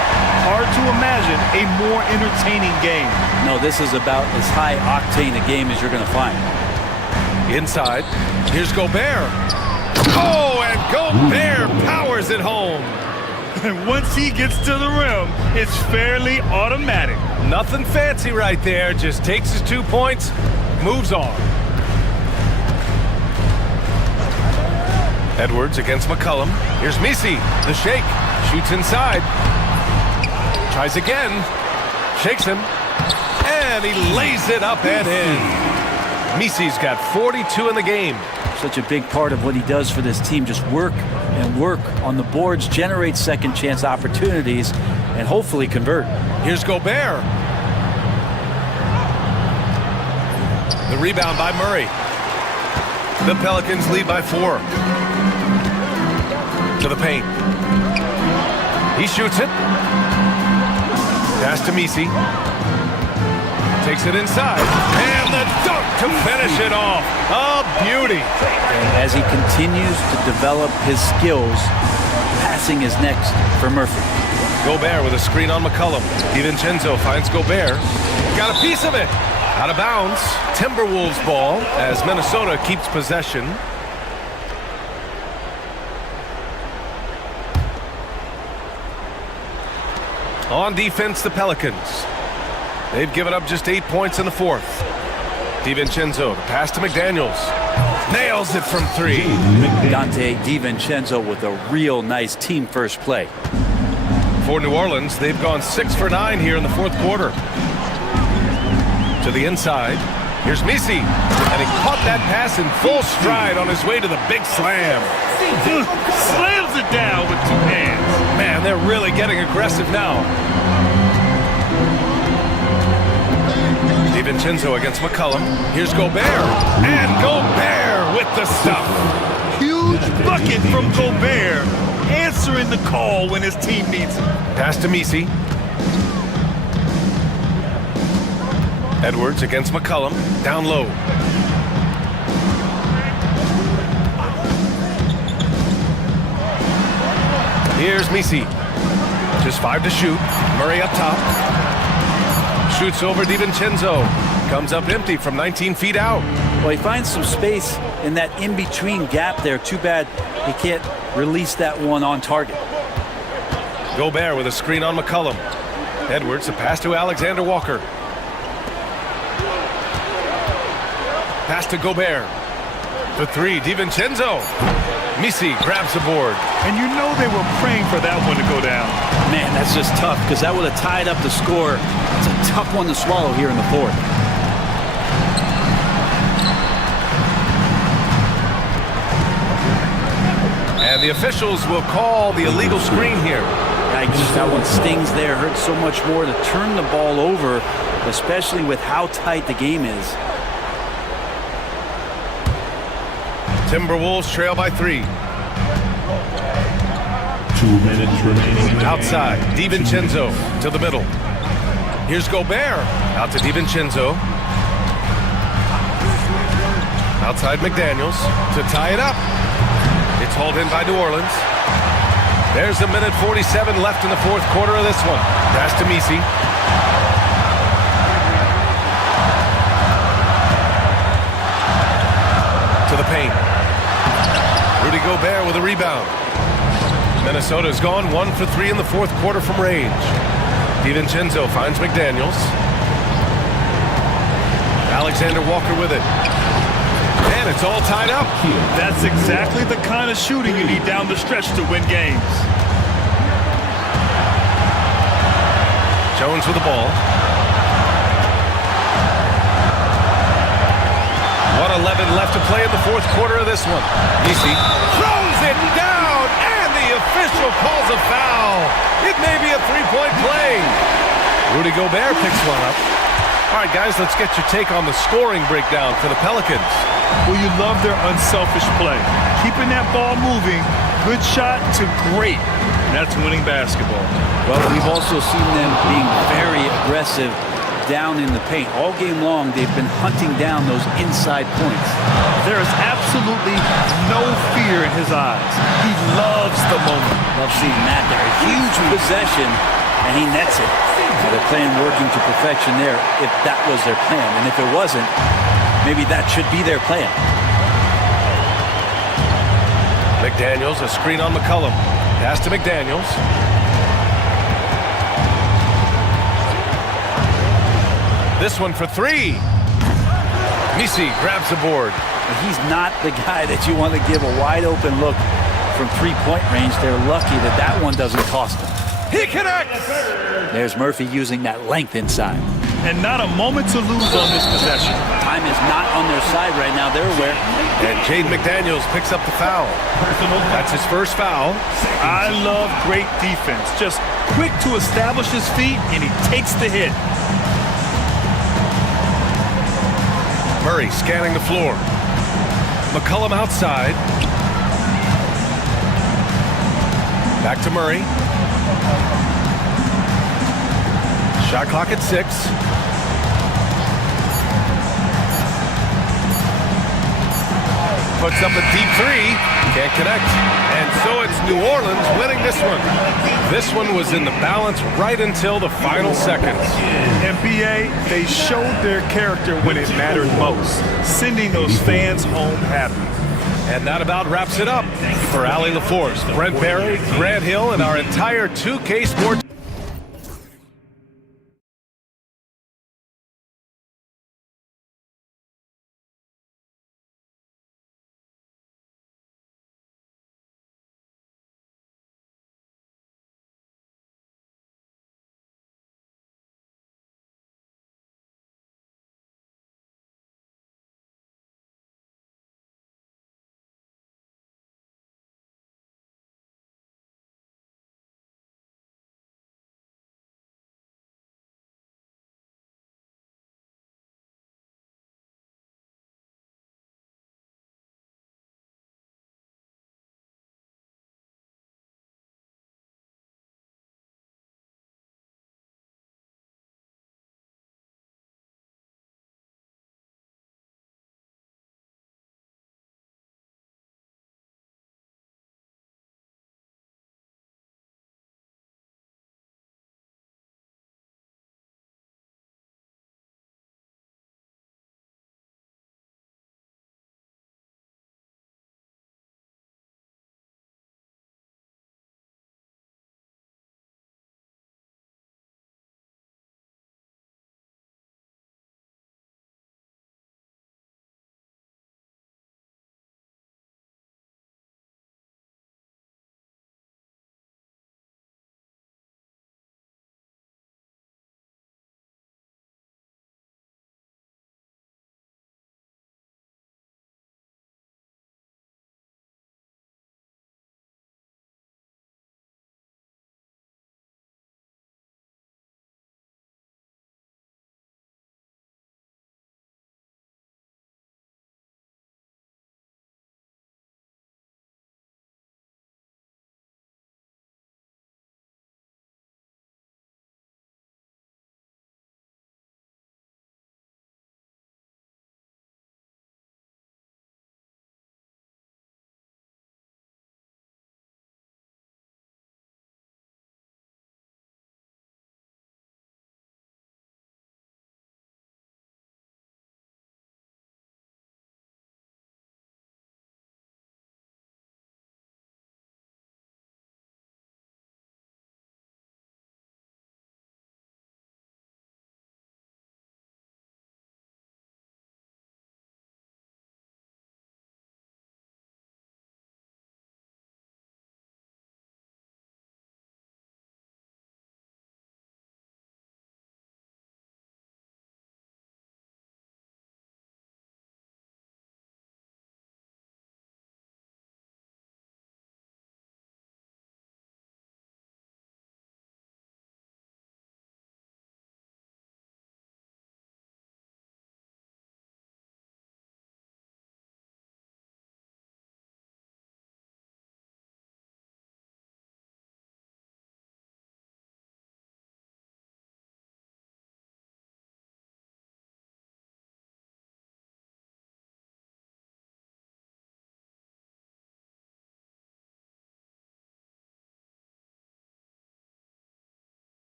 Hard to imagine a more entertaining game. No, this is about as high octane a game as you're going to find. Inside. Here's Gobert. Oh, and Gobert powers it home. And once he gets to the rim, it's fairly automatic. Nothing fancy right there. Just takes his 2 points, moves on. Edwards against McCollum. Here's Misi. The shake. Shoots inside. Tries again. Shakes him. And he lays it up and in. Misi's got 42 in the game. Such a big part of what he does for this team. Just work and work on the boards, generate second chance opportunities, and hopefully convert. Here's Gobert. The rebound by Murray. The Pelicans lead by 4. To the paint. He shoots it. Pass to Misi. Takes it inside. And the dunk to finish it off. A beauty. And as he continues to develop his skills, passing is next for Murphy. Gobert with a screen on McCollum. DiVincenzo finds Gobert. Got a piece of it. Out of bounds. Timberwolves ball as Minnesota keeps possession. On defense, the Pelicans. They've given up just 8 points in the fourth. DiVincenzo, the pass to McDaniels. Nails it from 3. Dante DiVincenzo with a real nice team first play. For New Orleans, they've gone 6 for 9 here in the fourth quarter. To the inside. Here's Misi. And he caught that pass in full stride on his way to the big slam. Slams it down with 2 hands. Man, they're really getting aggressive now. DiVincenzo against McCollum. Here's Gobert. And Gobert with the stuff. Huge bucket from Gobert, answering the call when his team needs it. Pass to Misi. Edwards against McCollum. Down low. Here's Misi. Just 5 to shoot. Murray up top. Shoots over DiVincenzo. Comes up empty from 19 feet out. Well, he finds some space in that in-between gap there. Too bad he can't release that one on target. Gobert with a screen on McCollum. Edwards, a pass to Alexander Walker. Pass to Gobert. The three, DiVincenzo. Misi grabs the board. And you know they were praying for that one to go down. Man, that's just tough because that would have tied up the score. It's a tough one to swallow here in the fourth. And the officials will call the illegal screen here. Yikes, that one stings there. Hurts so much more to turn the ball over, especially with how tight the game is. Timberwolves trail by 3. 2 minutes remaining. Outside, DiVincenzo to the middle. Here's Gobert. Out to DiVincenzo. Outside McDaniels to tie it up. It's hauled in by New Orleans. There's a minute 47 left in the fourth quarter of this one. Pass to Misi. To the paint. Rudy Gobert with a rebound. Minnesota's gone 1 for 3 in the fourth quarter from range. DiVincenzo finds McDaniels. Alexander Walker with it. And it's all tied up. That's exactly the kind of shooting you need down the stretch to win games. Jones with the ball. 1:11 left to play in the fourth quarter of this one. Misi throws it down, and the official calls a foul. It may be a three-point play. Rudy Gobert picks one up. All right, guys, let's get your take on the scoring breakdown for the Pelicans. Well, you love their unselfish play. Keeping that ball moving, good shot to great. And that's winning basketball. Well, we've also seen them being very aggressive down in the paint. All game long, they've been hunting down those inside points. There is absolutely no fear in his eyes. He loves the moment. Love seeing that there. A huge possession, and he nets it. Now, their plan working to perfection there, if that was their plan. And if it wasn't, maybe that should be their plan. McDaniels, a screen on McCollum. Pass to McDaniels. This one for 3. Misi grabs the board. He's not the guy that you want to give a wide open look from three-point range. They're lucky that that one doesn't cost them. He connects! There's Murphy using that length inside. And not a moment to lose on this possession. Time is not on their side right now. They're aware. And Jaden McDaniels picks up the foul. That's his first foul. I love great defense. Just quick to establish his feet, and he takes the hit. Murray scanning the floor. McCollum outside. Back to Murray. Shot clock at 6. Puts up a deep 3. Can't connect. And so it's New Orleans winning this one. This one was in the balance right until the final seconds. NBA, they showed their character when it mattered most, sending those fans home happy. And that about wraps it up for Allie LaForce, Brent Barry, Grant Hill, and our entire 2K Sports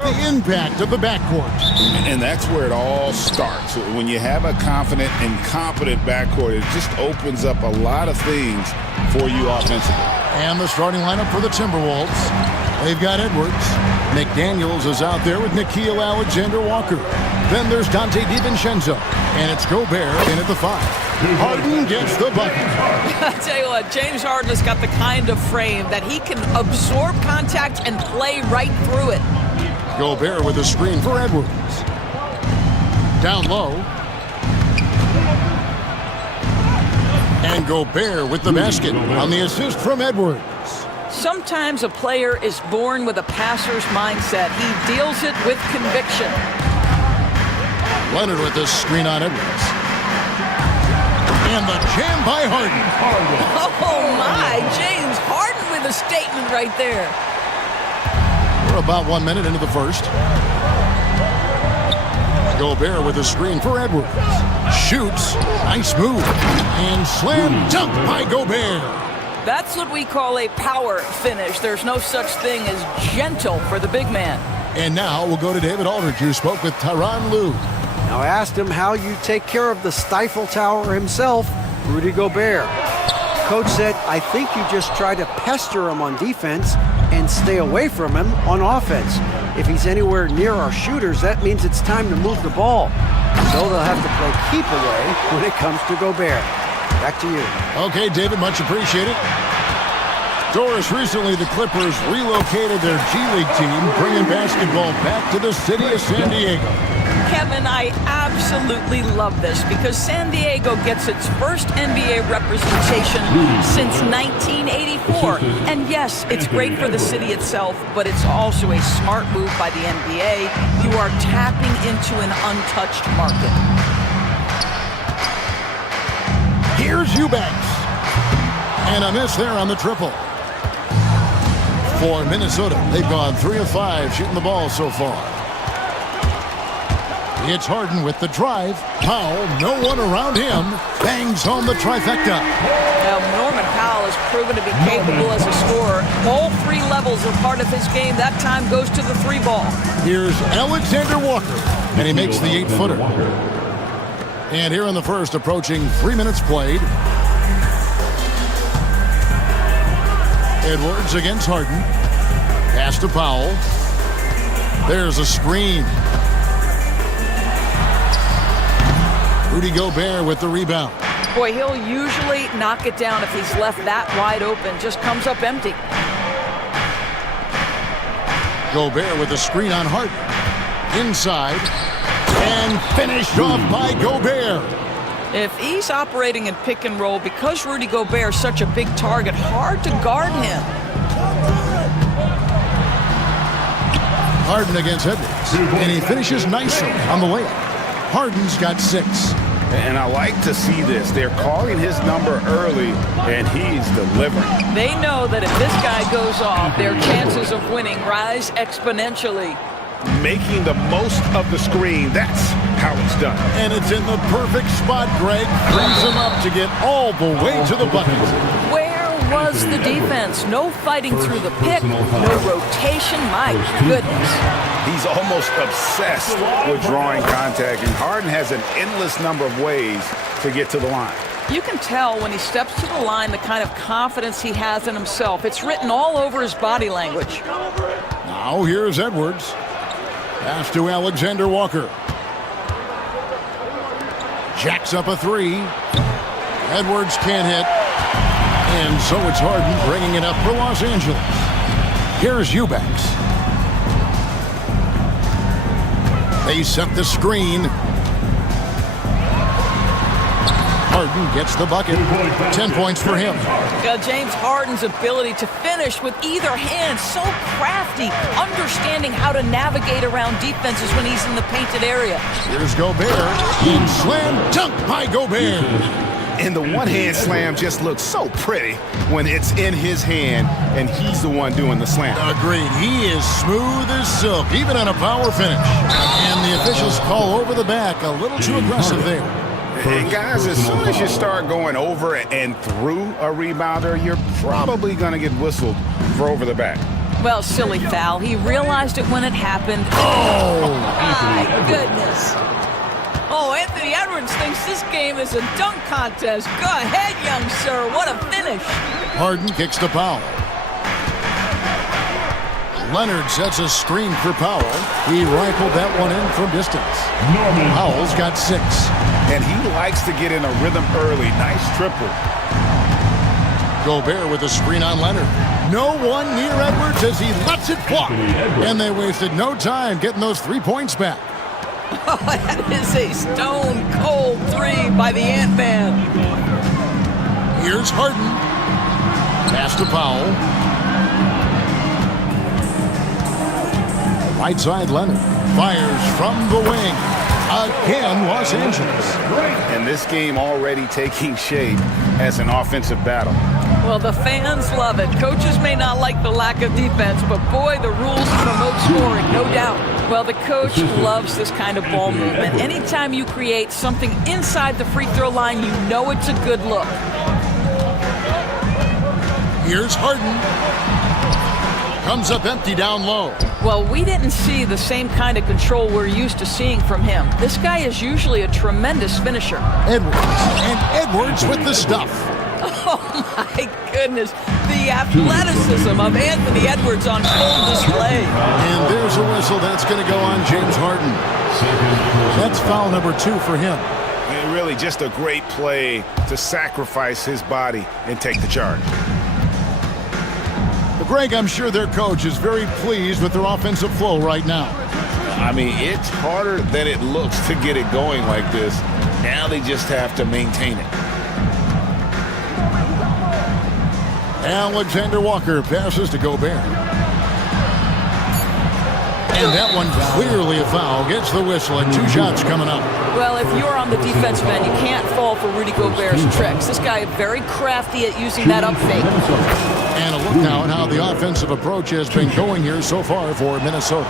The impact of the backcourt. And that's where it all starts. When you have a confident and competent backcourt, it just opens up a lot of things for you offensively. And the starting lineup for the Timberwolves. They've got Edwards. McDaniels is out there with Nickeil Alexander-Walker. Then there's Dante DiVincenzo. And it's Gobert in at the 5. Harden gets the bucket. I tell you what, James Harden has got the kind of frame that he can absorb contact and play right through it. Gobert with a screen for Edwards. Down low. And Gobert with the basket on the assist from Edwards. Sometimes a player is born with a passer's mindset. He deals it with conviction. Leonard with the screen on Edwards. And the jam by Harden. Oh my, James Harden with a statement right there. We're about 1 minute into the first. Gobert with a screen for Edwards. Shoots. Nice move. And slam dunk by Gobert. That's what we call a power finish. There's no such thing as gentle for the big man. And now we'll go to David Aldridge, who spoke with Tyronn Lue. Now I asked him how you take care of the Stifle Tower himself, Rudy Gobert. Coach said, I think you just try to pester him on defense and stay away from him on offense. If he's anywhere near our shooters, that means it's time to move the ball. So they'll have to play keep away when it comes to Gobert. Back to you. Okay, David, much appreciated. Doris, recently the Clippers relocated their G League team, bringing basketball back to the city of San Diego. Kevin, I absolutely love this because San Diego gets its first NBA representation since 1984. And yes, it's great for the city itself, but it's also a smart move by the NBA. You are tapping into an untouched market. Here's Eubanks. And a miss there on the triple. For Minnesota, they've gone 3 of 5 shooting the ball so far. It's Harden with the drive. Powell, no one around him, bangs home the trifecta. Now, Norman Powell has proven to be capable as a scorer. All 3 levels are part of his game. That time goes to the 3 ball. Here's Alexander Walker, and he makes the 8-footer. And here in the first, approaching 3 minutes played. Edwards against Harden. Pass to Powell. There's a screen. Rudy Gobert with the rebound. Boy, he'll usually knock it down if he's left that wide open. Just comes up empty. Gobert with the screen on Harden. Inside. And finished off by Gobert. If he's operating in pick and roll, because Rudy Gobert is such a big target, hard to guard him. Harden against Edwards. And he finishes nicely on the layup. Harden's got 6. And I like to see this. They're calling his number early, and he's delivering. They know that if this guy goes off, their chances of winning rise exponentially. Making the most of the screen, that's how it's done. And it's in the perfect spot, Greg. Brings him up to get all the way to the bucket. Where was the defense? No fighting through the pick, no rotation, my goodness. He's almost obsessed with drawing contact, and Harden has an endless number of ways to get to the line. You can tell when he steps to the line the kind of confidence he has in himself. It's written all over his body language. Now here's Edwards. Pass to Alexander Walker. Jacks up a 3. Edwards can't hit. And so it's Harden bringing it up for Los Angeles. Here's Eubanks. They set the screen. Harden gets the bucket. 10 points for him. James Harden's ability to finish with either hand, so crafty, understanding how to navigate around defenses when he's in the painted area. Here's Gobert. And slam dunk by Gobert. And the one-hand slam just looks so pretty when it's in his hand and he's the one doing the slam. Agreed. He is smooth as silk, even on a power finish. And the officials call over the back. A little too aggressive there. And guys, as soon as you start going over and through a rebounder, you're probably going to get whistled for over the back. Well, silly foul. He realized it when it happened. Oh, my goodness. Oh, Anthony Edwards thinks this game is a dunk contest. Go ahead, young sir. What a finish. Harden kicks to Powell. Leonard sets a screen for Powell. He rifled that one in from distance. Powell's got 6. And he likes to get in a rhythm early. Nice triple. Gobert with a screen on Leonard. No one near Edwards as he lets it fly. And they wasted no time getting those 3 points back. Oh, that is a stone-cold 3 by the Ant-Man. Here's Harden. Pass to Powell. Right side Leonard. Fires from the wing. Again, Los Angeles. And this game already taking shape as an offensive battle. Well, the fans love it. Coaches may not like the lack of defense, but boy, the rules promote scoring, no doubt. Well, the coach loves this kind of ball movement. Anytime you create something inside the free throw line, you know it's a good look. Here's Harden. Comes up empty down low. Well, we didn't see the same kind of control we're used to seeing from him. This guy is usually a tremendous finisher. Edwards. And Edwards with the stuff. Oh, my goodness. The athleticism of Anthony Edwards on full display. And there's a whistle that's going to go on James Harden. That's foul number 2 for him. And really just a great play to sacrifice his body and take the charge. But Greg, I'm sure their coach is very pleased with their offensive flow right now. I mean, it's harder than it looks to get it going like this. Now they just have to maintain it. Alexander Walker passes to Gobert. And that one clearly a foul. Gets the whistle and 2 shots coming up. Well, if you're on the defensive end, you can't fall for Rudy Gobert's tricks. This guy is very crafty at using that up fake. And a look now at how the offensive approach has been going here so far for Minnesota.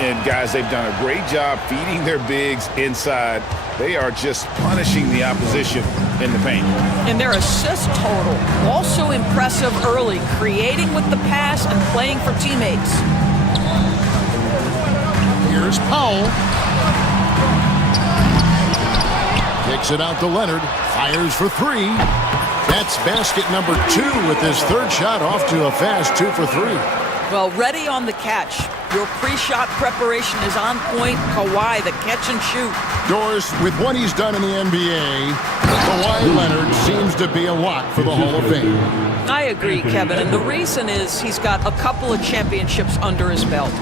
And guys, they've done a great job feeding their bigs inside. They are just punishing the opposition in the paint. And their assist total, also impressive early, creating with the pass and playing for teammates. Here's Powell. Kicks it out to Leonard. Fires for 3. That's basket number 2 with his 3rd shot off to a fast 2 for 3. Well, ready on the catch. Your pre-shot preparation is on point. Kawhi, the catch and shoot. Doris, with what he's done in the NBA, Kawhi Leonard seems to be a lock for the Hall of Fame. I agree, Kevin, and the reason is he's got a couple of championships under his belt.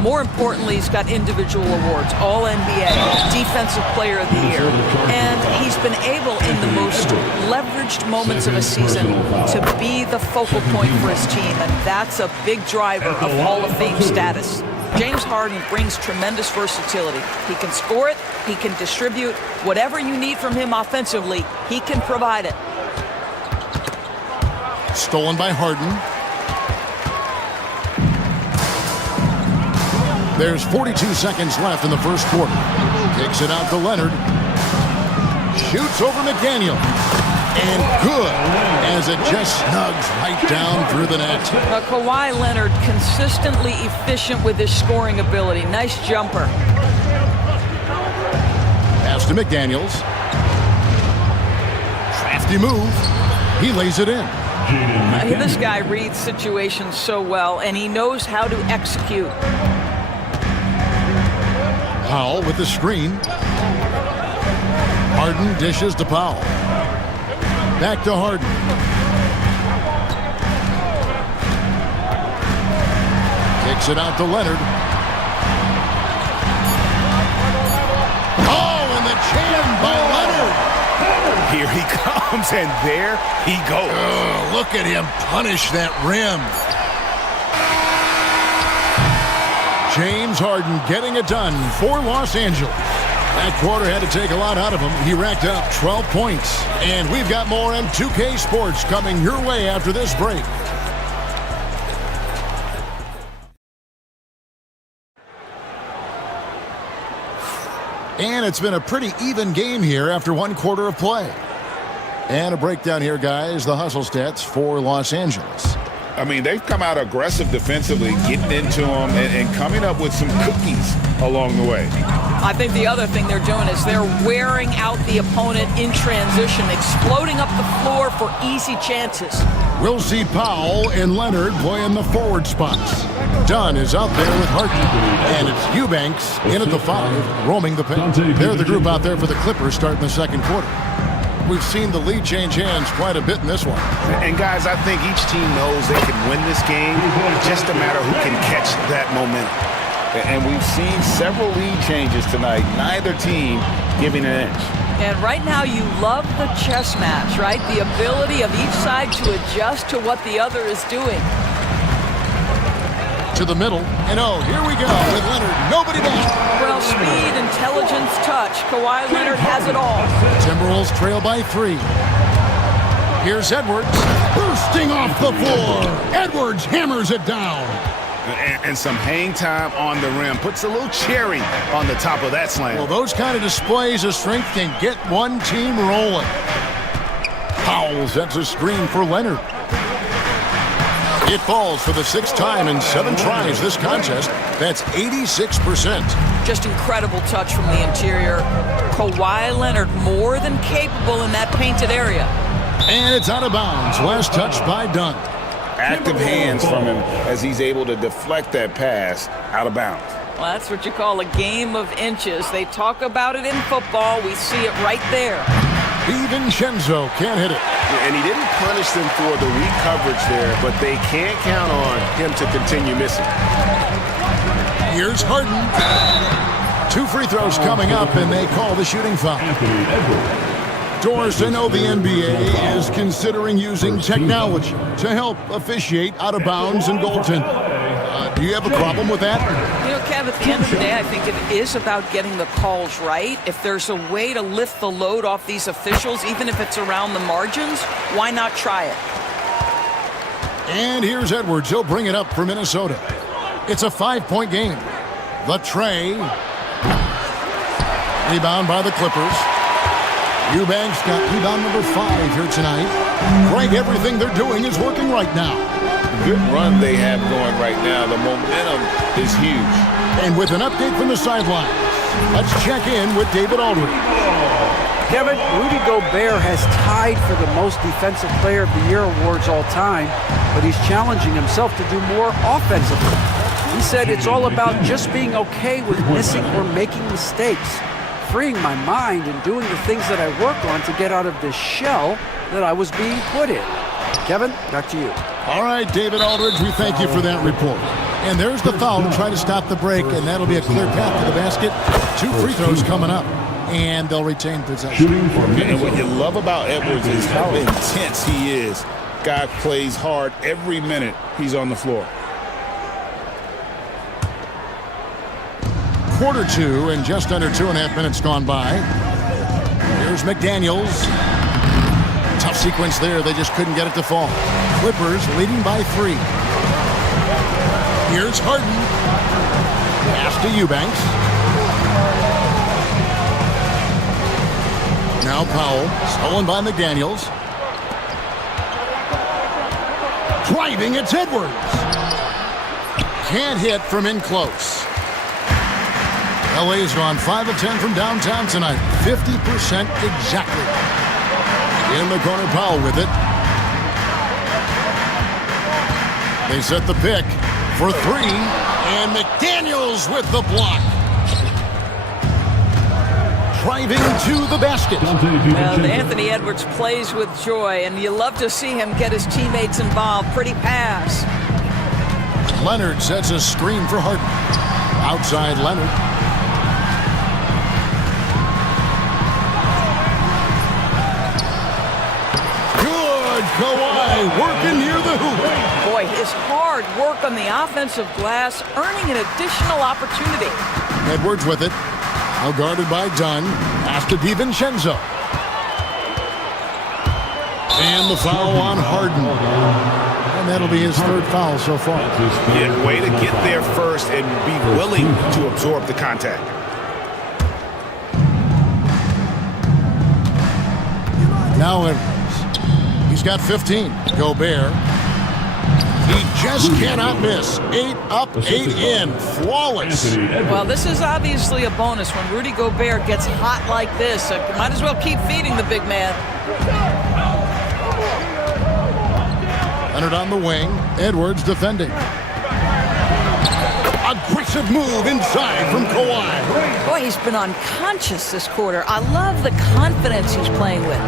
More importantly, he's got individual awards, All-NBA, Defensive Player of the Year, and he's been able in the most leveraged moments of a season to be the focal point for his team, and that's a big driver of Hall of Fame status. James Harden brings tremendous versatility. He can score it, he can distribute. Whatever you need from him offensively, he can provide it. Stolen by Harden. There's 42 seconds left in the first quarter. Kicks it out to Leonard. Shoots over McDaniel. And good, as it just snugs right down through the net. Kawhi Leonard consistently efficient with his scoring ability. Nice jumper. Pass to McDaniels. Crafty move. He lays it in. This guy reads situations so well, and he knows how to execute. Powell with the screen. Harden dishes to Powell. Back to Harden. Kicks it out to Leonard. Oh, and the jam by Leonard. Here he comes, and there he goes. Oh, look at him punish that rim. James Harden getting it done for Los Angeles. That quarter had to take a lot out of him. He racked up 12 points. And we've got more M2K Sports coming your way after this break. And it's been a pretty even game here after 1 quarter of play. And a breakdown here, guys. The hustle stats for Los Angeles. I mean, they've come out aggressive defensively, getting into them and coming up with some cookies along the way. I think the other thing they're doing is they're wearing out the opponent in transition, exploding up the floor for easy chances. We'll see Powell and Leonard play in the forward spots. Dunn is out there with Harden, and it's Eubanks in at the 5, roaming the paint. They're the group out there for the Clippers starting the second quarter. We've seen the lead change hands quite a bit in this one. And guys, I think each team knows they can win this game. It's just a matter who can catch that momentum. And we've seen several lead changes tonight, neither team giving an inch. And right now you love the chess match, right? The ability of each side to adjust to what the other is doing. To the middle, and oh, here we go with Leonard. Nobody back. Well, speed, intelligence, touch. Kawhi Leonard has it all. Timberwolves trail by 3. Here's Edwards, bursting off the floor. Edwards hammers it down. And some hang time on the rim. Puts a little cherry on the top of that slam. Well, those kind of displays of strength can get one team rolling. Powell sets a screen for Leonard. It falls for the 6th time in 7 tries this contest. That's 86%. Just incredible touch from the interior. Kawhi Leonard more than capable in that painted area. And it's out of bounds. Last touch by Dunn. Active hands from him as he's able to deflect that pass out of bounds. Well, that's what you call a game of inches. They talk about it in football. We see it right there. DiVincenzo can't hit it. And he didn't punish them for the weak coverage there, but they can't count on him to continue missing. Here's Harden. 2 free throws coming up, and they call the shooting foul. Doris, I know the NBA is considering using technology to help officiate out of bounds and goaltending. Do you have a problem with that? You know, Kev, at the end of the day, I think it is about getting the calls right. If there's a way to lift the load off these officials, even if it's around the margins, why not try it? And here's Edwards. He'll bring it up for Minnesota. It's a 5-point game. The tray. Rebound by the Clippers. Eubanks got rebound number 5 here tonight. Frank, everything they're doing is working right now. Good run they have going right now. The momentum is huge. And with an update from the sidelines, let's check in with David Aldridge. Kevin, Rudy Gobert has tied for the most defensive player of the year awards all time, but he's challenging himself to do more offensively. He said it's all about just being okay with missing or making mistakes, freeing my mind and doing the things that I work on to get out of this shell that I was being put in. Kevin, back to you. All right, David Aldridge, we thank you for that report. And there's the foul to try to stop the break, and that'll be a clear path to the basket. 2 free throws coming up, and they'll retain possession. And what you love about Edwards is how intense he is. Guy plays hard every minute he's on the floor. Quarter 2 and just under 2.5 minutes gone by. Here's McDaniels. Tough sequence there. They just couldn't get it to fall. Clippers leading by 3. Here's Harden. Pass to Eubanks. Now Powell. Stolen by McDaniels. Driving, it's Edwards. Can't hit from in close. LA's gone 5 of 10 from downtown tonight. 50% exactly. In the corner, Powell with it. They set the pick for 3, and McDaniels with the block. Driving to the basket. Well, Anthony Edwards plays with joy, and you love to see him get his teammates involved. Pretty pass. Leonard sets a screen for Harden. Outside Leonard. Kawhi working near the hoop. Boy, his hard work on the offensive glass, earning an additional opportunity. Edwards with it. Now guarded by Dunn. Pass to DiVincenzo. And the foul on Harden. And that'll be his 3rd foul so far. Yeah, way to get there first and be willing to absorb the contact. Now Edwards. He's got 15. Gobert. He just cannot miss. 8 up, 8 in. Flawless. Well, this is obviously a bonus when Rudy Gobert gets hot like this. Might as well keep feeding the big man. Leonard on the wing. Edwards defending. Aggressive move inside from Kawhi. Boy, he's been unconscious this quarter. I love the confidence he's playing with.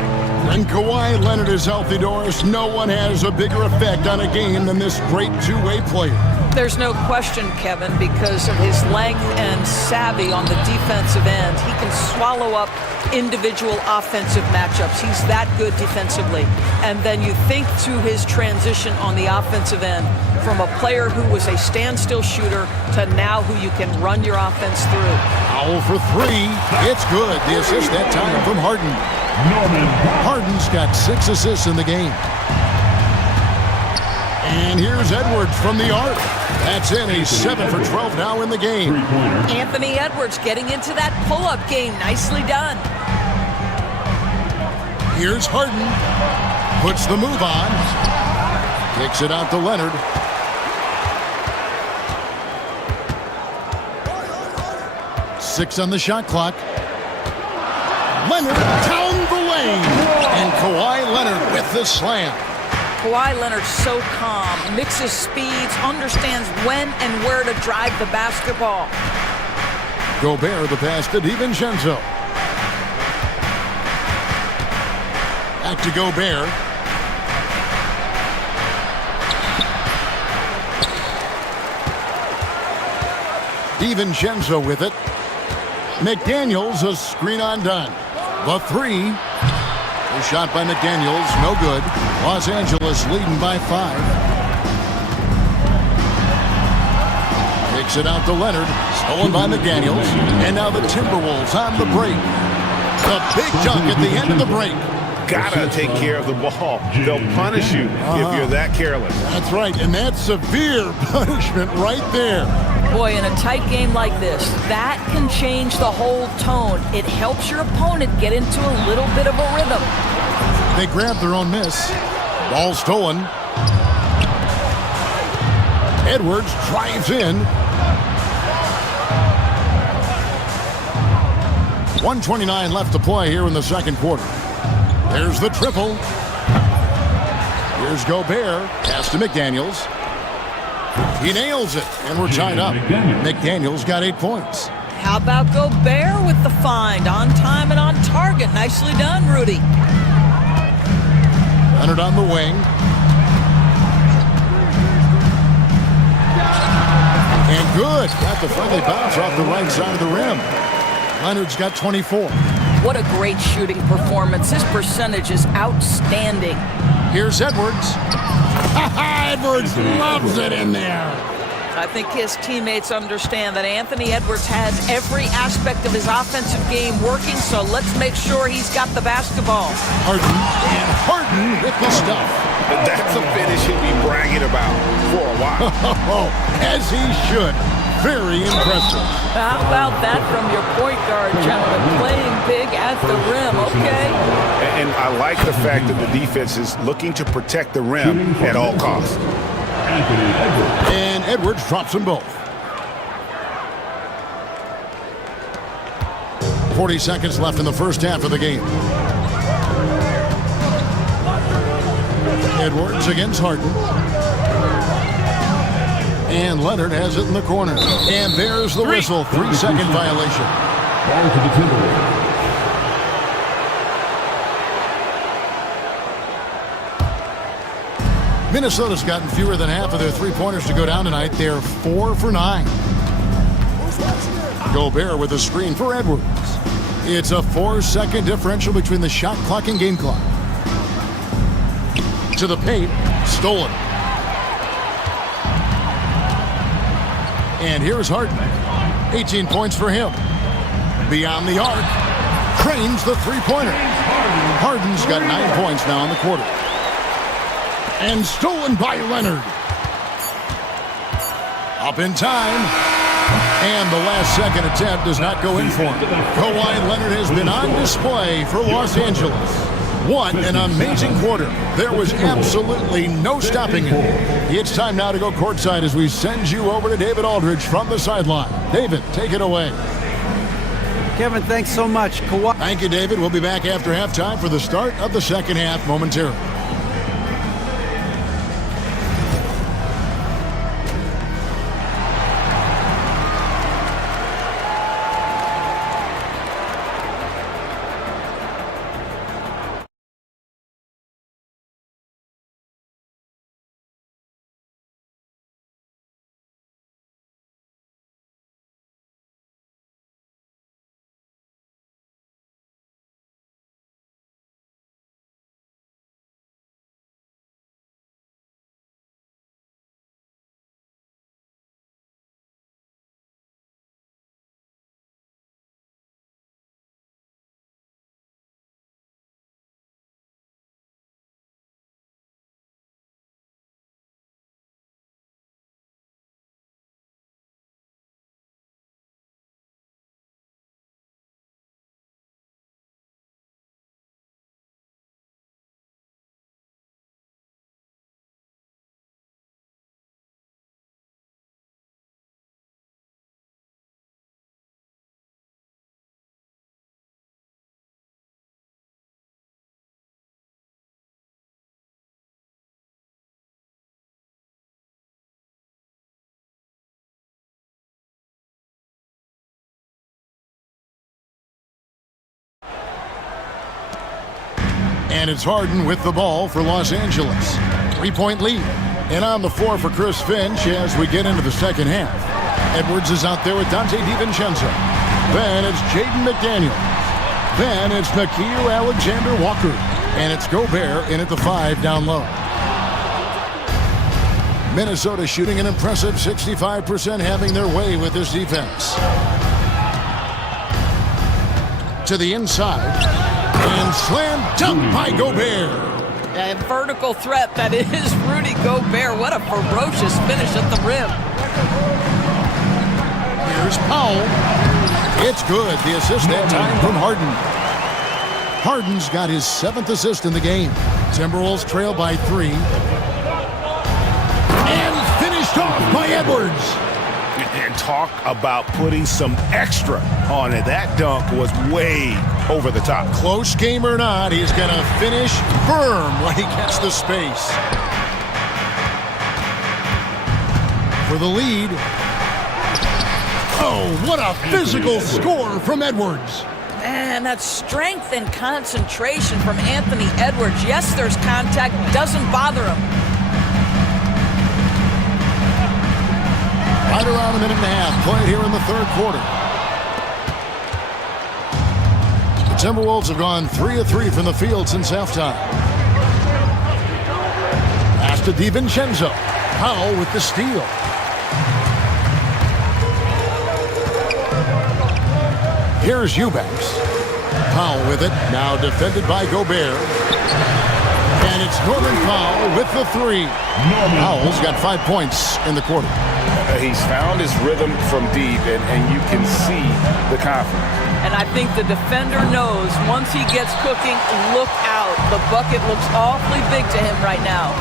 When Kawhi Leonard is healthy, Doris, no one has a bigger effect on a game than this great two-way player. There's no question, Kevin, because of his length and savvy on the defensive end. He can swallow up individual offensive matchups. He's that good defensively. And then you think through his transition on the offensive end from a player who was a standstill shooter to now who you can run your offense through. Foul for 3. It's good. The assist that time from Harden. Harden's got 6 assists in the game. And here's Edwards from the arc. That's in. He's 7 for 12 now in the game. Anthony Edwards getting into that pull-up game. Nicely done. Here's Harden. Puts the move on. Kicks it out to Leonard. Six on the shot clock. Leonard down the lane. And Kawhi Leonard with the slam. Kawhi Leonard's so calm, mixes speeds, understands when and where to drive the basketball. Gobert the pass to DiVincenzo. Back to Gobert. DiVincenzo with it. McDaniels, a screen on done. The 3. The shot by McDaniels, no good. Los Angeles leading by 5. Takes it out to Leonard. Stolen by McDaniels. And now the Timberwolves on the break. The big dunk at the end of the break. Gotta take care of the ball. They'll punish you if you're that careless. That's right, and that's severe punishment right there. Boy, in a tight game like this, that can change the whole tone. It helps your opponent get into a little bit of a rhythm. They grab their own miss. Ball stolen. Edwards drives in. 1:29 left to play here in the second quarter. There's the triple. Here's Gobert. Pass to McDaniels. He nails it, and we're tied up. McDaniels got 8 points. How about Gobert with the find? On time and on target. Nicely done, Rudy. Leonard on the wing. And good. Got the friendly bounce off the right side of the rim. Leonard's got 24. What a great shooting performance. His percentage is outstanding. Here's Edwards. Edwards loves it in there. I think his teammates understand that Anthony Edwards has every aspect of his offensive game working, so let's make sure he's got the basketball. Harden with the stuff. That's a finish he'll be bragging about for a while. As he should. Very impressive. How about that from your point guard, gentlemen? Playing big at the rim, okay? And I like the fact that the defense is looking to protect the rim at all costs. And Edwards drops them both. 40 seconds left in the first half of the game. Edwards against Harden. And Leonard has it in the corner. And there's the whistle. 3-second violation. Ball to the Timberwolves. Minnesota's gotten fewer than half of their three-pointers to go down tonight. They're 4 for 9. Gobert with a screen for Edwards. It's a 4-second differential between the shot clock and game clock. To the paint. Stolen. And here's Harden. 18 points for him. Beyond the arc. Cranes the three-pointer. Harden's got 9 points now in the quarter. And stolen by Leonard. Up in time. And the last second attempt does not go in for him. Kawhi Leonard has been on display for Los Angeles. What an amazing quarter. There was absolutely no stopping it. It's time now to go courtside as we send you over to David Aldridge from the sideline. David, take it away. Kevin, thanks so much. Thank you, David. We'll be back after halftime for the start of the second half momentarily. And it's Harden with the ball for Los Angeles. 3-point lead. And on the floor for Chris Finch as we get into the second half. Edwards is out there with Dante DiVincenzo. Then it's Jaden McDaniels. Then it's Nickeil Alexander-Walker. And it's Gobert in at the 5 down low. Minnesota shooting an impressive 65%, having their way with this defense. To the inside. And slam dunk by Gobert. A vertical threat that is Rudy Gobert. What a ferocious finish at the rim. Here's Powell. It's good. The assist that time from Harden. Harden's got his 7th assist in the game. Timberwolves trail by 3. And finished off by Edwards. And talk about putting some extra on it. That dunk was way over the top. Close game or not, he's going to finish firm when he gets the space. For the lead. Oh, what a physical score from Edwards. Man, that's strength and concentration from Anthony Edwards. Yes, there's contact. Doesn't bother him. Right around a minute and a half played here in the third quarter. The Timberwolves have gone 3 of 3 from the field since halftime. Pass to DiVincenzo. Powell with the steal. Here's Eubanks. Powell with it. Now defended by Gobert. And it's Norman Powell with the 3. Powell's got 5 points in the quarter. He's found his rhythm from deep, and you can see the confidence. And I think the defender knows once he gets cooking, look out. The bucket looks awfully big to him right now.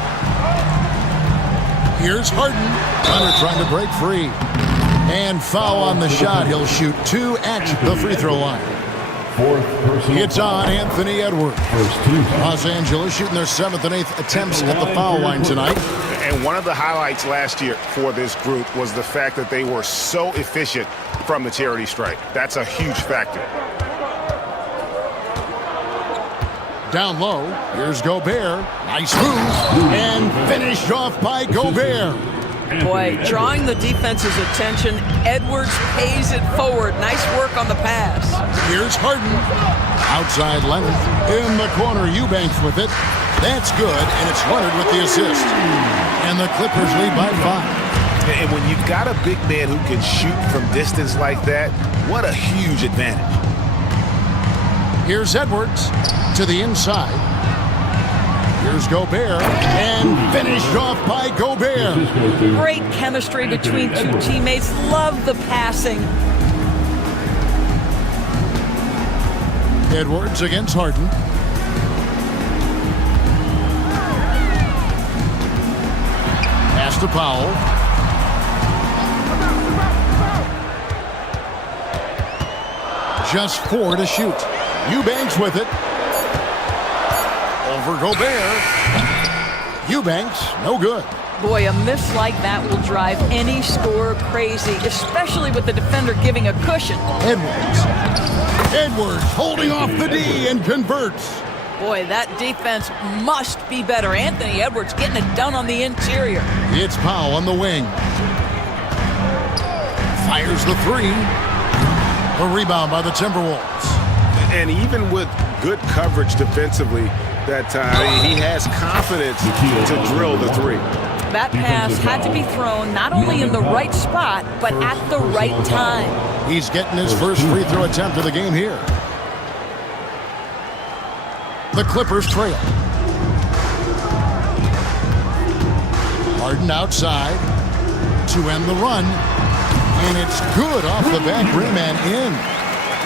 Here's Harden. Hunter trying to break free. And foul on the shot. He'll shoot 2 at the free throw line. It's on Anthony Edwards. Los Angeles shooting their 7th and 8th attempts at the foul line tonight. And one of the highlights last year for this group was the fact that they were so efficient from the charity stripe. That's a huge factor. Down low, here's Gobert. Nice move. And finished off by Gobert. Boy, drawing the defense's attention, Edwards pays it forward. Nice work on the pass. Here's Harden. Outside Leonard. In the corner, Eubanks with it. That's good, and it's Leonard with the assist. And the Clippers lead by 5. And when you've got a big man who can shoot from distance like that, what a huge advantage. Here's Edwards to the inside. Here's Gobert, and finished off by Gobert. Great chemistry between two teammates. Love the passing. Edwards against Harden. to Powell. Just 4 to shoot. Eubanks with it. Over Gobert. Eubanks, no good. Boy, a miss like that will drive any scorer crazy, especially with the defender giving a cushion. Edwards holding off the D and converts. Boy, that defense must be better. Anthony Edwards getting it done on the interior. It's Powell on the wing. Fires the 3. A rebound by the Timberwolves. And even with good coverage defensively that time, he has confidence to drill the 3. That pass had to be thrown not only in the right spot, but at the right time. He's getting his first free throw attempt of the game here. The Clippers trail. Harden outside to end the run. And it's good off the back rim and in.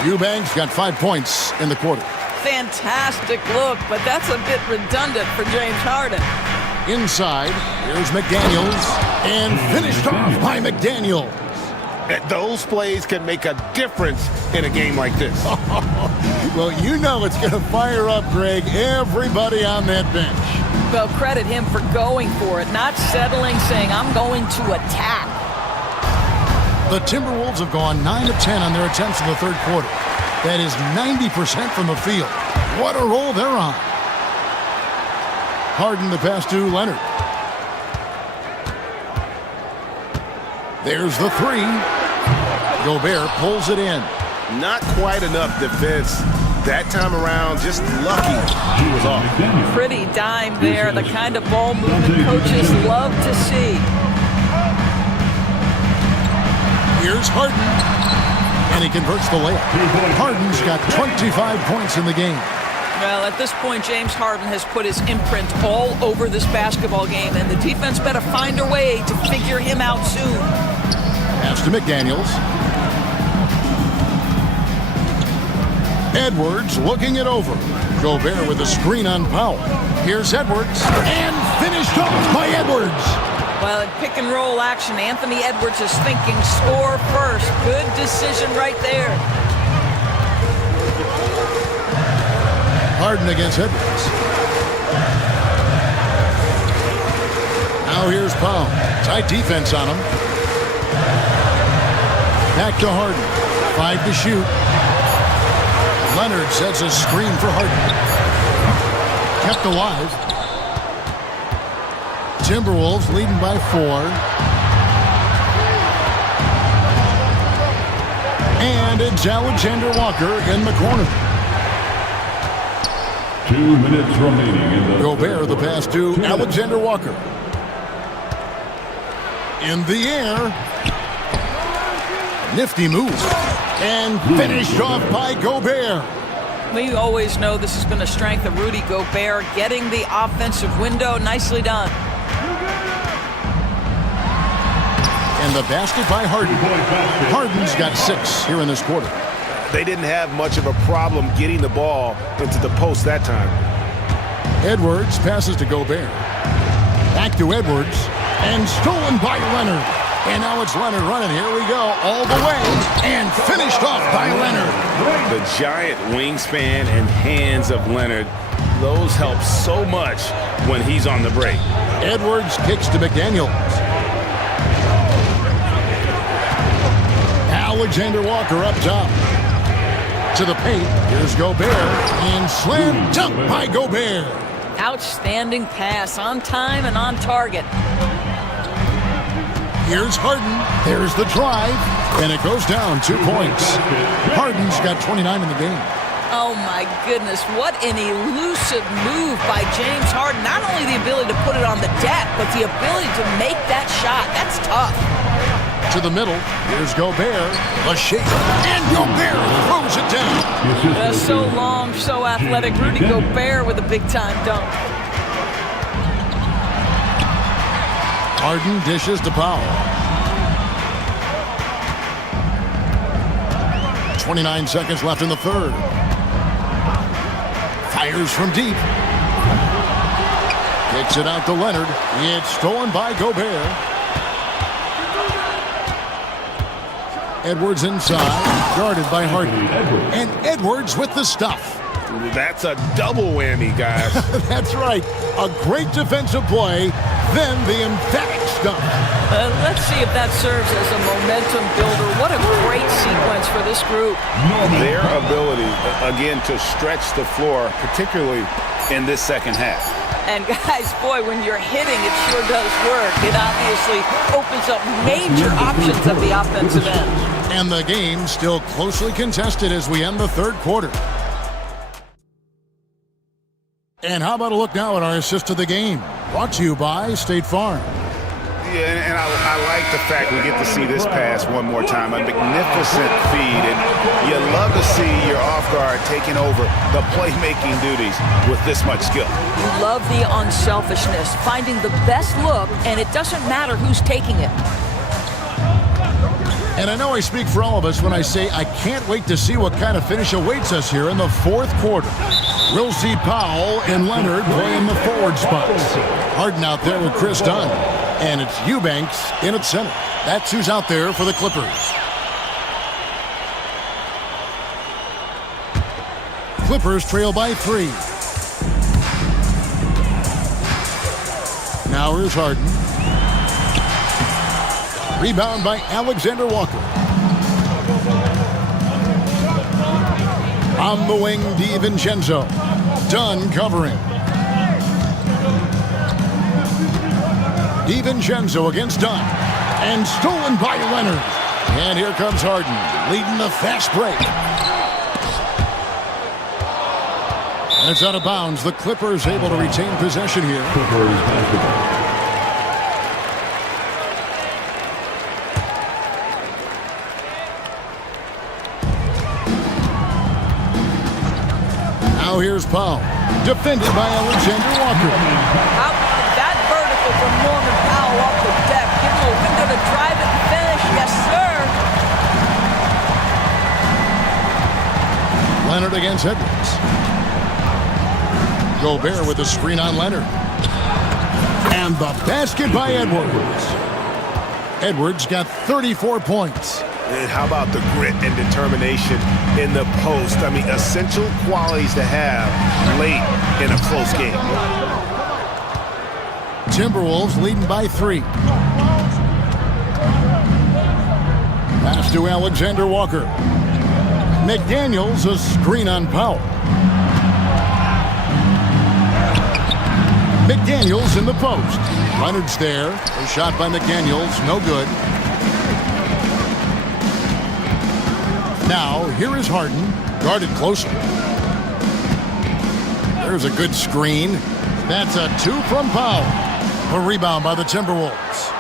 Eubanks got 5 points in the quarter. Fantastic look, but that's a bit redundant for James Harden. Inside, here's McDaniels, and finished off by McDaniels. Those plays can make a difference in a game like this. Well, you know it's going to fire up, Greg, everybody on that bench. Well, credit him for going for it, not settling, saying, I'm going to attack. The Timberwolves have gone 9 of 10 on their attempts in the third quarter. That is 90% from the field. What a roll they're on. Harden the pass to Leonard. There's the 3. Gobert pulls it in. Not quite enough defense that time around. Just lucky he was off. Pretty dime there. The kind of ball movement coaches love to see. Here's Harden. And he converts the layup. Harden's got 25 points in the game. Well, at this point, James Harden has put his imprint all over this basketball game, and the defense better find a way to figure him out soon. Pass to McDaniels. Edwards looking it over. Gobert with a screen on Powell. Here's Edwards, and finished off by Edwards. Well, in pick and roll action, Anthony Edwards is thinking score first. Good decision right there. Harden against Edwards. Now here's Powell. Tight defense on him. Back to Harden. 5 to shoot. Leonard sets a screen for Harden. Kept alive. Timberwolves leading by 4. And it's Alexander Walker in the corner. 2 minutes remaining in the Gobert the pass to Alexander Walker. In the air. Nifty move. And finished off by Gobert. We always know this has been a strength of Rudy Gobert, getting the offensive window. Nicely done. And the basket by Harden. Harden's got 6 here in this quarter. They didn't have much of a problem getting the ball into the post that time. Edwards passes to Gobert. Back to Edwards. And stolen by Leonard. And now it's Leonard running. Here we go. All the way. And finished off by Leonard. The giant wingspan and hands of Leonard. Those help so much when he's on the break. Edwards kicks to McDaniels. Alexander Walker up top. To the paint. Here's Gobert. And slam dunk by Gobert. Outstanding pass. On time and on target. Here's Harden. There's the drive. And it goes down 2 points. Harden's got 29 in the game. Oh, my goodness. What an elusive move by James Harden. Not only the ability to put it on the deck, but the ability to make that shot. That's tough. To the middle. Here's Gobert. A shake. And Gobert throws it down. So long, so athletic. Rudy Gobert with a big-time dunk. Harden dishes to Powell. 29 seconds left in the third. Fires from deep. Kicks it out to Leonard. It's stolen by Gobert. Edwards inside, guarded by Harden. And Edwards with the stuff. That's a double whammy, guys. That's right. A great defensive play, then the emphatic stuff. Let's see if that serves as a momentum builder. What a great sequence for this group. Their ability, again, to stretch the floor, particularly in this second half. And guys, boy, when you're hitting, it sure does work. It obviously opens up major options at the offensive end. And the game still closely contested as we end the third quarter. And how about a look now at our assist of the game? Brought to you by State Farm. Yeah, and I like the fact we get to see this pass one more time. A magnificent feed, and you love to see your off guard taking over the playmaking duties with this much skill. You love the unselfishness, finding the best look, and it doesn't matter who's taking it. And I know I speak for all of us when I say I can't wait to see what kind of finish awaits us here in the fourth quarter. We'll see Powell and Leonard playing the forward spots. Harden out there with Chris Dunn. And it's Eubanks in at center. That's who's out there for the Clippers. Clippers trail by 3. Now here's Harden. Rebound by Alexander Walker. On the wing, DiVincenzo. Dunn covering. DiVincenzo against Dunn. And stolen by Leonard. And here comes Harden, leading the fast break. And it's out of bounds. The Clippers able to retain possession here. Now here's Powell, defended by Alexander Walker. How about that vertical from Norman Powell off the deck? Give him a window to drive it and finish. Yes, sir. Leonard against Edwards. Gobert with a screen on Leonard. And the basket by Edwards. Edwards got 34 points. And how about the grit and determination in the post? I mean, essential qualities to have late in a close game. Timberwolves leading by 3. Pass to Alexander Walker. McDaniels a screen on Powell. McDaniels in the post. Leonard's there. A shot by McDaniels, no good. Now, here is Harden, guarded closely. There's a good screen. That's a 2 from Powell. A rebound by the Timberwolves.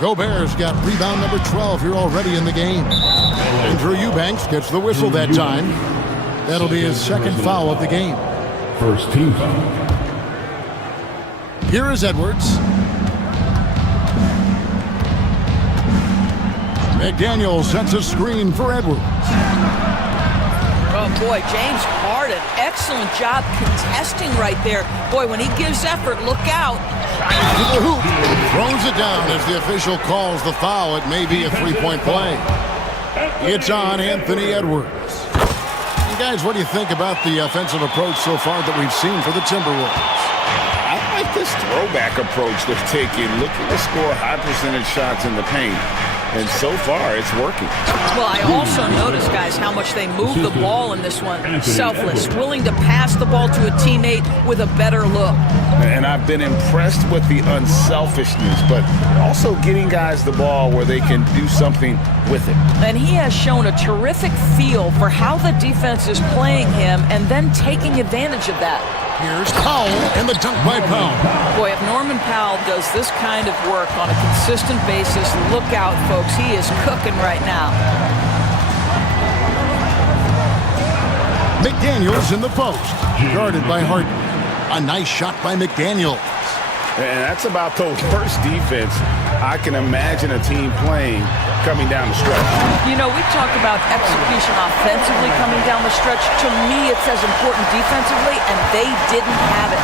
Gobert's got rebound number 12 here already in the game. Andrew Eubanks gets the whistle that time. That'll be his second foul of the game. First team foul. Here is Edwards. McDaniel sets a screen for Edwards. Oh, boy, James Harden, excellent job contesting right there. Boy, when he gives effort, look out. To the hoop. Throws it down as the official calls the foul. It may be a three-point play. It's on Anthony Edwards. You guys, what do you think about the offensive approach so far that we've seen for the Timberwolves? I like this throwback approach they're taking, looking to score high percentage shots in the paint. And so far, it's working. Well, I also noticed, guys, how much they move the ball in this one. Selfless, willing to pass the ball to a teammate with a better look. And I've been impressed with the unselfishness, but also getting guys the ball where they can do something with it. And he has shown a terrific feel for how the defense is playing him and then taking advantage of that. Here's Powell and the dunk by Powell. Boy, if Norman Powell does this kind of work on a consistent basis, look out, folks. He is cooking right now. McDaniels in the post, guarded by Harden. A nice shot by McDaniels. And that's about the worst defense I can imagine a team playing coming down the stretch. You know, we talk about execution offensively coming down the stretch. To me, it's as important defensively, and they didn't have it.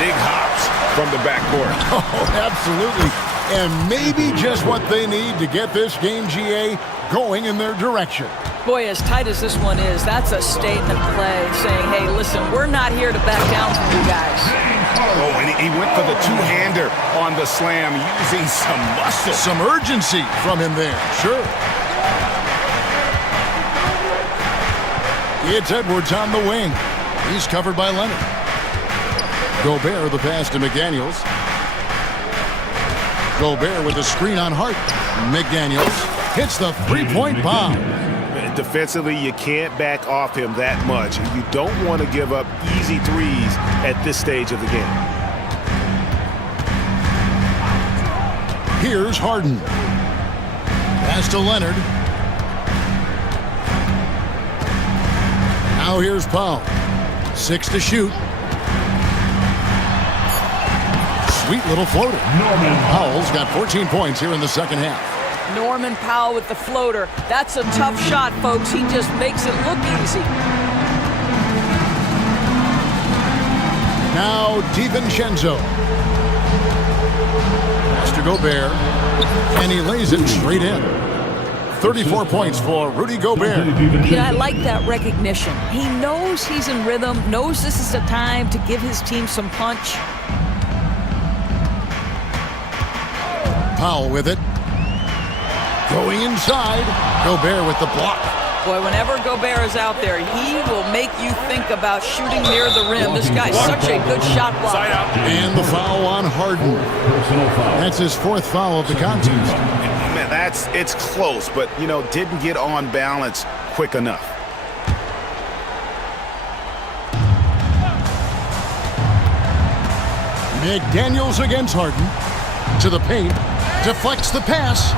big hops from the backcourt. Oh, absolutely. And maybe just what they need to get this game, GA, going in their direction. Boy, as tight as this one is, that's a statement play saying, hey, listen, we're not here to back down from you guys. Oh, and he went for the two-hander on the slam using some muscle. Some urgency from him there, sure. It's Edwards on the wing. He's covered by Leonard. Gobert the pass to McDaniels. Gobert with the screen on Hart. McDaniels hits the three-point bomb. Defensively, you can't back off him that much. You don't want to give up easy threes at this stage of the game. Here's Harden. Pass to Leonard. Now here's Powell. 6 to shoot. Sweet little floater. Powell's got 14 points here in the second half. Norman Powell with the floater. That's a tough shot, folks. He just makes it look easy. Now DiVincenzo. Pass to Gobert. And he lays it straight in. 34 points for Rudy Gobert. You know, I like that recognition. He knows he's in rhythm, knows this is the time to give his team some punch. Powell with it. Going inside. Gobert with the block. Boy, whenever Gobert is out there, he will make you think about shooting near the rim. This guy's such a good shot blocker. And the foul on Harden. That's his fourth foul of the contest. Man, it's close, but, you know, didn't get on balance quick enough. McDaniels against Harden. To the paint. Deflects the pass.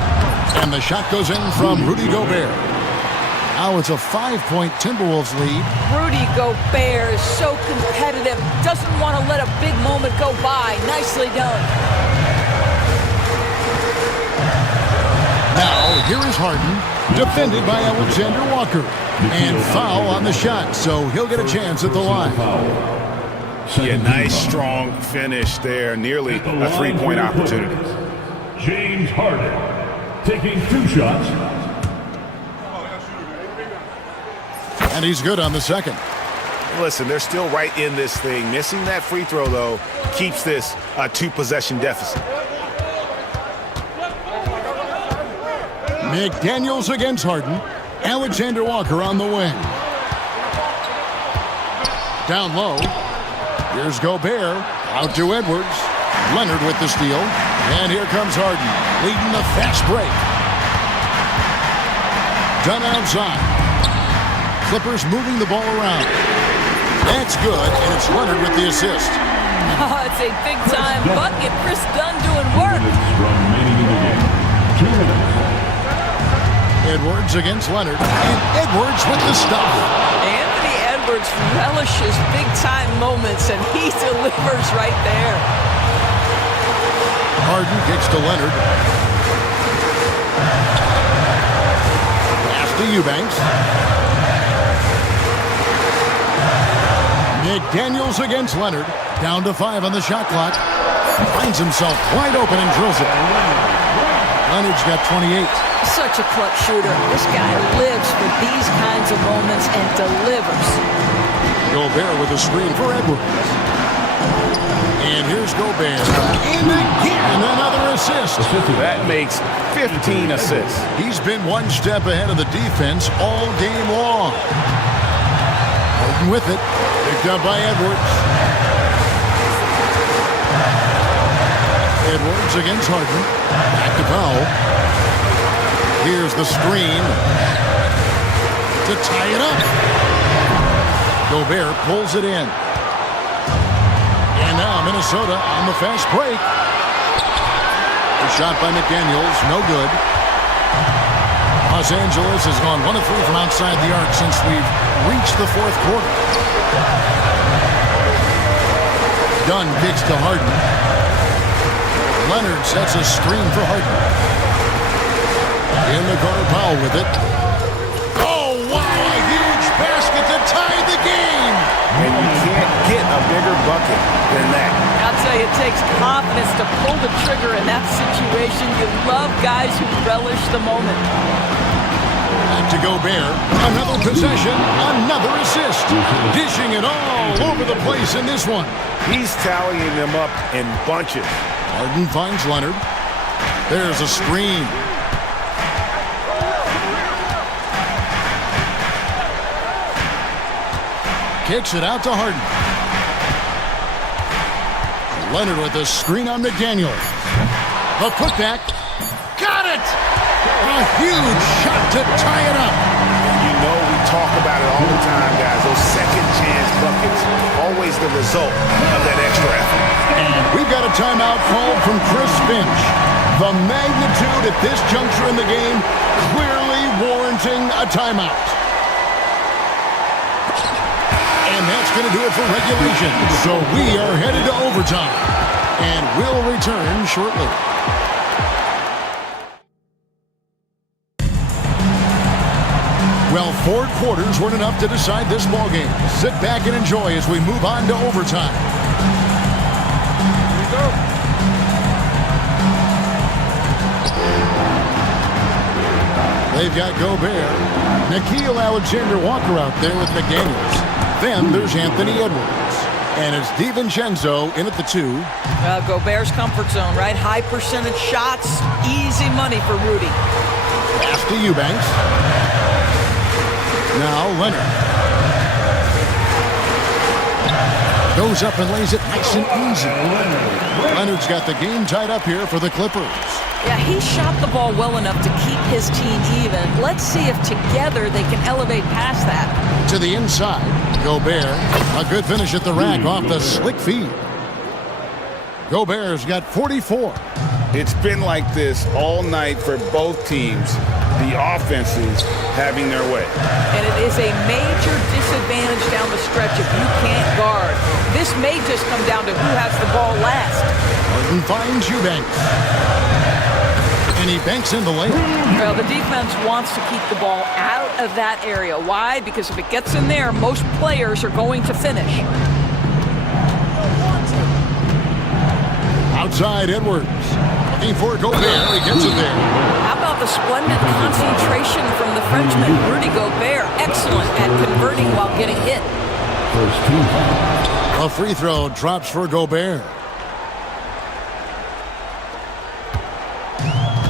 And the shot goes in from Rudy Gobert. Now it's a 5-point Timberwolves lead. Rudy Gobert is so competitive. Doesn't want to let a big moment go by. Nicely done. Now here is Harden. Defended by Alexander Walker. And foul on the shot. So he'll get a chance at the line. Yeah, nice strong finish there. Nearly a three-point opportunity. James Harden taking 2 shots. And he's good on the second. Listen, they're still right in this thing. Missing that free throw, though, keeps this a 2-possession deficit. McDaniels against Harden. Alexander Walker on the wing. Down low. Here's Gobert. Out to Edwards. Leonard with the steal. And here comes Harden, leading the fast break. Done outside. Clippers moving the ball around. That's good, and it's Leonard with the assist. Oh, it's a big-time bucket. Chris Dunn doing work. Edwards against Leonard, and Edwards with the stop. Anthony Edwards relishes big-time moments, and he delivers right there. Harden kicks to Leonard. Pass to Eubanks. McDaniels against Leonard. Down to 5 on the shot clock. Finds himself wide open and drills it. Leonard's got 28. Such a clutch shooter. This guy lives for these kinds of moments and delivers. Gobert with a screen for Edwards. And here's Gobert. And again, another assist. That makes 15 assists. He's been one step ahead of the defense all game long. Harden with it. Picked up by Edwards. Edwards against Harden. Back to Powell. Here's the screen to tie it up. Gobert pulls it in. And now Minnesota on the fast break. The shot by McDaniels, no good. Los Angeles has gone 1 of 3 from outside the arc since we've reached the fourth quarter. Dunn kicks to Harden. Leonard sets a screen for Harden. In the corner, Powell with it. Oh, wow, a huge basket to tie the game. And you can't get a bigger bucket than that. I'll tell you, it takes confidence to pull the trigger in that situation. You love guys who relish the moment. Back to Gobert. Another possession, another assist. Dishing it all over the place in this one. He's tallying them up in bunches. Harden finds Leonard. There's a screen. Kicks it out to Harden. Leonard with a screen on McDaniel. The putback. Got it! A huge shot to tie it up. You know we talk about it all the time, guys. Those second chance buckets, always the result of that extra effort. And we've got a timeout called from Chris Finch. The magnitude at this juncture in the game clearly warranting a timeout. And that's going to do it for regulation. So we are headed to overtime. And we'll return shortly. Well, 4 quarters weren't enough to decide this ballgame. Sit back and enjoy as we move on to overtime. Here we go. They've got Gobert. Nickeil Alexander-Walker out there with McDaniels. Then there's Anthony Edwards. And it's DiVincenzo in at the 2. Gobert's comfort zone, right? High percentage shots, easy money for Rudy. Pass to Eubanks. Now Leonard. Goes up and lays it nice and easy. Leonard's got the game tied up here for the Clippers. Yeah, he shot the ball well enough to keep his team even. Let's see if together they can elevate past that. To the inside, Gobert. A good finish at the rack off the slick feed. Gobert's got 44. It's been like this all night for both teams. The offenses having their way. And it is a major disadvantage down the stretch if you can't guard. This may just come down to who has the ball last. Harden finds Eubanks. And he banks in the lane. Well, the defense wants to keep the ball out of that area. Why? Because if it gets in there, most players are going to finish. Outside Edwards. Looking for Gobert. He gets it there. How about the splendid concentration from the Frenchman, Rudy Gobert? Excellent at converting while getting hit. A free throw drops for Gobert.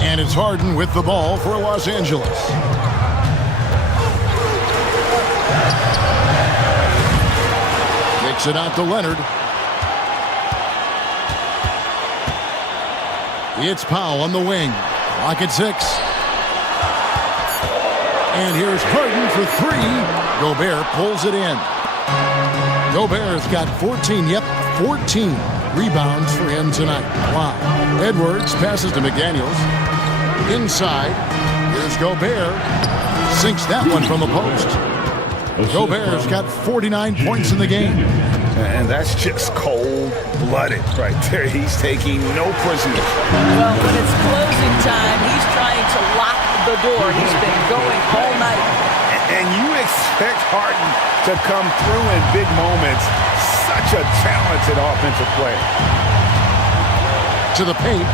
And it's Harden with the ball for Los Angeles. Kicks it out to Leonard. It's Powell on the wing. Clock at 6. And here's Harden for 3. Gobert pulls it in. Gobert's got 14, 14 rebounds for him tonight. Wow. Edwards passes to McDaniels. Inside, here's Gobert. Sinks that one from the post. Gobert's got 49 points in the game. And that's just cold-blooded right there. He's taking no prisoners. Well, when it's closing time, he's trying to lock the door. He's been going all night. And you expect Harden to come through in big moments. Such a talented offensive player. To the paint.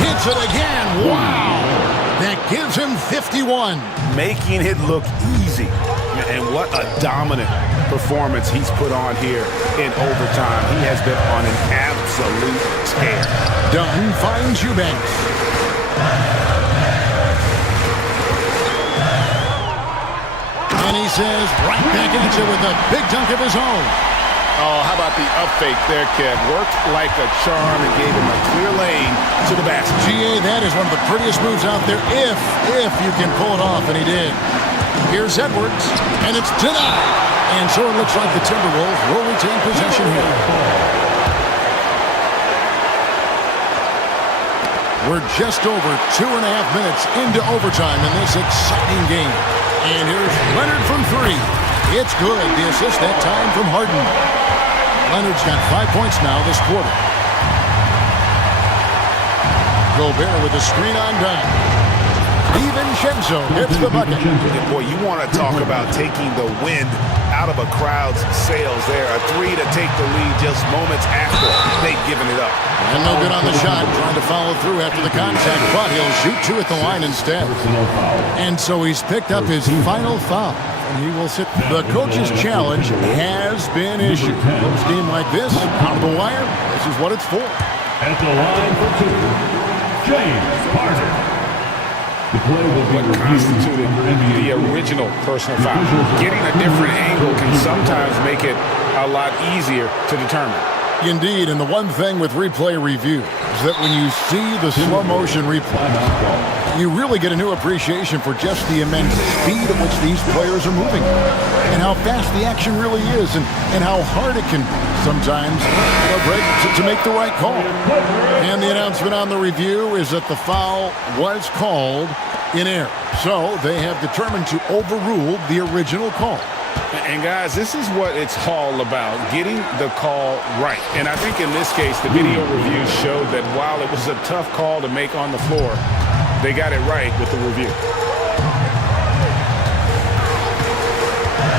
Hits it again. Wow. That gives him 51. Making it look easy. And what a dominant performance he's put on here in overtime. He has been on an absolute tear. Dunn finds Eubanks. And he says right back at you with a big dunk of his own. Oh, how about the up fake there, kid? Worked like a charm and gave him a clear lane to the basket. GA, that is one of the prettiest moves out there if you can pull it off, and he did. Here's Edwards, and it's denied. And so it looks like the Timberwolves will retain possession here. We're just over 2.5 minutes into overtime in this exciting game. And here's Leonard from 3. It's good. The assist that time from Harden. Leonard's got 5 points now this quarter. Gobert with the screen on down. DiVincenzo gets the bucket. And boy, you want to talk about taking the wind out of a crowd's sails there. A three to take the lead just moments after they'd given it up. And no good on the shot, trying to follow through after the contact, but he'll shoot two at the line instead. And so he's picked up his final foul. And he will sit. The coach's challenge has been issued. A scheme like this, out of the wire, this is what it's for. At the line for two, James Harden. What constituted the original personal foul. Getting a different angle can sometimes make it a lot easier to determine. Indeed, and the one thing with replay review is that when you see the slow motion replay, you really get a new appreciation for just the immense speed at which these players are moving and how fast the action really is and how hard it can sometimes break to make the right call. And the announcement on the review is that the foul was called in error. So they have determined to overrule the original call. And guys, this is what it's all about, getting the call right. And I think in this case, the video review showed that while it was a tough call to make on the floor, they got it right with the review.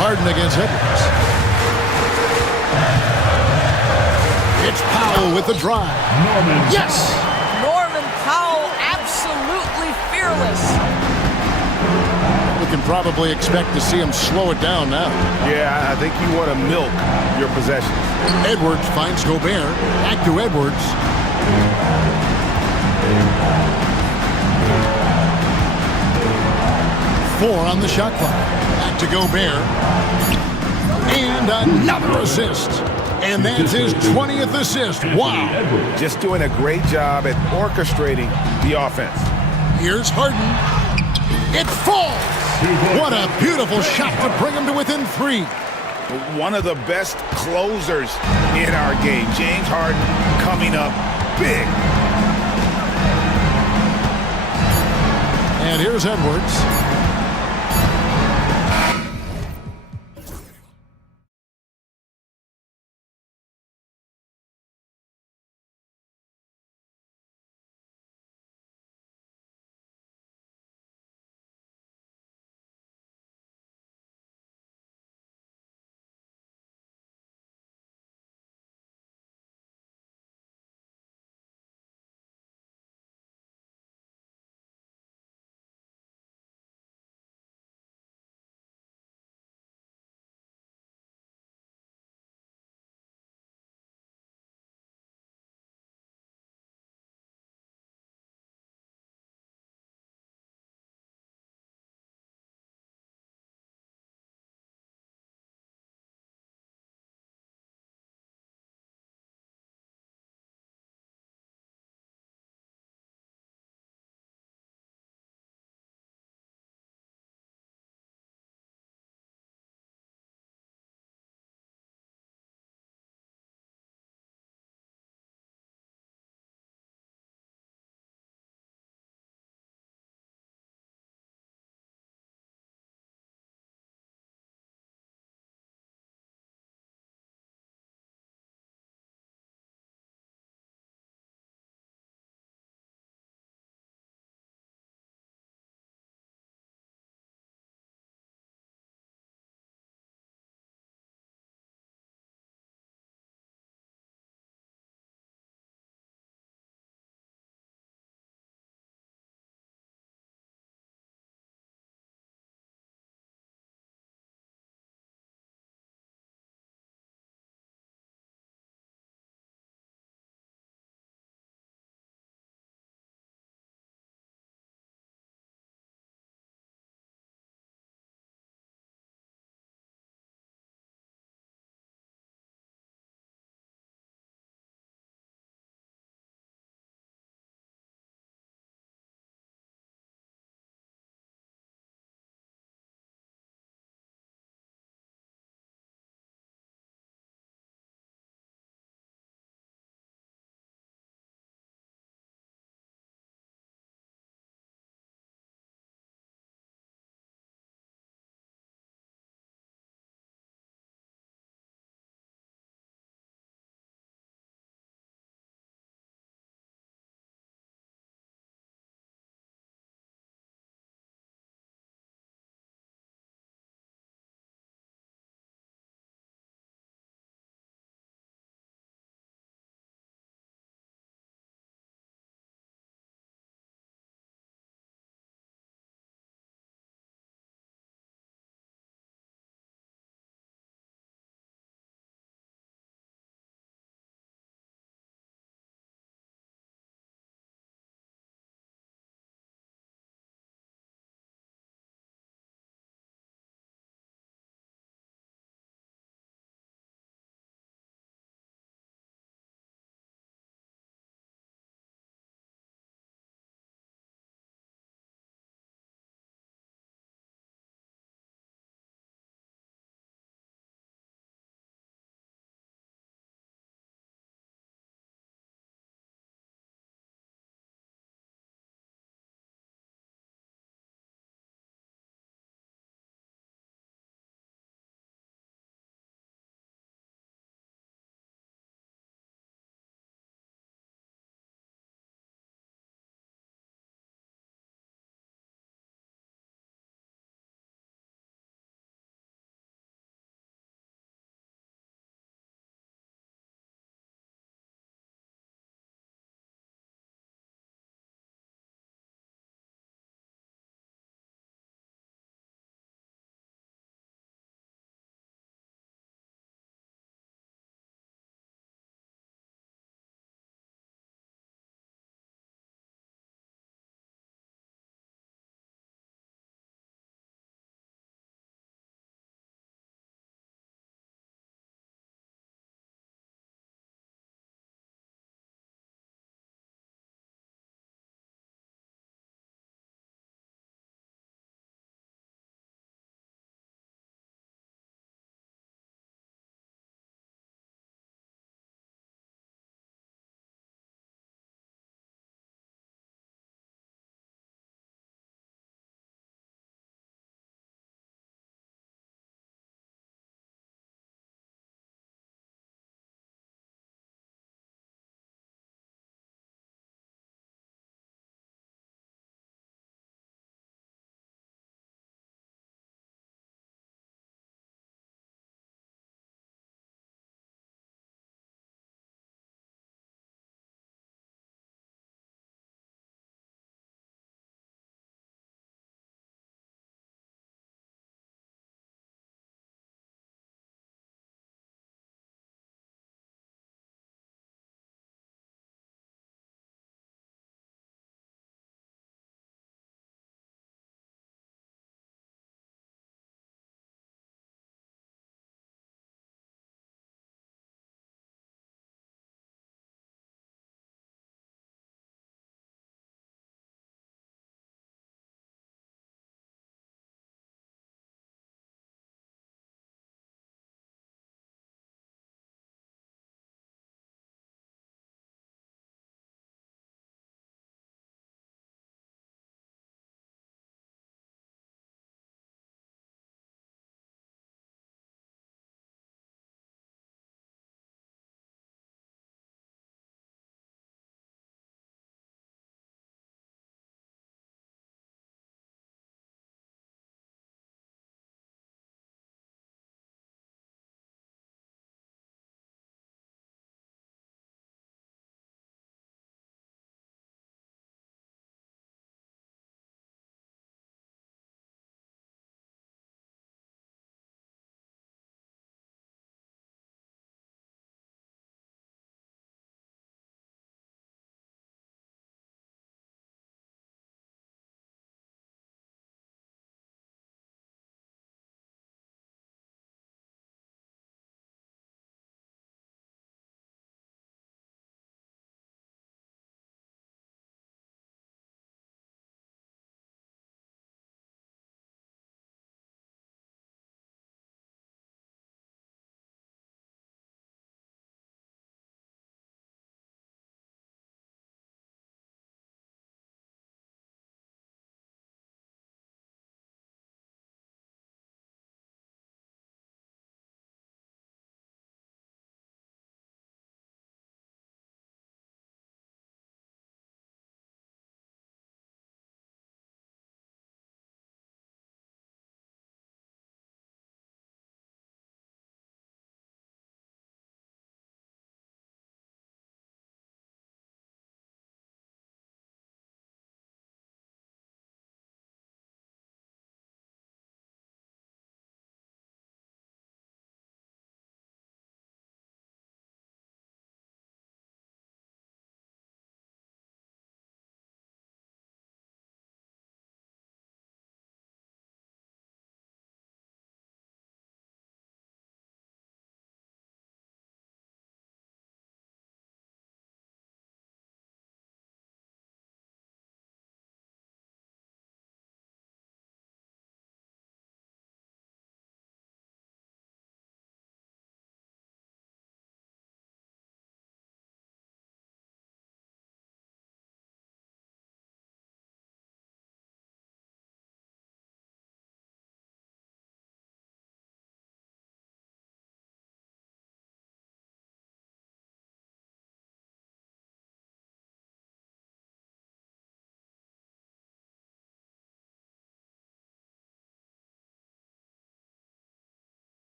Harden against Edwards. It's Powell with the drive. Yes! Norman Powell, absolutely fearless. We can probably expect to see him slow it down now. Yeah, I think you want to milk your possession. Edwards finds Gobert. Back to Edwards. Four on the shot clock. Back to Gobert. And another assist. And that's his 20th assist. Wow. Just doing a great job at orchestrating the offense. Here's Harden. It falls. What a beautiful shot to bring him to within three. One of the best closers in our game. James Harden coming up big. And here's Edwards.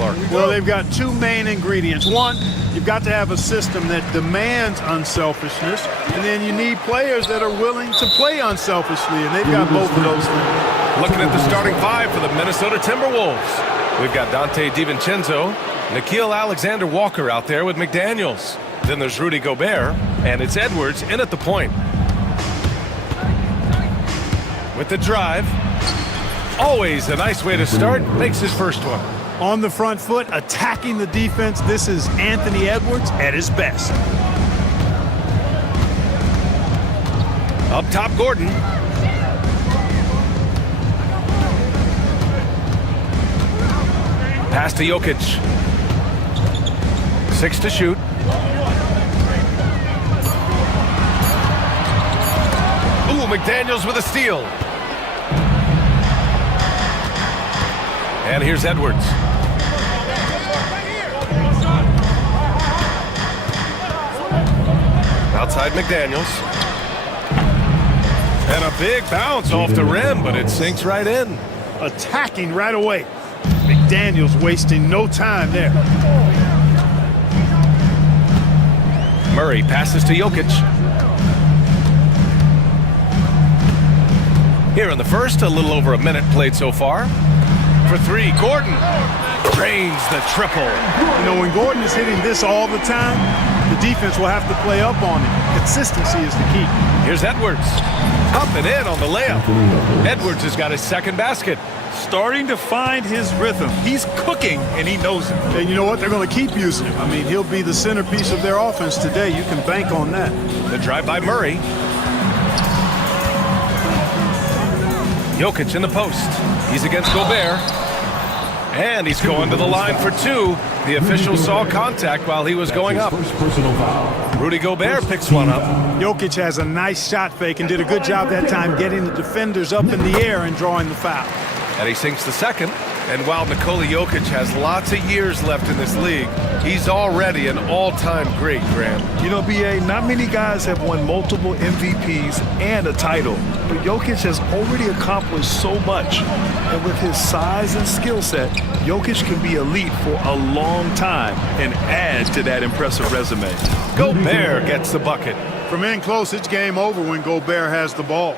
Clark? Well, they've got two main ingredients. One, you've got to have a system that demands unselfishness, and then you need players that are willing to play unselfishly, and they've got both of those things. Looking at the starting five for the Minnesota Timberwolves. We've got Dante DiVincenzo, Nickeil Alexander-Walker out there with McDaniels. Then there's Rudy Gobert, and it's Edwards in at the point. With the drive, always a nice way to start, makes his first one. On the front foot, attacking the defense, this is Anthony Edwards at his best. Up top, Gordon. Pass to Jokic. 6 to shoot. Ooh, McDaniels with a steal. And here's Edwards. Outside McDaniels. And a big bounce off the rim, but it sinks right in. Attacking right away. McDaniels wasting no time there. Murray passes to Jokic. Here in the first, a little over a minute played so far. For three, Gordon drains the triple. You know, when Gordon is hitting this all the time, the defense will have to play up on it. Consistency is the key. Here's Edwards. Up and in on the layup. Edwards has got his second basket. Starting to find his rhythm. He's cooking, and he knows it. And you know what? They're going to keep using him. I mean, he'll be the centerpiece of their offense today. You can bank on that. The drive by Murray. Jokic in the post. He's against Gobert. And he's going to the line for two. The official saw contact while he was going up. Rudy Gobert picks one up. Jokic has a nice shot fake and did a good job that time getting the defenders up in the air and drawing the foul. And he sinks the second. And while Nikola Jokic has lots of years left in this league, he's already an all-time great, Graham. You know, B.A., not many guys have won multiple MVPs and a title. But Jokic has already accomplished so much. And with his size and skill set, Jokic can be elite for a long time and add to that impressive resume. Gobert gets the bucket. From in close, it's game over when Gobert has the ball.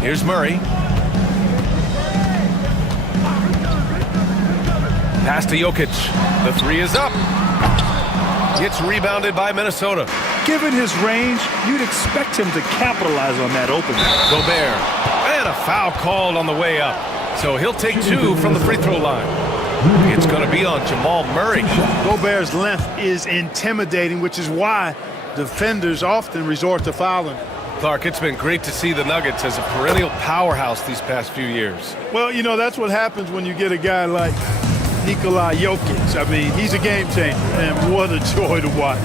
Here's Murray. Pass to Jokic. The three is up. It's rebounded by Minnesota. Given his range, you'd expect him to capitalize on that opening. Gobert. And a foul called on the way up. So he'll take two from the free throw line. It's going to be on Jamal Murray. Gobert's length is intimidating, which is why defenders often resort to fouling. Clark, it's been great to see the Nuggets as a perennial powerhouse these past few years. Well, you know, that's what happens when you get a guy like Nikola Jokic. I mean, he's a game changer, and what a joy to watch.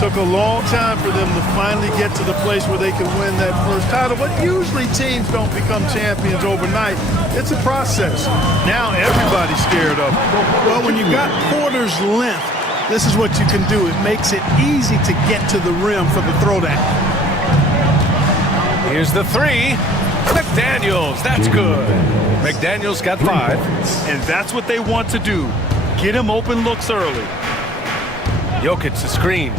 Took a long time for them to finally get to the place where they can win that first title, but usually teams don't become champions overnight. It's a process. Now everybody's scared of him. Well, when you've got Porter's length, this is what you can do. It makes it easy to get to the rim for the throwdown. Here's the three. McDaniels, that's good. McDaniels got 5. And that's what they want to do. Get him open looks early. Jokic the screen.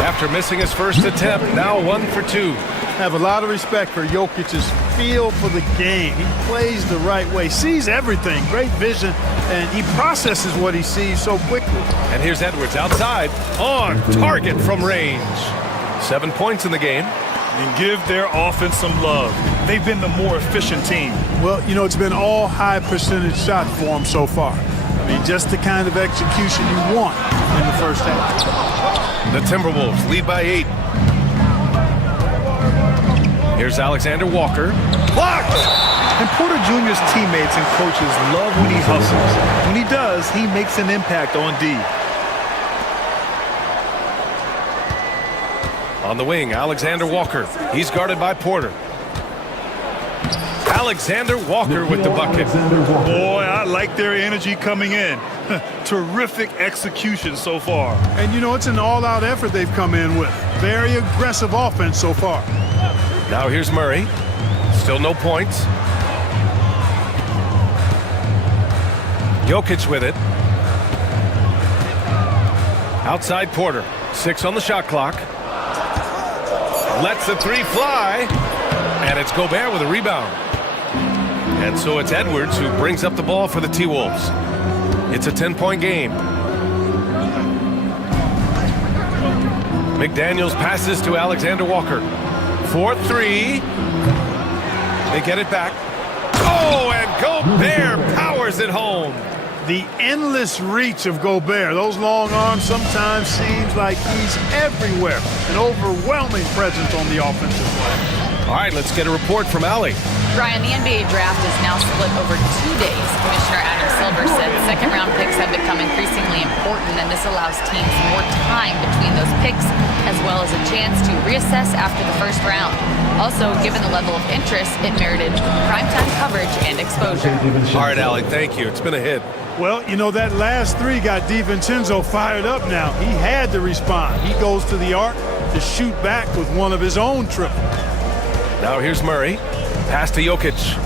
After missing his first attempt, now 1 for 2. Have a lot of respect for Jokic's feel for the game. He plays the right way, sees everything, great vision, and he processes what he sees so quickly. And here's Edwards outside, on target from range. 7 points in the game. And give their offense some love. They've been the more efficient team. Well, you know, it's been all high percentage shot for them so far. I mean, just the kind of execution you want in the first half. The Timberwolves lead by 8. Here's Alexander Walker. Blocked! And Porter Jr.'s teammates and coaches love when he hustles. When he does, he makes an impact on D. On the wing, Alexander Walker. He's guarded by Porter. Alexander Walker with the bucket. Boy, I like their energy coming in. terrific execution so far. And, you know, it's an all-out effort they've come in with. Very aggressive offense so far. Now here's Murray. Still no points. Jokic with it. Outside Porter. 6 on the shot clock. Lets the three fly. And it's Gobert with a rebound. And so it's Edwards who brings up the ball for the T-Wolves. It's a 10-point game. McDaniels passes to Alexander Walker. 4-3. They get it back. Oh, and Gobert powers it home. The endless reach of Gobert. Those long arms sometimes seems like he's everywhere. An overwhelming presence on the offensive line. All right, let's get a report from Allie. Brian, the NBA draft is now split over 2 days. Commissioner Adam Silver said second-round picks have become increasingly important, and this allows teams more time between those picks, as well as a chance to reassess after the first round. Also, given the level of interest, it merited primetime coverage and exposure. All right, Allie, thank you. It's been a hit. Well, you know, that last three got DiVincenzo fired up now. He had to respond. He goes to the arc to shoot back with one of his own triples. Now here's Murray. Pass to Jokic.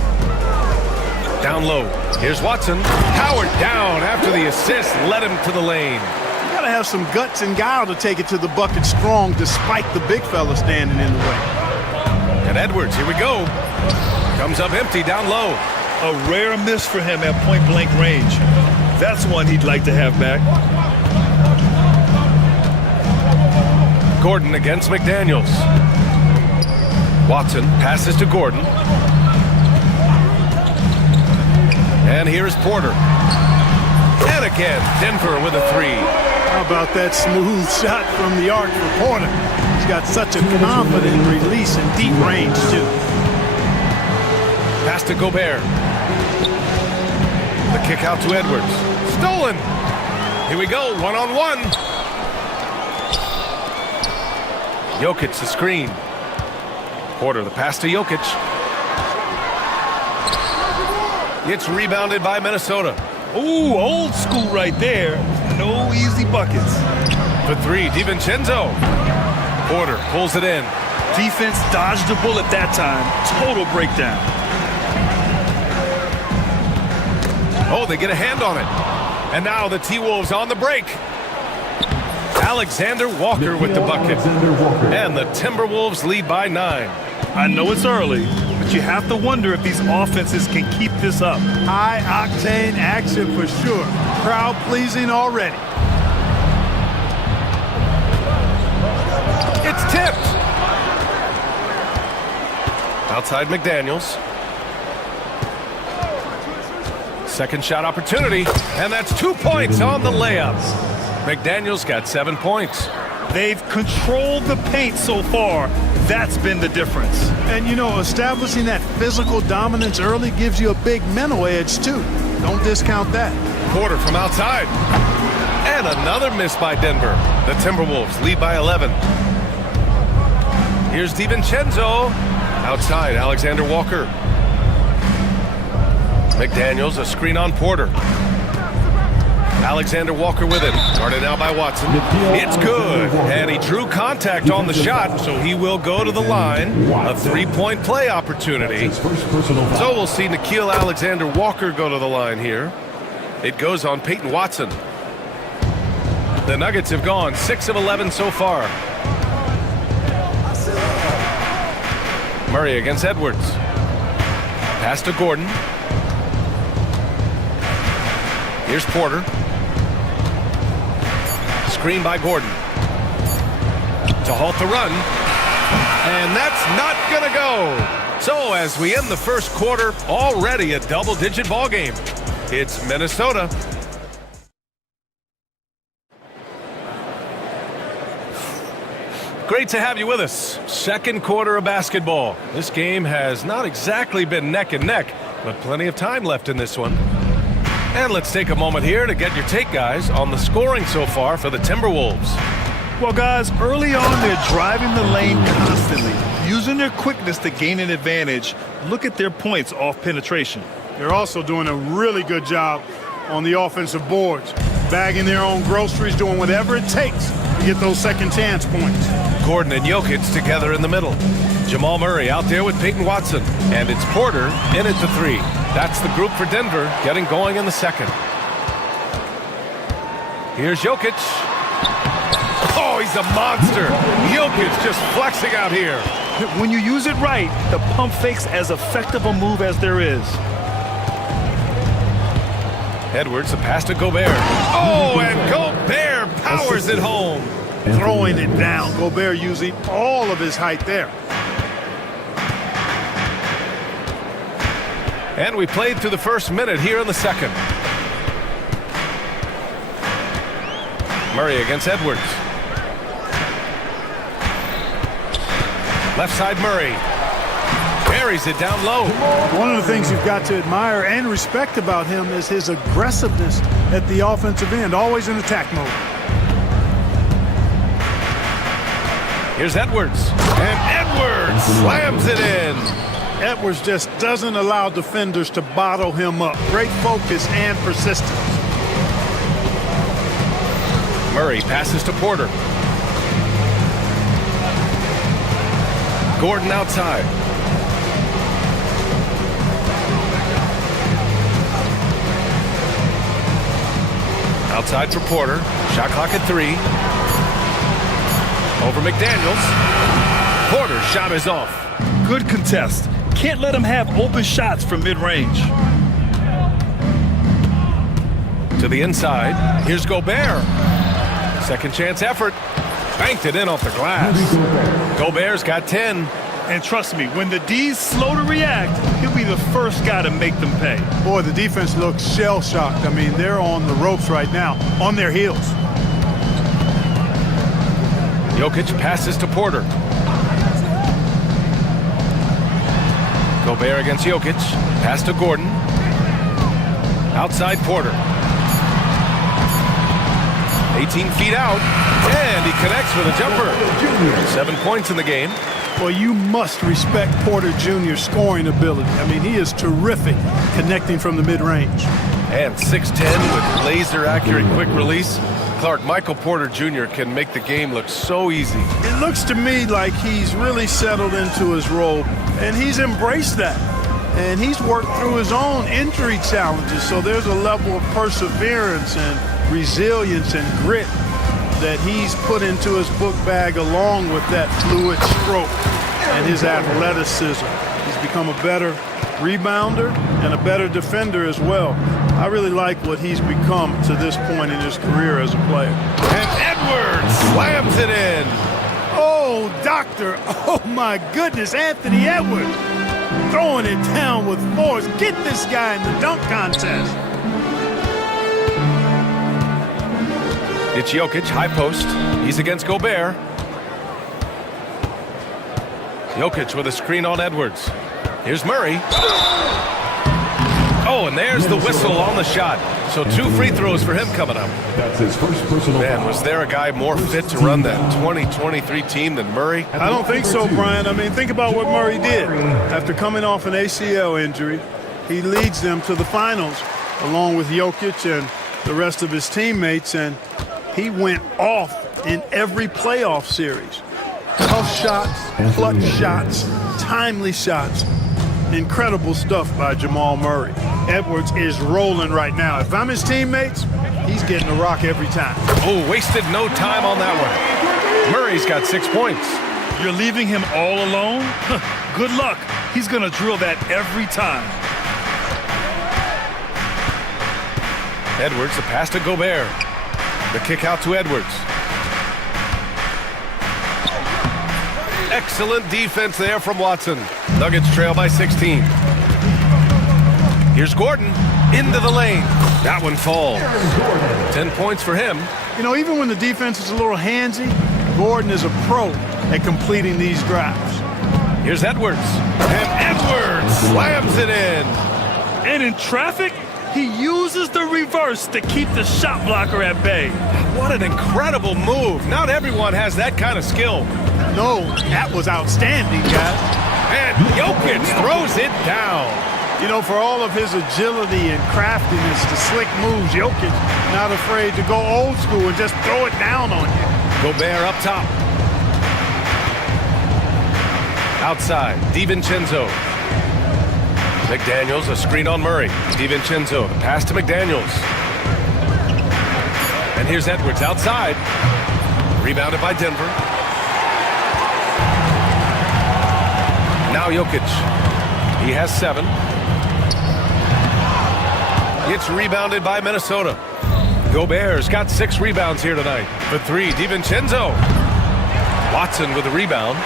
Down low. Here's Watson. Howard down after the assist led him to the lane. You gotta have some guts and guile to take it to the bucket strong despite the big fella standing in the way. And Edwards, here we go. Comes up empty down low. A rare miss for him at point-blank range. That's one he'd like to have back. Gordon against McDaniels. Watson passes to Gordon. And here's Porter. And again, Denver with a three. How about that smooth shot from the arc for Porter? He's got such a confident release in deep range, too. Pass to Gobert. The kick out to Edwards. Stolen. Here we go, one-on-one. Jokic the screen. Porter the pass to Jokic. It's rebounded by Minnesota. Ooh, old school right there. No easy buckets. For three, DiVincenzo. Porter pulls it in. Defense dodged the bullet that time. Total breakdown. Oh, they get a hand on it. And now the T-Wolves on the break. Alexander Walker with the bucket. And the Timberwolves lead by 9. I know it's early, but you have to wonder if these offenses can keep this up. High-octane action for sure. Crowd-pleasing already. It's tipped. Outside McDaniels. Second shot opportunity, and that's 2 points on the layup. McDaniels got 7 points. They've controlled the paint so far. That's been the difference. And, you know, establishing that physical dominance early gives you a big mental edge, too. Don't discount that. Porter from outside. And another miss by Denver. The Timberwolves lead by 11. Here's DiVincenzo. Outside, Alexander Walker. McDaniels, a screen on Porter. Alexander Walker with it. Guarded now by Watson. It's good. And he drew contact on the shot, so he will go to the line. A three-point play opportunity. So we'll see Nickeil Alexander Walker go to the line here. It goes on Peyton Watson. The Nuggets have gone 6 of 11 so far. Murray against Edwards. Pass to Gordon. Here's Porter. Screen by Gordon. To halt the run. And that's not going to go. So as we end the first quarter, already a double-digit ball game. It's Minnesota. Great to have you with us. Second quarter of basketball. This game has not exactly been neck and neck, but plenty of time left in this one. And let's take a moment here to get your take, guys, on the scoring so far for the Timberwolves. Well, guys, early on, they're driving the lane constantly, using their quickness to gain an advantage. Look at their points off penetration. They're also doing a really good job on the offensive boards. bagging their own groceries, doing whatever it takes to get those second chance points. Gordon and Jokic together in the middle. Jamal Murray out there with Peyton Watson. And it's Porter in at the 3. That's the group for Denver getting going in the second. Here's Jokic. Oh, he's a monster. Jokic just flexing out here. When you use it right, the pump fake's as effective a move as there is. Edwards, a pass to Gobert. Oh, and Gobert powers it home. Throwing it down. Gobert using all of his height there. And we played through the first minute here in the second. Murray against Edwards. Left side Murray. Buries it down low. One of the things you've got to admire and respect about him is his aggressiveness at the offensive end, always in attack mode. Here's Edwards. And Edwards slams it in. Edwards just doesn't allow defenders to bottle him up. Great focus and persistence. Murray passes to Porter. Gordon outside. Outside for Porter. Shot clock at 3. Over McDaniels. Porter's shot is off. Good contest. Can't let him have open shots from mid-range. To the inside. Here's Gobert. Second chance effort. Banked it in off the glass. Gobert's got 10. And trust me, when the D's slow to react, he'll be the first guy to make them pay. Boy, the defense looks shell-shocked. I mean, they're on the ropes right now, on their heels. Jokic passes to Porter. Gobert against Jokic. Pass to Gordon. Outside Porter. 18 feet out. And he connects with a jumper. 7 points in the game. Well, you must respect Porter Jr.'s scoring ability. I mean, he is terrific connecting from the mid-range. And 6'10 with laser-accurate quick release. Clark, Michael Porter Jr. can make the game look so easy. It looks to me like he's really settled into his role, and he's embraced that. And he's worked through his own injury challenges, so there's a level of perseverance and resilience and grit that he's put into his book bag along with that fluid stroke and his athleticism. He's become a better rebounder and a better defender as well. I really like what he's become to this point in his career as a player. And Edwards slams it in. Oh, doctor. Oh, my goodness. Anthony Edwards throwing it down with force. Get this guy in the dunk contest. It's Jokic, high post. He's against Gobert. Jokic with a screen on Edwards. Here's Murray. Oh, and there's the whistle on the shot. So 2 free throws for him coming up. That's his first personal Man, foul. was there a guy more fit to run that 2023 team than Murray? I don't think so, Brian. I mean, think about what Murray did. After coming off an ACL injury, he leads them to the finals along with Jokic and the rest of his teammates, and he went off in every playoff series. Tough shots, clutch shots, timely shots. Incredible stuff by Jamal Murray. Edwards is rolling right now. If I'm his teammates, he's getting a rock every time. Oh, wasted no time on that one. Murray's got 6 points. You're leaving him all alone? Good luck. He's going to drill that every time. Edwards, the pass to Gobert. The kick out to Edwards. Excellent defense there from Watson. Nuggets trail by 16. Here's Gordon into the lane. That one falls. 10 points for him. You know, even when the defense is a little handsy, Gordon is a pro at completing these drives. Here's Edwards. And Edwards slams it in. And in traffic, he uses the reverse to keep the shot blocker at bay. What an incredible move. Not everyone has that kind of skill. No, that was outstanding, guys. And Jokic throws it down. You know, for all of his agility and craftiness, the slick moves, Jokic not afraid to go old school and just throw it down on you. Gobert up top. Outside, DiVincenzo. McDaniels, a screen on Murray. DiVincenzo, the pass to McDaniels. And here's Edwards outside. Rebounded by Denver. Now Jokic. He has 7. It's rebounded by Minnesota. Gobert's got 6 rebounds here tonight. For 3, DiVincenzo. Watson with the rebound.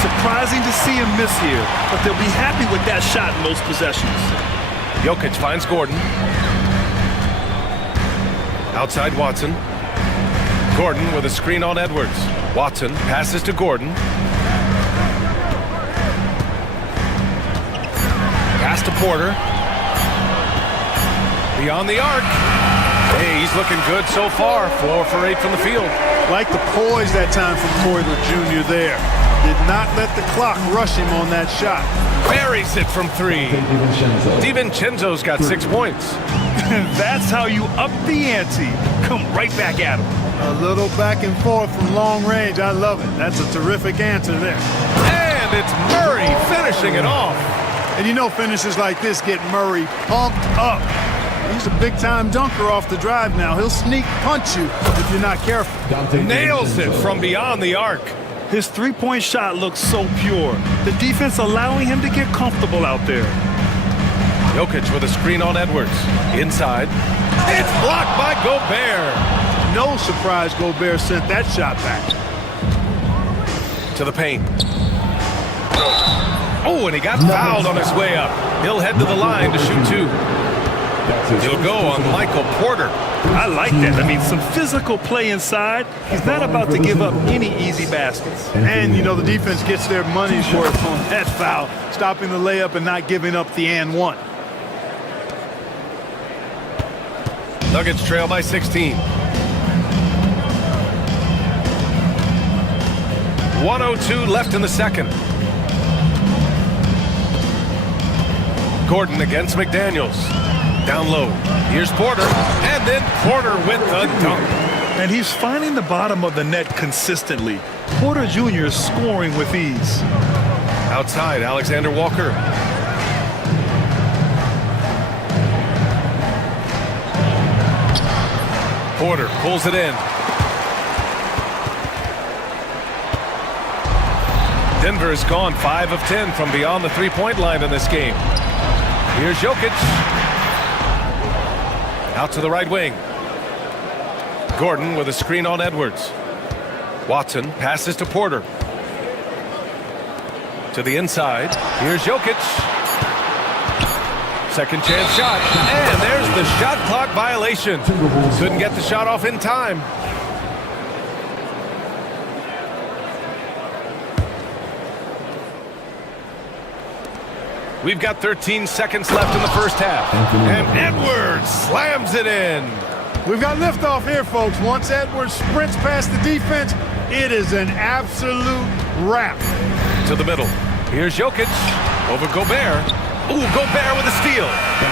Surprising to see him miss here, but they'll be happy with that shot in most possessions. Jokic finds Gordon. Outside Watson. Gordon with a screen on Edwards. Watson passes to Gordon. Pass to Porter. Beyond the arc. Hey, he's looking good so far. 4 for 8 from the field. Like the poise that time from Porter Jr. there. Did not let the clock rush him on that shot. Buries it from 3. DiVincenzo's got 6 points. That's how you up the ante. Come right back at him. A little back and forth from long range. I love it. That's a terrific answer there. And it's Murray finishing it off. And you know finishes like this get Murray pumped up. He's a big-time dunker off the drive now. He'll sneak punch you if you're not careful. Nails it from beyond the arc. His three-point shot looks so pure. The defense allowing him to get comfortable out there. Jokic with a screen on Edwards. Inside. It's blocked by Gobert. No surprise Gobert sent that shot back. To the paint. Oh, and he got fouled on his way up. He'll head to the line to shoot 2. He'll go on Michael Porter. I like that. I mean, some physical play inside. He's not about to give up any easy baskets. And, you know, the defense gets their money's worth on that foul, stopping the layup and not giving up the and one. Nuggets trail by 16. 1:02 left in the second. Gordon against McDaniels. Down low. Here's Porter. And then Porter with the dunk. And he's finding the bottom of the net consistently. Porter Jr. is scoring with ease. Outside, Alexander Walker. Porter pulls it in. Denver's gone 5 of 10 from beyond the three-point line in this game. Here's Jokic. Out to the right wing. Gordon with a screen on Edwards. Watson passes to Porter. To the inside. Here's Jokic. Second chance shot. And there's the shot clock violation. Couldn't get the shot off in time. We've got 13 seconds left in the first half. And Edwards slams it in. We've got liftoff here, folks. Once Edwards sprints past the defense, it is an absolute wrap. To the middle. Here's Jokic over Gobert. Ooh, Gobert with a steal.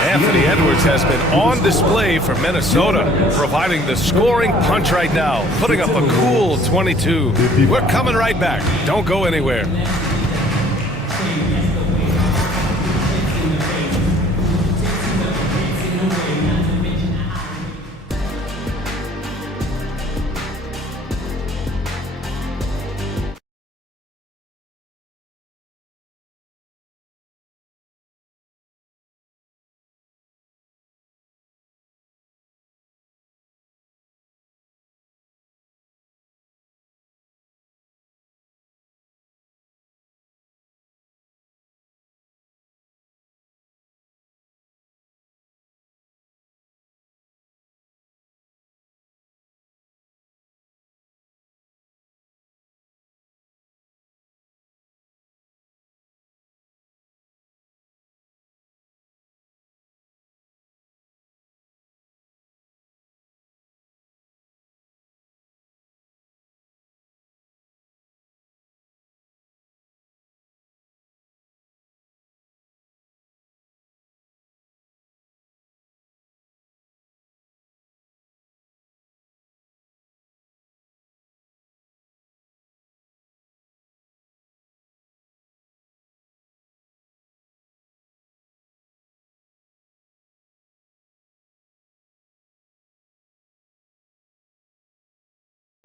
Anthony Edwards has been on display for Minnesota, providing the scoring punch right now, putting up a cool 22. We're coming right back. Don't go anywhere.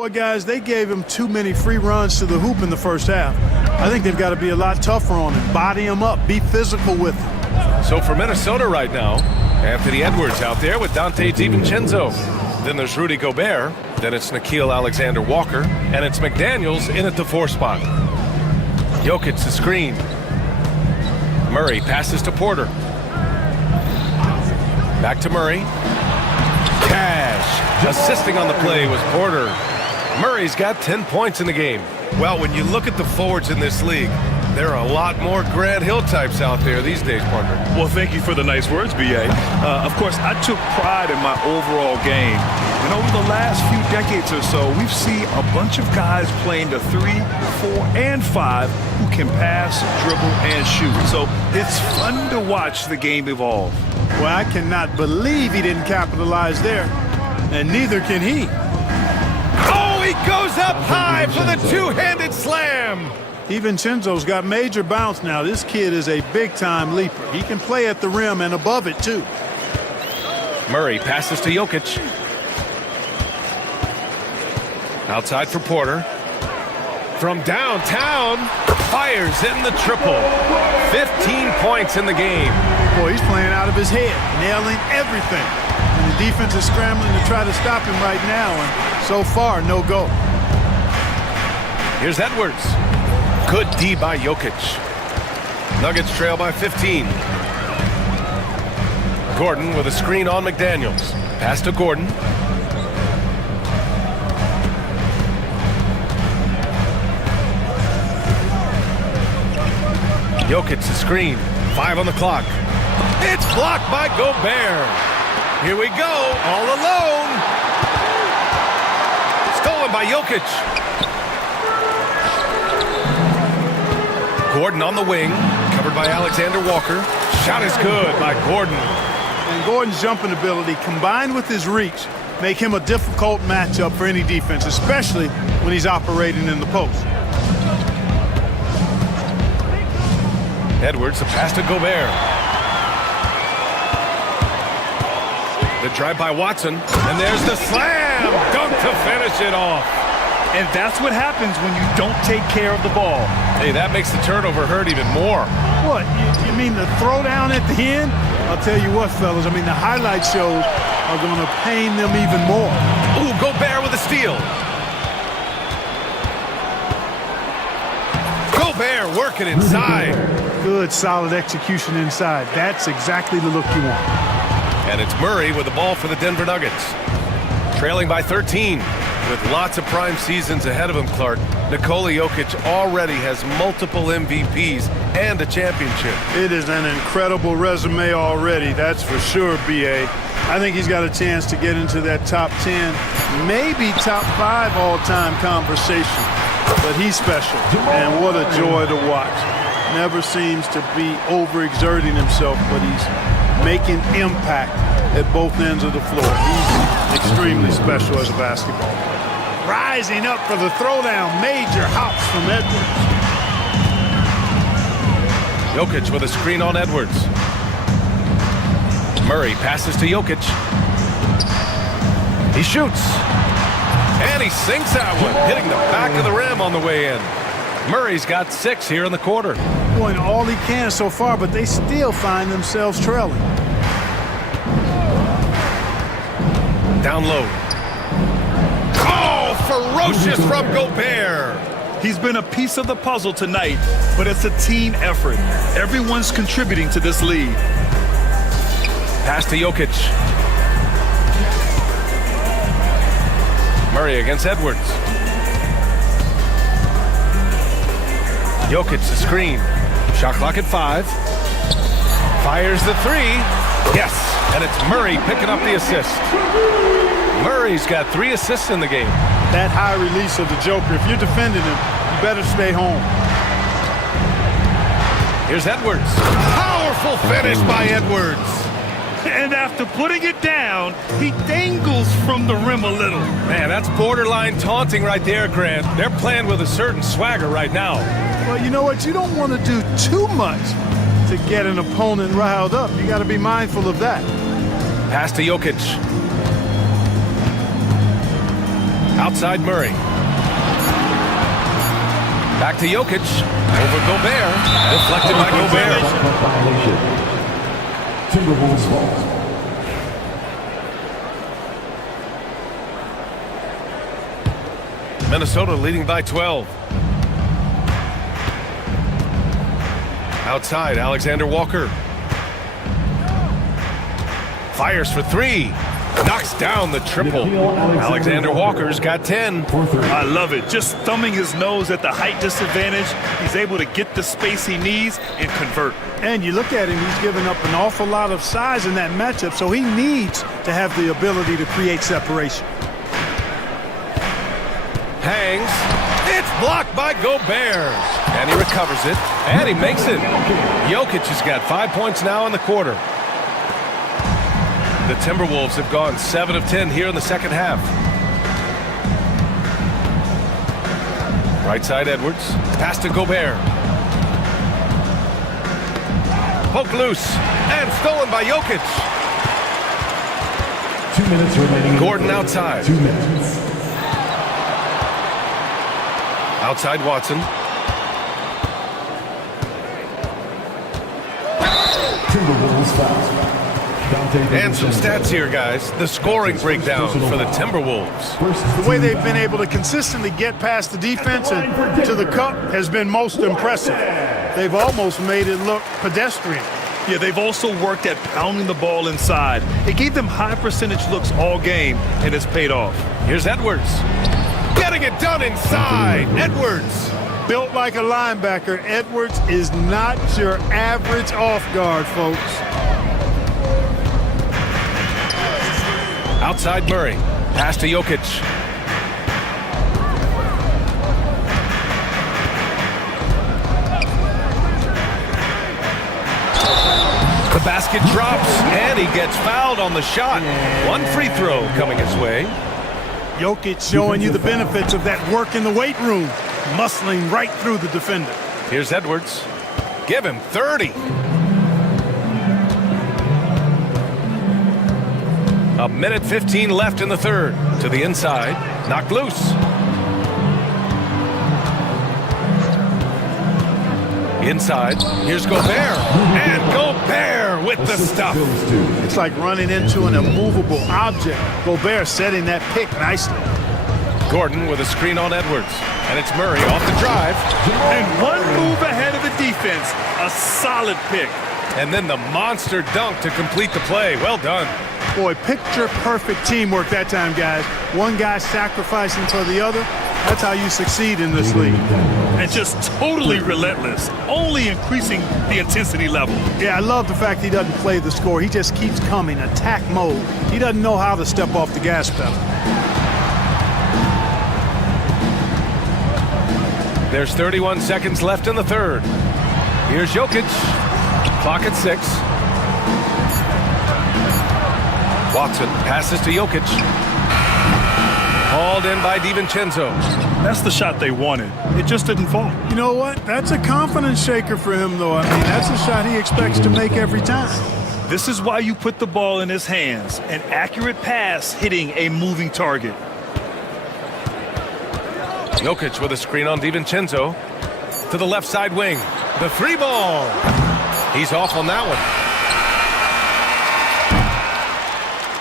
Well, guys, they gave him too many free runs to the hoop in the first half. I think they've got to be a lot tougher on him. Body him up. Be physical with him. So for Minnesota right now, Anthony Edwards out there with Dante DiVincenzo. Then there's Rudy Gobert. Then it's Nickeil Alexander-Walker. And it's McDaniels in at the 4 spot. Jokic the screen. Murray passes to Porter. Back to Murray. Cash. Assisting on the play was Porter. Murray's got 10 points in the game. Well, when you look at the forwards in this league, there are a lot more Grant Hill types out there these days, partner. Well, thank you for the nice words, B.A. Of course, I took pride in my overall game. And over the last few decades or so, we've seen a bunch of guys playing the 3, 4, and 5 who can pass, dribble, and shoot. So it's fun to watch the game evolve. Well, I cannot believe he didn't capitalize there. And neither can he. Oh, he goes up high for the two-handed slam. DiVincenzo's got major bounce now. This kid is a big-time leaper. He can play at the rim and above it, too. Murray passes to Jokic. Outside for Porter. From downtown, fires in the triple. 15 points in the game. Boy, he's playing out of his head, nailing everything. And the defense is scrambling to try to stop him right now, and so far, no go. Here's Edwards. Good D by Jokic. Nuggets trail by 15. Gordon with a screen on McDaniels. Pass to Gordon. Jokic the screen. 5 on the clock. It's blocked by Gobert. Here we go, all alone. Stolen by Jokic. Gordon on the wing, covered by Alexander Walker. Shot is good by Gordon. And Gordon's jumping ability, combined with his reach, make him a difficult matchup for any defense, especially when he's operating in the post. Edwards, a pass to Gobert. The drive by Watson, and there's the slam! Dunk to finish it off. And that's what happens when you don't take care of the ball. Hey, that makes the turnover hurt even more. What, you mean the throwdown at the end? I'll tell you what, fellas, I mean, the highlight shows are going to pain them even more. Ooh, Gobert with a steal. Gobert working inside. Good, solid execution inside. That's exactly the look you want. And it's Murray with the ball for the Denver Nuggets. Trailing by 13. With lots of prime seasons ahead of him, Clark, Nikola Jokic already has multiple MVPs and a championship. It is an incredible resume already, that's for sure, B.A. I think he's got a chance to get into that top 10, maybe top 5 all-time conversation. But he's special, and what a joy to watch. Never seems to be overexerting himself, but he's making impact at both ends of the floor. He's extremely special as a basketball player. Rising up for the throwdown, major hops from Edwards. Jokic with a screen on Edwards. Murray passes to Jokic. He shoots. And he sinks that one, hitting the back of the rim on the way in. Murray's got 6 here in the quarter. Doing all he can so far, but they still find themselves trailing. Down low. Oh, ferocious from Gobert. He's been a piece of the puzzle tonight, but it's a team effort. Everyone's contributing to this lead. Pass to Jokic. Murray against Edwards. Jokic the screen. Shot clock at 5. Fires the 3. Yes, and it's Murray picking up the assist. Murray's got 3 assists in the game. That high release of the Joker, if you're defending him, you better stay home. Here's Edwards. Powerful finish by Edwards. And after putting it down, he dangles from the rim a little. Man, that's borderline taunting right there, Grant. They're playing with a certain swagger right now. Well, you know what? You don't want to do too much to get an opponent riled up. You got to be mindful of that. Pass to Jokic. Outside Murray. Back to Jokic. Over Gobert. Deflected by Gobert. Violation. Timberwolves fault. Minnesota leading by 12. Outside, Alexander Walker. Fires for three. Knocks down the triple. Alexander Walker's got 10. I love it. Just thumbing his nose at the height disadvantage. He's able to get the space he needs and convert. And you look at him, he's given up an awful lot of size in that matchup, so he needs to have the ability to create separation. Hangs. It's blocked by Gobert. And he recovers it. And he makes it. Jokic has got 5 points now in the quarter. The Timberwolves have gone 7 of 10 here in the second half. Right side Edwards. Pass to Gobert. Poked loose. And stolen by Jokic. 2 minutes remaining. Gordon outside. 2 minutes. Outside Watson. Timberwolves foul. And some stats here, guys. The scoring breakdown for the Timberwolves. The way they've been able to consistently get past the defense and to the cup has been most impressive. They've almost made it look pedestrian. Yeah, they've also worked at pounding the ball inside. It gave them high percentage looks all game, and it's paid off. Here's Edwards. Getting it done inside. Edwards. Built like a linebacker, Edwards is not your average off guard, folks. Outside Murray. Pass to Jokic. The basket drops, and he gets fouled on the shot. One free throw coming his way. Jokic showing you the benefits of that work in the weight room, muscling right through the defender. Here's Edwards. Give him 30. A minute 15 left in the third. To the inside. Knocked loose. Inside. Here's Gobert. And Gobert with the stuff. It's like running into an immovable object. Gobert setting that pick nicely. Gordon with a screen on Edwards. And it's Murray off the drive. And one move ahead of the defense. A solid pick. And then the monster dunk to complete the play. Well done. Boy, picture-perfect teamwork that time, guys. One guy sacrificing for the other. That's how you succeed in this league. And just totally relentless, only increasing the intensity level. Yeah, I love the fact he doesn't play the score. He just keeps coming, attack mode. He doesn't know how to step off the gas pedal. There's 31 seconds left in the third. Here's Jokic. Clock at 6. Watson passes to Jokic. Hauled in by DiVincenzo. That's the shot they wanted. It just didn't fall. You know what? That's a confidence shaker for him, though. I mean, that's a shot he expects to make every time. This is why you put the ball in his hands. An accurate pass hitting a moving target. Jokic with a screen on DiVincenzo. To the left side wing. The three ball. He's off on that one.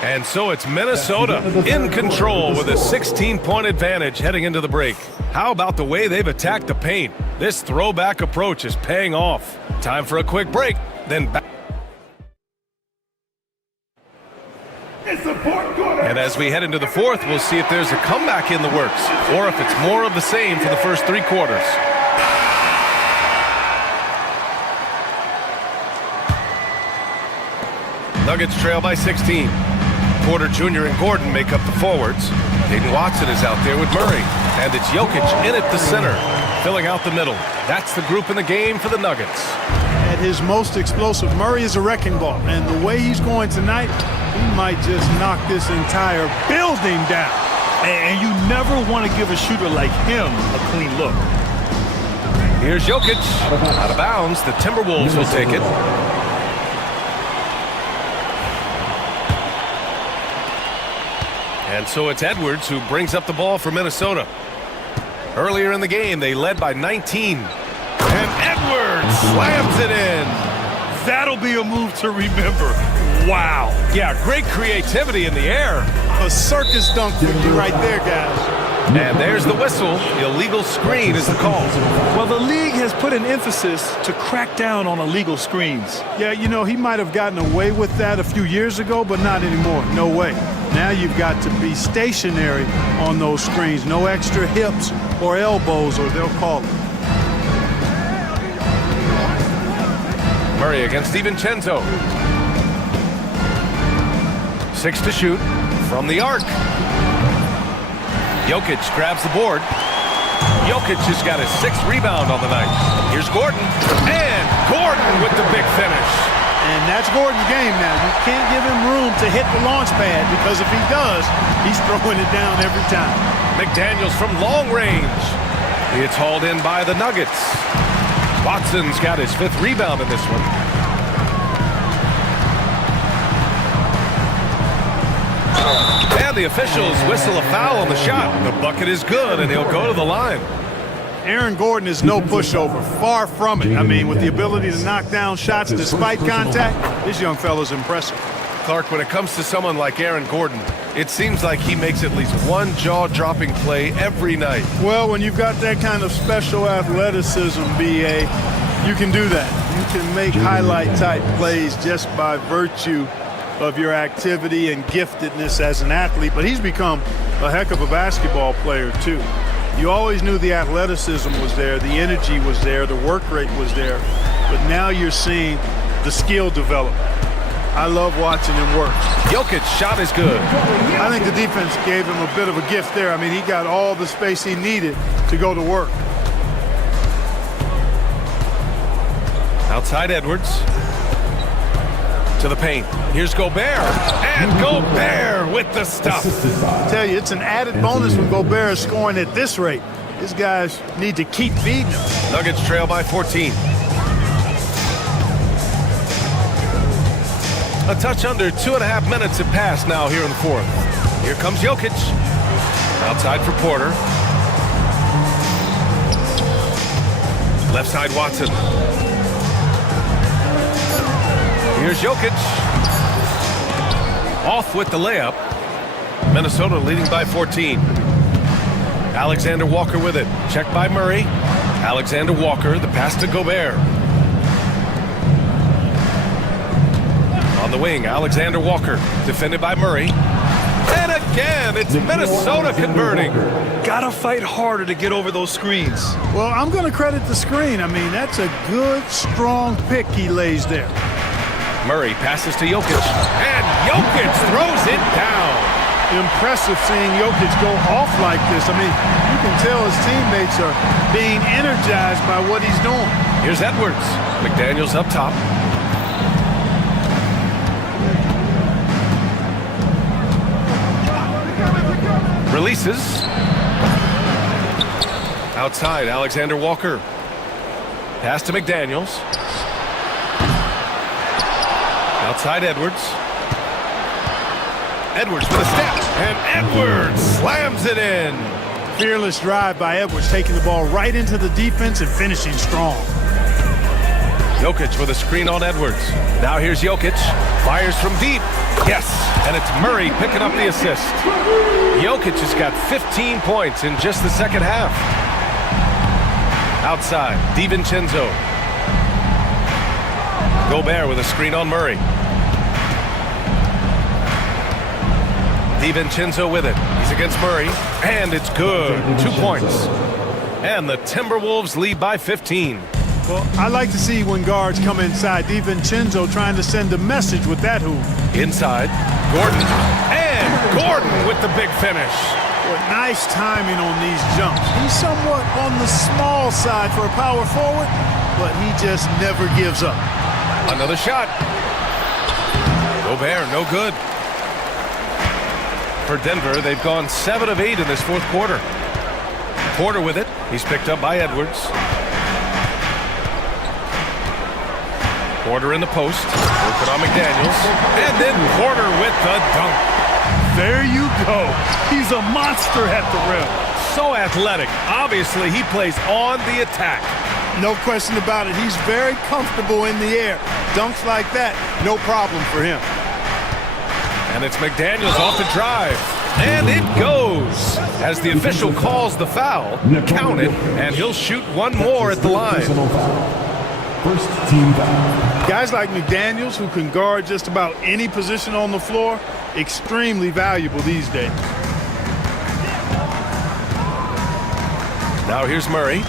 And so it's Minnesota in control with a 16-point advantage heading into the break. How about the way they've attacked the paint? This throwback approach is paying off. Time for a quick break, then back. And as we head into the fourth, we'll see if there's a comeback in the works or if it's more of the same for the first 3 quarters. Nuggets trail by 16. Porter Jr. and Gordon make up the forwards. Hayden Watson is out there with Murray. And it's Jokic in at the center, filling out the middle. That's the group in the game for the Nuggets. At his most explosive, Murray is a wrecking ball. And the way he's going tonight, he might just knock this entire building down. And you never want to give a shooter like him a clean look. Here's Jokic. Out of bounds. The Timberwolves will take it. And so it's Edwards who brings up the ball for Minnesota. Earlier in the game, they led by 19. And Edwards slams it in. That'll be a move to remember. Wow. Yeah, great creativity in the air. A circus dunk for you right there, guys. And there's the whistle. Illegal screen is the call. Well, the league has put an emphasis to crack down on illegal screens. Yeah, you know, he might have gotten away with that a few years ago, but not anymore. No way. Now you've got to be stationary on those screens. No extra hips or elbows, or they'll call it. Murray against DiVincenzo. 6 to shoot from the arc. Jokic grabs the board. Jokic has got his 6th rebound on the night. Here's Gordon. And Gordon with the big finish. And that's Gordon's game now. You can't give him room to hit the launch pad, because if he does, he's throwing it down every time. McDaniels from long range. It's hauled in by the Nuggets. Watson's got his 5th rebound in this one. And the officials whistle a foul on the shot. The bucket is good, and he'll go to the line. Aaron Gordon is no pushover. Far from it. I mean, with the ability to knock down shots despite contact, this young fellow's impressive. Clark, when it comes to someone like Aaron Gordon, it seems like he makes at least one jaw-dropping play every night. Well, when you've got that kind of special athleticism, B.A., you can do that. You can make highlight-type plays just by virtue of your activity and giftedness as an athlete. But he's become a heck of a basketball player, too. You always knew the athleticism was there, the energy was there, the work rate was there. But now you're seeing the skill develop. I love watching him work. Jokic shot is good. I think the defense gave him a bit of a gift there. I mean, he got all the space he needed to go to work. Outside Edwards. To the paint. Here's Gobert. And Gobert with the stuff. I tell you, it's an added bonus when Gobert is scoring at this rate. These guys need to keep feeding him. Nuggets trail by 14. A touch under 2.5 minutes have passed now here in the 4th. Here comes Jokic. Outside for Porter. Left side Watson. Here's Jokic. Off with the layup. Minnesota leading by 14. Alexander Walker with it. Checked by Murray. Alexander Walker, the pass to Gobert. On the wing, Alexander Walker, defended by Murray. And again, it's Minnesota converting. Gotta fight harder to get over those screens. Well, I'm going to credit the screen. I mean, that's a good, strong pick he lays there. Murray passes to Jokic, and Jokic throws it down. Impressive seeing Jokic go off like this. I mean, you can tell his teammates are being energized by what he's doing. Here's Edwards. McDaniels up top. Releases. Outside, Alexander Walker. Pass to McDaniels. Outside Edwards. Edwards with a step. And Edwards slams it in. Fearless drive by Edwards, taking the ball right into the defense and finishing strong. Jokic with a screen on Edwards. Now here's Jokic. Fires from deep. Yes, and it's Murray picking up the assist. Jokic has got 15 points in just the second half. Outside, DiVincenzo. Gobert with a screen on Murray. DiVincenzo with it. He's against Murray, and it's good. 2 points. And the Timberwolves lead by 15. Well, I like to see when guards come inside. DiVincenzo trying to send a message with that hoop. Inside, Gordon. And Gordon with the big finish. Well, nice timing on these jumps. He's somewhat on the small side for a power forward, but he just never gives up. Another shot. Gobert, no good. For Denver, they've gone 7 of 8 in this 4th quarter. Porter with it. He's picked up by Edwards. Porter in the post. Working on McDaniels. And then Porter with the dunk. There you go. He's a monster at the rim. So athletic. Obviously, he plays on the attack. No question about it. He's very comfortable in the air. Dunks like that, no problem for him. And it's McDaniels off the drive. And it goes. As the official calls the foul, count it, and he'll shoot one more at the line. First team foul. Guys like McDaniels, who can guard just about any position on the floor, extremely valuable these days. Now here's Murray.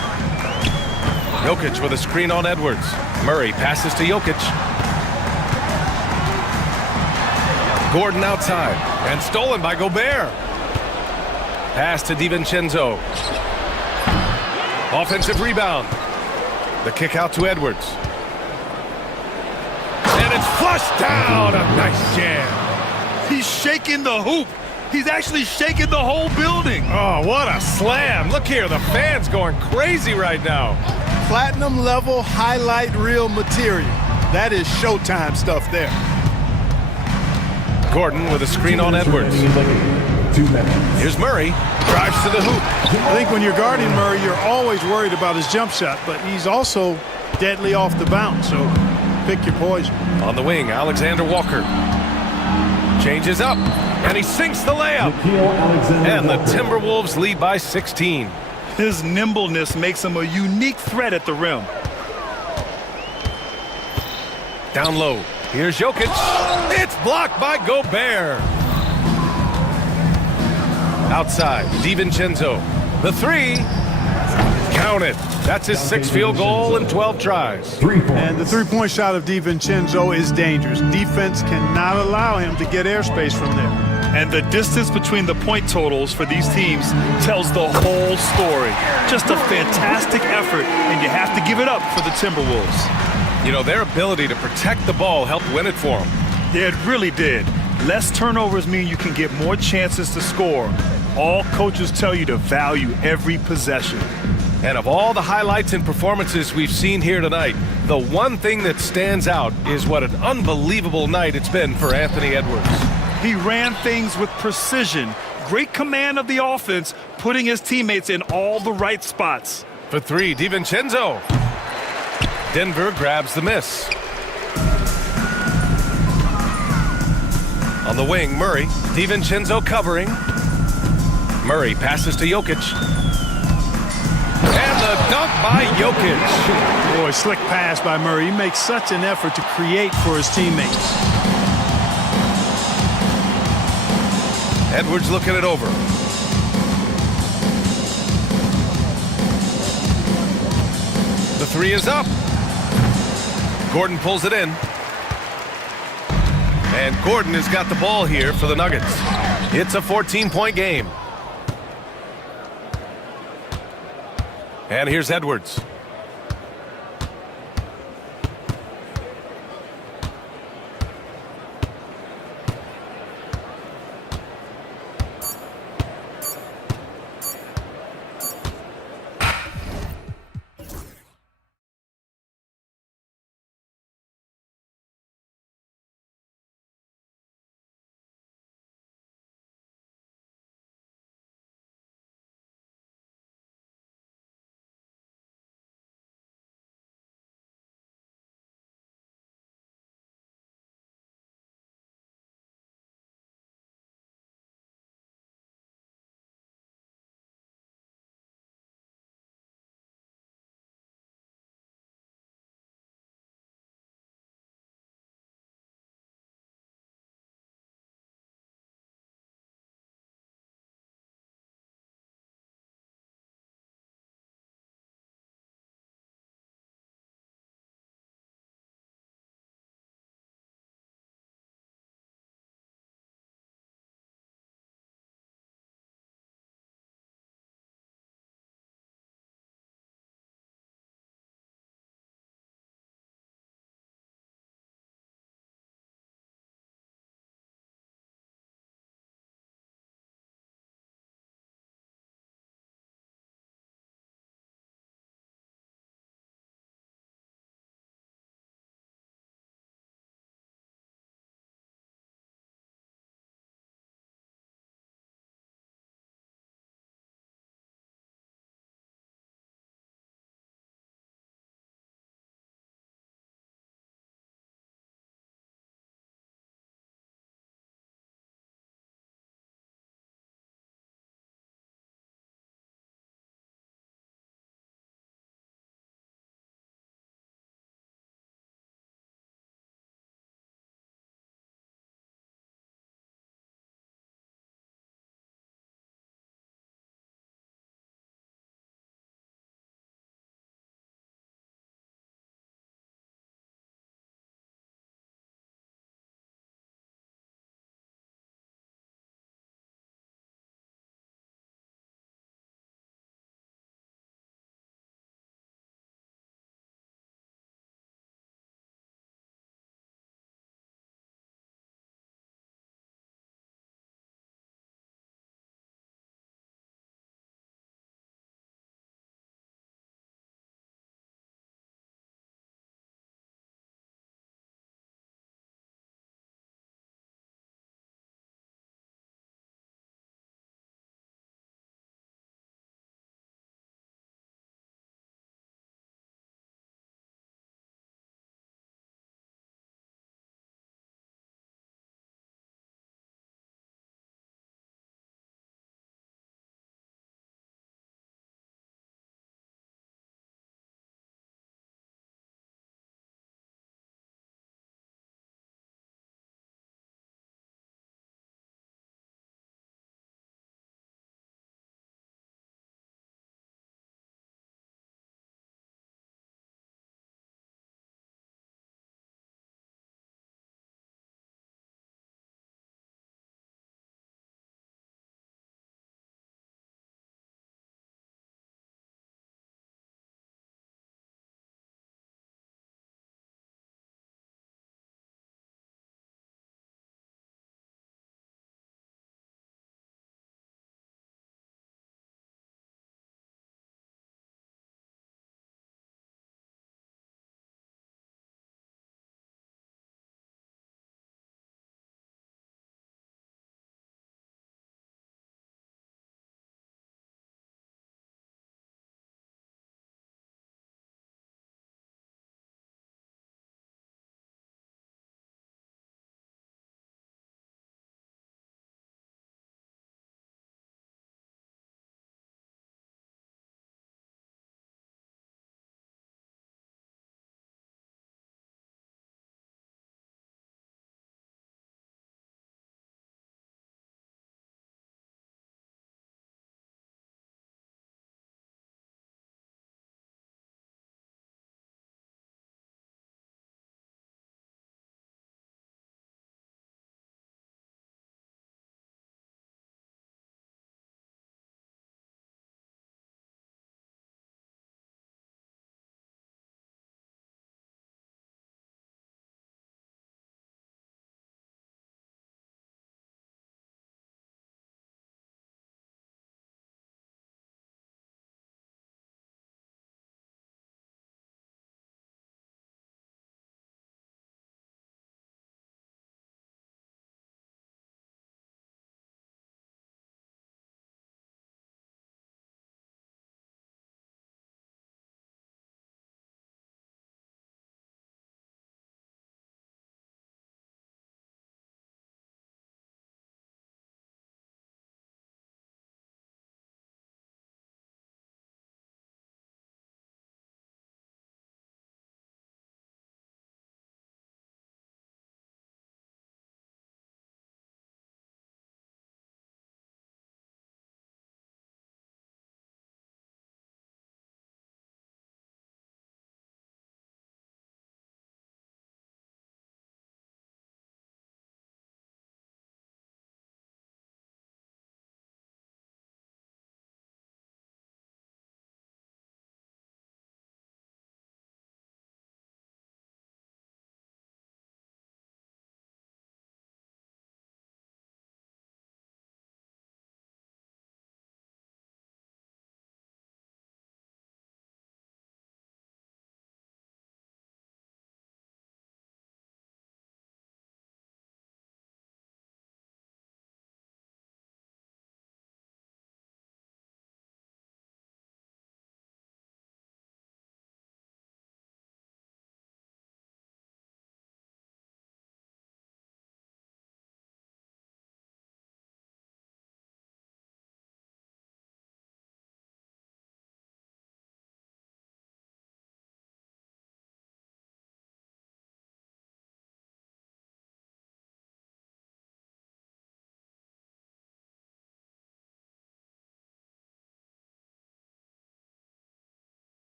Jokic with a screen on Edwards. Murray passes to Jokic. Gordon outside, and stolen by Gobert. Pass to DiVincenzo. Offensive rebound. The kick out to Edwards. And it's flushed down. A nice jam. He's shaking the hoop. He's actually shaking the whole building. Oh, what a slam. Look here, the fans going crazy right now. Platinum level highlight reel material. That is Showtime stuff there. Gordon with a screen on Edwards. 2 minutes. Here's Murray. Drives to the hoop. I think when you're guarding Murray, you're always worried about his jump shot, but he's also deadly off the bounce, so pick your poison. On the wing, Alexander Walker. Changes up, and he sinks the layup. And the Timberwolves lead by 16. His nimbleness makes him a unique threat at the rim. Down low. Here's Jokic. It's blocked by Gobert. Outside, DiVincenzo. The three. Count it. That's his 6th field goal in 12 tries. And the three-point shot of DiVincenzo is dangerous. Defense cannot allow him to get airspace from there. And the distance between the point totals for these teams tells the whole story. Just a fantastic effort, and you have to give it up for the Timberwolves. You know, their ability to protect the ball helped win it for them. Yeah, it really did. Less turnovers mean you can get more chances to score. All coaches tell you to value every possession. And of all the highlights and performances we've seen here tonight, the one thing that stands out is what an unbelievable night it's been for Anthony Edwards. He ran things with precision, great command of the offense, putting his teammates in all the right spots. For three, DiVincenzo. Denver grabs the miss. On the wing, Murray. DiVincenzo covering. Murray passes to Jokic. And the dunk by Jokic. Boy, slick pass by Murray. He makes such an effort to create for his teammates. Edwards looking it over. The three is up. Gordon pulls it in. And Gordon has got the ball here for the Nuggets. It's a 14-point game. And here's Edwards.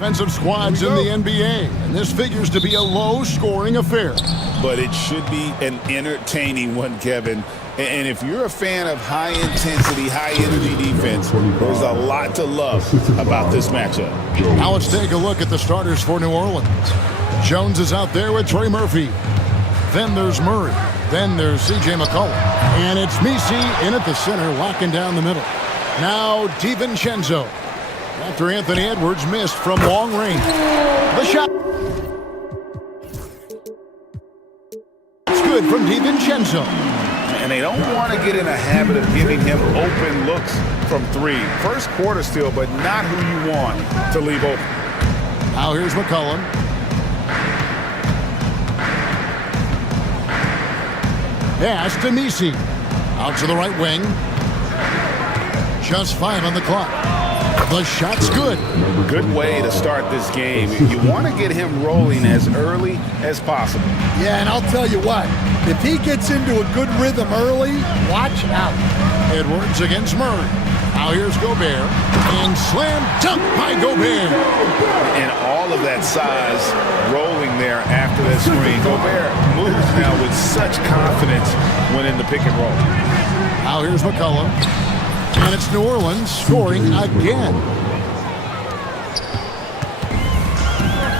Defensive squads in the NBA, and this figures to be a low-scoring affair. But it should be an entertaining one, Kevin. And if you're a fan of high-intensity, high-energy defense, there's a lot to love about this matchup. Now let's take a look at the starters for New Orleans. Jones is out there with Trey Murphy. Then there's Murray. Then there's C.J. McCollum. And it's Misi in at the center, locking down the middle. Now DiVincenzo. After Anthony Edwards missed from long range. The shot. It's good from DiVincenzo. And they don't want to get in a habit of giving him open looks from three. First quarter still, but not who you want to leave open. Now here's McCollum. Pass to Misi. Out to the right wing. Just 5 on the clock. The shot's good. Good way to start this game. You want to get him rolling as early as possible. Yeah, and I'll tell you what, if he gets into a good rhythm early, watch out. Edwards against Murray. Now here's Gobert. And slam dunk by Gobert. And all of that size rolling there after that screen. Gobert moves now with such confidence when in the pick and roll. Now here's McCollum. And it's New Orleans scoring again.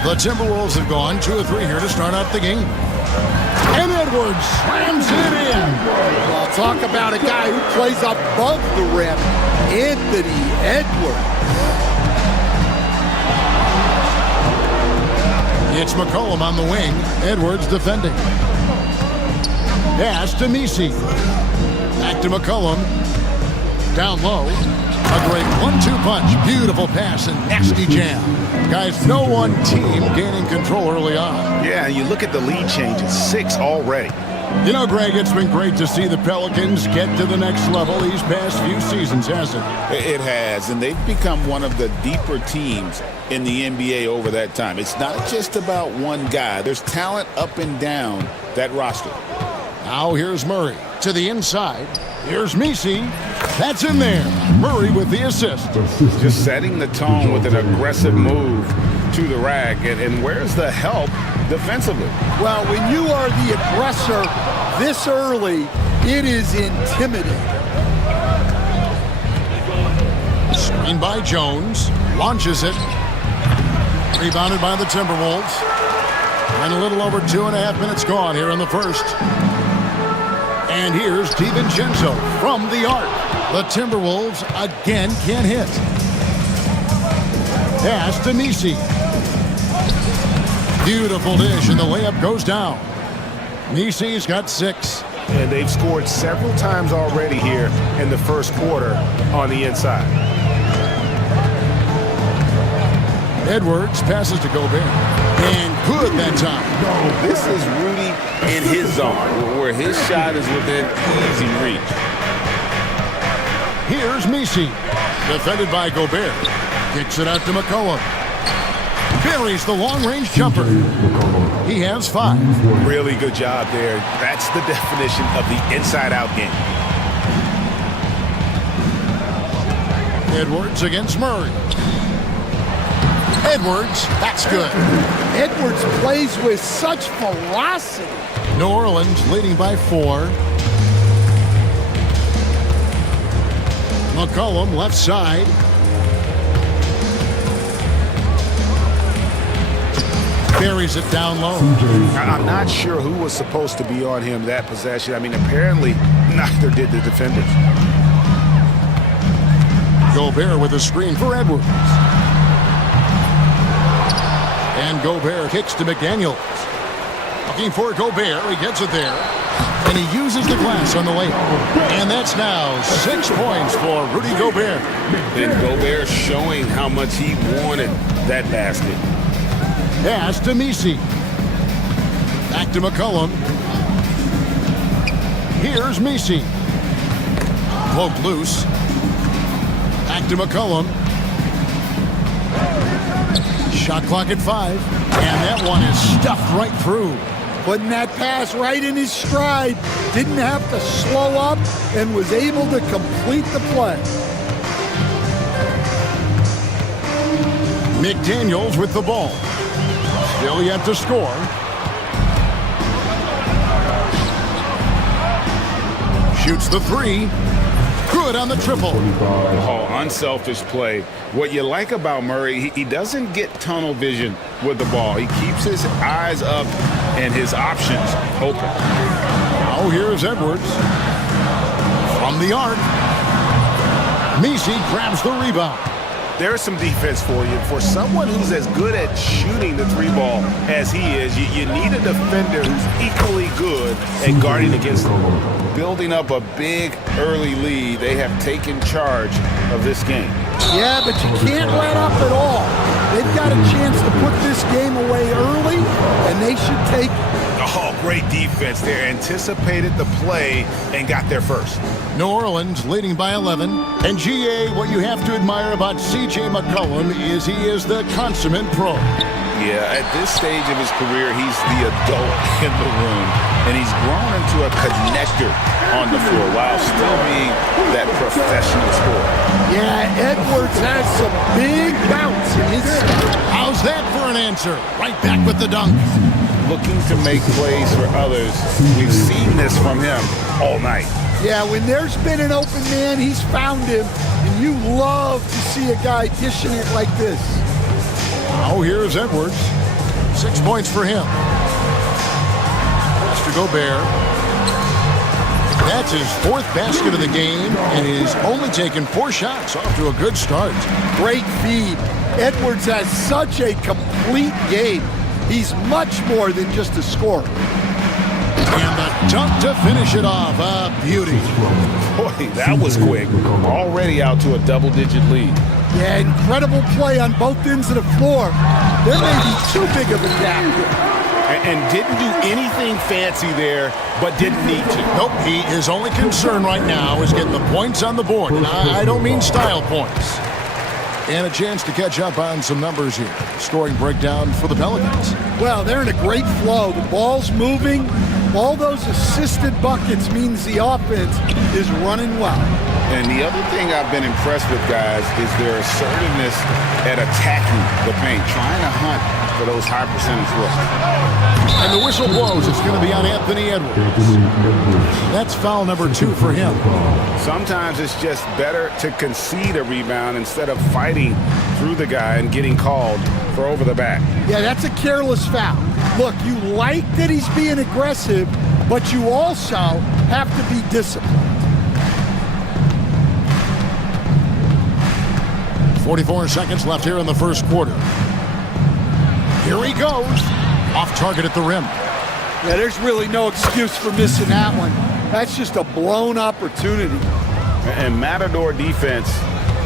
The Timberwolves have gone 2 of 3 here to start out the game. And Edwards slams it in. Well, talk about a guy who plays above the rim. Anthony Edwards. It's McCollum on the wing. Edwards defending. Pass to Misi. Back to McCollum. Down low. A great 1-2 punch. Beautiful pass and nasty jam. Guys, no one team gaining control early on. Yeah, you look at the lead changes. 6 already. You know, Greg, it's been great to see the Pelicans get to the next level these past few seasons, hasn't it? It has, and they've become one of the deeper teams in the NBA over that time. It's not just about one guy. There's talent up and down that roster. Now here's Murray to the inside. Here's Misi. That's in there. Murray with the assist. Just setting the tone with an aggressive move to the rack. And where's the help defensively? Well, when you are the aggressor this early, it is intimidating. Screen by Jones. Launches it. Rebounded by the Timberwolves. And a little over 2.5 minutes gone here in the first. And here's DiVincenzo from the arc. The Timberwolves again can't hit. Pass to Misi. Beautiful dish, and the layup goes down. Misi's got 6. And they've scored several times already here in the first quarter on the inside. Edwards passes to Gobert. And good that time. This is Rudy in his zone, where his shot is within easy reach. Here's Misi. Defended by Gobert. Kicks it out to McCollum. Buries the long-range jumper. He has 5. Really good job there. That's the definition of the inside-out game. Edwards against Murray. Edwards, that's good. Edwards plays with such ferocity. New Orleans leading by 4. McCollum left side. Buries it down low. I'm not sure who was supposed to be on him that possession. I mean, apparently neither did the defenders. Gobert with a screen for Edwards. And Gobert kicks to McDaniels. Looking for Gobert. He gets it there. And he uses the glass on the layup. And that's now 6 points for Rudy Gobert. And Gobert showing how much he wanted that basket. Pass to Misi. Back to McCollum. Here's Misi. Poked loose. Back to McCollum. Shot clock at 5. And that one is stuffed right through. Putting that pass right in his stride. Didn't have to slow up and was able to complete the play. McDaniels with the ball. Still yet to score. Shoots the three. Good on the triple. Oh, unselfish play. What you like about Murray, he doesn't get tunnel vision with the ball. He keeps his eyes up and his options open. Now here's Edwards. From the arc. Messi grabs the rebound. There's some defense for you. For someone who's as good at shooting the three ball as he is, you need a defender who's equally good at guarding against them. Building up a big early lead, they have taken charge of this game. Yeah, but you can't let up at all. They've got a chance to put this game away early, and they should take it. Oh, great defense there. Anticipated the play and got there first. New Orleans leading by 11. And GA, what you have to admire about C.J. McCollum is he is the consummate pro. Yeah, at this stage of his career, he's the adult in the room, and he's grown into a connector on the floor while still being that professional scorer. Yeah, Edwards has some big bounce in his step. How's that for an answer? Right back with the dunk. Looking to make plays for others. We've seen this from him all night. Yeah, when there's been an open man, he's found him, and you love to see a guy dishing it like this. Now here's Edwards. 6 points for him. Mr. Gobert. That's his 4th basket of the game, and he's only taken 4 shots. Off to a good start. Great feed. Edwards has such a complete game. He's much more than just a scorer. And the dunk to finish it off. A beauty. Boy, that was quick. Already out to a double-digit lead. Yeah, incredible play on both ends of the floor. There may be too big of a gap here. And didn't do anything fancy there, but didn't need to. Nope, his only concern right now is getting the points on the board. And I don't mean style points. And a chance to catch up on some numbers here. Scoring breakdown for the Pelicans. Well, they're in a great flow. The ball's moving. All those assisted buckets means the offense is running well. And the other thing I've been impressed with, guys, is their assertiveness at attacking the paint, trying to hunt for those high percentage looks. And the whistle blows. It's going to be on Anthony Edwards. That's foul number 2 for him. Sometimes it's just better to concede a rebound instead of fighting through the guy and getting called for over the back. Yeah, that's a careless foul. Look, you like that he's being aggressive, but you also have to be disciplined. 44 seconds left here in the first quarter. Here he goes. Off target at the rim. Yeah, there's really no excuse for missing that one. That's just a blown opportunity. And Matador defense,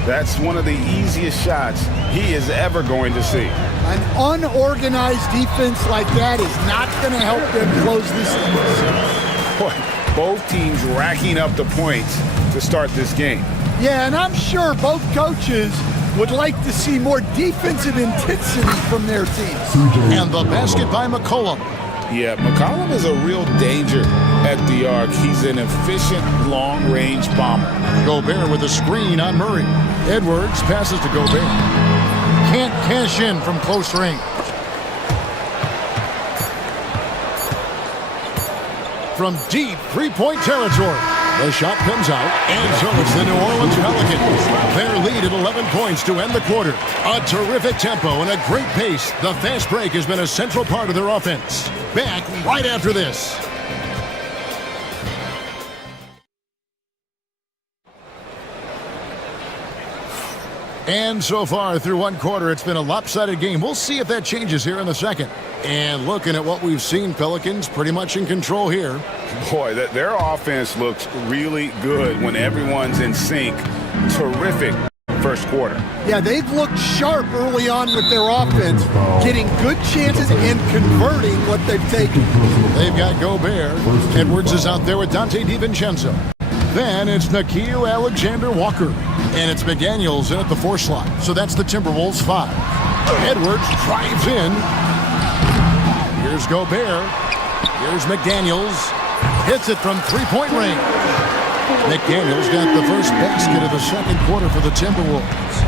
that's one of the easiest shots he is ever going to see. An unorganized defense like that is not going to help them close this thing. Boy, both teams racking up the points to start this game. Yeah, and I'm sure both coaches would like to see more defensive intensity from their teams. And the basket by McCollum. Yeah, McCollum is a real danger at the arc. He's an efficient long-range bomber. Gobert with a screen on Murray. Edwards passes to Gobert. Can't cash in from close range. From deep three-point territory. The shot comes out, and so it's the New Orleans Pelicans. Their lead at 11 points to end the quarter. A terrific tempo and a great pace. The fast break has been a central part of their offense. Back right after this. And so far through one quarter, it's been a lopsided game. We'll see if that changes here in the second. And looking at what we've seen, Pelicans pretty much in control here. Boy, their offense looks really good when everyone's in sync. Terrific first quarter. Yeah, they've looked sharp early on with their offense, getting good chances and converting what they've taken. They've got Gobert. Edwards is out there with Dante DiVincenzo. Then it's Nickeil Alexander-Walker. And it's McDaniels in at the 4 slot. So that's the Timberwolves 5. Edwards drives in. Here's Gobert. Here's McDaniels. Hits it from three-point range. McDaniels got the first basket of the second quarter for the Timberwolves.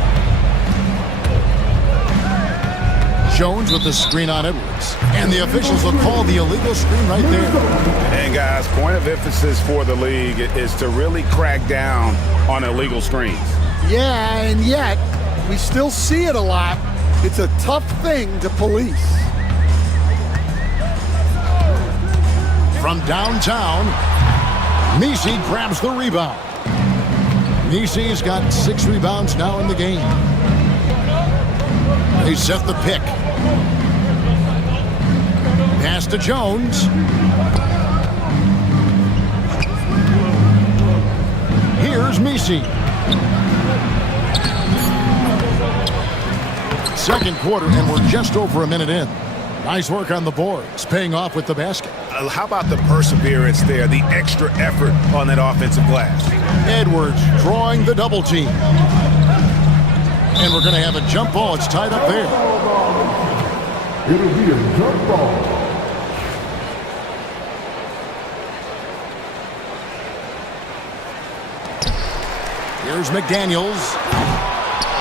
Jones with the screen on Edwards. And the officials will call the illegal screen right there. And guys, point of emphasis for the league is to really crack down on illegal screens. Yeah, and yet we still see it a lot. It's a tough thing to police. From downtown, Messi grabs the rebound. Messi's got 6 rebounds now in the game. They set the pick. Pass to Jones. Here's Messi. Second quarter, and we're just over a minute in. Nice work on the boards, paying off with the basket. How about the perseverance there, the extra effort on that offensive glass? Edwards drawing the double team. And we're going to have a jump ball. It's tied up there. It'll be a jump ball. Here's McDaniels.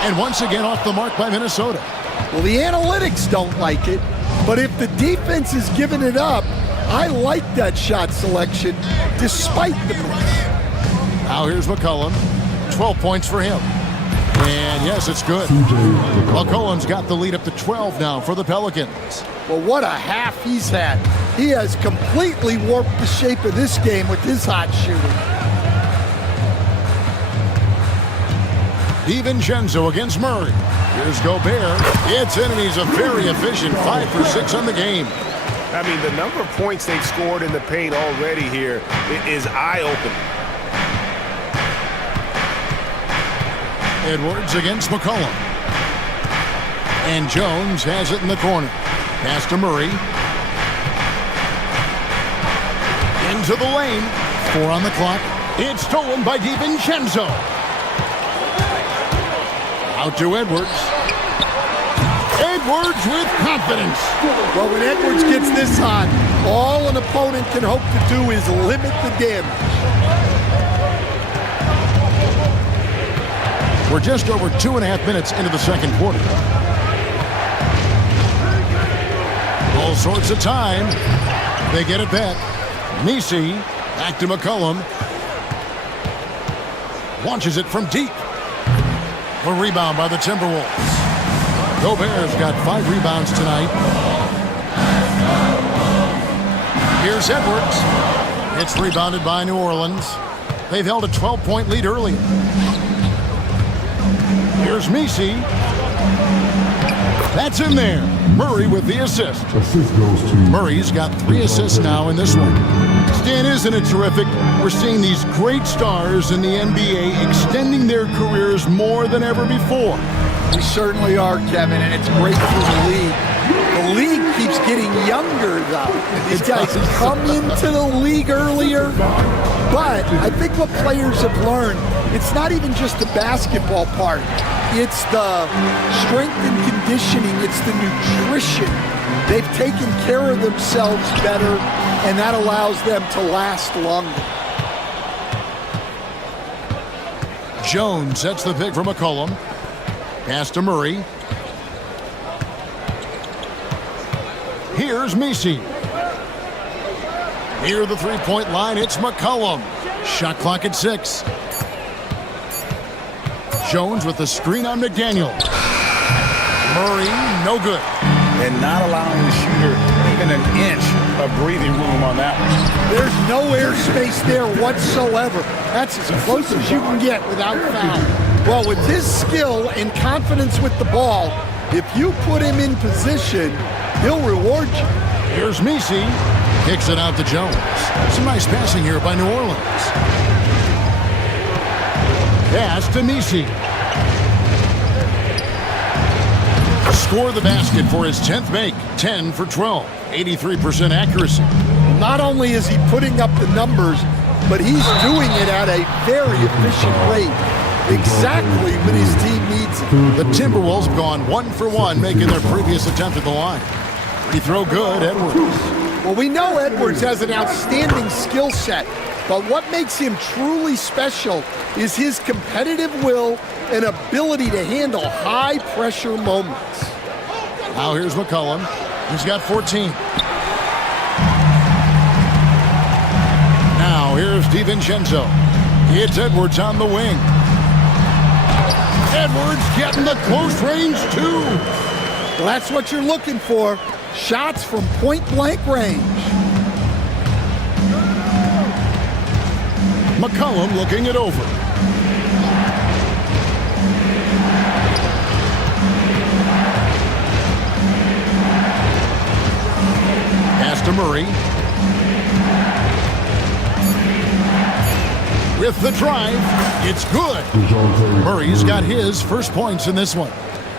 And once again off the mark by Minnesota. Well, the analytics don't like it, but if the defense is giving it up, I like that shot selection despite the miss. Now here's McCollum. 12 points for him. And yes, it's good. McCollum's got the lead up to 12 now for the Pelicans. Well, what a half he's had. He has completely warped the shape of this game with his hot shooting. DiVincenzo against Murray. Here's Gobert. It's in, and he's a very efficient 5 for 6 on the game. I mean, the number of points they've scored in the paint already here is eye-opening. Edwards against McCollum. And Jones has it in the corner. Pass to Murray. Into the lane. 4 on the clock. It's stolen by DiVincenzo. Out to Edwards. Edwards with confidence. Well, when Edwards gets this hot, all an opponent can hope to do is limit the damage. We're just over 2.5 minutes into the second quarter. All sorts of time. They get it back. Messi back to McCollum. Launches it from deep. A rebound by the Timberwolves. Gobert's got 5 rebounds tonight. Here's Edwards. It's rebounded by New Orleans. They've held a 12-point lead earlier. Here's Messi. That's in there. Murray with the assist. Assist goes to Murray's got 3 assists now in this one. Stan, isn't it terrific? We're seeing these great stars in the NBA extending their careers more than ever before. We certainly are, Kevin, and it's great for the league. The league keeps getting younger, though. These guys come into the league earlier, but I think what players have learned, it's not even just the basketball part. It's the strength and conditioning. It's the nutrition. They've taken care of themselves better, and that allows them to last longer. Jones sets the pick for McCollum. Pass to Murray. Here's Messi. Near the three-point line, it's McCollum. Shot clock at 6. Jones with the screen on McDaniels. Murray, no good. And not allowing the shooter even an inch of breathing room on that one. There's no airspace there whatsoever. That's as close as you can get without foul. Well, with his skill and confidence with the ball, if you put him in position, he'll reward you. Here's Messi. Kicks it out to Jones. Some nice passing here by New Orleans. Pass to Messi. Score the basket for his 10th make. 10 for 12. 83% accuracy. Not only is he putting up the numbers, but he's doing it at a very efficient rate. Exactly when his team needs it. The Timberwolves have gone 1 for 1, making their previous attempt at the line. Free throw good, Edwards. Well, we know Edwards has an outstanding skill set, but what makes him truly special is his competitive will and ability to handle high-pressure moments. Now here's McCollum. He's got 14. Now here's DiVincenzo. It's Edwards on the wing. Edwards getting the close range too. Well, that's what you're looking for. Shots from point-blank range. McCollum looking it over. Pass to Murray. With the drive, it's good. Murray's got his first points in this one.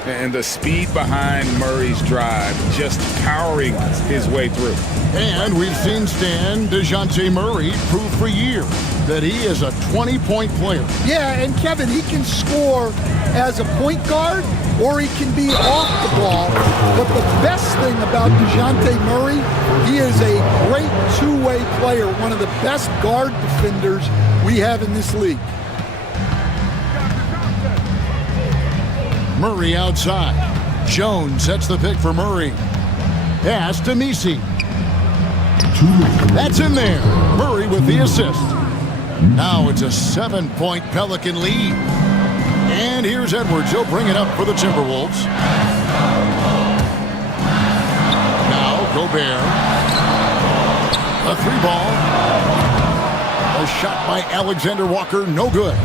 And the speed behind Murray's drive, just powering his way through. And we've seen Stan DeJounte Murray prove for years that he is a 20-point player. Yeah, and Kevin, he can score as a point guard or he can be off the ball. But the best thing about DeJounte Murray, he is a great two-way player, one of the best guard defenders we have in this league. Murray outside. Jones sets the pick for Murray. Pass to Misi. That's in there. Murray with the assist. Now it's a 7-point Pelican lead. And here's Edwards. He'll bring it up for the Timberwolves. Now Gobert. A three ball. A shot by Alexander Walker. No good.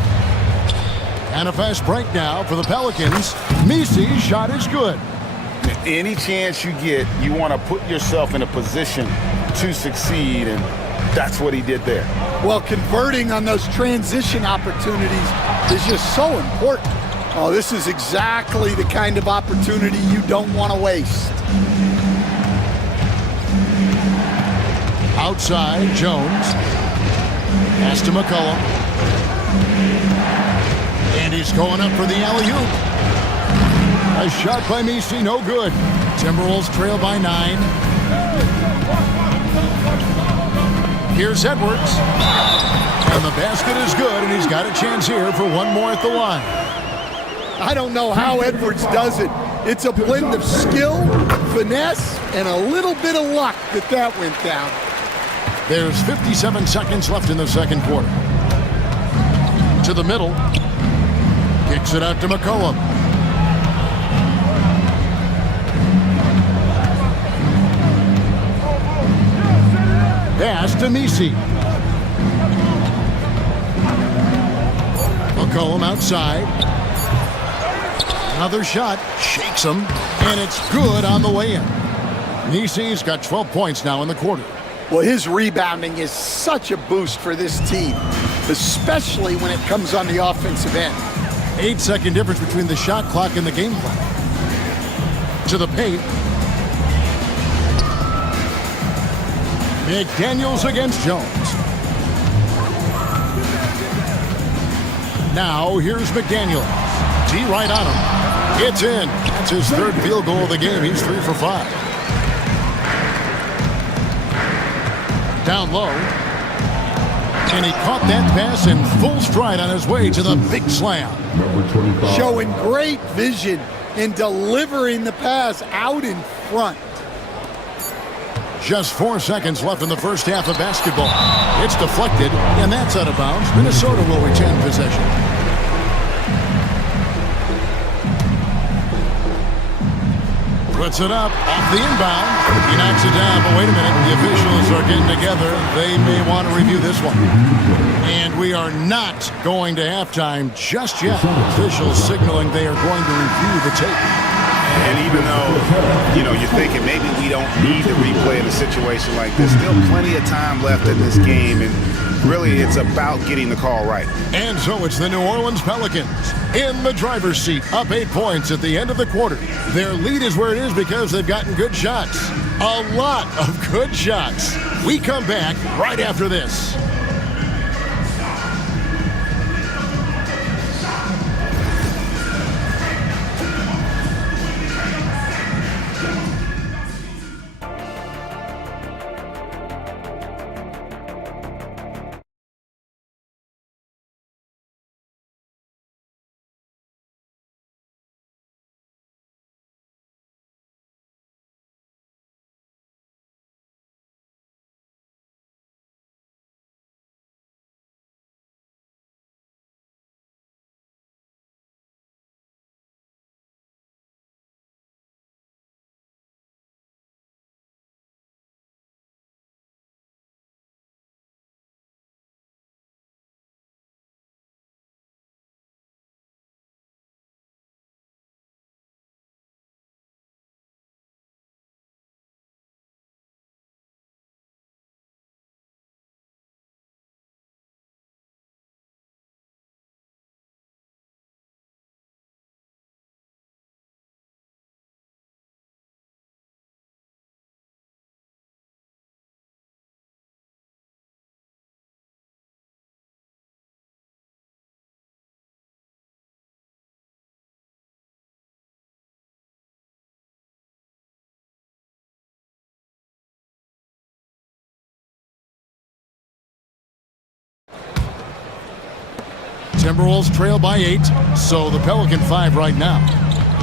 And a fast break now for the Pelicans. Misi's shot is good. Any chance you get, you want to put yourself in a position to succeed, and that's what he did there. Well, converting on those transition opportunities is just so important. Oh, this is exactly the kind of opportunity you don't want to waste. Outside, Jones. Pass to McCollum. And he's going up for the alley-oop. A shot by Misi, no good. Timberwolves trail by 9. Here's Edwards. And the basket is good, and he's got a chance here for one more at the line. I don't know how Edwards does it. It's a blend of skill, finesse, and a little bit of luck that went down. There's 57 seconds left in the second quarter. To the middle. Kicks it out to McCollum. Pass to Misi. McCollum outside. Another shot. Shakes him. And it's good on the way in. Misi's got 12 points now in the quarter. Well, his rebounding is such a boost for this team, especially when it comes on the offensive end. 8-second difference between the shot clock and the game clock. To the paint. McDaniels against Jones. Now here's McDaniels. D right on him. It's in. That's his third field goal of the game. He's 3 for 5. Down low. And he caught that pass in full stride on his way to the big slam. Showing great vision in delivering the pass out in front. Just 4 seconds left in the first half of basketball. It's deflected, and that's out of bounds. Minnesota will retain possession. Puts it up off the inbound. He knocks it down, but wait a minute. The officials are getting together. They may want to review this one. And we are not going to halftime just yet. Officials signaling they are going to review the tape. And even though, you're thinking maybe we don't need the replay in a situation like this, still plenty of time left in this game, and really it's about getting the call right. And so it's the New Orleans Pelicans in the driver's seat, up 8 points at the end of the quarter. Their lead is where it is because they've gotten good shots. A lot of good shots. We come back right after this. Timberwolves trail by 8, so the Pelican 5 right now.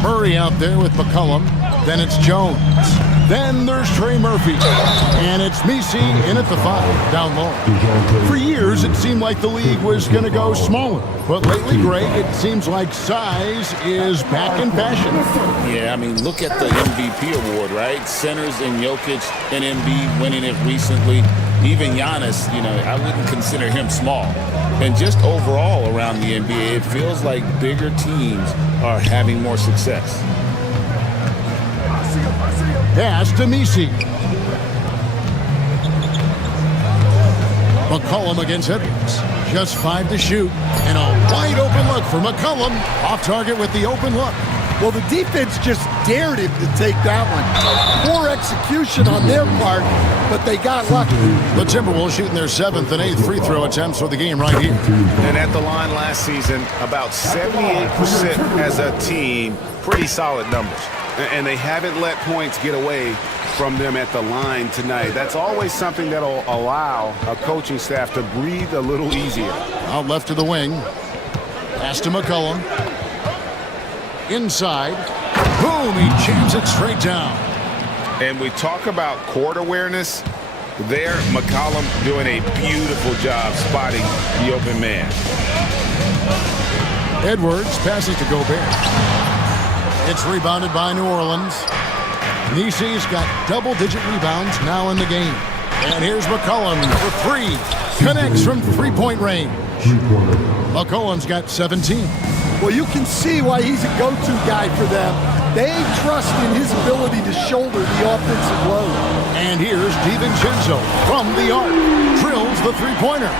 Murray out there with McCollum. Then it's Jones. Then there's Trey Murphy. And it's Messi in at the 5, down low. For years, it seemed like the league was going to go smaller. But lately, Greg, it seems like size is back in fashion. Yeah, I mean, look at the MVP award, right? Centers and Jokic and Embiid winning it recently. Even Giannis, you know, I wouldn't consider him small. And just overall around the NBA, it feels like bigger teams are having more success. Pass to Messi. McCollum against Edwards. Just 5 to shoot. And a wide open look for McCollum. Off target with the open look. Well, the defense just dared him to take that one. Poor execution on their part, but they got lucky. The Timberwolves shooting their 7th and 8th free throw attempts for the game right here. And at the line last season, about 78% as a team. Pretty solid numbers. And they haven't let points get away from them at the line tonight. That's always something that'll allow a coaching staff to breathe a little easier. Out left to the wing. Pass to McCollum. Inside. Boom, he jams it straight down. And we talk about court awareness. There, McCollum doing a beautiful job spotting the open man. Edwards passes to Gobert. It's rebounded by New Orleans. Nisi's got double-digit rebounds now in the game. And here's McCollum for 3. Connects from three-point range. McCollum's got 17. Well, you can see why he's a go-to guy for them. They trust in his ability to shoulder the offensive load. And here's DiVincenzo from the arc. Drills the three-pointer.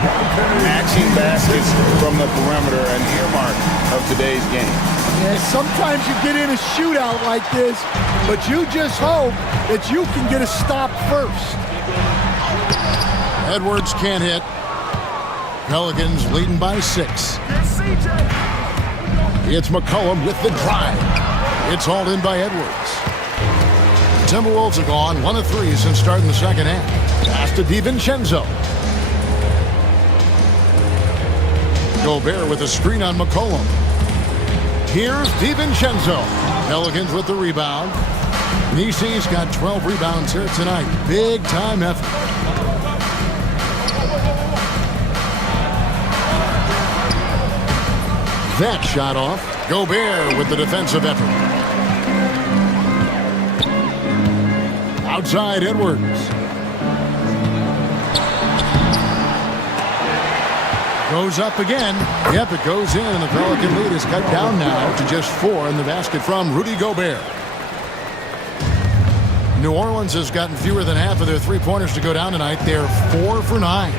Matching baskets from the perimeter, an earmark of today's game. Yeah, sometimes you get in a shootout like this, but you just hope that you can get a stop first. Edwards can't hit. Pelicans leading by 6. It's McCollum with the drive. It's hauled in by Edwards. Timberwolves have gone 1 of 3 since starting the second half. Pass to DiVincenzo. Gobert with a screen on McCollum. Here's DiVincenzo. Pelicans with the rebound. Nisi's got 12 rebounds here tonight. Big time effort. That shot off. Gobert with the defensive effort. Outside Edwards. Goes up again. Yep, it goes in, and the Pelican lead is cut down now to just 4 in the basket from Rudy Gobert. New Orleans has gotten fewer than half of their three-pointers to go down tonight. They're 4 for 9.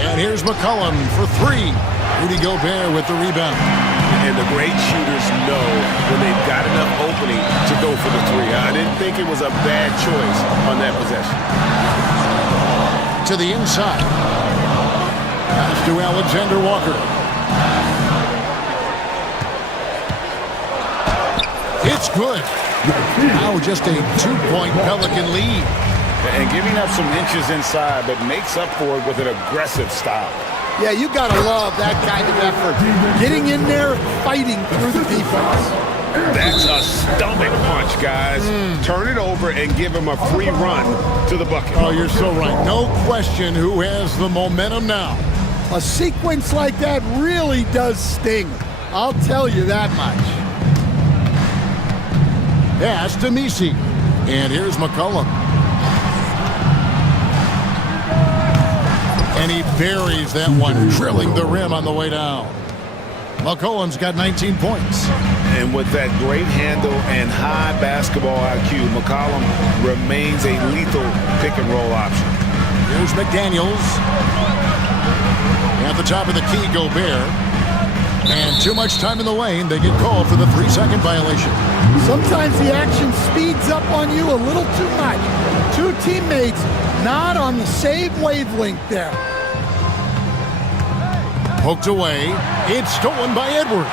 And here's McCollum for 3. Rudy Gobert with the rebound. And the great shooters know when they've got enough opening to go for the 3. I didn't think it was a bad choice on that possession. To the inside. Pass to Alexander Walker. It's good. Now just a 2-point Pelican lead. And giving up some inches inside, but makes up for it with an aggressive style. Yeah, you got to love that kind of effort. Getting in there, fighting through the defense. That's a stomach punch, guys. Turn it over and give him a free run to the bucket. Oh, you're so right. No question who has the momentum now. A sequence like that really does sting. I'll tell you that much. Pass to Messi. And here's McCollum. And he buries that one, drilling the rim on the way down. McCollum's got 19 points. And with that great handle and high basketball IQ, McCollum remains a lethal pick-and-roll option. Here's McDaniels. At the top of the key, Gobert. And too much time in the lane. They get called for the 3-second violation. Sometimes the action speeds up on you a little too much. Two teammates not on the same wavelength there. Poked away. It's stolen by Edwards.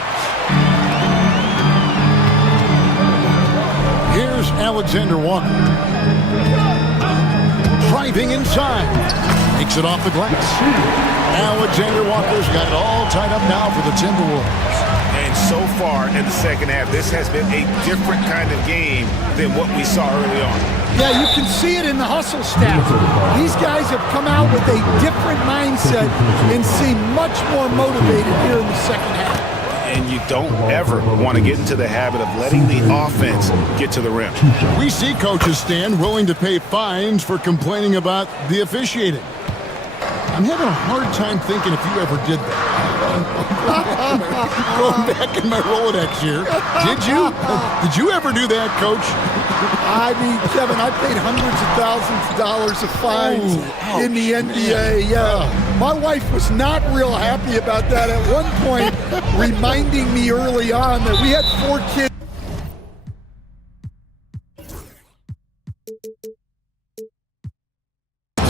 Here's Alexander Walker. Driving inside. Takes it off the glass. Alexander Walker's got it all tied up now for the Timberwolves. And so far in the second half, this has been a different kind of game than what we saw early on. Yeah, you can see it in the hustle stats. These guys have come out with a different mindset and seem much more motivated here in the second half. And you don't ever want to get into the habit of letting the offense get to the rim. We see coaches stand willing to pay fines for complaining about the officiating. I'm having a hard time thinking if you ever did that. Going back in my Rolodex here. Did you? Did you ever do that, Coach? I mean, Kevin, I paid hundreds of thousands of dollars of fines in the NBA. Yeah. My wife was not real happy about that at one point, reminding me early on that we had 4 kids.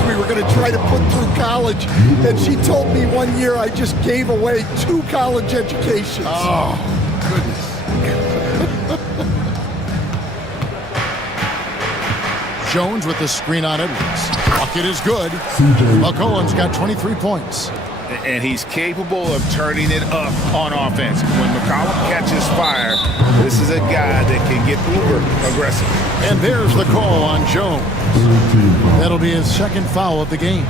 We were going to try to put through college, and she told me one year I just gave away 2 college educations. Oh, goodness. Jones with the screen on Edwards. Bucket is good. McCollum's got 23 points. And he's capable of turning it up on offense. When McCollum catches fire, this is a guy that can get uber aggressive. And there's the call on Jones. That'll be his second foul of the game.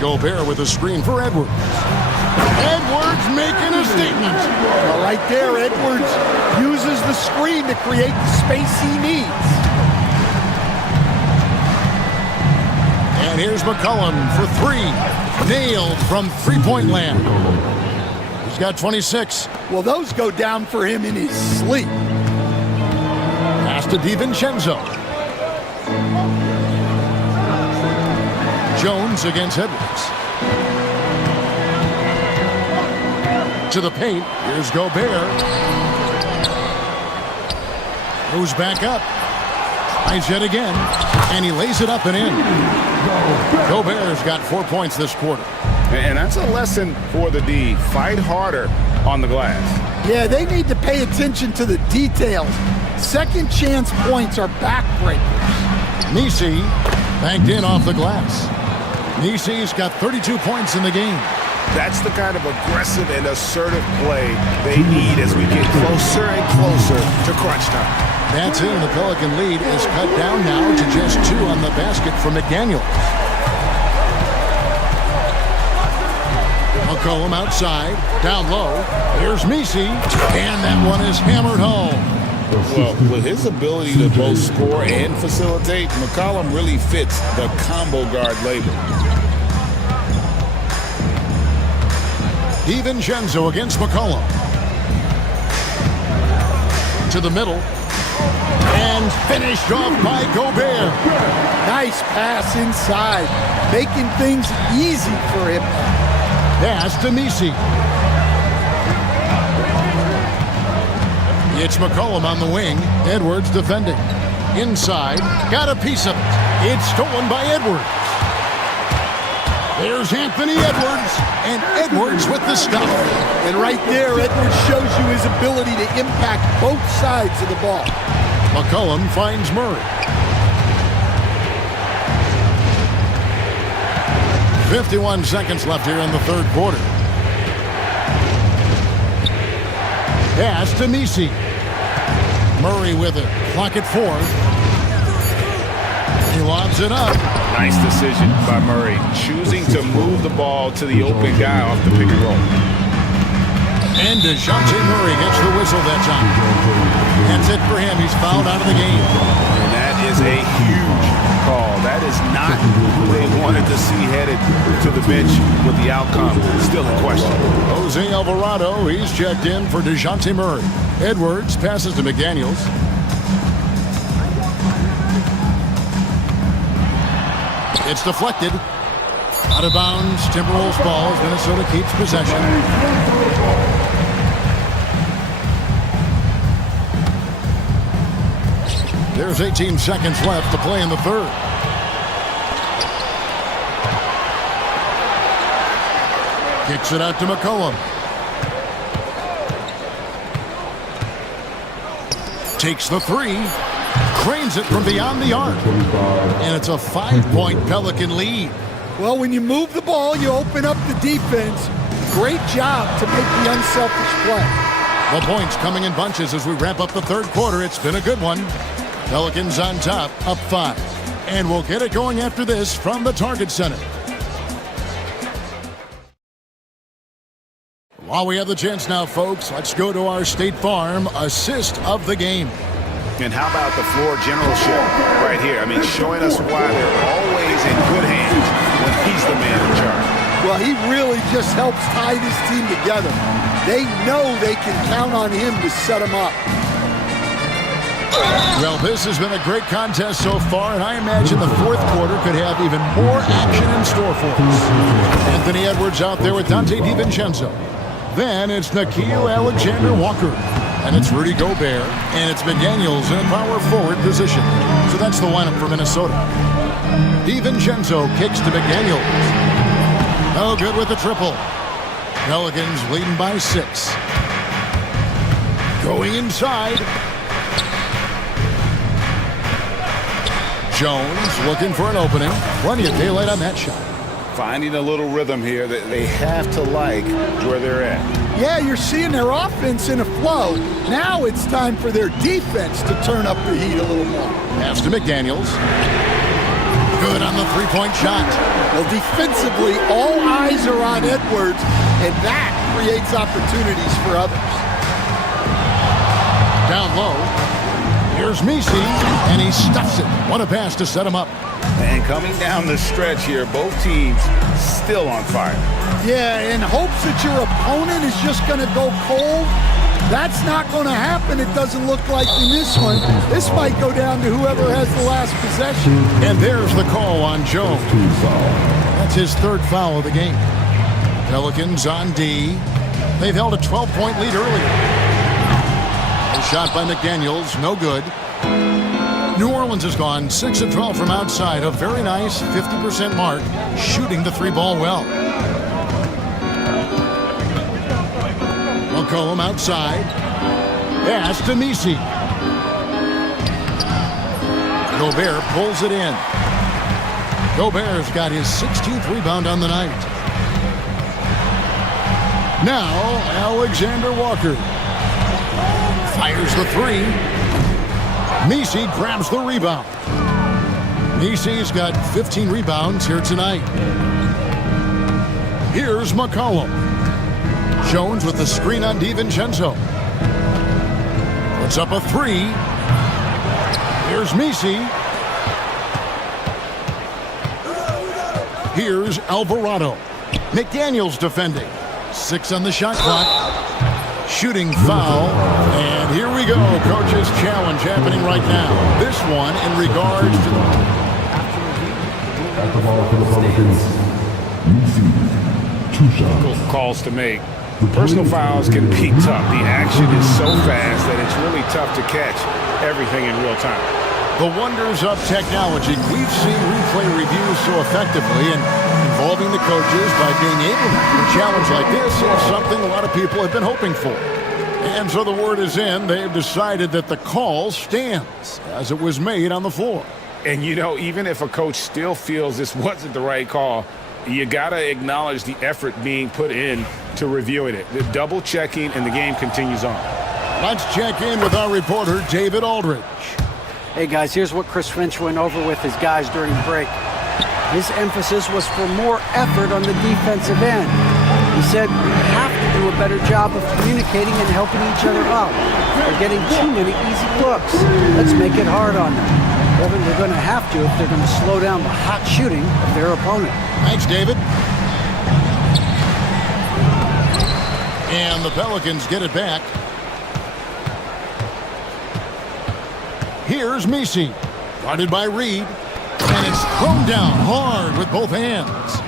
Gobert with a screen for Edwards. Edwards making a statement. Well, right there, Edwards uses the screen to create the space he needs. And here's McCollum for 3. Nailed from three-point land. He's got 26. Well, those go down for him in his sleep. Pass to DiVincenzo. Jones against Edwards. To the paint. Here's Gobert. Goes back up. Tries yet again. And he lays it up and in. Gobert's got 4 points this quarter. And that's a lesson for the D. Fight harder on the glass. Yeah, they need to pay attention to the details. Second chance points are backbreakers. Nisi banked in off the glass. Nisi's got 32 points in the game. That's the kind of aggressive and assertive play they need as we get closer and closer to crunch time. That's it, and the Pelican lead is cut down now to just 2 on the basket for McDaniels. McCollum outside, down low. Here's Nisi, and that one is hammered home. Well, with his ability to both score and facilitate, McCollum really fits the combo guard label. DiVincenzo against McCollum. To the middle. And finished off by Gobert. Nice pass inside, making things easy for him. Pass to Nisi. It's McCollum on the wing. Edwards defending. Inside. Got a piece of it. It's stolen by Edwards. There's Anthony Edwards. And Edwards with the stop. And right there, Edwards shows you his ability to impact both sides of the ball. McCollum finds Murray. 51 seconds left here in the third quarter. Pass to Nisi. Murray with it. Clock at 4. He lobs it up. Nice decision by Murray, choosing to move the ball to the open guy off the pick and roll. And DeJounte Murray gets the whistle that time. That's it for him. He's fouled out of the game. And that is a huge call. That is not who they wanted to see headed to the bench with the outcome still in question. Jose Alvarado, he's checked in for DeJounte Murray. Edwards passes to McDaniels. It's deflected. Out of bounds, Timberwolves ball as Minnesota keeps possession. There's 18 seconds left to play in the third. Kicks it out to McCollum. Takes the 3. Cranes it from beyond the arc. And it's a 5-point Pelican lead. Well, when you move the ball, you open up the defense. Great job to make the unselfish play. The points coming in bunches as we wrap up the third quarter. It's been a good one. Pelicans on top, up 5. And we'll get it going after this from the Target Center. While we have the chance now, folks, let's go to our State Farm assist of the game. And how about the floor generalship right here? I mean, showing us why they're always in good hands when he's the man in charge. Well, he really just helps tie this team together. They know they can count on him to set them up. Well, this has been a great contest so far, and I imagine the fourth quarter could have even more action in store for us. Anthony Edwards out there with Dante DiVincenzo. Then it's Nickeil Alexander-Walker. And it's Rudy Gobert, and it's McDaniels in a power forward position. So that's the lineup for Minnesota. DiVincenzo kicks to McDaniels. No good with the triple. Pelicans leading by 6. Going inside. Jones looking for an opening. Plenty of daylight on that shot. Finding a little rhythm here that they have to like where they're at. Yeah, you're seeing their offense in a flow. Now it's time for their defense to turn up the heat a little more. Pass to McDaniels. Good on the three-point shot. Well, defensively, all eyes are on Edwards, and that creates opportunities for others. Down low. Here's Misi, and he stuffs it. What a pass to set him up. And coming down the stretch here, both teams still on fire. Yeah, in hopes that your opponent is just going to go cold. That's not going to happen. It doesn't look like in this one. This might go down to whoever has the last possession. And there's the call on Jones. That's his third foul of the game. Pelicans on D. They've held a 12-point lead earlier. A shot by McDaniels, no good. New Orleans has gone 6 of 12 from outside, a very nice 50% mark, shooting the three-ball well. McCollum outside. Pass to Misi. Gobert pulls it in. Gobert's got his 16th rebound on the night. Now, Alexander Walker fires the three. Misi grabs the rebound. Misi's got 15 rebounds here tonight. Here's McCollum. Jones with the screen on DiVincenzo. Puts up a three. Here's Misi. Here's Alvarado. McDaniels defending. 6 on the shot clock. Shooting foul. And here we go. Coach's challenge happening right now. This one in regards to the... At the ball for the Pelicans. Misi. 2 shots. Calls to make. Personal fouls can be tough. The action is so fast that it's really tough to catch everything in real time. The wonders of technology. We've seen replay reviews so effectively, and involving the coaches by being able to do a challenge like this is something a lot of people have been hoping for. And so the word is in. They've decided that the call stands as it was made on the floor. And, you know, even if a coach still feels this wasn't the right call, you got to acknowledge the effort being put in to reviewing it. The double checking, and the game continues on. Let's check in with our reporter, David Aldridge. Hey, guys, here's what Chris Finch went over with his guys during the break. His emphasis was for more effort on the defensive end. He said we have to do a better job of communicating and helping each other out. They're getting too many easy looks. Let's make it hard on them. Kevin, they're going to have to if they're going to slow down the hot shooting of their opponent. Thanks, David. And the Pelicans get it back. Here's Misi, guarded by Reed, and it's thrown down hard with both hands.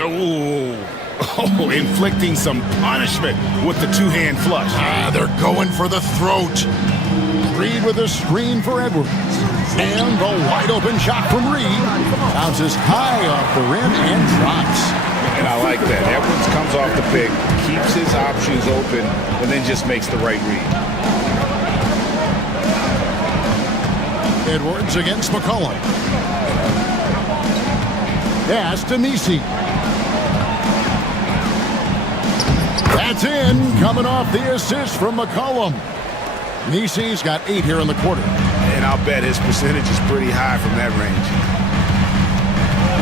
Oh, inflicting some punishment with the two-hand flush. They're going for the throat. Reed with a screen for Edwards. And the wide-open shot from Reed bounces high off the rim and drops. And I like that. Edwards comes off the pick, keeps his options open, and then just makes the right read. Edwards against McCollum. Pass to Nisi. That's in, coming off the assist from McCollum. Nisi's got 8 here in the quarter. And I'll bet his percentage is pretty high from that range.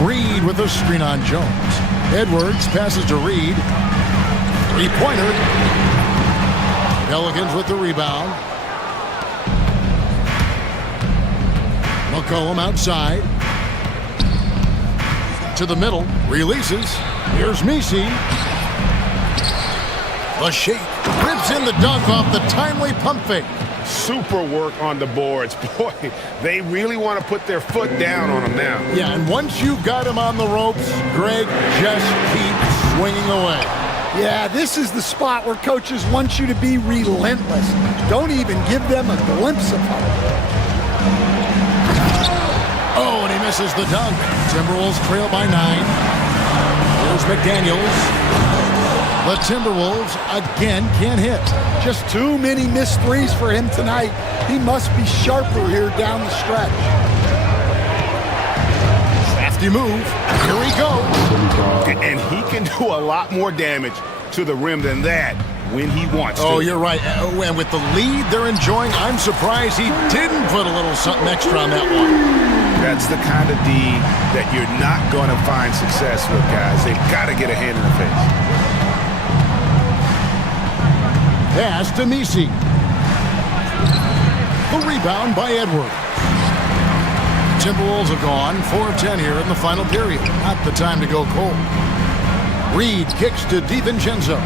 Reed with a screen on Jones. Edwards passes to Reed. 3-pointer. Pelicans with the rebound. McCollum outside. To the middle. Releases. Here's Nisi. The shake. Rips in the dunk off the timely pump fake. Super work on the boards. Boy, they really want to put their foot down on him now. Yeah, and once you've got him on the ropes, Greg, just keep swinging away. Yeah, this is the spot where coaches want you to be relentless. Don't even give them a glimpse of hope. Oh, and he misses the dunk. Timberwolves trail by 9. Here's McDaniels. The Timberwolves again can't hit. Just too many missed threes for him tonight. He must be sharper here down the stretch. Crafty move. Here he goes. And he can do a lot more damage to the rim than that when he wants to. Oh, you're right. And with the lead they're enjoying, I'm surprised he didn't put a little something extra on that one. That's the kind of D that you're not going to find success with, guys. They've got to get a hand in the face. Pass to Nisi. The rebound by Edwards. Timberwolves have gone 4 of 10 here in the final period. Not the time to go cold. Reed kicks to DiVincenzo.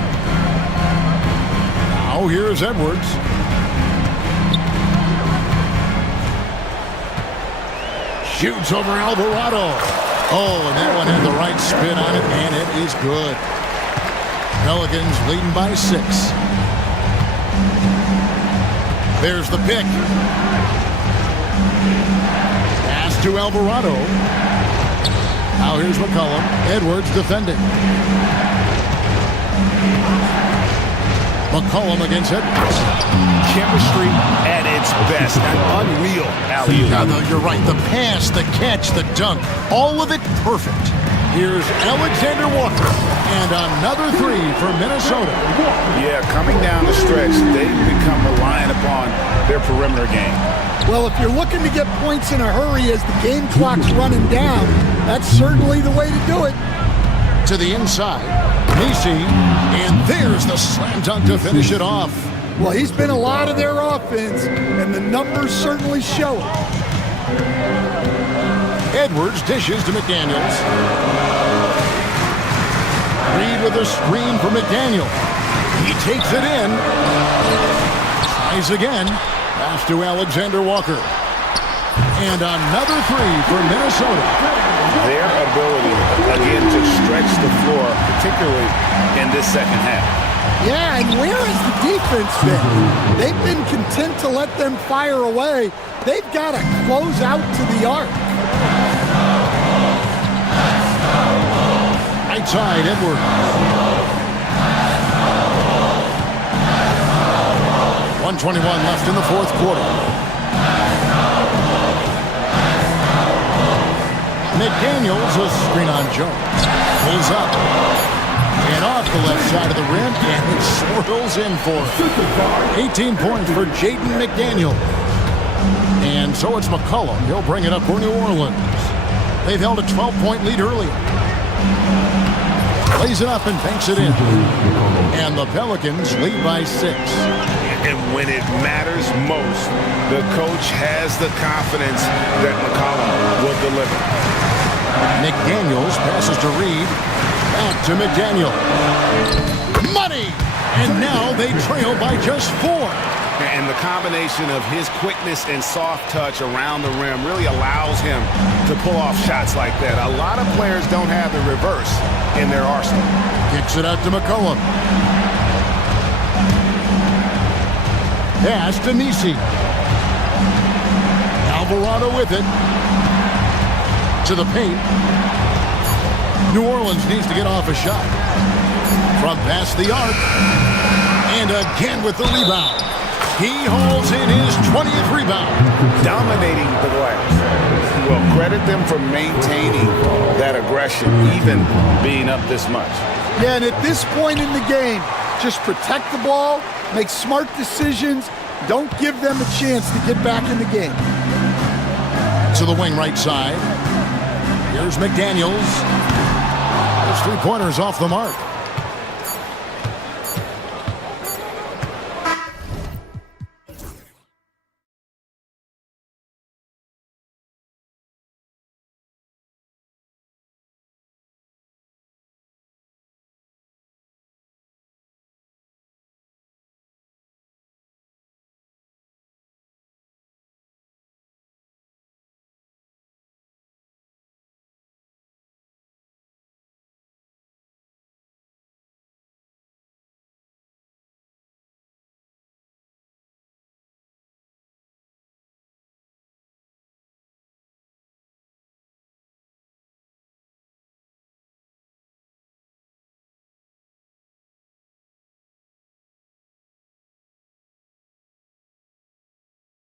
Now here's Edwards. Shoots over Alvarado. Oh, and that one had the right spin on it, and it is good. Pelicans leading by 6. There's the pick. Pass to Alvarado. Now here's McCollum. Edwards defending. McCollum against Edwards. Chemistry at its best. An unreal alley-oop. Now, though, you're right. The pass, the catch, the dunk, all of it perfect. Here's Alexander Walker. And another 3 for Minnesota. Yeah, coming down the stretch, they've become reliant upon their perimeter game. Well, if you're looking to get points in a hurry as the game clock's running down, that's certainly the way to do it. To the inside, Nisi, and there's the slam dunk to finish it off. Well, he's been a lot of their offense, and the numbers certainly show it. Edwards dishes to McDaniels. Reed with a screen for McDaniel. He takes it in. Tries again. Pass to Alexander Walker. And another 3 for Minnesota. Their ability, again, to stretch the floor, particularly in this second half. Yeah, and where has the defense been? They've been content to let them fire away. They've got to close out to the arc. Right side, Edwards. 1:21 left in the fourth quarter. McDaniels, a screen on Jones. Pulls up. And off the left side of the rim, and it swirls in for 18 points for Jaden McDaniel. And so it's McCollum. He'll bring it up for New Orleans. They've held a 12-point lead earlier. Plays it up and banks it in. And the Pelicans lead by 6. And when it matters most, the coach has the confidence that McCollum will deliver. McDaniels passes to Reed. Back to McDaniel. Money! And now they trail by just 4. And the combination of his quickness and soft touch around the rim really allows him to pull off shots like that. A lot of players don't have the reverse in their arsenal. Kicks it out to McCollum. Pass to Nisi. Alvarado with it. To the paint. New Orleans needs to get off a shot. From past the arc. And again with the rebound. He hauls in his 20th rebound. dominating the glass. Well, credit them for maintaining that aggression, even being up this much. Yeah, and at this point in the game, just protect the ball, make smart decisions, don't give them a chance to get back in the game. To the wing right side. Here's McDaniels. His three-pointer's off the mark.